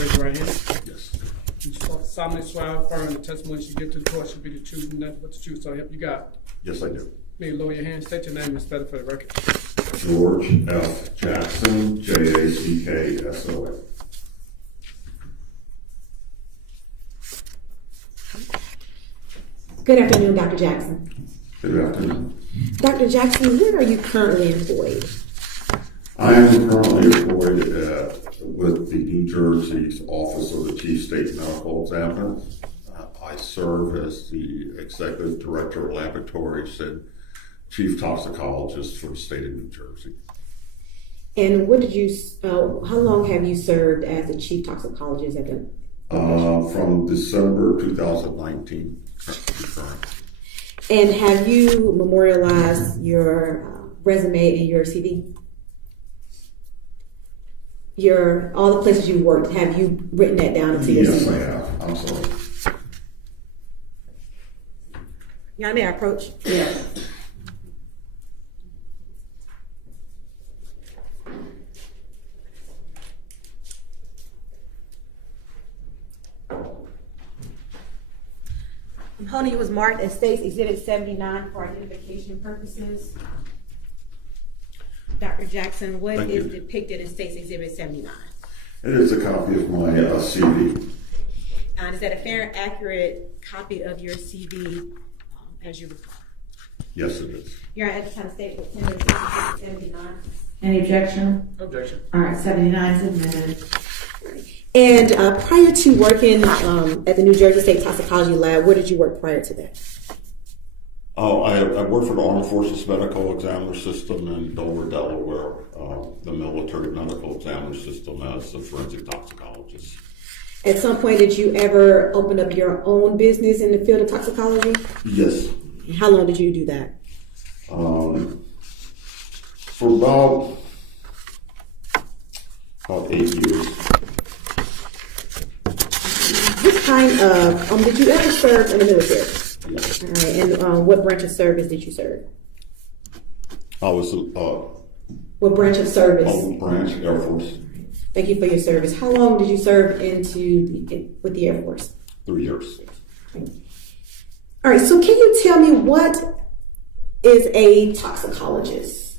Raise your right hand. Yes. You solemnly swear affirm the testimony you give to the court should be the truth and nothing but the truth, so help you God. Yes, I do. May you lower your hand, state your name and spell it for the record. George F. Jackson, Jackson. Good afternoon, Dr. Jackson. Good afternoon. Dr. Jackson, where are you currently employed? I am currently employed with the New Jersey's Office of the Chief State Medical Examiner. I serve as the Executive Director of Laboratories and Chief Toxicologist for the state of New Jersey. And what did you? How long have you served as the chief toxicologist at the? From December 2019. And have you memorialized your resume and your CV? All the places you worked, have you written that down into your CV? Yes, I have. I'm sorry. Yeah, may I approach? Yeah. I'm holding you was marked as State's Exhibit 79 for identification purposes. Dr. Jackson, what Thank is you. depicted in State's Exhibit 79? It is a copy of my CV. And is that a fair and accurate copy of your CV as you recall? Yes, it is. You're at the time of state with 79. Any objection? Objection. All right, 79 is admitted. And prior to working at the New Jersey State Toxicology Lab, where did you work prior to that? Oh, I work for the Armed Forces Medical Examiner System in Dover, Delaware, the military medical examiner system as a forensic toxicologist. At some point, did you ever open up your own business in the field of toxicology? Yes. And how long did you do that? For about 8 years. What kind of, did you ever serve in the military? Yes. All right, and what branch of service did you serve? I was, What branch of service? branch Air Force. Thank you for your service. How long did you serve with the Air Force? 3 years. All right, so can you tell me what is a toxicologist?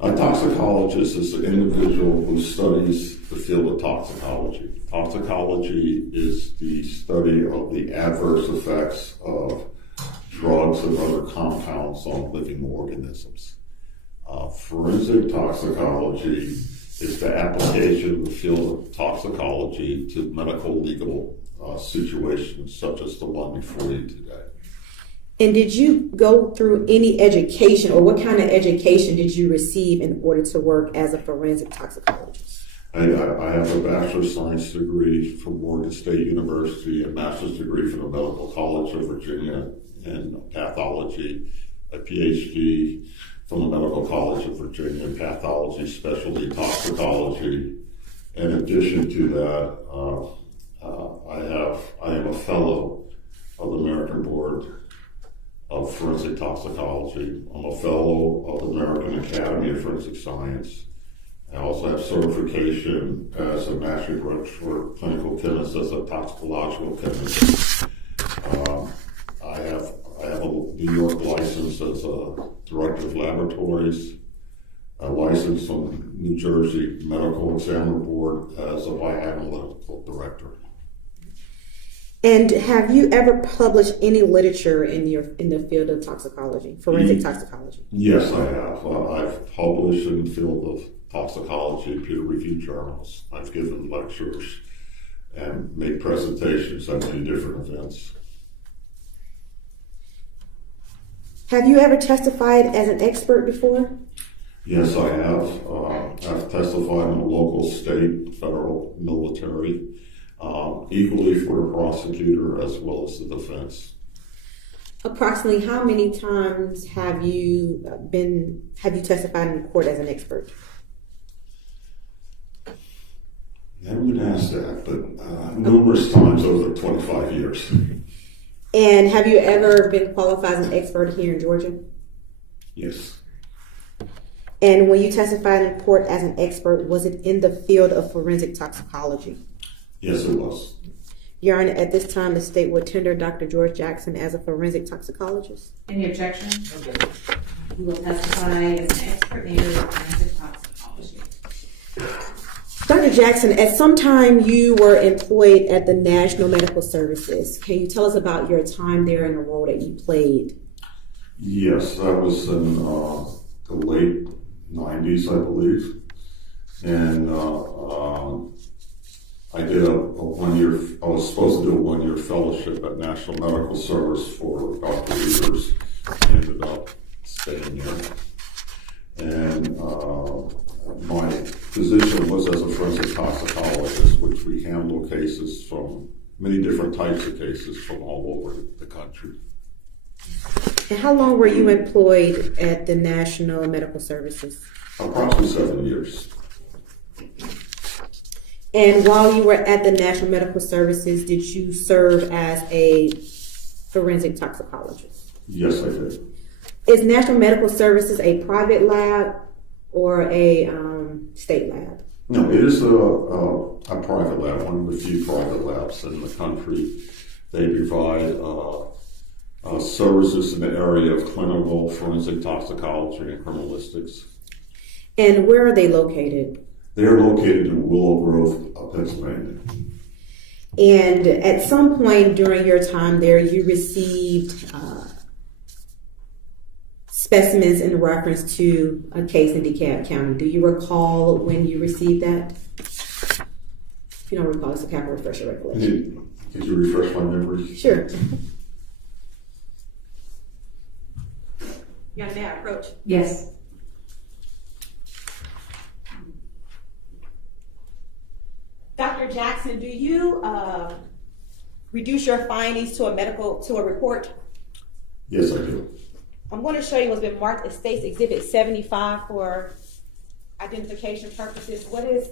A toxicologist is an individual who studies the field of toxicology. Toxicology is the study of the adverse effects of drugs and other compounds on living organisms. Forensic toxicology is the application of the field of toxicology to medical legal situations such as the one before you today. And did you go through any education, or what kind of education did you receive in order to work as a forensic toxicologist? I have a bachelor's science degree from Morgan State University, a master's degree from the Medical College of Virginia in pathology, a PhD from the Medical College of Virginia in pathology, specialty toxicology. In addition to that, I am a fellow of the American Board of Forensic Toxicology. I'm a fellow of the American Academy of Forensic Science. I also have certification as a master for clinical chemist, as a toxicological chemist. I have a New York license as a director of laboratories, a license from the New Jersey Medical Examiner Board as a bioanalytical director. And have you ever published any literature in the field of toxicology, forensic toxicology? Yes, I have. I've published in the field of toxicology, peer-reviewed journals. I've given lectures and made presentations at many different events. Have you ever testified as an expert before? Yes, I have. I've testified in the local, state, federal, military, equally for the prosecutor as well as the defense. Approximately how many times have you testified in court as an expert? Never been asked that, but numerous times over 25 years. And have you ever been qualified as an expert here in Georgia? Yes. And when you testified in court as an expert, was it in the field of forensic toxicology? Yes, it was. Your Honor, at this time, the state will tender Dr. George Jackson as a forensic toxicologist. Any objection? You will testify as an expert in forensic toxicology. Dr. Jackson, at some time you were employed at the National Medical Services. Can you tell us about your time there and the role that you played? Yes, that was in the late 90s, I believe. And I did a 1 year, I was supposed to do a 1 year fellowship at National Medical Service for about 3 years. Ended up staying there. And my position was as a forensic toxicologist, which we handle cases from many different types of cases from all over the country. And how long were you employed at the National Medical Services? Approximately 7 years. And while you were at the National Medical Services, did you serve as a forensic toxicologist? Yes, I did. Is National Medical Services a private lab or a state lab? No, it is a private lab, one of the few private labs in the country. They provide services in the area of clinical forensic toxicology and criminalistics. And where are they located? They are located in Willow Grove, Pennsylvania. And at some point during your time there, you received specimens in reference to a case in DeKalb County. Do you recall when you received that? If you don't recall, it's a kind of refresher recollection. Could you refresh my memory? Sure. Young man, approach. Yes. Dr. Jackson, do you reduce your findings to a report? Yes, I do. I'm going to show you what's been marked as State's Exhibit 75 for identification purposes. What is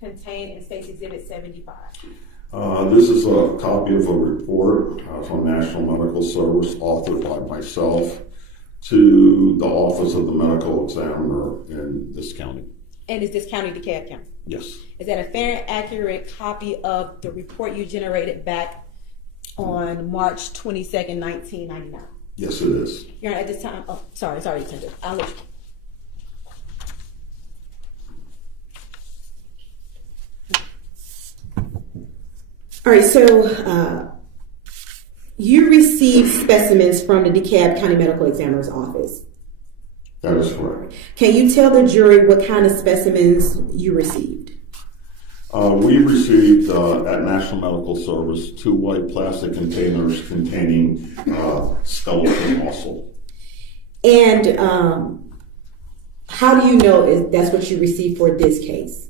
contained in State's Exhibit 75? This is a copy of a report from National Medical Service authored by myself to the Office of the Medical Examiner in this county. And is this county DeKalb County? Yes. Is that a fair and accurate copy of the report you generated back on March 22nd, 1999? Yes, it is. You're at this time. Oh, sorry, Senator. I'll let you. All right, so you received specimens from the DeKalb County Medical Examiner's office. That is correct. Can you tell the jury what kind of specimens you received? We received at National Medical Service 2 white plastic containers containing skeletal muscle. And how do you know that's what you received for this case?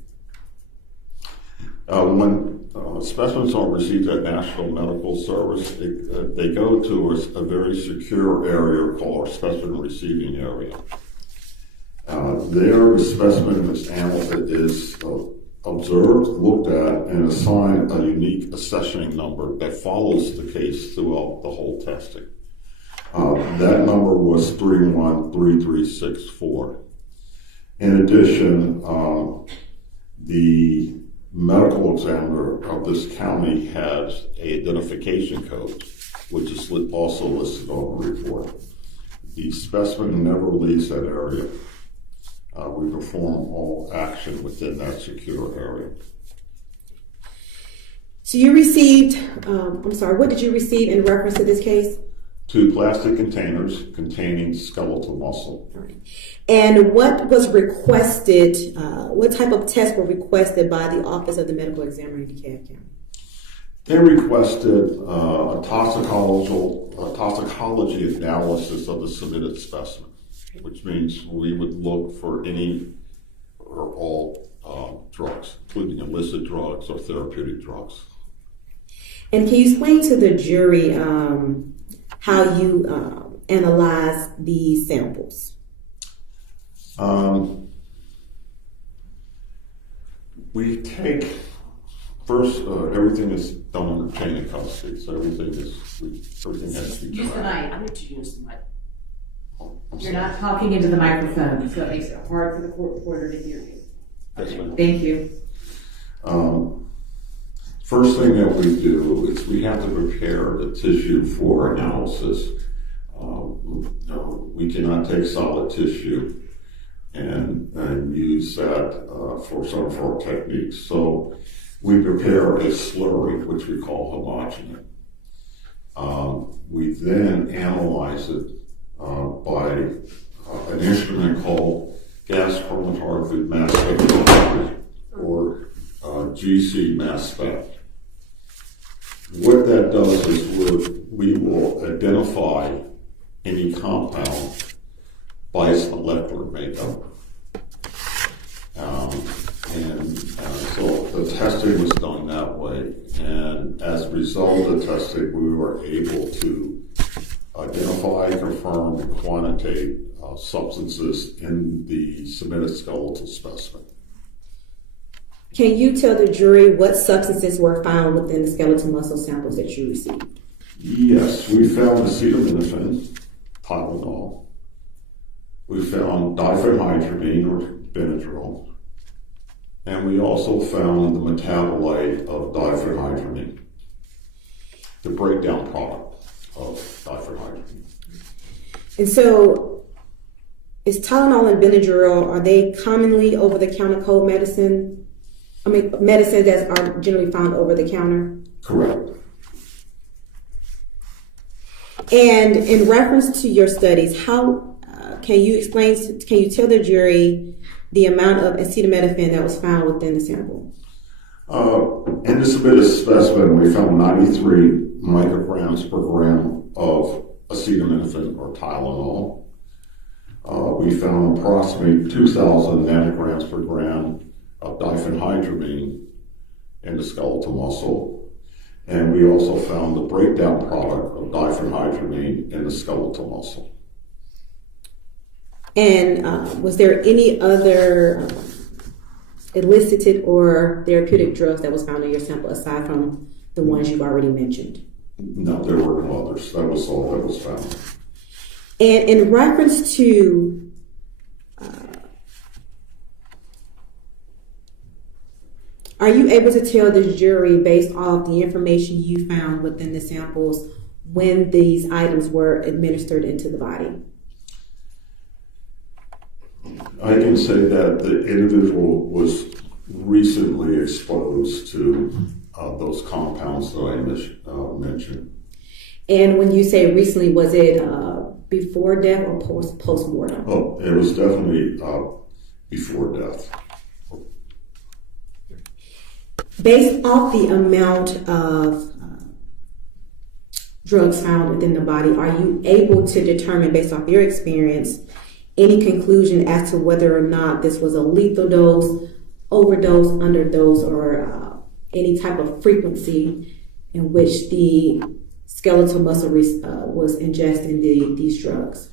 When specimens are received at National Medical Service, they go to a very secure area called our specimen receiving area. There, the specimen is observed, looked at, and assigned a unique accessioning number that follows the case throughout the whole testing. That number was 313364. In addition, the medical examiner of this county has an identification code, which is also listed on the report. The specimen never leaves that area. We perform all action within that secure area. So you received, what did you receive in reference to this case? 2 plastic containers containing skeletal muscle. And what was requested, what type of tests were requested by the Office of the Medical Examiner in DeKalb County? They requested a toxicology analysis of the submitted specimen. which means we would look for any or all drugs, including illicit drugs or therapeutic drugs. And can you explain to the jury how you analyze these samples? We take, first, everything is done under chain of custody, so everything has to be Use the mic. I need to use the mic. You're not talking into the microphone, so it makes it hard for the court reporter to hear you. Yes, ma'am. Thank you. First thing that we do is we have to prepare the tissue for analysis. We cannot take solid tissue and use that for some of our techniques. So we prepare a slurry, which we call homogenate. We then analyze it by an instrument called gas chromatography mass spectrometry, or GC mass spec. What that does is we will identify any compound by its molecular makeup. So the testing was done that way, and as a result of the testing, we were able to identify, confirm, and quantitate substances in the submitted skeletal specimen. Can you tell the jury what substances were found within the skeletal muscle samples that you received? Yes, we found acetaminophen, Tylenol. We found diphenhydramine or Benadryl. And we also found the metabolite of diphenhydramine, the breakdown product of diphenhydramine. And so, is Tylenol and Benadryl, are they commonly over-the-counter cold medicine? I mean, medicines that are generally found over-the-counter? Correct. And in reference to your studies, how can you tell the jury the amount of acetaminophen that was found within the sample? In the submitted specimen, we found 93 micrograms per gram of acetaminophen or Tylenol. We found approximately 2,000 nanograms per gram of diphenhydramine in the skeletal muscle. And we also found the breakdown product of diphenhydramine in the skeletal muscle. And was there any other elicited or therapeutic drugs that was found in your sample aside from the ones you've already mentioned? No, there were no others. That was all that was found. And in reference to are you able to tell the jury, based off the information you found within the samples, when these items were administered into the body? I can say that the individual was recently exposed to those compounds that I mentioned. And when you say recently, was it before death or post-mortem? Oh, it was definitely before death. Based off the amount of drugs found within the body, are you able to determine, based off your experience, any conclusion as to whether or not this was a lethal dose, overdose, underdose, or any type of frequency in which the skeletal muscle was ingesting these drugs?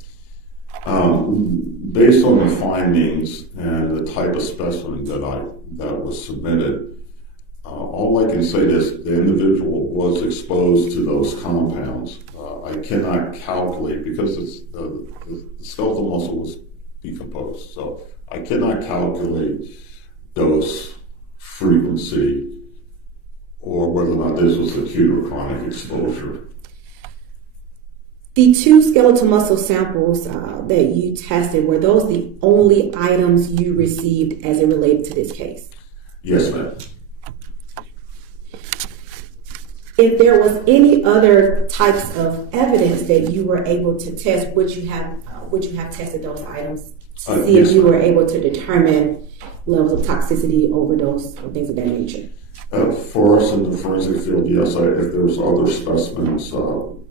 Based on the findings and the type of specimen that was submitted, all I can say is the individual was exposed to those compounds. I cannot calculate, because the skeletal muscle was decomposed, so I cannot calculate dose, frequency, or whether or not this was acute or chronic exposure. The 2 skeletal muscle samples that you tested, were those the only items you received as it related to this case? Yes, ma'am. If there was any other types of evidence that you were able to test, would you have tested those items to see if you were able to determine levels of toxicity, overdose, or things of that nature? For us in the forensic field, yes. If there was other specimens,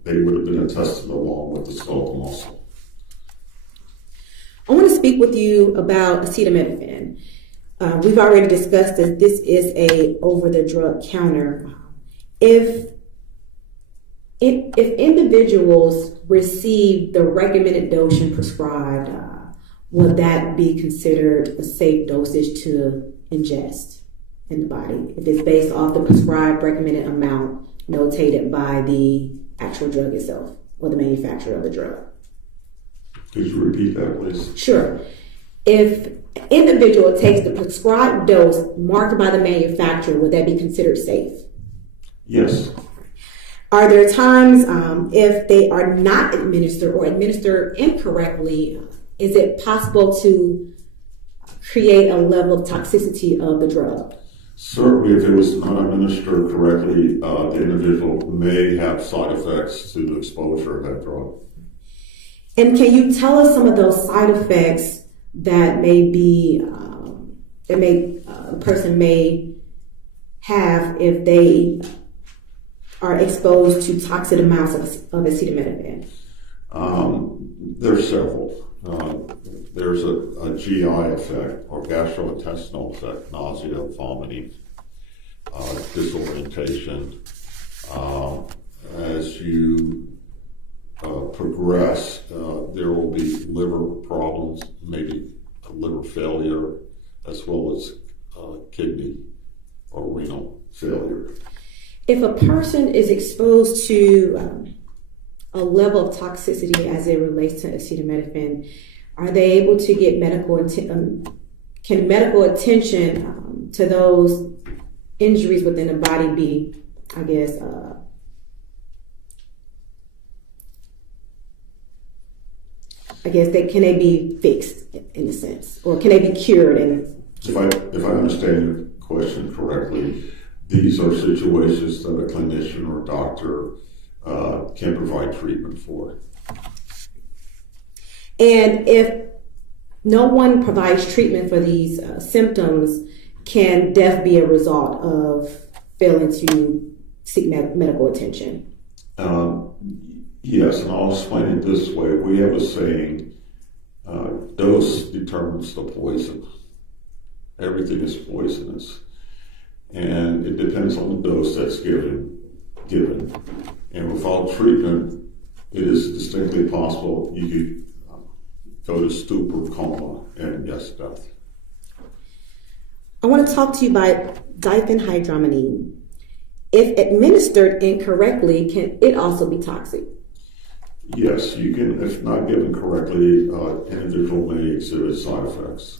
they would have been tested along with the skeletal muscle. I want to speak with you about acetaminophen. We've already discussed that this is a over-the-drug counter. If individuals receive the recommended dosage prescribed, would that be considered a safe dosage to ingest in the body if it's based off the prescribed recommended amount notated by the actual drug itself or the manufacturer of the drug? Could you repeat that, please? Sure. If an individual takes the prescribed dose marked by the manufacturer, would that be considered safe? Yes. Are there times if they are not administered or administered incorrectly, is it possible to create a level of toxicity of the drug? Certainly, if it was not administered correctly, the individual may have side effects to the exposure of that drug. And can you tell us some of those side effects that may be, a person may have if they are exposed to toxic amounts of acetaminophen? There's several. There's a GI effect or gastrointestinal effect, nausea, vomiting, disorientation. As you progress, there will be liver problems, maybe liver failure, as well as kidney or renal failure. If a person is exposed to a level of toxicity as it relates to acetaminophen, are they able to get can medical attention to those injuries within the body be, I guess, can they be fixed in a sense, or can they be cured? And if I understand your question correctly, these are situations that a clinician or doctor can provide treatment for. And if no one provides treatment for these symptoms, can death be a result of failing to seek medical attention? Yes, and I'll explain it this way. We have a saying, dose determines the poison. Everything is poisonous. And it depends on the dose that's given. And without treatment, it is distinctly possible you could go to stupor, coma, and yes, death. I want to talk to you about diphenhydramine. If administered incorrectly, can it also be toxic? Yes, you can. If not given correctly, an individual may exhibit side effects.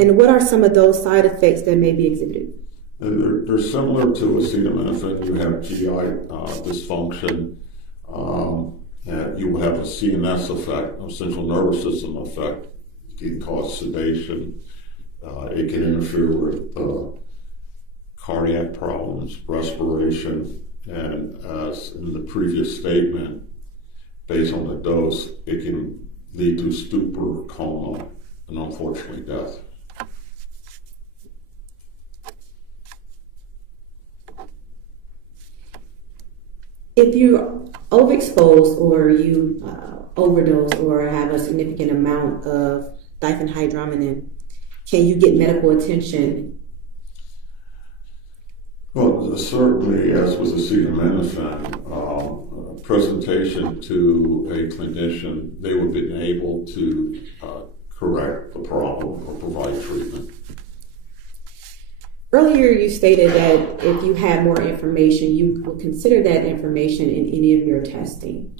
And what are some of those side effects that may be exhibited? They're similar to acetaminophen. You have GI dysfunction. You will have a CNS effect, a central nervous system effect. It can cause sedation. It can interfere with cardiac problems, respiration, and as in the previous statement, based on the dose, it can lead to stupor, coma, and unfortunately death. If you're overexposed or you overdose or have a significant amount of diphenhydramine, can you get medical attention? Well, certainly, as with acetaminophen, presentation to a clinician, they would be able to correct the problem or provide treatment. Earlier, you stated that if you had more information, you would consider that information in any of your testing.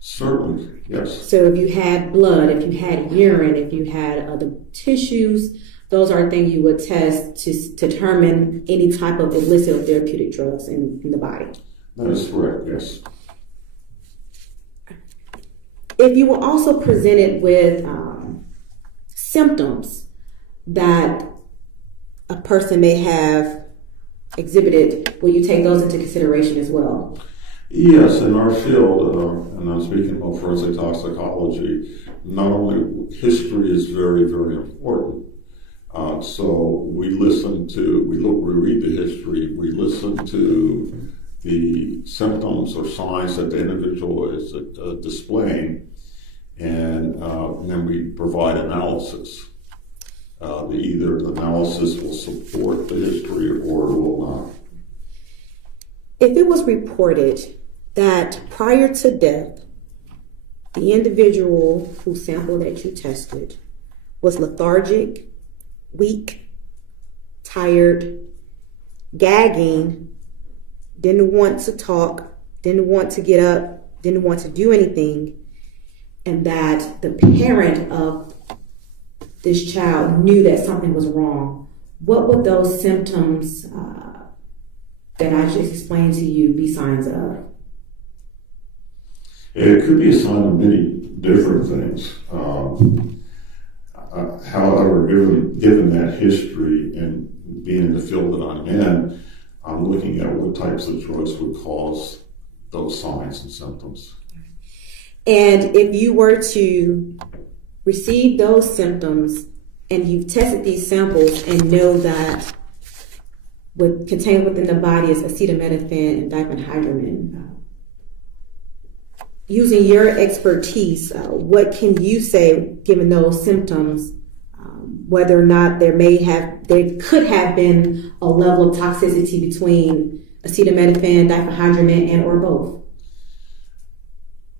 Certainly, yes. So if you had blood, if you had urine, if you had other tissues, those are things you would test to determine any type of illicit or therapeutic drugs in the body. That is correct, yes. If you were also presented with symptoms that a person may have exhibited, will you take those into consideration as well? Yes, in our field, and I'm speaking about forensic toxicology, not only history is very, very important. So we read the history, we listen to the symptoms or signs that the individual is displaying, and then we provide analysis. Either the analysis will support the history or it will not. If it was reported that prior to death, the individual whose sample that you tested was lethargic, weak, tired, gagging, didn't want to talk, didn't want to get up, didn't want to do anything, and that the parent of this child knew that something was wrong, what would those symptoms that I just explained to you be signs of? It could be a sign of many different things. However, given that history and being in the field that I'm in, I'm looking at what types of drugs would cause those signs and symptoms. And if you were to receive those symptoms and you've tested these samples and know that what contained within the body is acetaminophen and diphenhydramine, using your expertise, what can you say, given those symptoms, whether or not there could have been a level of toxicity between acetaminophen, diphenhydramine, and or both?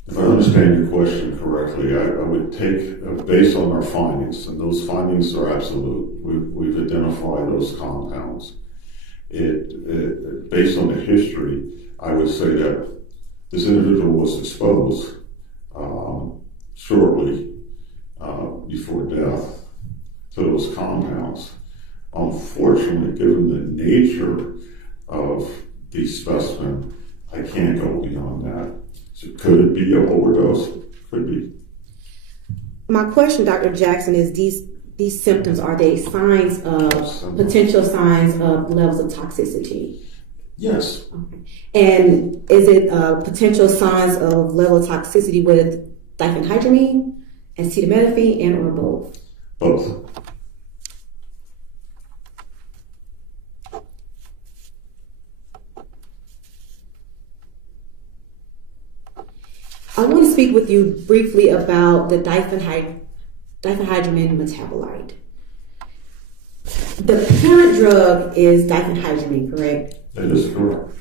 If I understand your question correctly, I would take, based on our findings, and those findings are absolute, we've identified those compounds. Based on the history, I would say that this individual was exposed shortly before death to those compounds. Unfortunately, given the nature of the specimen, I can't go beyond that. So could it be an overdose? Could be. My question, Dr. Jackson, is these symptoms, are they signs of, potential signs of levels of toxicity? Yes. Okay. And is it potential signs of level of toxicity with diphenhydramine, acetaminophen, and or both? Both. I want to speak with you briefly about the diphenhydramine metabolite. The parent drug is diphenhydramine, correct? That is correct.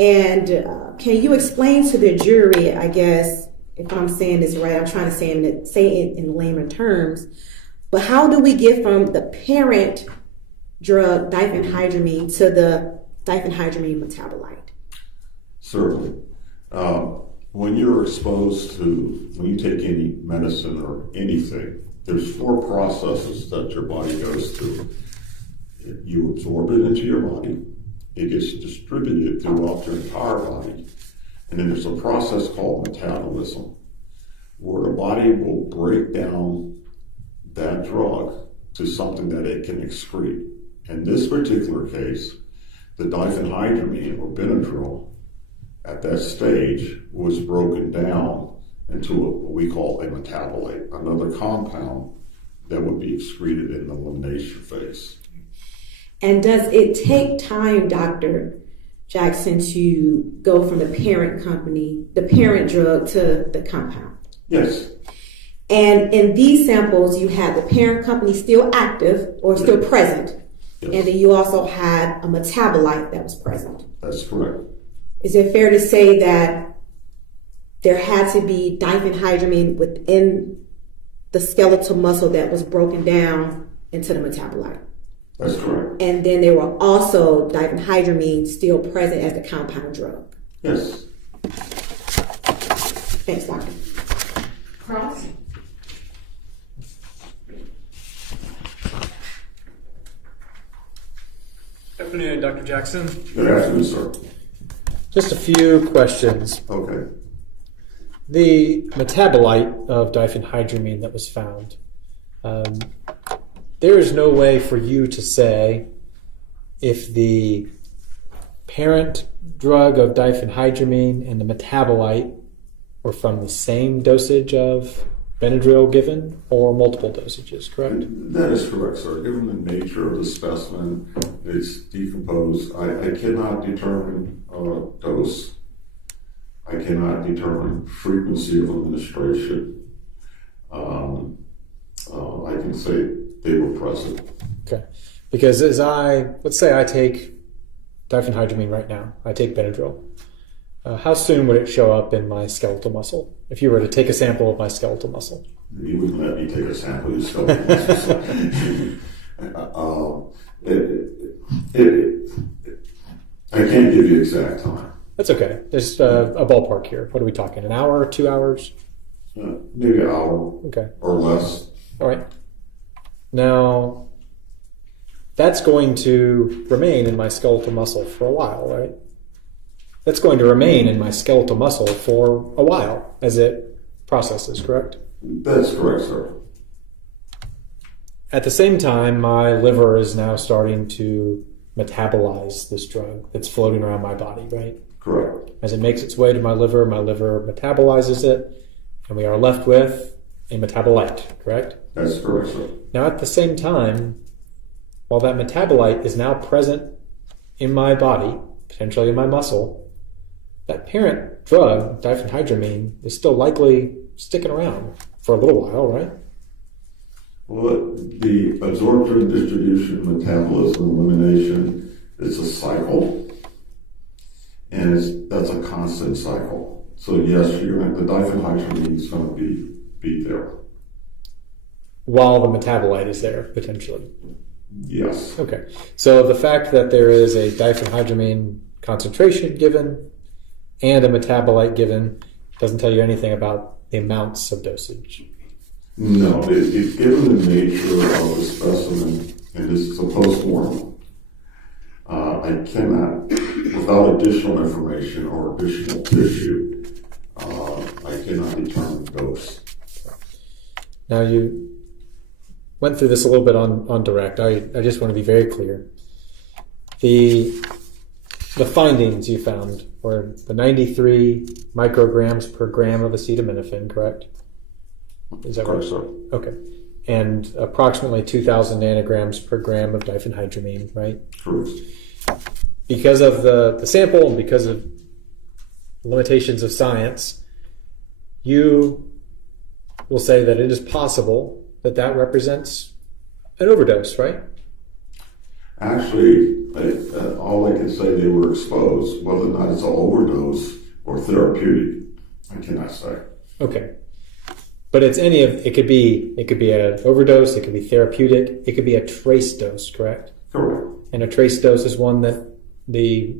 And can you explain to the jury, I guess, if I'm saying this right, I'm trying to say it in layman terms, but how do we get from the parent drug diphenhydramine to the diphenhydramine metabolite? Certainly. When you're exposed to, when you take any medicine or anything, there's 4 processes that your body goes through. You absorb it into your body, it gets distributed throughout your entire body, and then there's a process called metabolism, where the body will break down that drug to something that it can excrete. In this particular case, the diphenhydramine or Benadryl at that stage was broken down into what we call a metabolite, another compound that would be excreted in the elimination phase. And does it take time, Dr. Jackson, to go from the parent company, the parent drug, to the compound? Yes. And in these samples, you had the parent company still active or still present, yes. And then you also had a metabolite that was present. That's correct. Is it fair to say that there had to be diphenhydramine within the skeletal muscle that was broken down into the metabolite? That's correct. And then there were also diphenhydramine still present as the compound drug? Yes. Thanks, Doctor. Cross? Good afternoon, Dr. Jackson. Good afternoon, sir. Just a few questions. Okay. The metabolite of diphenhydramine that was found, there is no way for you to say if the parent drug of diphenhydramine and the metabolite were from the same dosage of Benadryl given or multiple dosages, correct? That is correct, sir. Given the nature of the specimen, it's decomposed. I cannot determine dose. I cannot determine frequency of administration. I can say they were present. Okay. Because let's say I take diphenhydramine right now, I take Benadryl. How soon would it show up in my skeletal muscle if you were to take a sample of my skeletal muscle? You wouldn't let me take a sample of your skeletal muscle. I can't give you exact time. That's okay. There's a ballpark here. What are we talking? An hour, 2 hours? Maybe an hour. Okay. Or less. All right. Now, that's going to remain in my skeletal muscle for a while, right? That's going to remain in my skeletal muscle for a while as it processes, correct? That's correct, sir. At the same time, my liver is now starting to metabolize this drug that's floating around my body, right? Correct. As it makes its way to my liver metabolizes it, and we are left with a metabolite, correct? That's correct, sir. Now, at the same time, while that metabolite is now present in my body, potentially in my muscle, that parent drug, diphenhydramine, is still likely sticking around for a little while, right? Well, the absorption, distribution, metabolism, elimination, it's a cycle, and that's a constant cycle. So yes, the diphenhydramine is going to be there. While the metabolite is there, potentially. Yes. Okay. So the fact that there is a diphenhydramine concentration given and a metabolite given doesn't tell you anything about the amounts of dosage. No, given the nature of the specimen, and this is a post-mortem, I cannot, without additional information or additional tissue, I cannot determine the dose. Now, you went through this a little bit on direct. I just want to be very clear. The findings you found were the 93 micrograms per gram of acetaminophen, correct? Is that correct, right? sir? Okay. And approximately 2,000 nanograms per gram of diphenhydramine, right? Correct. Because of the sample and because of limitations of science, you will say that it is possible that represents an overdose, right? Actually, all I can say, they were exposed. Whether or not it's an overdose or therapeutic, I cannot say. Okay. But it's it could be an overdose, it could be therapeutic, it could be a trace dose, correct? Correct. And a trace dose is one that the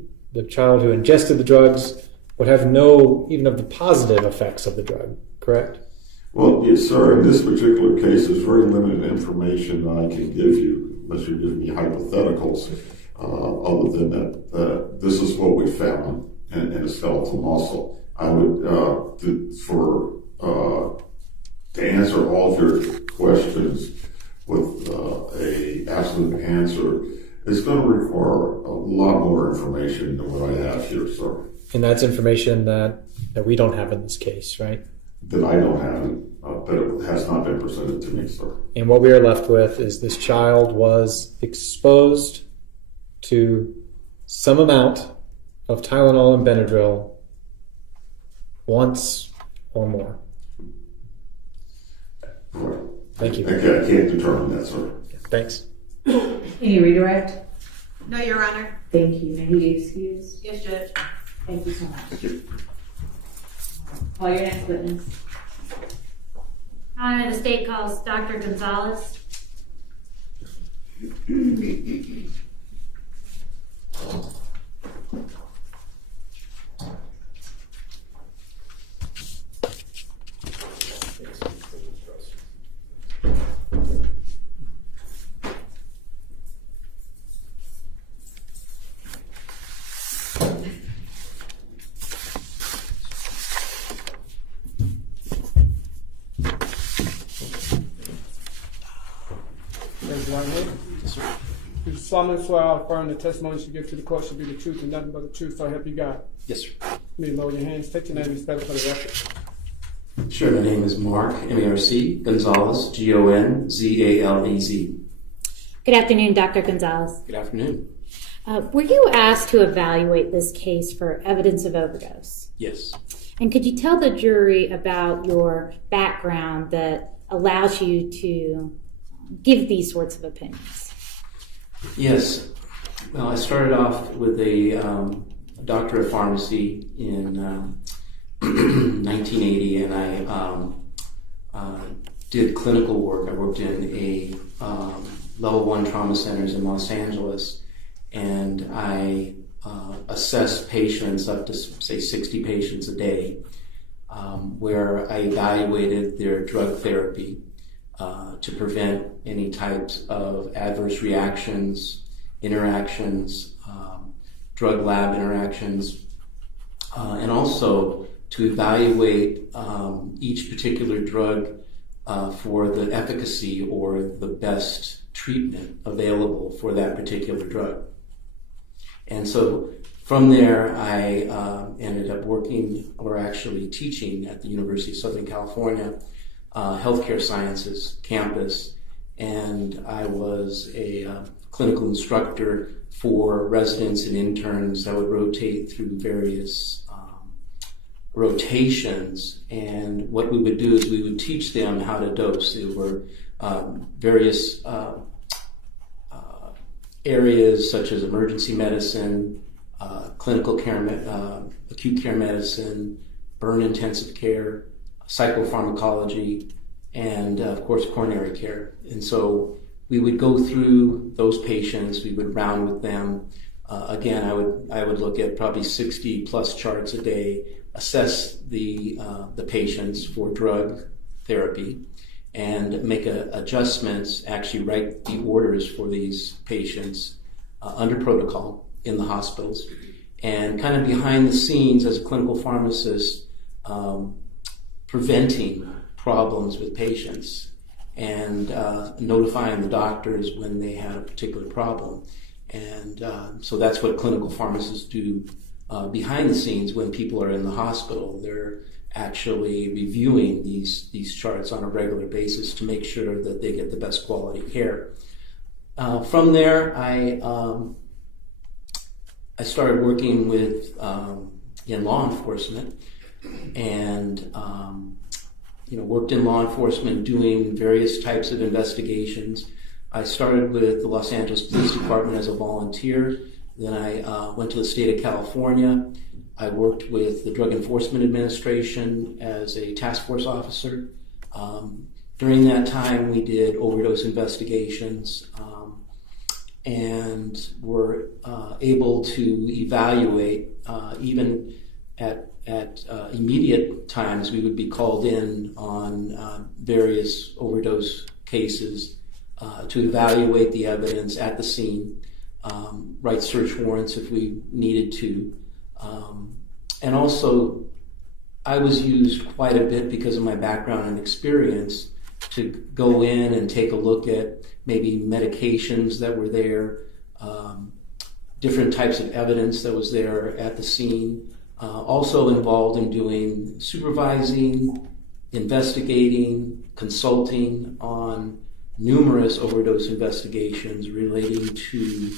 child who ingested the drugs would have no even of the positive effects of the drug, correct? Well, yes, sir. In this particular case, there's very limited information that I can give you, unless you're giving me hypotheticals, other than that this is what we found in a skeletal muscle. I would, to answer all of your questions with a absolute answer, it's going to require a lot more information than what I have here, sir. And that's information that we don't have in this case, right? That I don't have, that it has not been presented to me, sir. And what we are left with is this child was exposed to some amount of Tylenol and Benadryl once or more. Right. Thank you. I can't determine that, sir. Thanks. Any redirect? No, Your Honor. Thank you. May he excuse? Yes, Judge. Thank you so much. Call your next witness. The state calls Dr. Gonzalez. You solemnly swear or affirm the testimony you give to the court should be the truth and nothing but the truth, so help you God. Yes, sir. May you lower your hands. Take your name and spell it for the record. Sure, my name is Mark, M-A-R-C, Gonzalez, G-O-N-Z-A-L-E-Z. Good afternoon, Dr. Gonzalez. Good afternoon. Were you asked to evaluate this case for evidence of overdose? Yes. And could you tell the jury about your background that allows you to give these sorts of opinions? Yes. Well, I started off with a doctor of pharmacy in 1980, and I did clinical work. I worked in a level 1 trauma centers in Los Angeles, and I assessed patients, up to say 60 patients a day, where I evaluated their drug therapy to prevent any types of adverse reactions, interactions, drug lab interactions, and also to evaluate each particular drug for the efficacy or the best treatment available for that particular drug. And so from there, I ended up working, or actually teaching, at the University of Southern California healthcare sciences campus, and I was a clinical instructor for residents and interns that would rotate through various rotations. And what we would do is we would teach them how to dose. There were various areas such as emergency medicine, clinical care, acute care medicine, burn intensive care, psychopharmacology, and of course coronary care. And so we would go through those patients, we would round with them. Again, I would look at probably 60 plus charts a day, assess the patients for drug therapy, and make adjustments, actually write the orders for these patients under protocol in the hospitals. And kind of behind the scenes as a clinical pharmacist, preventing problems with patients and notifying the doctors when they had a particular problem. And so that's what clinical pharmacists do behind the scenes when people are in the hospital. They're actually reviewing these charts on a regular basis to make sure that they get the best quality care. From there, I started working with in law enforcement, and worked in law enforcement doing various types of investigations. I started with the Los Angeles Police Department as a volunteer. Then I went to the state of California. I worked with the Drug Enforcement Administration as a task force officer. During that time, we did overdose investigations and were able to evaluate, even at immediate times, we would be called in on various overdose cases to evaluate the evidence at the scene, write search warrants if we needed to. And also, I was used quite a bit because of my background and experience to go in and take a look at maybe medications that were there, different types of evidence that was there at the scene. Also involved in doing supervising, investigating, consulting on numerous overdose investigations relating to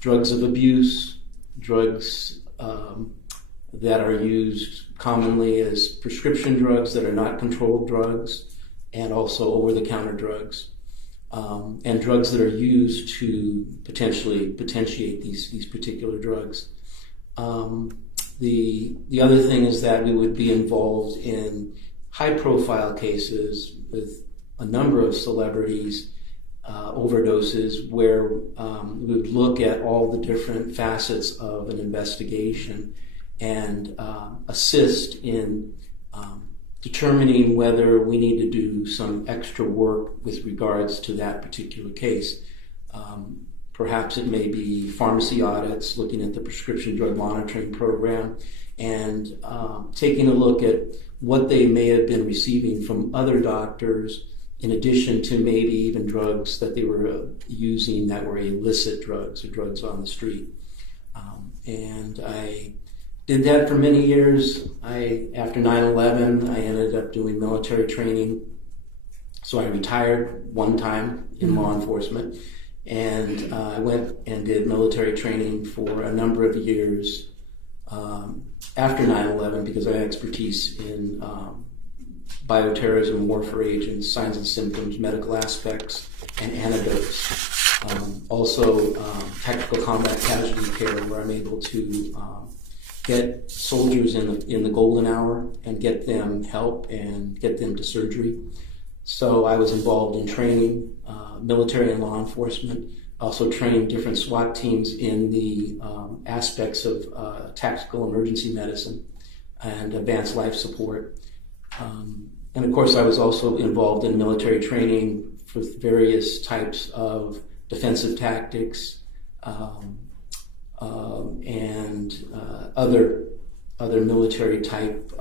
drugs of abuse, drugs that are used commonly as prescription drugs that are not controlled drugs, and also over-the-counter drugs, and drugs that are used to potentially potentiate these particular drugs. The other thing is that we would be involved in high-profile cases with a number of celebrities, overdoses, where we would look at all the different facets of an investigation and assist in determining whether we need to do some extra work with regards to that particular case. Perhaps it may be pharmacy audits, looking at the prescription drug monitoring program, and taking a look at what they may have been receiving from other doctors, in addition to maybe even drugs that they were using that were illicit drugs or drugs on the street. And I did that for many years. After 9/11, I ended up doing military training. So I retired one time in law enforcement, and I went and did military training for a number of years after 9/11 because I had expertise in bioterrorism, warfare agents, signs and symptoms, medical aspects, and antidotes. Also, tactical combat casualty care, where I'm able to get soldiers in the golden hour and get them help and get them to surgery. So I was involved in training military and law enforcement. Also trained different SWAT teams in the aspects of tactical emergency medicine and advanced life support. And of course, I was also involved in military training for various types of defensive tactics and other military type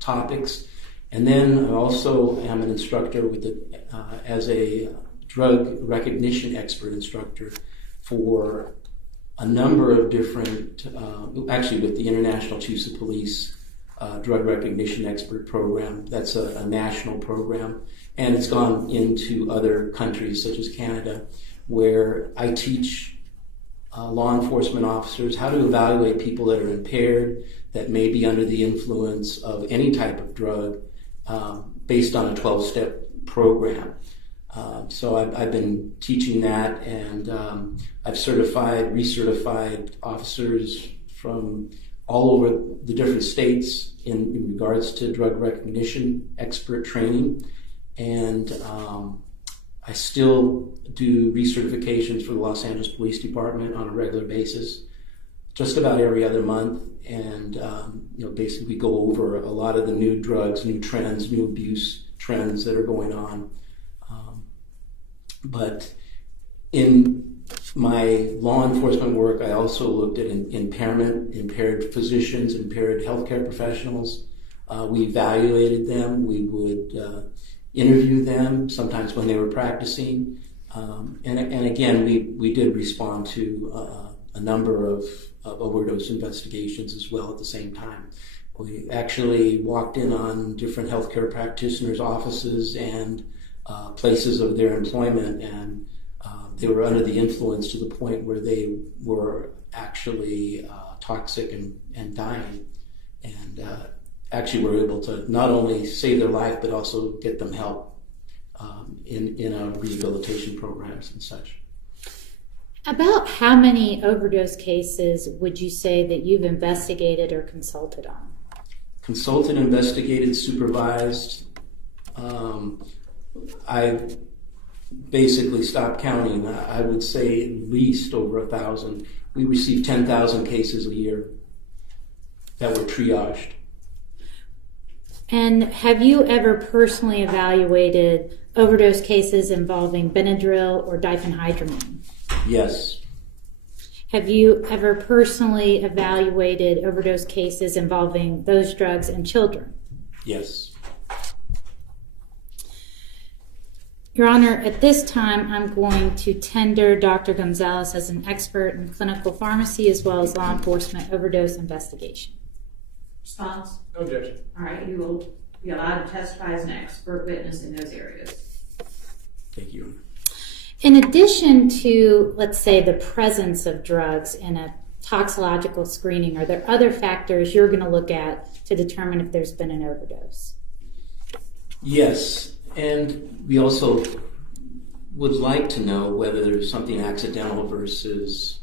topics. And then I also am an instructor as a drug recognition expert instructor for a number of different, actually with the International Chiefs of Police Drug Recognition Expert Program. That's a national program, and it's gone into other countries such as Canada, where I teach law enforcement officers how to evaluate people that are impaired, that may be under the influence of any type of drug, based on a 12-step program. So I've been teaching that, and I've recertified officers from all over the different states in regards to drug recognition expert training. And I still do recertifications for the Los Angeles Police Department on a regular basis, just about every other month. And basically we go over a lot of the new drugs, new trends, new abuse trends that are going on. But in my law enforcement work, I also looked at impaired physicians, impaired healthcare professionals. We evaluated them. We would interview them, sometimes when they were practicing. And again, we did respond to a number of overdose investigations as well at the same time. We actually walked in on different healthcare practitioners' offices and places of their employment, and they were under the influence to the point where they were actually toxic and dying. And actually were able to not only save their life, but also get them help in rehabilitation programs and such. About how many overdose cases would you say that you've investigated or consulted on? Consulted, investigated, supervised. I basically stopped counting. I would say at least over 1,000. We receive 10,000 cases a year that were triaged. And have you ever personally evaluated overdose cases involving Benadryl or Diphenhydramine? Yes. Have you ever personally evaluated overdose cases involving those drugs in children? Yes. Your Honor, at this time, I'm going to tender Dr. Gonzalez as an expert in clinical pharmacy as well as law enforcement overdose investigation. Response? No objection. All right, you will be allowed to testify as an expert witness in those areas. Thank you. In addition to, let's say, the presence of drugs in a toxicological screening, are there other factors you're going to look at to determine if there's been an overdose? Yes, and we also would like to know whether there's something accidental versus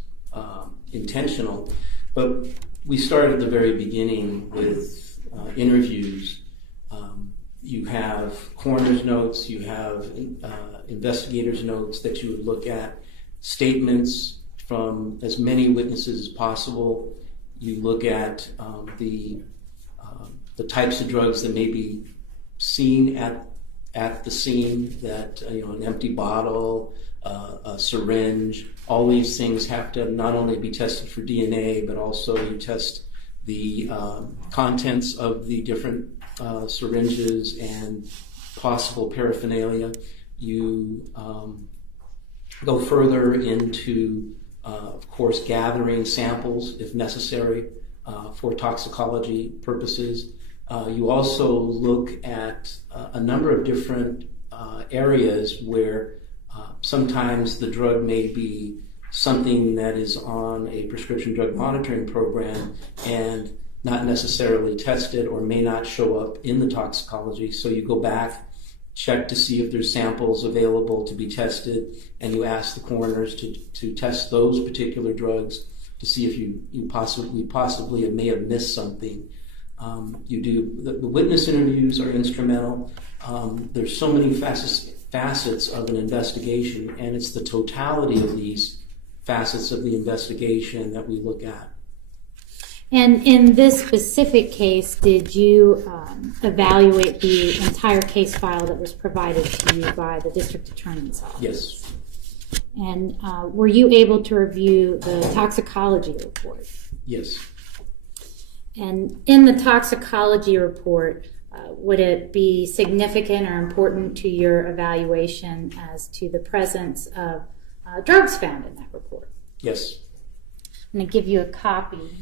intentional. But we start at the very beginning with interviews. You have coroner's notes, you have investigators' notes that you would look at, statements from as many witnesses as possible. You look at the types of drugs that may be seen at the scene, that an empty bottle, a syringe. All these things have to not only be tested for DNA, but also you test the contents of the different syringes and possible paraphernalia. You go further into, of course, gathering samples if necessary for toxicology purposes. You also look at a number of different areas where sometimes the drug may be something that is on a prescription drug monitoring program, and not necessarily tested or may not show up in the toxicology. So you go back, check to see if there's samples available to be tested, and you ask the coroners to test those particular drugs to see if you possibly may have missed something. You do the witness interviews are instrumental. There's so many facets of an investigation, and it's the totality of these facets of the investigation that we look at. And in this specific case, did you evaluate the entire case file that was provided to you by the district attorney's office? Yes. And were you able to review the toxicology report? Yes. And in the toxicology report, would it be significant or important to your evaluation as to the presence of drugs found in that report? Yes. I'm going to give you a copy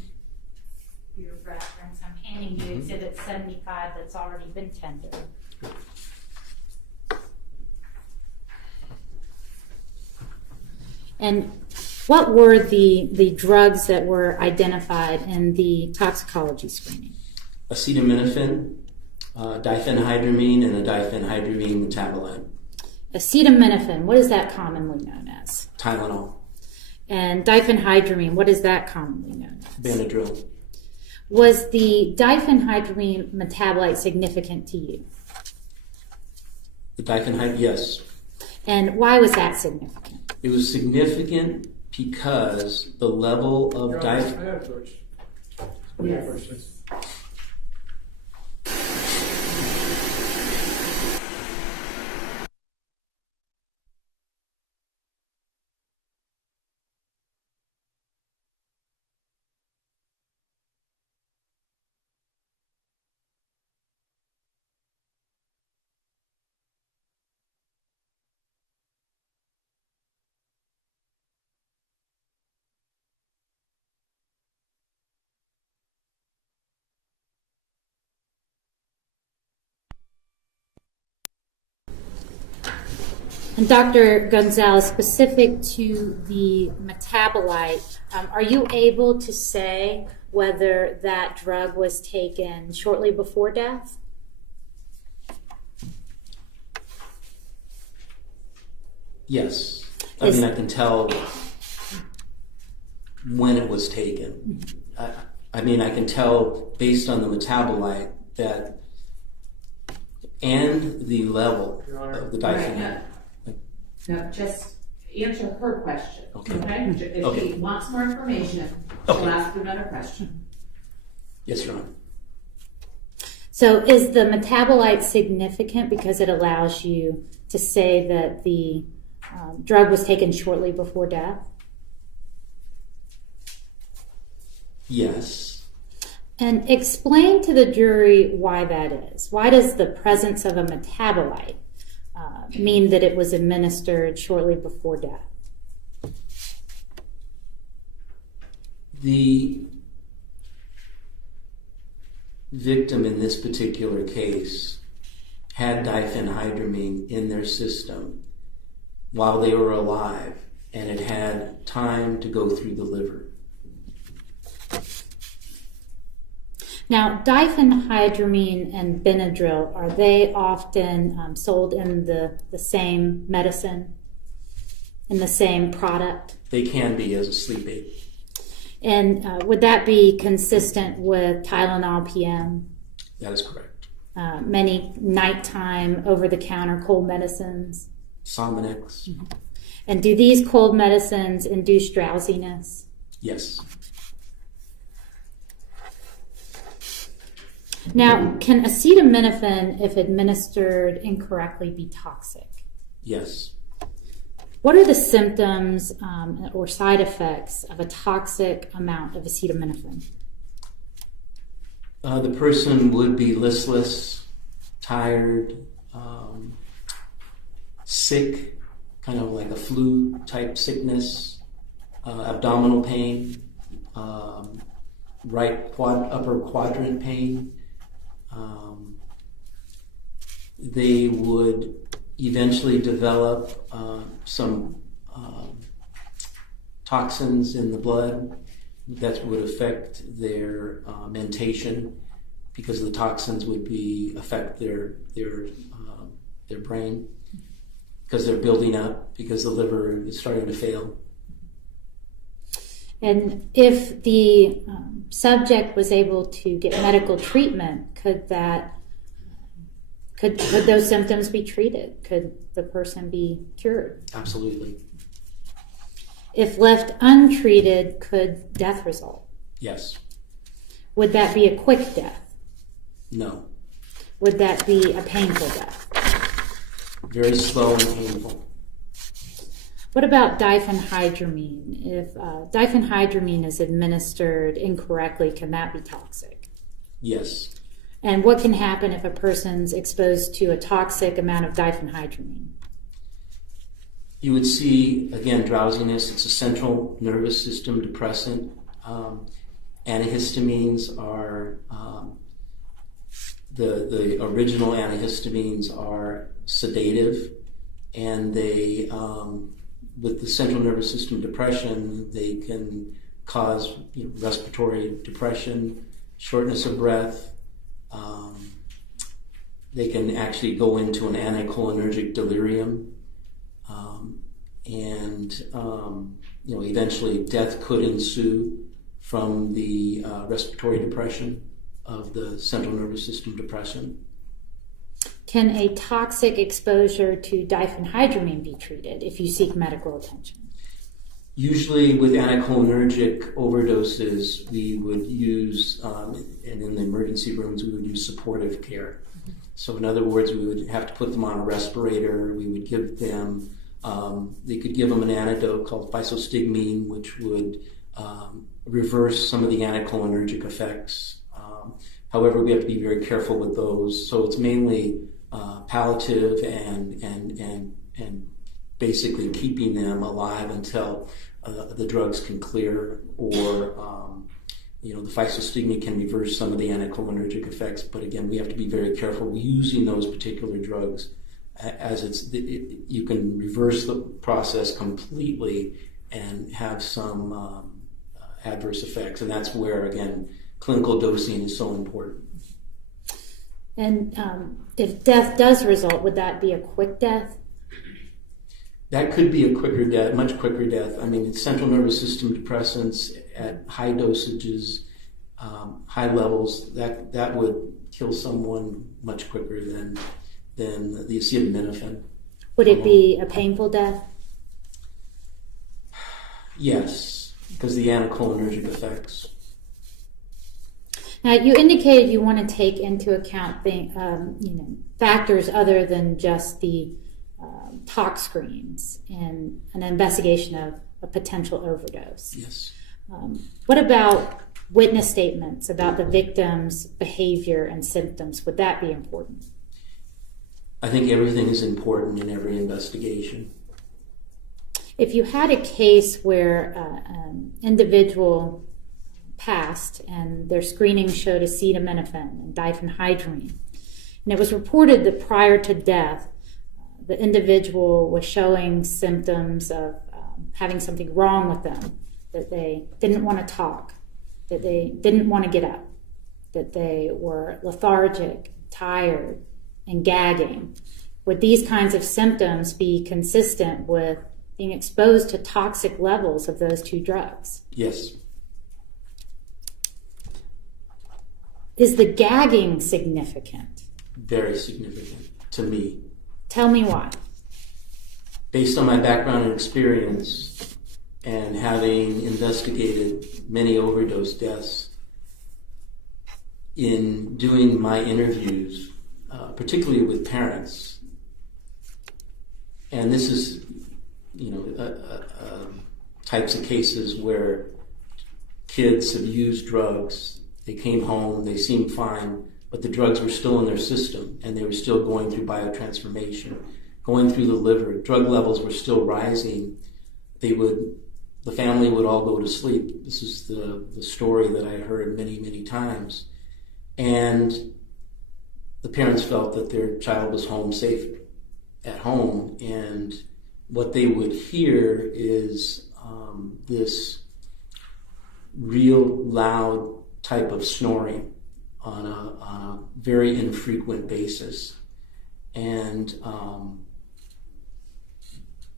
for your reference. I'm handing you Exhibit 75 that's already been tendered. And what were the drugs that were identified in the toxicology screening? Acetaminophen, diphenhydramine, and a diphenhydramine metabolite. Acetaminophen, what is that commonly known as? Tylenol. And diphenhydramine, what is that commonly known as? Benadryl. Was the diphenhydramine metabolite significant to you? The diphenhydramine, yes. And why was that significant? It was significant because the level of Yes. And Dr. Gonzalez, specific to the metabolite, are you able to say whether that drug was taken shortly before death? Yes. I mean, I can tell when it was taken. I mean, I can tell based on the metabolite that, and the level of the diphenhydramine. No, just answer her question. Okay. If she wants more information, she'll ask you another question. Yes, Your Honor. So is the metabolite significant because it allows you to say that the drug was taken shortly before death? Yes. And explain to the jury why that is. Why does the presence of a metabolite mean that it was administered shortly before death? The victim in this particular case had diphenhydramine in their system while they were alive, and it had time to go through the liver. Now, diphenhydramine and Benadryl, are they often sold in the same medicine, in the same product? They can be as a sleep aid. And would that be consistent with Tylenol PM? That is correct. Many nighttime, over-the-counter cold medicines? Sominex. Mm-hmm. And do these cold medicines induce drowsiness? Yes. Now, can acetaminophen, if administered incorrectly, be toxic? Yes. What are the symptoms or side effects of a toxic amount of acetaminophen? The person would be listless, tired, sick, kind of like a flu type sickness, abdominal pain, upper quadrant pain. They would eventually develop some toxins in the blood that would affect their mentation, because the toxins would affect their brain, because they're building up, because the liver is starting to fail. And if the subject was able to get medical treatment, could those symptoms be treated? Could the person be cured? Absolutely. If left untreated, could death result? Yes. Would that be a quick death? No. Would that be a painful death? Very slow and painful. What about diphenhydramine? If diphenhydramine is administered incorrectly, can that be toxic? Yes. And what can happen if a person's exposed to a toxic amount of diphenhydramine? You would see, again, drowsiness. It's a central nervous system depressant. Antihistamines are, the original antihistamines are sedative, and they, with the central nervous system depression, they can cause respiratory depression, shortness of breath. They can actually go into an anticholinergic delirium, and eventually death could ensue from the respiratory depression of the central nervous system depression. Can a toxic exposure to diphenhydramine be treated if you seek medical attention? Usually with anticholinergic overdoses, we would use, and in the emergency rooms, we would use supportive care. So in other words, we would have to put them on a respirator. We would give them, they could give them an antidote called physostigmine, which would reverse some of the anticholinergic effects. However, we have to be very careful with those. So it's mainly palliative and basically keeping them alive until the drugs can clear, or the physostigmine can reverse some of the anticholinergic effects. But again, we have to be very careful using those particular drugs, as you can reverse the process completely and have some adverse effects, and that's where, again, clinical dosing is so important. And if death does result, would that be a quick death? That could be a quicker death, much quicker death. I mean, central nervous system depressants at high dosages, high levels, that would kill someone much quicker than the acetaminophen. Would it be a painful death? Yes, because the anticholinergic effects. Now, you indicated you want to take into account factors other than just the tox screens in an investigation of a potential overdose. Yes. What about witness statements about the victim's behavior and symptoms? Would that be important? I think everything is important in every investigation. If you had a case where an individual passed and their screening showed acetaminophen and diphenhydramine, and it was reported that prior to death, the individual was showing symptoms of having something wrong with them, that they didn't want to talk, that they didn't want to get up, that they were lethargic, tired, and gagging. Would these kinds of symptoms be consistent with being exposed to toxic levels of those two drugs? Yes. Is the gagging significant? Very significant to me. Tell me why. Based on my background and experience, and having investigated many overdose deaths, in doing my interviews, particularly with parents, and this is, types of cases where kids have used drugs, they came home, they seemed fine, but the drugs were still in their system, and they were still going through biotransformation, going through the liver. Drug levels were still rising. The family would all go to sleep. This is the story that I heard many, many times. And the parents felt that their child was home safe at home, and what they would hear is this real loud type of snoring on a very infrequent basis. And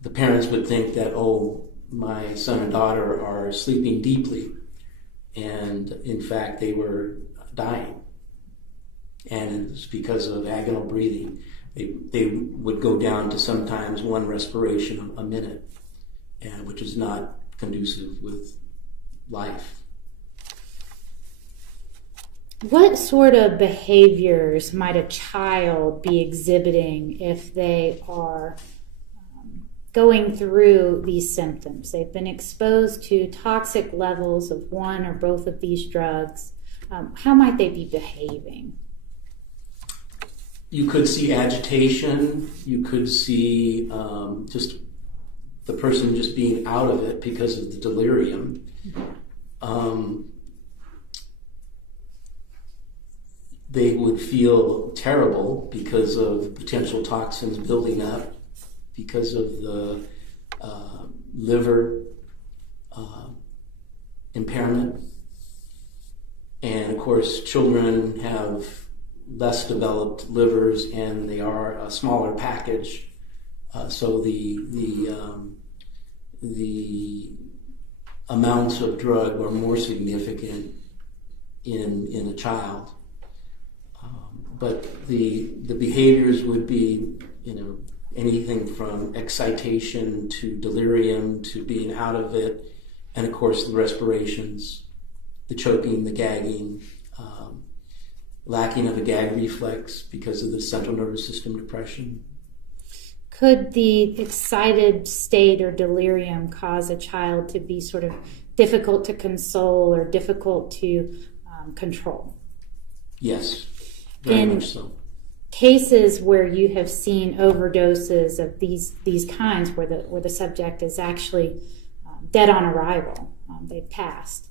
the parents would think that, oh, my son and daughter are sleeping deeply. And in fact, they were dying. And it was because of agonal breathing. They would go down to sometimes one respiration a minute, and which is not conducive with life. What sort of behaviors might a child be exhibiting if they are going through these symptoms? They've been exposed to toxic levels of one or both of these drugs. How might they be behaving? You could see agitation. You could see just the person just being out of it because of the delirium. They would feel terrible because of potential toxins building up, because of the liver impairment. And of course, children have less developed livers, and they are a smaller package. So the amounts of drug are more significant in a child. But the behaviors would be, anything from excitation to delirium to being out of it, and of course the respirations, the choking, the gagging, lacking of a gag reflex because of the central nervous system depression. Could the excited state or delirium cause a child to be sort of difficult to console or difficult to control? Yes, very much so. Cases where you have seen overdoses of these kinds, where the subject is actually dead on arrival, they've passed.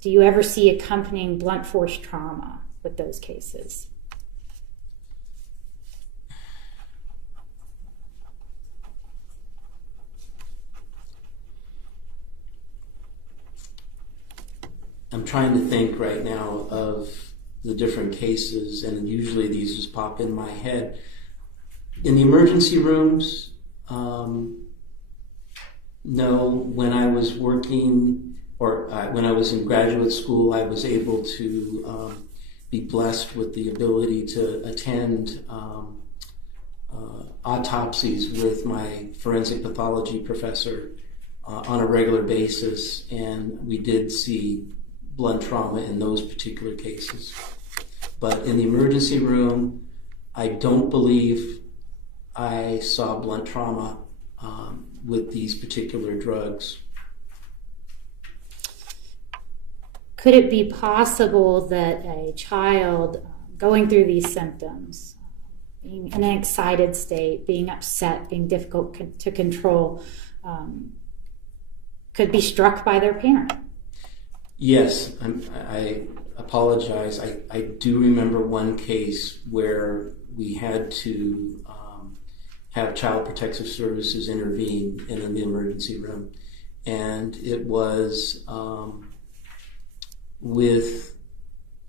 Do you ever see accompanying blunt force trauma with those cases? I'm trying to think right now of the different cases, and usually these just pop in my head. In the emergency rooms, no. When I was working, or when I was in graduate school, I was able to be blessed with the ability to attend autopsies with my forensic pathology professor on a regular basis, and we did see blunt trauma in those particular cases. But in the emergency room, I don't believe I saw blunt trauma with these particular drugs. Could it be possible that a child going through these symptoms, being in an excited state, being upset, being difficult to control, could be struck by their parent? Yes, I apologize. I do remember one case where we had to have Child Protective Services intervene in the emergency room. And it was with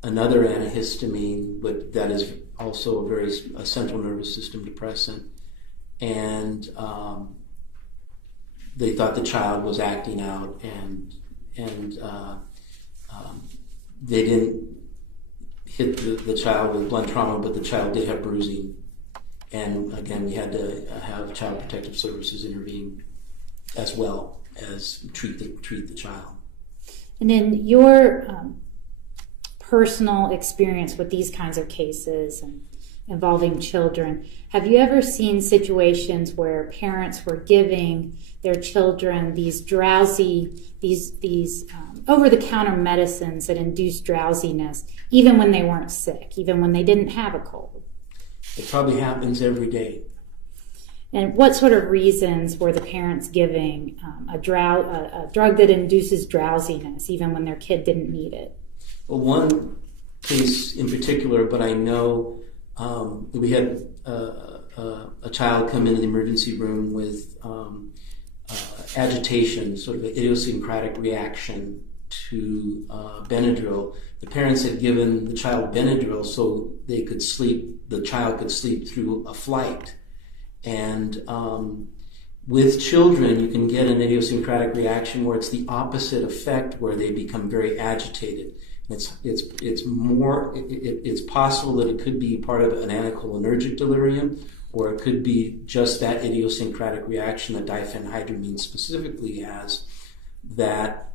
another antihistamine, but that is also a central nervous system depressant. And they thought the child was acting out, and they didn't hit the child with blunt trauma, but the child did have bruising. And again, we had to have Child Protective Services intervene as well as treat the child. And in your personal experience with these kinds of cases and involving children, have you ever seen situations where parents were giving their children these over-the-counter medicines that induce drowsiness, even when they weren't sick, even when they didn't have a cold? It probably happens every day. And what sort of reasons were the parents giving a drug that induces drowsiness, even when their kid didn't need it? Well, one case in particular, but I know we had a child come into the emergency room with agitation, sort of an idiosyncratic reaction to Benadryl. The parents had given the child Benadryl so they could sleep. The child could sleep through a flight, and with children, you can get an idiosyncratic reaction where it's the opposite effect, where they become very agitated. It's possible that it could be part of an anticholinergic delirium, or it could be just that idiosyncratic reaction that diphenhydramine specifically has that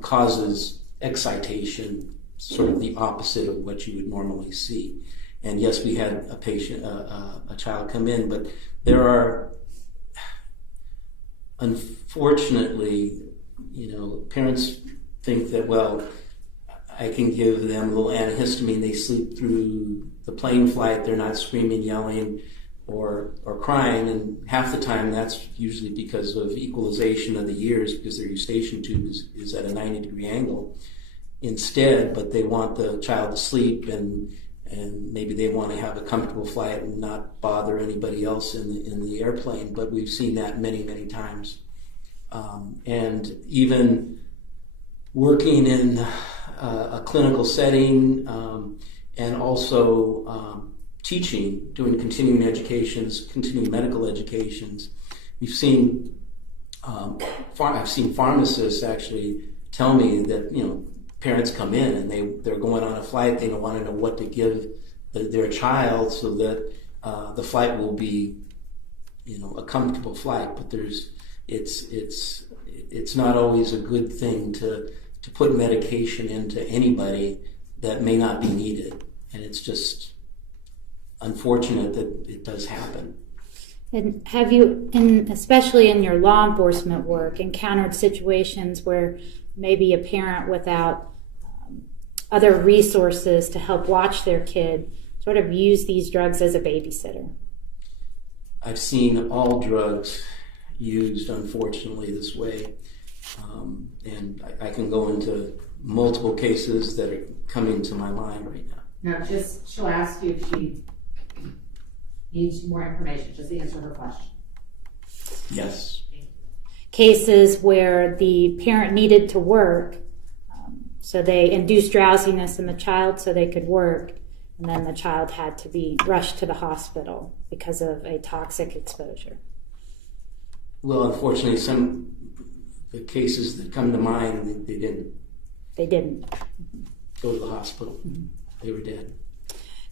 causes excitation, sort of the opposite of what you would normally see. And yes, we had a patient, a child come in, but there are, unfortunately, parents think that, well, I can give them a little antihistamine, they sleep through the plane flight, they're not screaming, yelling, or crying, and half the time that's usually because of equalization of the ears, because their eustachian tube is at a 90-degree angle instead, but they want the child to sleep, and maybe they want to have a comfortable flight and not bother anybody else in the airplane. But we've seen that many, many times. And even working in a clinical setting, and also teaching, doing continuing medical educations, we've seen, I've seen pharmacists actually tell me that, parents come in and they're going on a flight, they don't want to know what to give their child so that the flight will be, a comfortable flight. But it's not always a good thing to put medication into anybody that may not be needed, and it's just unfortunate that it does happen. And have you, especially in your law enforcement work, encountered situations where maybe a parent without other resources to help watch their kid sort of use these drugs as a babysitter? I've seen all drugs used, unfortunately, this way. And I can go into multiple cases that are coming to my mind right now. Now, she'll ask you if she needs more information. Just answer her question. Yes. Cases where the parent needed to work, so they induced drowsiness in the child so they could work, and then the child had to be rushed to the hospital because of a toxic exposure. Well, unfortunately, some the cases that come to mind, they didn't. They didn't go to the hospital. Mm-hmm. They were dead.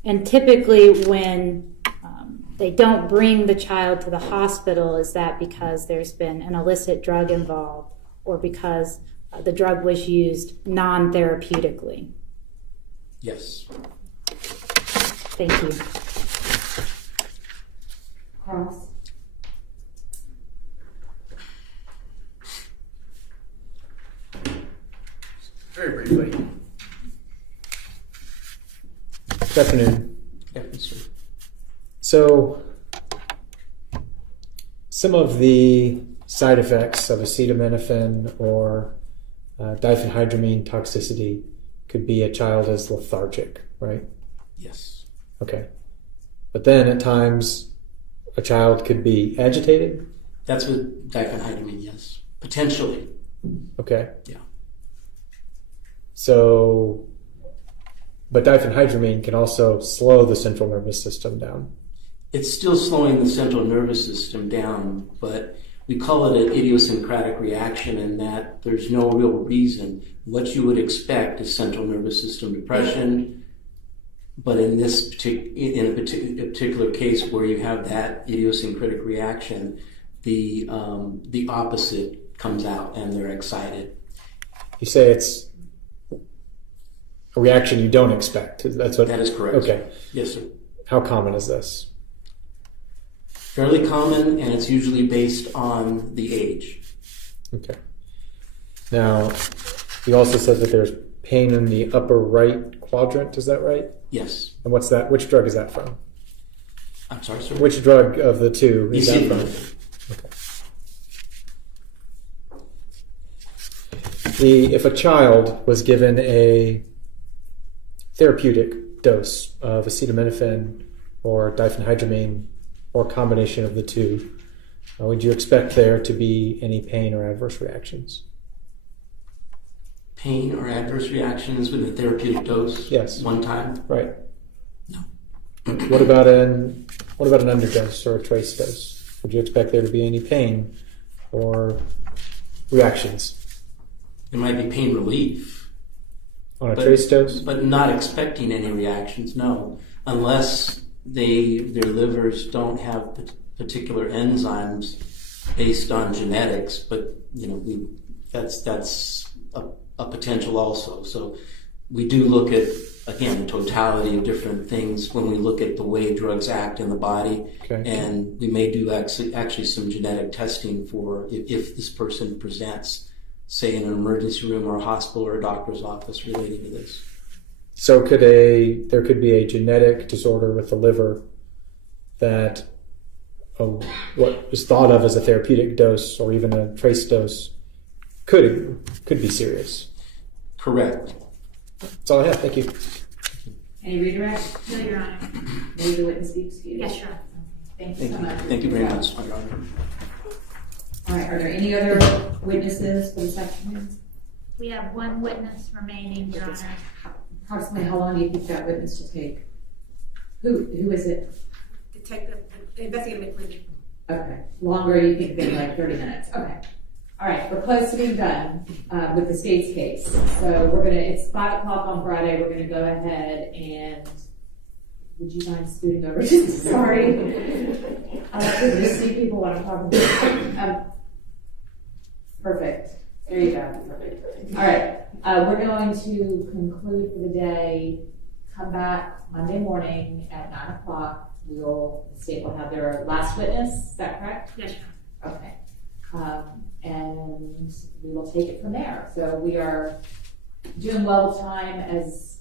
And typically when they don't bring the child to the hospital, is that because there's been an illicit drug involved, or because the drug was used non-therapeutically? Yes. Thank you. Cross. Very briefly. Good afternoon. Yes, sir. So, some of the side effects of acetaminophen or diphenhydramine toxicity could be a child is lethargic, right? Yes. Okay. But then at times a child could be agitated? That's with diphenhydramine, yes. Potentially. Okay. Yeah. So, but diphenhydramine can also slow the central nervous system down. It's still slowing the central nervous system down, but we call it an idiosyncratic reaction in that there's no real reason. What you would expect is central nervous system depression, but in this particular case where you have that idiosyncratic reaction, the opposite comes out and they're excited. You say it's a reaction you don't expect. That's what. That is correct. Okay. Yes, sir. How common is this? Fairly common, and it's usually based on the age. Okay. Now, you also said that there's pain in the upper right quadrant. Is that right? Yes. And what's that? Which drug is that from? I'm sorry, sir? Which drug of the two is that from? Okay. If a child was given a therapeutic dose of acetaminophen or diphenhydramine or combination of the two, would you expect there to be any pain or adverse reactions? pain or adverse reactions with a therapeutic dose? Yes. One time? Right. No. What about an underdose or a trace dose? Would you expect there to be any pain or reactions? There might be pain relief. On a trace dose? But not expecting any reactions, no. Unless their livers don't have particular enzymes based on genetics, but that's a potential also. So we do look at, again, the totality of different things when we look at the way drugs act in the body. Okay. And we may do actually some genetic testing for if this person presents, say, in an emergency room or a hospital or a doctor's office relating to this. So there could be a genetic disorder with the liver that what is thought of as a therapeutic dose or even a trace dose could be serious. Correct. That's all I have. Thank you. Any redirect? No, Your Honor. Maybe the witness be excused. Yes, sure. Thank you so much. Thank you very much, Your Honor. All right, are there any other witnesses for the section? We have one witness remaining, Your Honor. Approximately how long do you think that witness will take? Who is it? The investigator McClinton. Okay, longer you think than like 30 minutes? Okay. All right, we're close to being done with the state's case. So it's 5 o'clock on Friday. We're gonna go ahead and, would you mind scooting over? Sorry. I like to just see people when I'm talking about. Perfect. There you go. Perfect. All right, we're going to conclude for the day. Come back Monday morning at 9 o'clock. The state will have their last witness. Is that correct? Yes, sir. Okay. And we will take it from there. So we are doing well with time as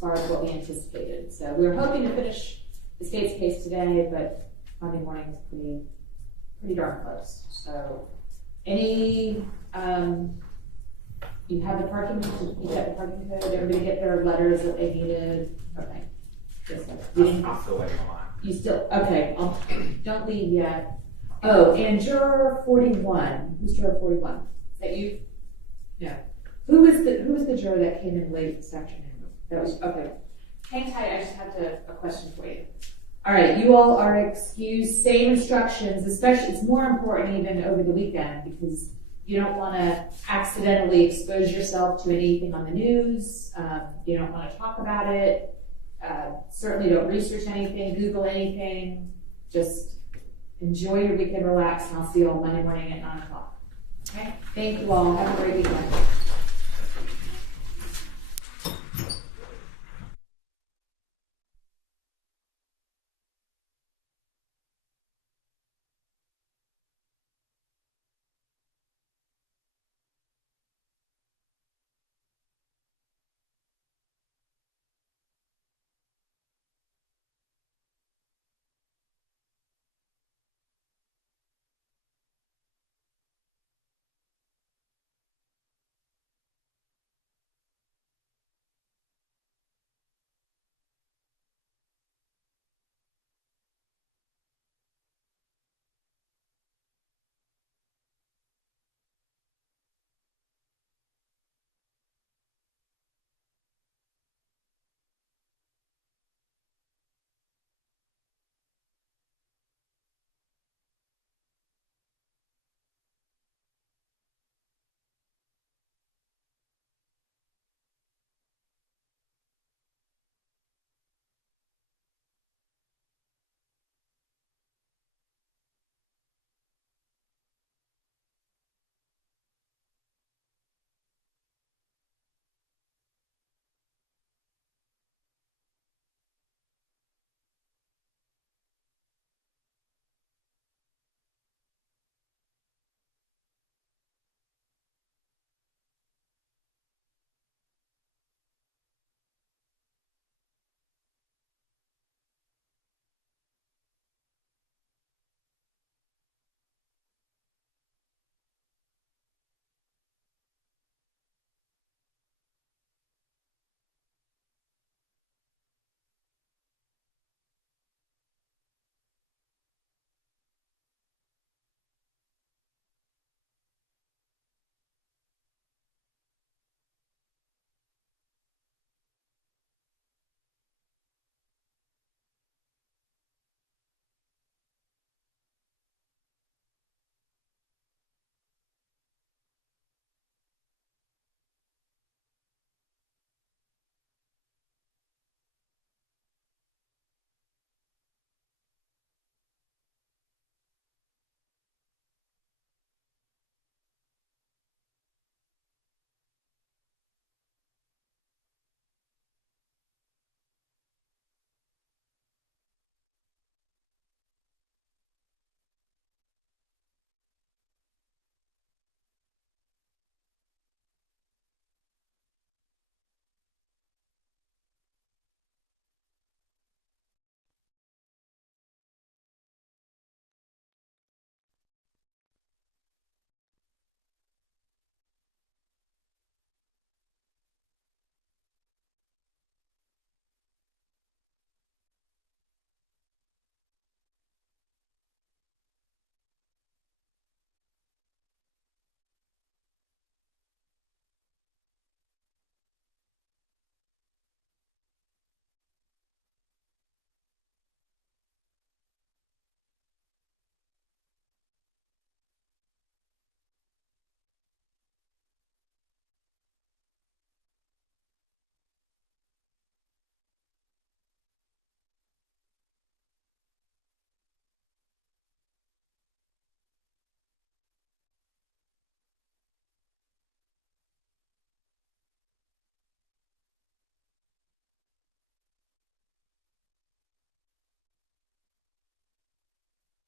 far as what we anticipated. So we were hoping to finish the state's case today, but Monday morning is pretty darn close. So you have the parking code, everybody get their letters that they needed. Okay. I'm still waiting on mine. You still, okay, don't leave yet. Oh, and juror 41, who's juror 41? Is that you? No. Who was the juror that came in late this afternoon? That was, okay. Hang tight, I just have a question for you. All right, you all are excused, same instructions, especially, it's more important even over the weekend because you don't want to accidentally expose yourself to anything on the news. You don't want to talk about it. Certainly don't research anything, Google anything. Just enjoy your weekend, relax, and I'll see you all Monday morning at 9 o'clock. Okay? Thank you all. Have a great weekend.